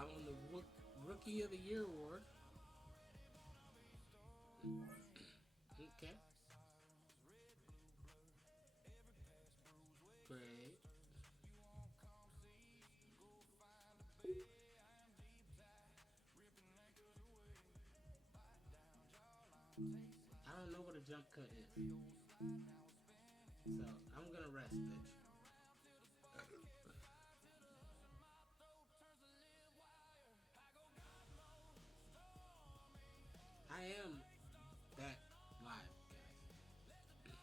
I won the Rookie of the Year award. Okay. Great. I don't know what a jump cut is. So I'm gonna rest, bitch. I am back live, guys.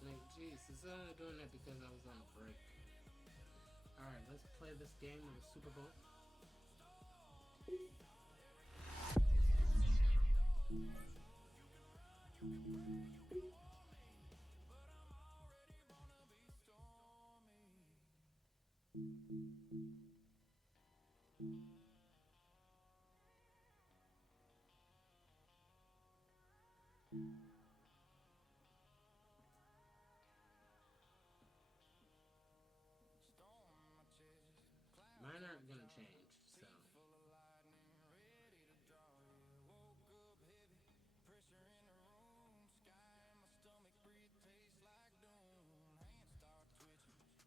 Like, jeez, it's only doing that because I was on a break. Alright, let's play this game of the Super Bowl. Mine aren't gonna change, so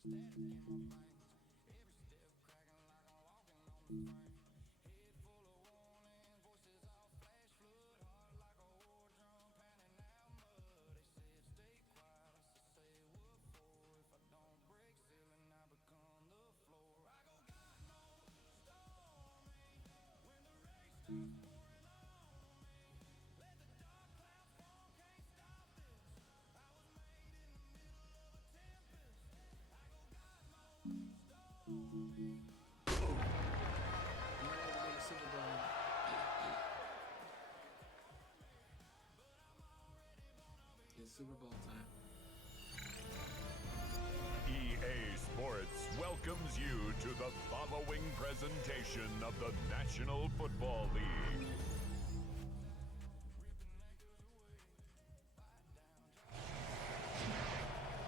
It's Super Bowl time. EA Sports welcomes you to the following presentation of the National Football League.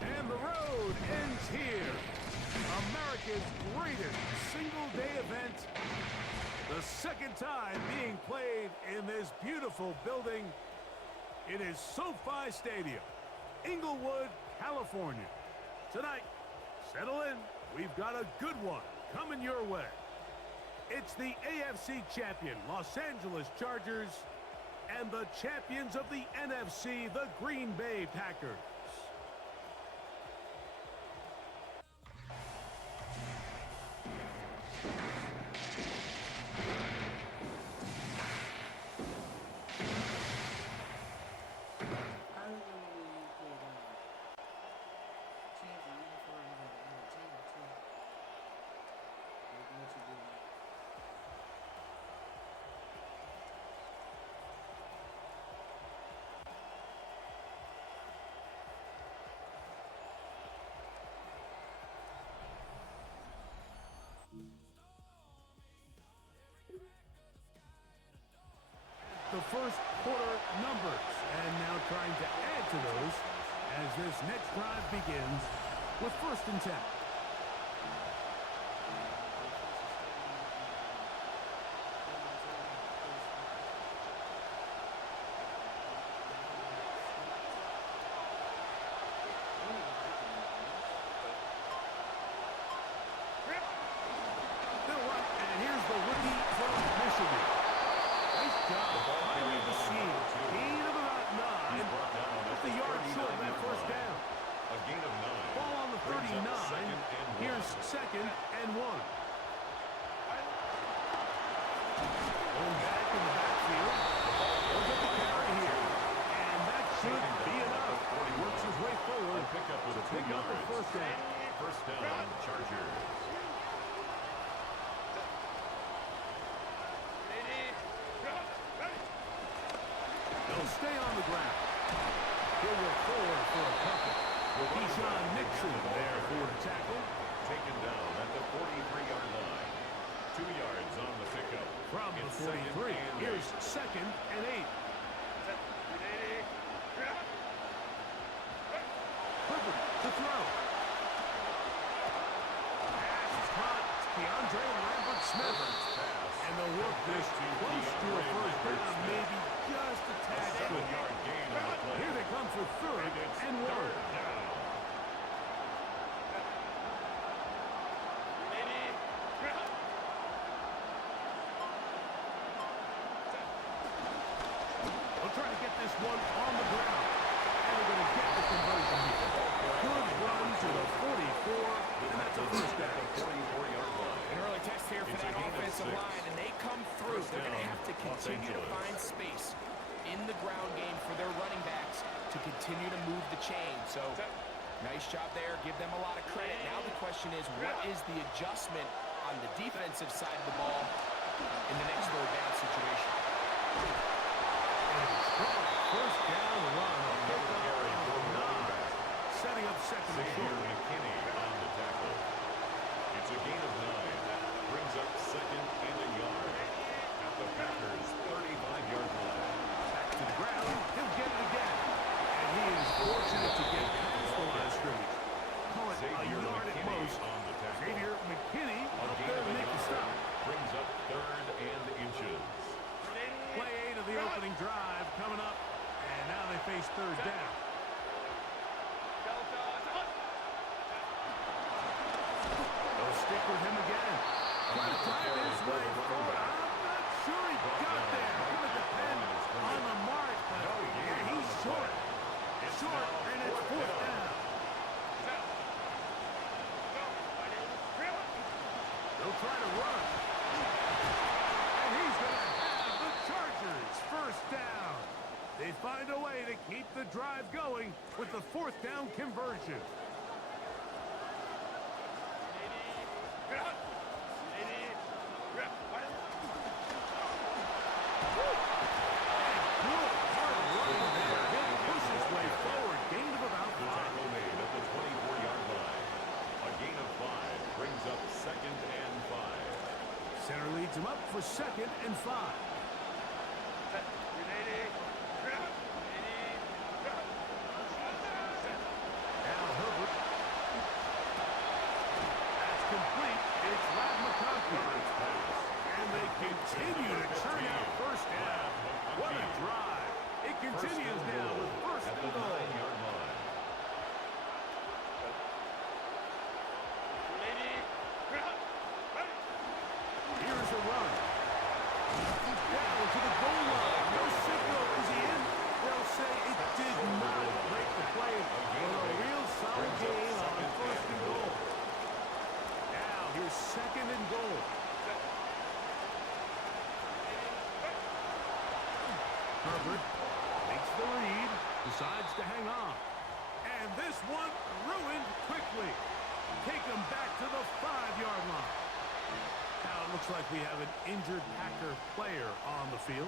And the road ends here. America's greatest single-day event. The second time being played in this beautiful building. It is SoFi Stadium, Inglewood, California. Tonight, settle in. We've got a good one coming your way. It's the AFC champion, Los Angeles Chargers, and the champions of the NFC, the Green Bay Packers. The first quarter numbers, and now trying to add to those as this next drive begins with 1st and 10. And here's the rookie from Michigan. Nice job finding the seam. Gain of about 9. Just a yard short of that first down. A gain of 9. Ball on the 39. Here's 2nd and 1. Going back in the backfield. He'll get the carry here. And that should be enough. He works his way forward. Pick up with a Pick up the first down. First down, Chargers. They'll stay on the ground. He'll work forward for a couple. Keyshawn Nixon there for the tackle. Taken down at the 43-yard line. 2 yards on the pickup. From the 43, here's 2nd and 8. Herbert to throw. Pass is caught. DeAndre Lambert-Smith. And they'll work this close to a first down, maybe just a tad short. Here they come for 3rd and 1. They'll try to get this one on the ground. And they're going to get the conversion here. Good run to the 44, and that's a first down. 44-yard line. An early test here for that offensive line, and they come through. They're going to have to continue to find space in the ground game for their running backs to continue to move the chain. So, nice job there. Give them a lot of credit. Now the question is, what is the adjustment on the defensive side of the ball in the next 3rd down situation? First down run. Setting up 2nd and short. McKinney on the tackle. It's a gain of 9. Brings up 2nd and a yard. At the Packers' 35-yard line. Back to the ground. He'll get it again. And he is fortunate to get past the line of scrimmage. Call it a yard at most. Xavier McKinney up there to make the stop. Brings up 3rd and inches. Play 8 of the opening drive coming up. And now they face 3rd down. will try to run. And he's going to have the Chargers first down. They find a way to keep the drive going with the fourth down conversion. Center leads him up for 2nd and 5. Now Herbert. That's complete. It's Rad McConkey. And they continue to churn out first down. What a drive. It continues now with first and goal. Here's a run. He's down to the goal line. No signal. Is he in? They'll say it did not break the play. But a real solid gain on first and goal. Now here's 2nd and goal. Herbert makes the read. Decides to hang on. And this one ruined quickly. Take him back to the 5-yard line. Now it looks like we have an injured Packer player on the field.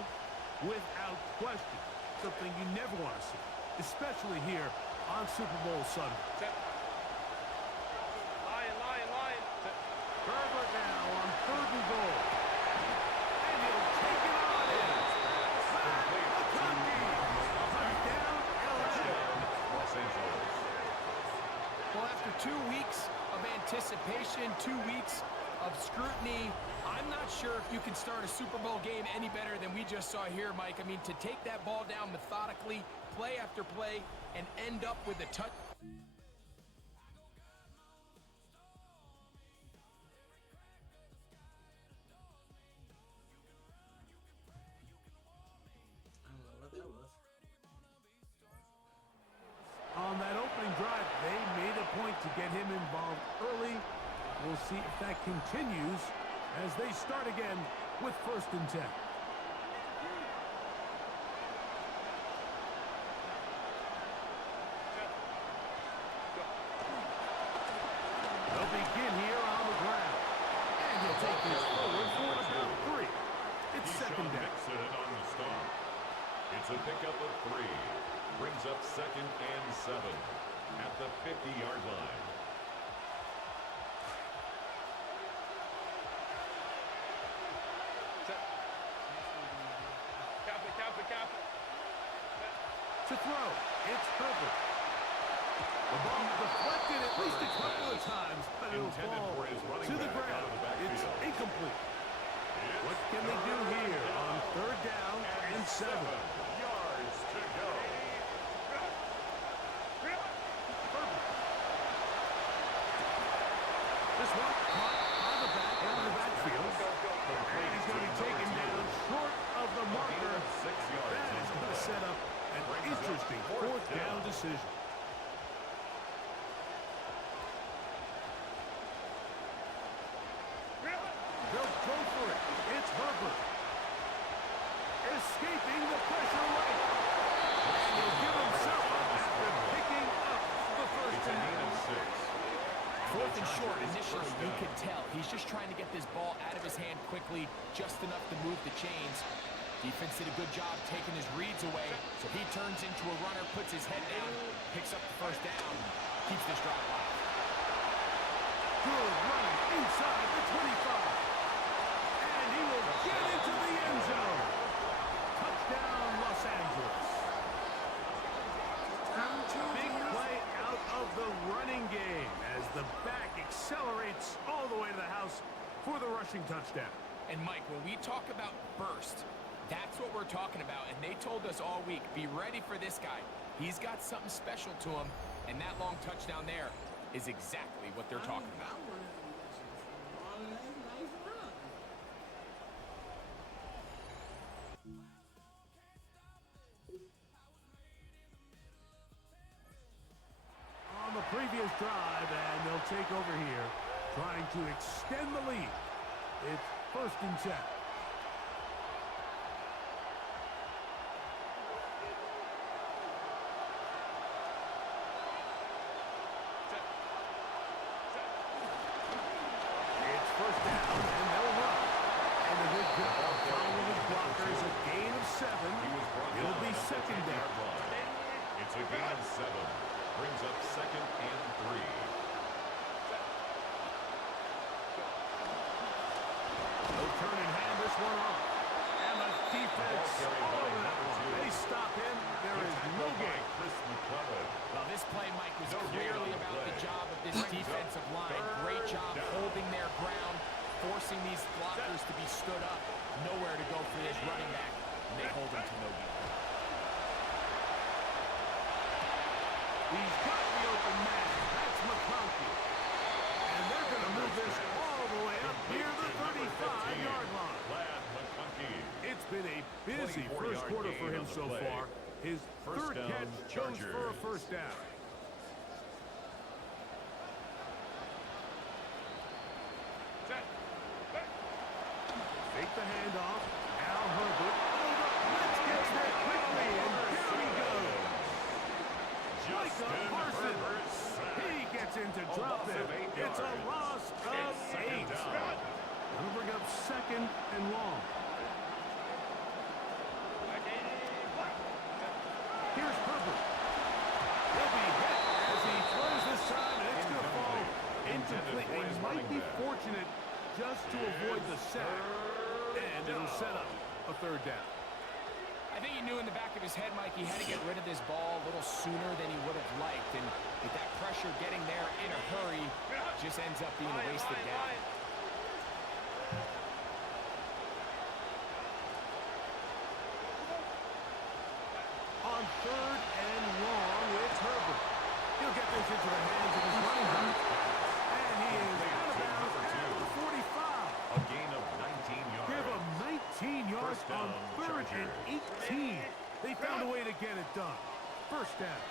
Without question. Something you never want to see. Especially here on Super Bowl Sunday. Lion. Herbert now on 3rd and goal. And he'll take it on in. Touchdown, LA. Well, after 2 weeks of anticipation, 2 weeks of scrutiny, I'm not sure if you can start a Super Bowl game any better than we just saw here, Mike. I mean, to take that ball down methodically, play after play, and end up with a touch. On that opening drive, they made a point to get him involved early. We'll see if that continues as they start again with 1st and 10. They'll begin here on the ground. And he'll take this forward for about 3. It's 2nd down. On the stop. It's a pickup of 3. Brings up 2nd and 7 at the 50-yard line. To throw, it's Herbert. The ball deflected at least a couple of times, but it'll fall to the ground. It's incomplete. What can they do here on 3rd down and 7? Yards to go. This one caught on the backfield. And he's going to be taken down short of the marker. That is going to set up an interesting 4th down decision. They'll go for it. It's Herbert. Escaping the pressure right. And he'll give himself up after picking up the first down. 4th and short, initially, you could tell. He's just trying to get this ball out of his hand quickly, just enough to move the chains. Defense did a good job taking his reads away, so he turns into a runner, puts his head down, picks up the first down, keeps this drive alive. Good running inside the 25. And he will get into the end zone. Touchdown, Los Angeles. Big play out of the running game as the back accelerates all the way to the house for the rushing touchdown. And Mike, when we talk about burst, that's what we're talking about. And they told us all week, be ready for this guy. He's got something special to him. And that long touchdown there is exactly what they're talking about. On the previous drive, and they'll take over here, trying to extend the lead first and 10. It's first down, and they'll run. And a good job following his blockers, a gain of 7. It'll be second down. It's a gain of 7. Brings up second and 3. No turn and hand this one off. And the defense all over that one. They stop him. There is no gain. Well, this play, Mike, was clearly about the job of this defensive line. Great job holding their ground, forcing these blockers to be stood up. Nowhere to go for this running back, and they hold him to no gain. He's got the open man. That's McConkey. And they're going to move this all the way up near the 35-yard line. It's been a busy first quarter for him so far. His third catch goes for a first down. Take the handoff. Al Herbert. Let's get there quickly, and here he goes. Micah Parsons. He gets in to drop it. It's a loss of 8. That'll bring up second and long. Here's Herbert. He'll be hit as he throws this time, and it's going to fall incomplete. He might be fortunate just to avoid the sack, and it'll set up a third down. I think he knew in the back of his head, Mike, he had to get rid of this ball a little sooner than he would have liked. And with that pressure getting there in a hurry, just ends up being a wasted down. On third and long, it's Herbert. He'll get this into the hands of his running back. And he is out of bounds at the 45. A gain of 19 yards. Give him 19 yards on third and 18. They found a way to get it done. First down.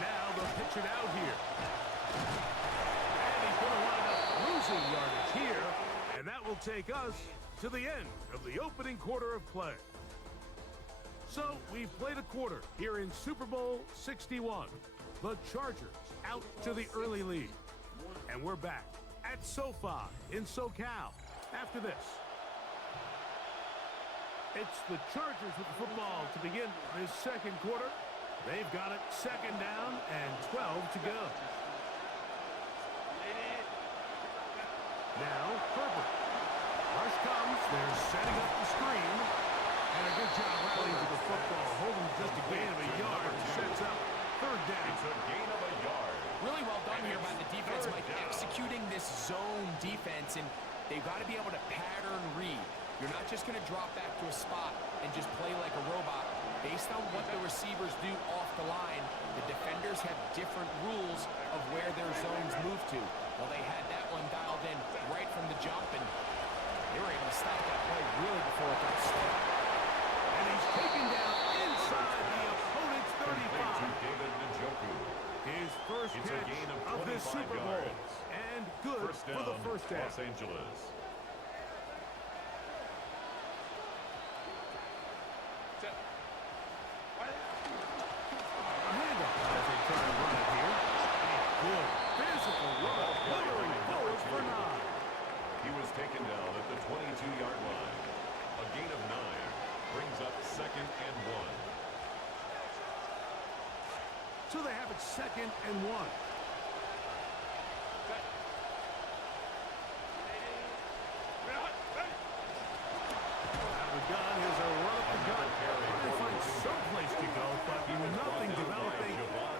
Now they'll pitch it out here. And he's going to wind up losing yardage here. And that will take us to the end of the opening quarter of play. So we've played a quarter here in Super Bowl 61. The Chargers out to the early lead. And we're back at SoFi in SoCal after this. It's the Chargers with the football to begin this second quarter. They've got it second down and 12 to go. Now Herbert. Rush comes. They're setting up the screen. And a good job rallying to the football. Holding just a gain of a yard. Sets up third down. It's a gain of a yard. Really well done here by the defense, Mike, executing this zone defense. And they've got to be able to pattern read. You're not just going to drop back to a spot and just play like a robot. Based on what the receivers do off the line, the defenders have different rules of where their zones move to. Well, they had that one dialed in right from the jump, and they were able to stop that play really before it got started. And he's taken down inside the opponent's 35. His first catch of this Super Bowl. And good for the first down. Los Angeles. A handoff as they try to run it here. A good physical run. Motoring forward for 9. He was taken down at the 22-yard line. A gain of 9 brings up second and 1. So they have it second and 1. The gun is a run up the gut. Trying to find someplace to go, but nothing developing.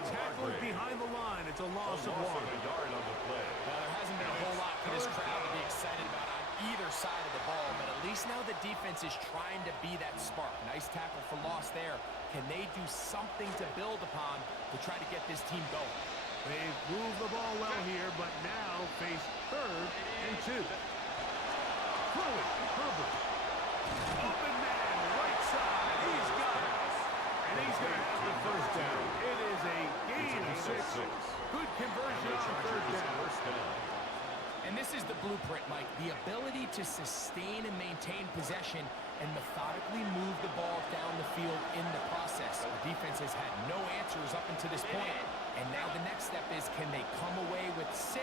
Tackled behind the line. It's a loss of 1. Well, there hasn't been a whole lot for this crowd to be excited about on either side of the ball, but at least now the defense is trying to be that spark. Nice tackle for loss there. Can they do something to build upon to try to get this team going? They've moved the ball well here, but now face third and 2. Throwing, Herbert. Open man, right side. He's got it. And he's going to have the first down. It is a gain of 6. Good conversion on third down. This is the blueprint, Mike. The ability to sustain and maintain possession and methodically move the ball down the field in the process. The defense has had no answers up until this point, and now the next step is, can they come away with 6?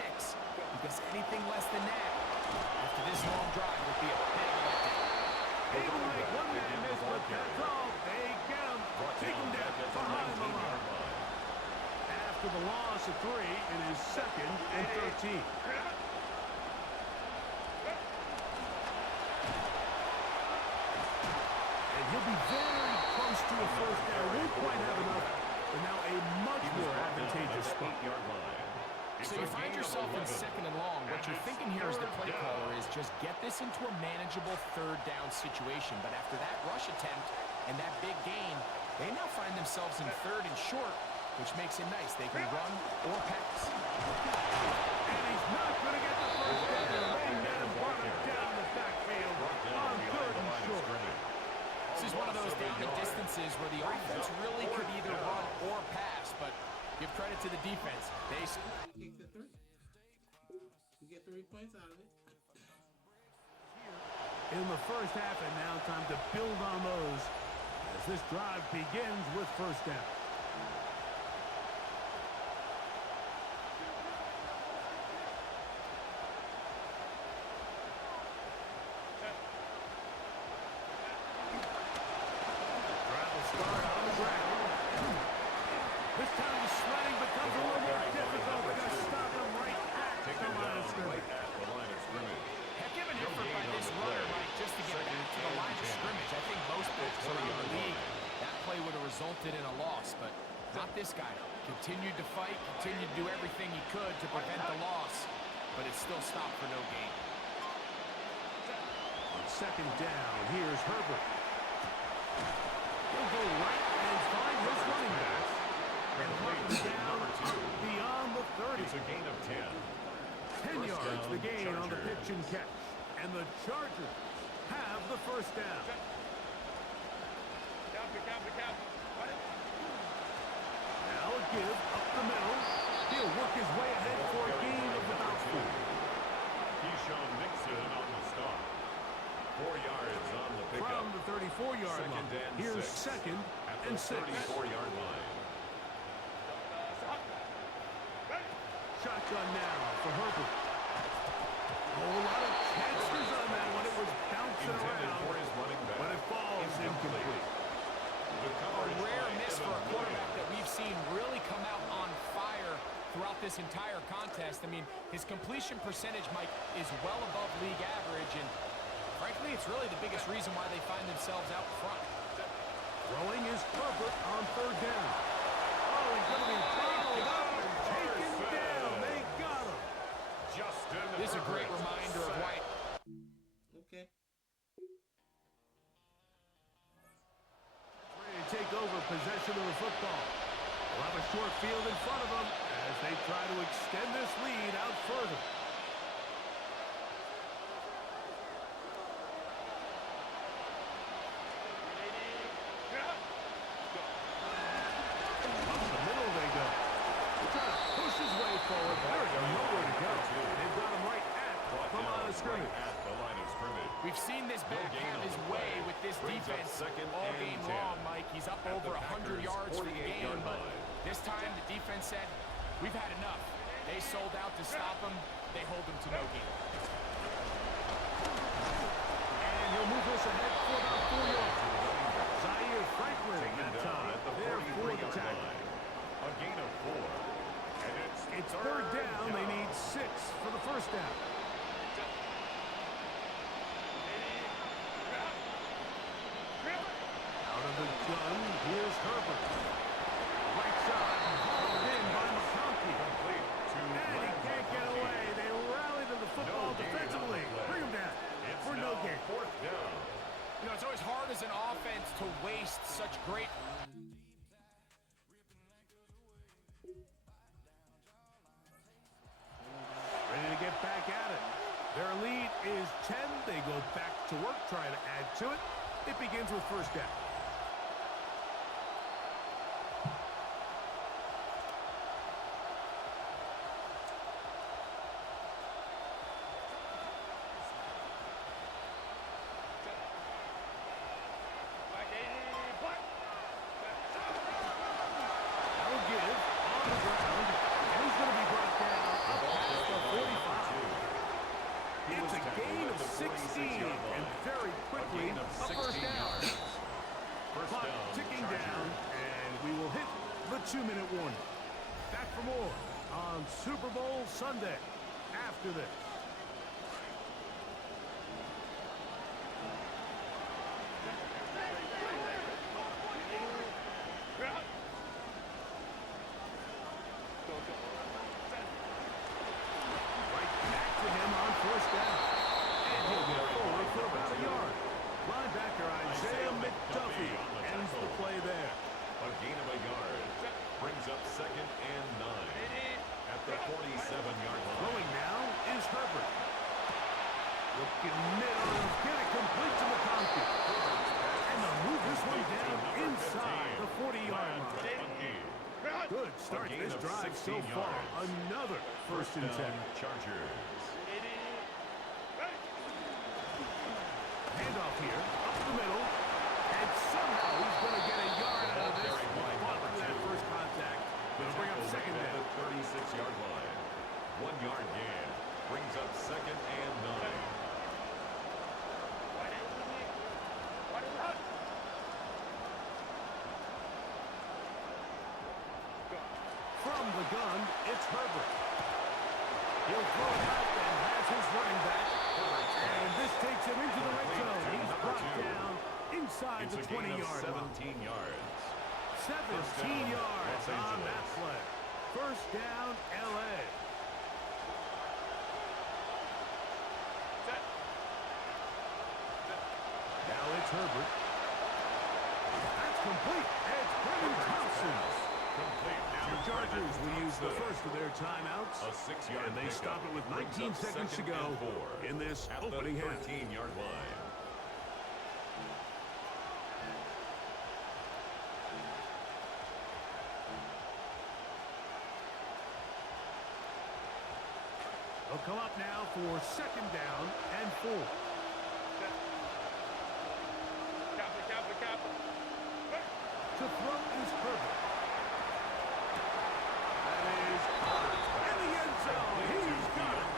Because anything less than that, after this long drive, would be a big letdown. They will make one man miss, but that's all. They get him. Take him down behind the line. After the loss of 3, it is 2nd and 13. And he'll be very close to a first down. Won't quite have enough, but now a much more advantageous spot. So you find yourself in 2nd and long. What you're thinking here as the play caller is just get this into a manageable 3rd down situation. But after that rush attempt and that big gain, they now find themselves in 3rd and short, which makes it nice. They can run or pass. And he's not going to get the first down. They met him, brought him down the backfield on 3rd and short. This is one of those down and distances where the offense really could either run or pass, but give credit to the defense. They Kick the 3. You get 3 points out of it. In the first half, and now time to build on those as this drive begins with first down. Drive will start on the ground. This time the sledding becomes a little more difficult. They're going to stop him right at the line of scrimmage. Heck of an effort by this runner, Mike, just to get back to the line of scrimmage. I think most folks around the league, that play would have resulted in a loss, but not this guy. Continued to fight, continued to do everything he could to prevent the loss, but it still stopped for no gain. On 2nd down, here's Herbert. He'll go right and find his running back. And Herbert down beyond the 30. It's a gain of 10. 10 yards the gain on the pitch and catch. And the Chargers have the first down. Now a give up the middle. He'll work his way ahead for a gain of about 4. Keyshawn Nixon on the stop. 4 yards on the pickup. From the 34-yard line. Here's 2nd and 6. 34-yard line. Shotgun now for Herbert. A whole lot of chances on that one. It was bouncing around, but it falls incomplete. A rare miss for a quarterback that we've seen really come out on fire throughout this entire contest. I mean, his completion percentage, Mike, is well above league average, and frankly, it's really the biggest reason why they find themselves out front. Throwing is Herbert on 3rd down. Oh, he's going to be bottled up and taken down. They got him. This is a great reminder of why. Okay. Ready to take over possession of the football. They'll have a short field in front of them as they try to extend this lead out further. Up the middle they go. They're trying to push his way forward. There's nowhere to go. They've got him right at the line of scrimmage. We've seen this back have his way with this defense all game long, Mike. He's up over 100 yards for the game, but this time the defense said, we've had enough. They sold out to stop him. They hold him to no gain. And he'll move this ahead for about 4 yards. Zaire Franklin that time. There for the tackle. A gain of 4. And It's 3rd down. They need 6 for the first down. Out of the gun, here's Herbert. Right side, hauled in by McConkey. And he can't get away. They rally to the football defensively. Bring him down for no gain. 4th down. You know, it's always hard as an offense to waste such great... Ready to get back at it. Their lead is 10. They go back to work, trying to add to it. It begins with first down. after this. Right back to him on first down. And he'll get forward for about a yard. Linebacker Isaiah McDuffie ends the play there. A gain of a yard. Brings up 2nd and 9 at the 47-yard line. Throwing now is Herbert. Looking mid on him. Get it complete to McConkey. And they'll move this one down inside the 40-yard line. Good start to this drive so far. Another 1st and 10. Chargers. Handoff here, up the middle, and somehow he's going to get a yard out of this. Fought through that first contact. Going to bring up 2nd down. At the 36-yard line. 1 yard gain. Brings up 2nd and 9. From the gun, it's Herbert. He'll throw it out and has his running back. And this takes him into the red zone. He's brought down inside the 20-yard line. 17 yards. 17 yards on that play. First down, L.A. Now it's Herbert. That's complete. It's Brennan Thompson. Complete. The Chargers will use the first of their timeouts. A 6-yard and they stop it with 19 seconds to go in this opening half. 13-yard line. They'll come up now for 2nd down and 4. To throw is Herbert. That is Herbert in the end zone. He's got it.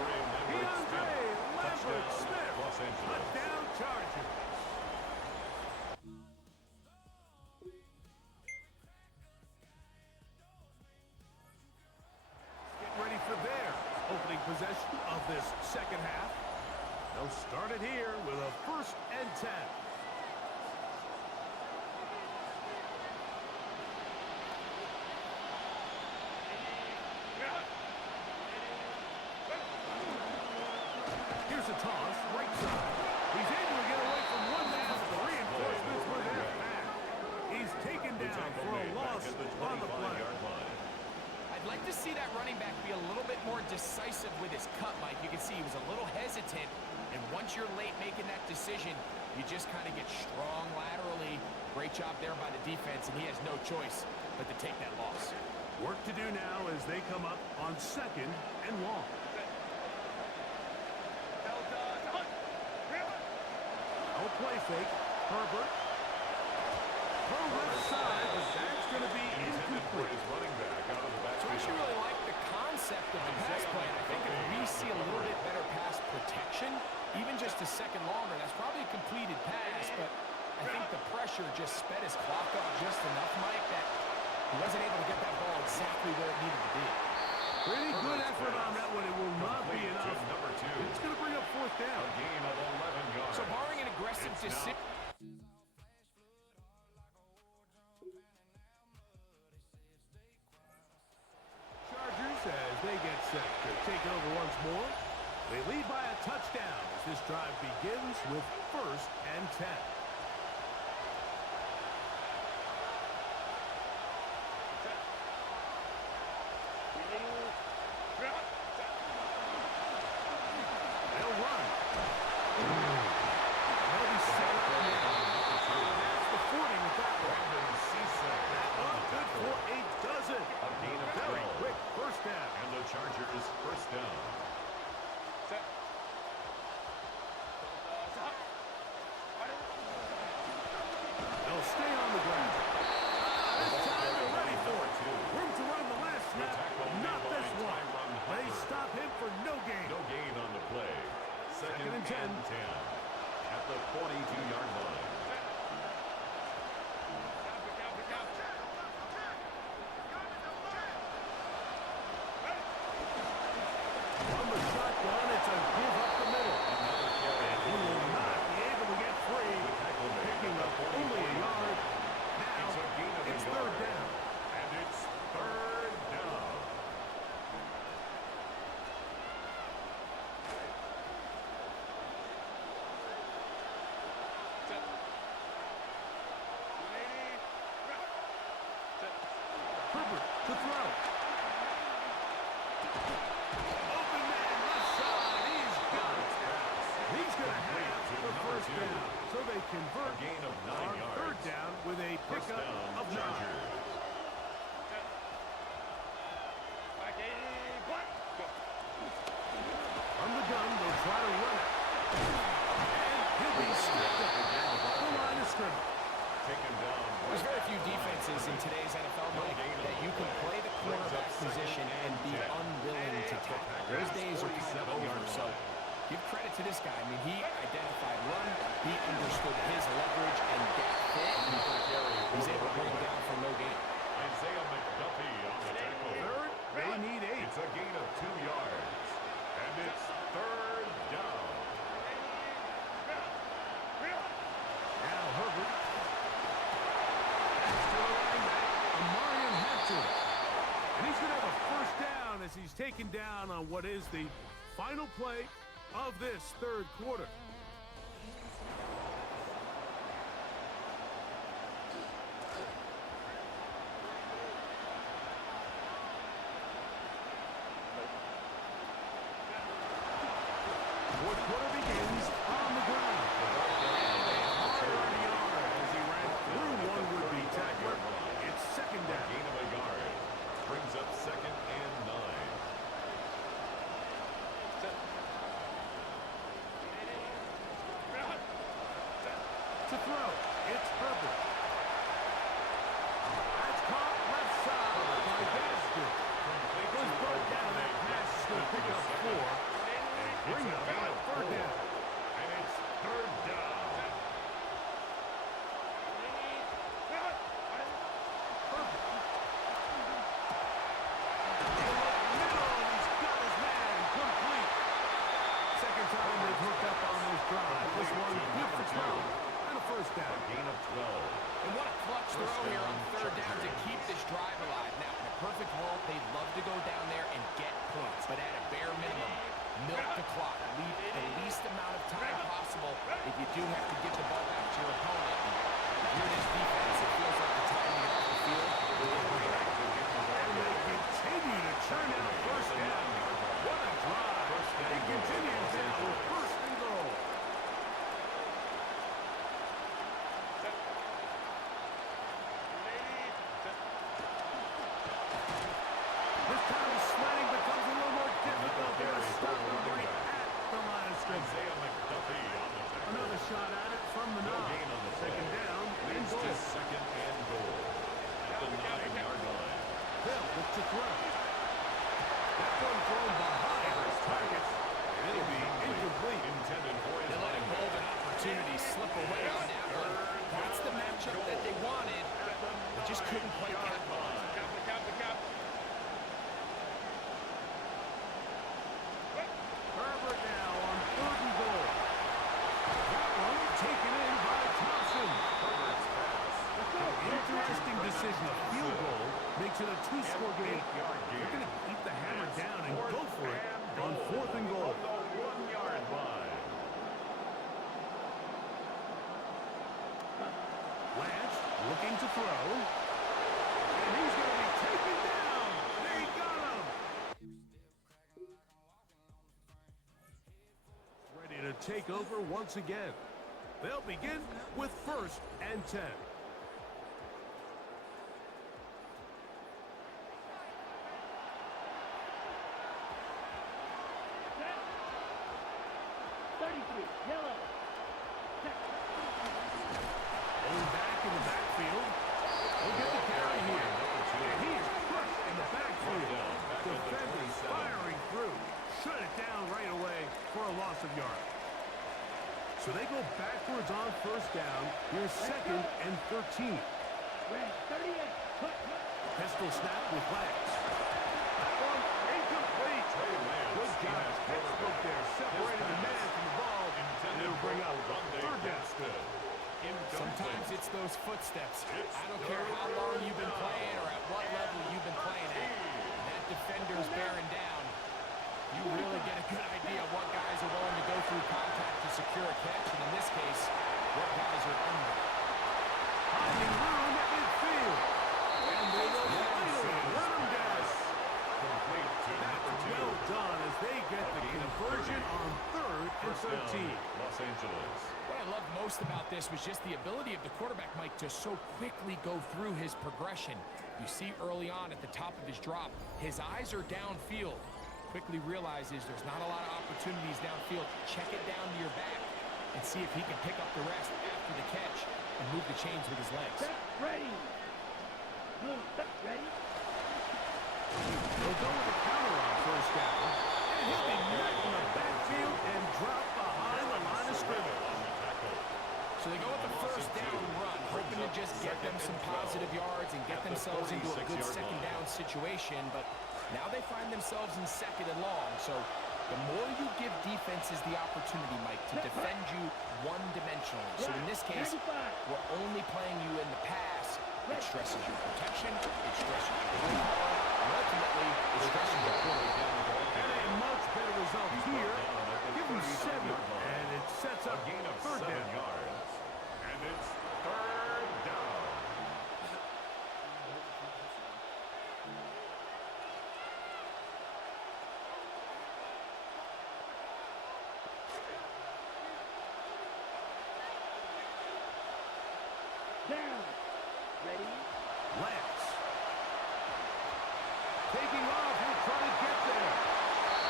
DeAndre Lambert Smith. Touchdown Chargers. Getting ready for their opening possession of this second half. They'll start it here with a 1st and 10. Here's a toss, right side. He's able to get away from one man, but the reinforcements were there fast. He's taken down for a loss on the play. I'd like to see that running back be a little bit more decisive with his cut, Mike. You can see he was a little hesitant, and once you're late making that decision, you just kind of get strong laterally. Great job there by the defense, and he has no choice but to take that loss. Work to do now as they come up on 2nd and long. No play fake. Herbert. Throw left side, but that's going to be incomplete. So I actually really like the concept of the pass play. I think if we see a little bit better pass protection, even just a second longer, that's probably a completed pass, but I think the pressure just sped his clock up just enough, Mike, that he wasn't able to get that ball exactly where it needed to be. Pretty good effort on that one. It will not be enough. It's going to bring up 4th down. A gain of 11 yards. So barring an aggressive decision. Chargers as they get set to take over once more. They lead by a touchdown as this drive begins with 1st and 10. They'll run. They'll be set up now. That's the 40 with that one. Good for a dozen. A gain of Very 12. quick 1st down. And the Chargers 1st down. They'll stay on the ground. This time they're ready for it. Room to run the last snap. Not this one. They stop him for no gain. No gain on the play. 2nd and 10. At the 42-yard line. From the shotgun. convert A gain of 9 on yards. third down with a First pickup down, of 9. Chargers. From the gun, they'll try to run it. And he'll be stripped up the line of scrimmage. Taken down. There's very few defenses in today's NFL, Mike, that you can play the quarterback position and be unwilling to tackle. Those days are kind of over, so give credit to this guy. I mean, he identified run, he understood his leverage and depth fit, and he's able to bring him down for no gain. Isaiah McDuffie on the tackle. Third, they need 8. It's a gain of 2 yards. And it's third down. Now Herbert. Pass to the running back, Amarian Hatcher. And he's going to have a first down as he's taken down on what is the final play of this third quarter. Fourth quarter begins on the ground. And a hard yard as he ran through one would-be tackler. It's second down. Gain of a yard. Brings up second and 9. To throw, it's Herbert. That's caught left side by Gaston. Was brought down. That pass is going to pick up 4 and bring up third down. And it's third down. Second time they've hooked up on this drive. This one good for 12 and a first down. Gain of 12. And what a clutch throw here on third down to keep this drive alive. Now, in a perfect world, they'd love to go down there and get points, but at a bare minimum, milk the clock. Leave the least amount of time possible if you do have to get the ball back to your opponent. If you're this defense, it feels like the time to get off the field. And they continue to churn out first down. What a drive. It continues now with first and goal. This time the sledding becomes a little more difficult. They're going to stop them right at the line of scrimmage. Isaiah McDuffie on the tackle. Another shot at it from the nine. Gain on the Second play. down and Leads to goal. second and goal. At the 9-yard line. Hill looks to throw. That one thrown behind his target. And it'll be incomplete. Intended for his They let a golden opportunity slip away on that one. That's the matchup that they wanted. They just couldn't quite capitalize. Herbert now on third and goal. That one taken in by Thompson. Interesting decision. A field goal makes it a 2-score game. They're going to keep the hammer down and go for it on fourth and goal. The 1-yard line. Lance looking to throw. And he's going to be taken down. They got him. Ready to take over once again. They'll begin with first and 10. Going back in the backfield. He'll get the carry here. And he is crushed in the backfield. Defenders firing through. Shut it down right away for a loss of yard. So they go backwards on first down. Here's second and 13. Pistol snap with Lance. That one incomplete. Good job. Textbook there. Separating the man from the ball. And it'll bring up third down. Sometimes it's those footsteps. I don't care how long you've been playing or at what level you've been playing at. That defender's bearing down. You really get a good idea of what guys are willing to go through contact to secure a catch, and in this case, what guys are under. Finding room at midfield. And they will finally run him down. That's well done as they get the conversion on third and 13. Los Angeles. What a I loved most about this was just the ability of the quarterback, Mike, to so quickly go through his progression. You see early on at the top of his drop, his eyes are downfield. Quickly realizes there's not a lot of opportunities downfield. Check it down to your back and see if he can pick up the rest after the catch and move the chains with his legs. Ready. Ready. They'll go with a counter on first down. And he'll be met in the backfield and drop behind the line of scrimmage. So they go with the first down run, hoping to just get them some positive yards and get themselves into a good second down situation, but now they find themselves in second and long. So the more you give defenses the opportunity, Mike, to defend you one-dimensionally. So in this case, we're only playing you in the pass. It stresses your protection, it stresses your play power, and ultimately, it stresses your quarterback. And a much better result here. Give him 7, and it sets up gain of third 7 down. yards. And it's third down. Down. Ready? Lance. Taking off. He'll try to get there.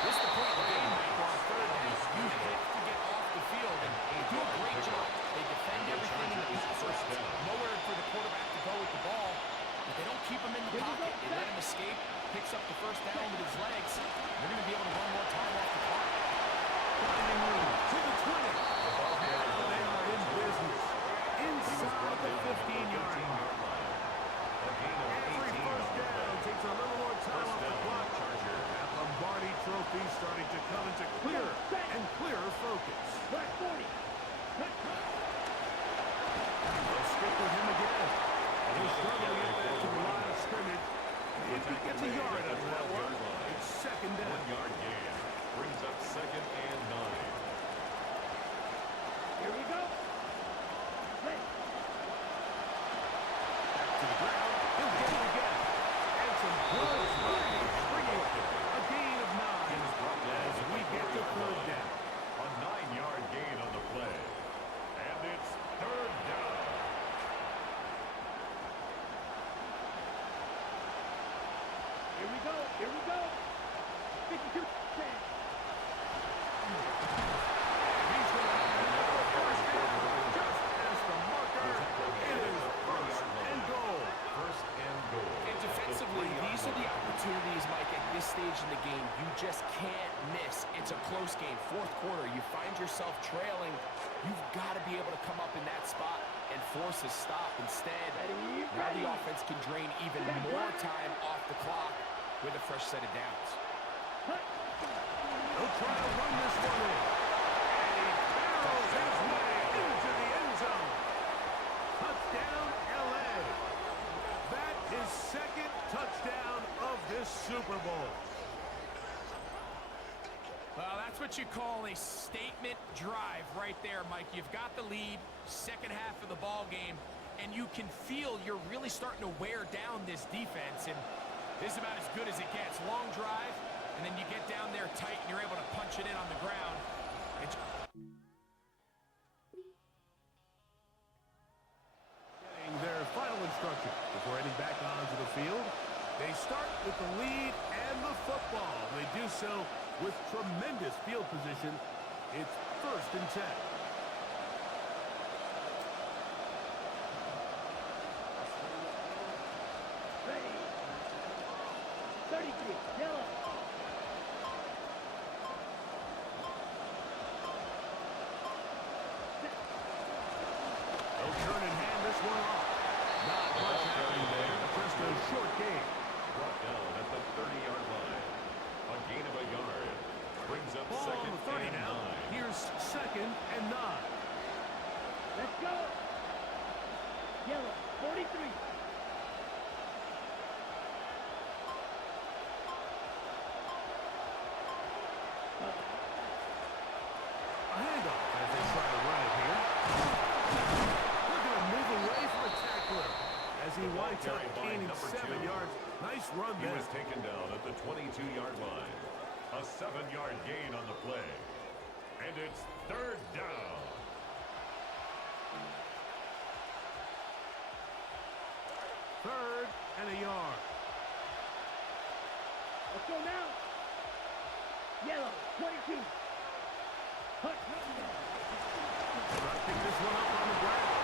This is the point of the game, Mike, on third down. You have to get off the field and do a great job. They defend everything in the pass rush. Nowhere for the quarterback to go with the ball, but they don't keep him in the pocket. They let him escape, picks up the first down with his legs. They're going to be able to run more time off the clock. Finding room to the 20. Now they are in business. Inside the 15-yard line. Every first down takes a little more time off the clock. That Lombardi trophy starting to come into clearer and clearer focus. 40. They'll stick with him again. He'll struggle to get back to the line of scrimmage. If he gets a yard out of that one, it's second down. 1 yard gain brings up second and 9. Here we go. Ready. Back to the ground. He'll get it again. And some good springing. A gain of 9 as we get to third down. A 9-yard gain on the play. And it's third down. Here we go. Here we go. 52. 10. He's going to have a first down. Just as the marker. It is first and goal. First and goal. And defensively, these are the opportunities, Mike, at this stage in the game. You just can't miss. It's a close game. Fourth quarter, you find yourself trailing. You've got to be able to come up in that spot and force a stop. Instead, now the offense can drain even more time off the clock with a fresh set of downs. He'll try to run this one in. And he barrels his way into the end zone. Touchdown, L.A. That is second touchdown of this Super Bowl. Well, that's what you call a statement drive right there, Mike. You've got the lead, second half of the ball game, and you can feel you're really starting to wear down this defense, and this is about as good as it gets. Long drive, and then you get down there tight, and you're able to punch it in on the ground. Getting their final instruction before heading back onto the field. They start with the lead and the football. They do so with tremendous field position. It's first and 10. Ready. 33. Yellow. They'll turn and hand this one off. Not much happening there. Just a short game. Brought down at the 30-yard line. A gain of a yard. Brings up Ball second on the 30 and now. 9. Here's second and 9. Let's go. Yellow, 43. A handoff as they try to run it here. They're going to move away from a tackler as he winds up gaining 7 yards. Nice run He there. was taken down at the 22-yard line. A 7-yard gain on the play. And it's third down. Third and a yard. Let's go now. Yellow, 22. Trying to pick this one up on the ground.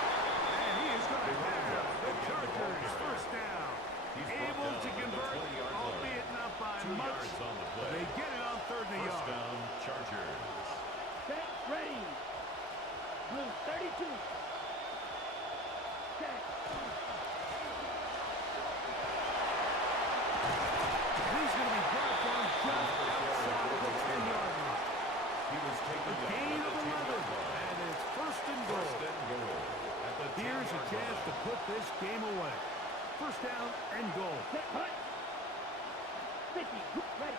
And he is going to have the Chargers first down. Able to convert, albeit not by much. They get it on third and a yard. First down, Chargers. Set, ready. Blue, 32. Set. He's going to be brought down just outside the 10-yard line. He was taken A gain of 11, and it's first and goal. Here's a chance to put this game away. First down and goal. Set, hut. 50, ready.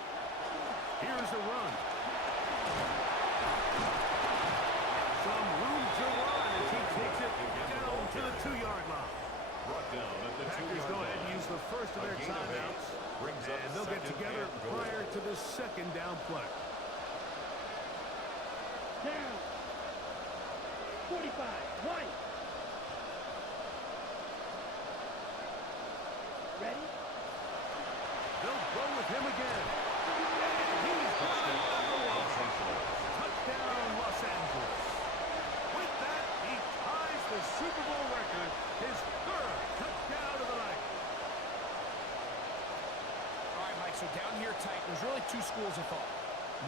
Here's a run. Some room to run as he takes it down to the 2-yard line. Brought down at the 2-yard line. Packers go ahead and use the first of their timeouts, and they'll get together prior to the second down play. Down. 45, right. Ready? They'll go with him again. And he's got another one. Touchdown, Los Angeles. With that, he ties the Super Bowl record, his third touchdown of the night. All right, Mike, so down here tight, there's really two schools of thought.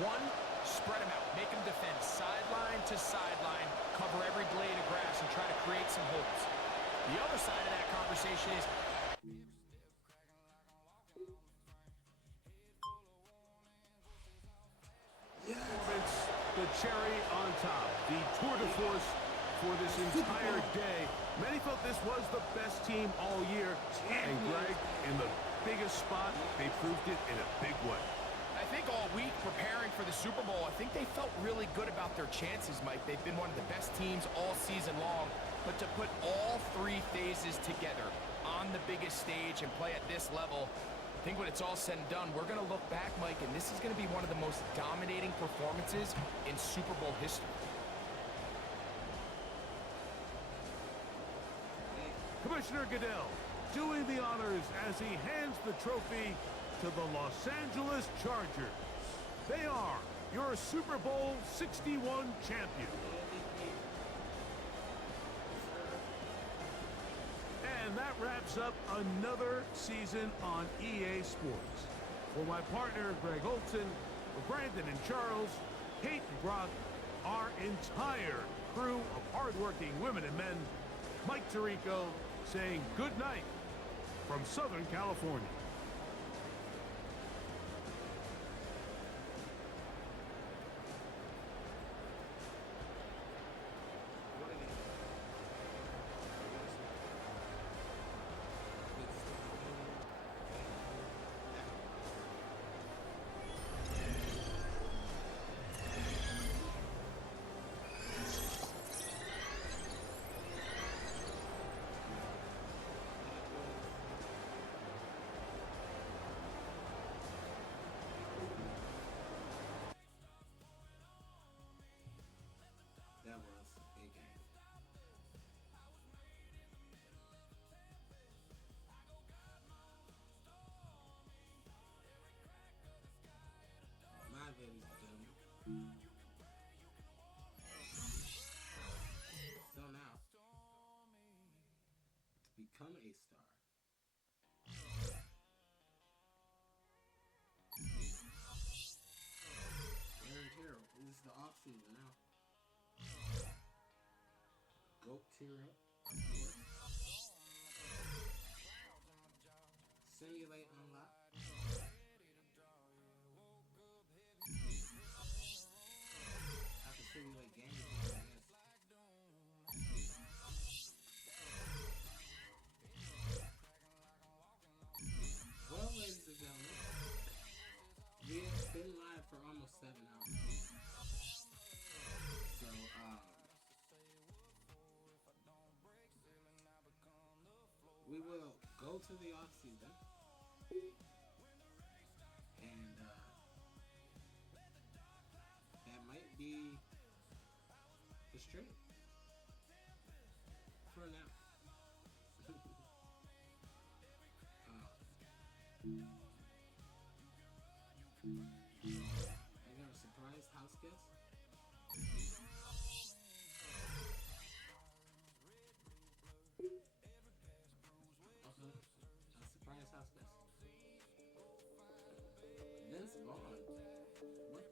One, spread them out, make them defend sideline to sideline, cover every blade of grass, and try to create some holes. The other side of that conversation is It's the cherry on top, the tour de force for this entire day. Many felt this was the best team all year. And Greg, in the biggest spot, they proved it in a big way. I think all week preparing for the Super Bowl, I think they felt really good about their chances, Mike. They've been one of the best teams all season long. But to put all three phases together on the biggest stage and play at this level, I think when it's all said and done, we're going to look back, Mike, and this is going to be one of the most dominating performances in Super Bowl history. Commissioner Goodell doing the honors as he hands the trophy to the Los Angeles Chargers. They are your Super Bowl 61 champion. And that wraps up another season on EA Sports. For my partner, Greg Olson, for Brandon and Charles, Kate and Brock, our entire crew of hardworking women and men, Mike Tirico saying good night from Southern California. That was a game. My ladies and gentlemen. So now, to become a star, Aaron Terrell, this is the off season now. Go tier up. Simulate unlock. I can simulate games, I guess. Well, ladies and gentlemen, we have been live for almost 7 hours. So, we will go to the off season, and that might be the stream. guess. Okay. A surprise house guest. Vince Vaughn. What?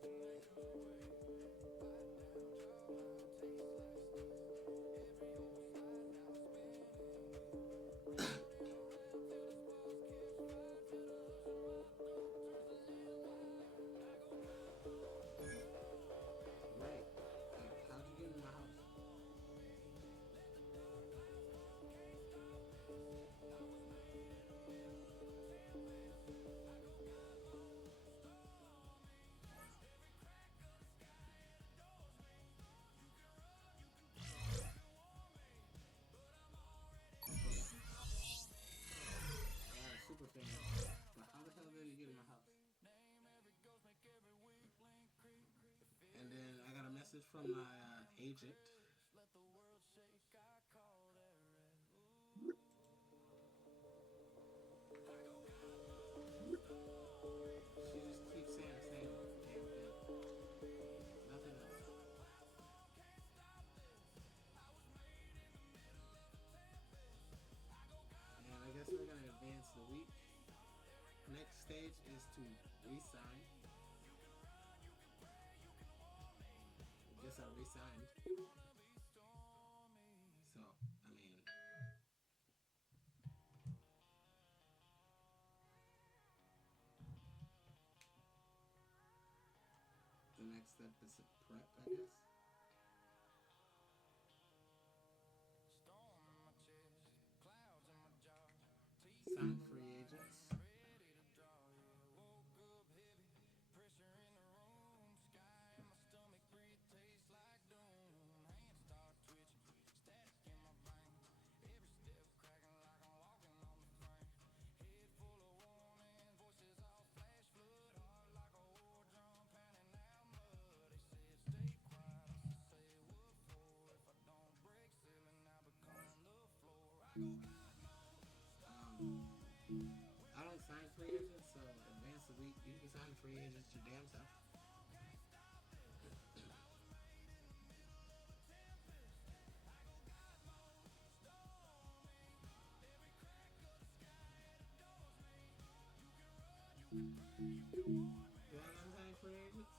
Right. How'd you get in my house? Super fan. But how the hell did you get in my house? And then I got a message from my agent. She just keeps saying the same damn thing. Nothing else. And I guess we're gonna advance the week. Next stage is to re-sign. I guess I re-signed. So, I mean, the next step is to prep, I guess. Sign free agents. I don't sign free agents, so advance the week. You can sign free agents your damn self. Do I not sign free agents?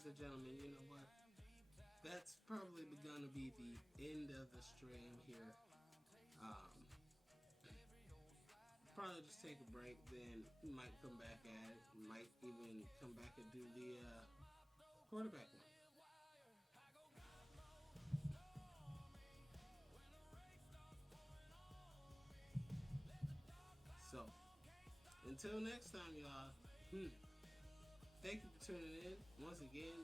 ladies and gentlemen, you know what? That's probably going to be the end of the stream here. Probably just take a break, then might come back at it. Might even come back and do the quarterback one. So, until next time, y'all. Thank you for tuning in. Once again,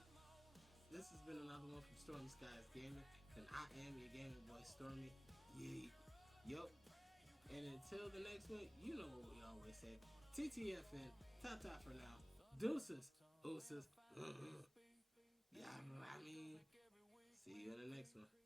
this has been another one from Stormy Skyz Gaming, and I am your gaming boy, Stormy. Yeah. Yup. And until the next one, you know what we always say. TTFN, ta-ta for now. Deuces, ooses, yeah, I mean, see you in the next one.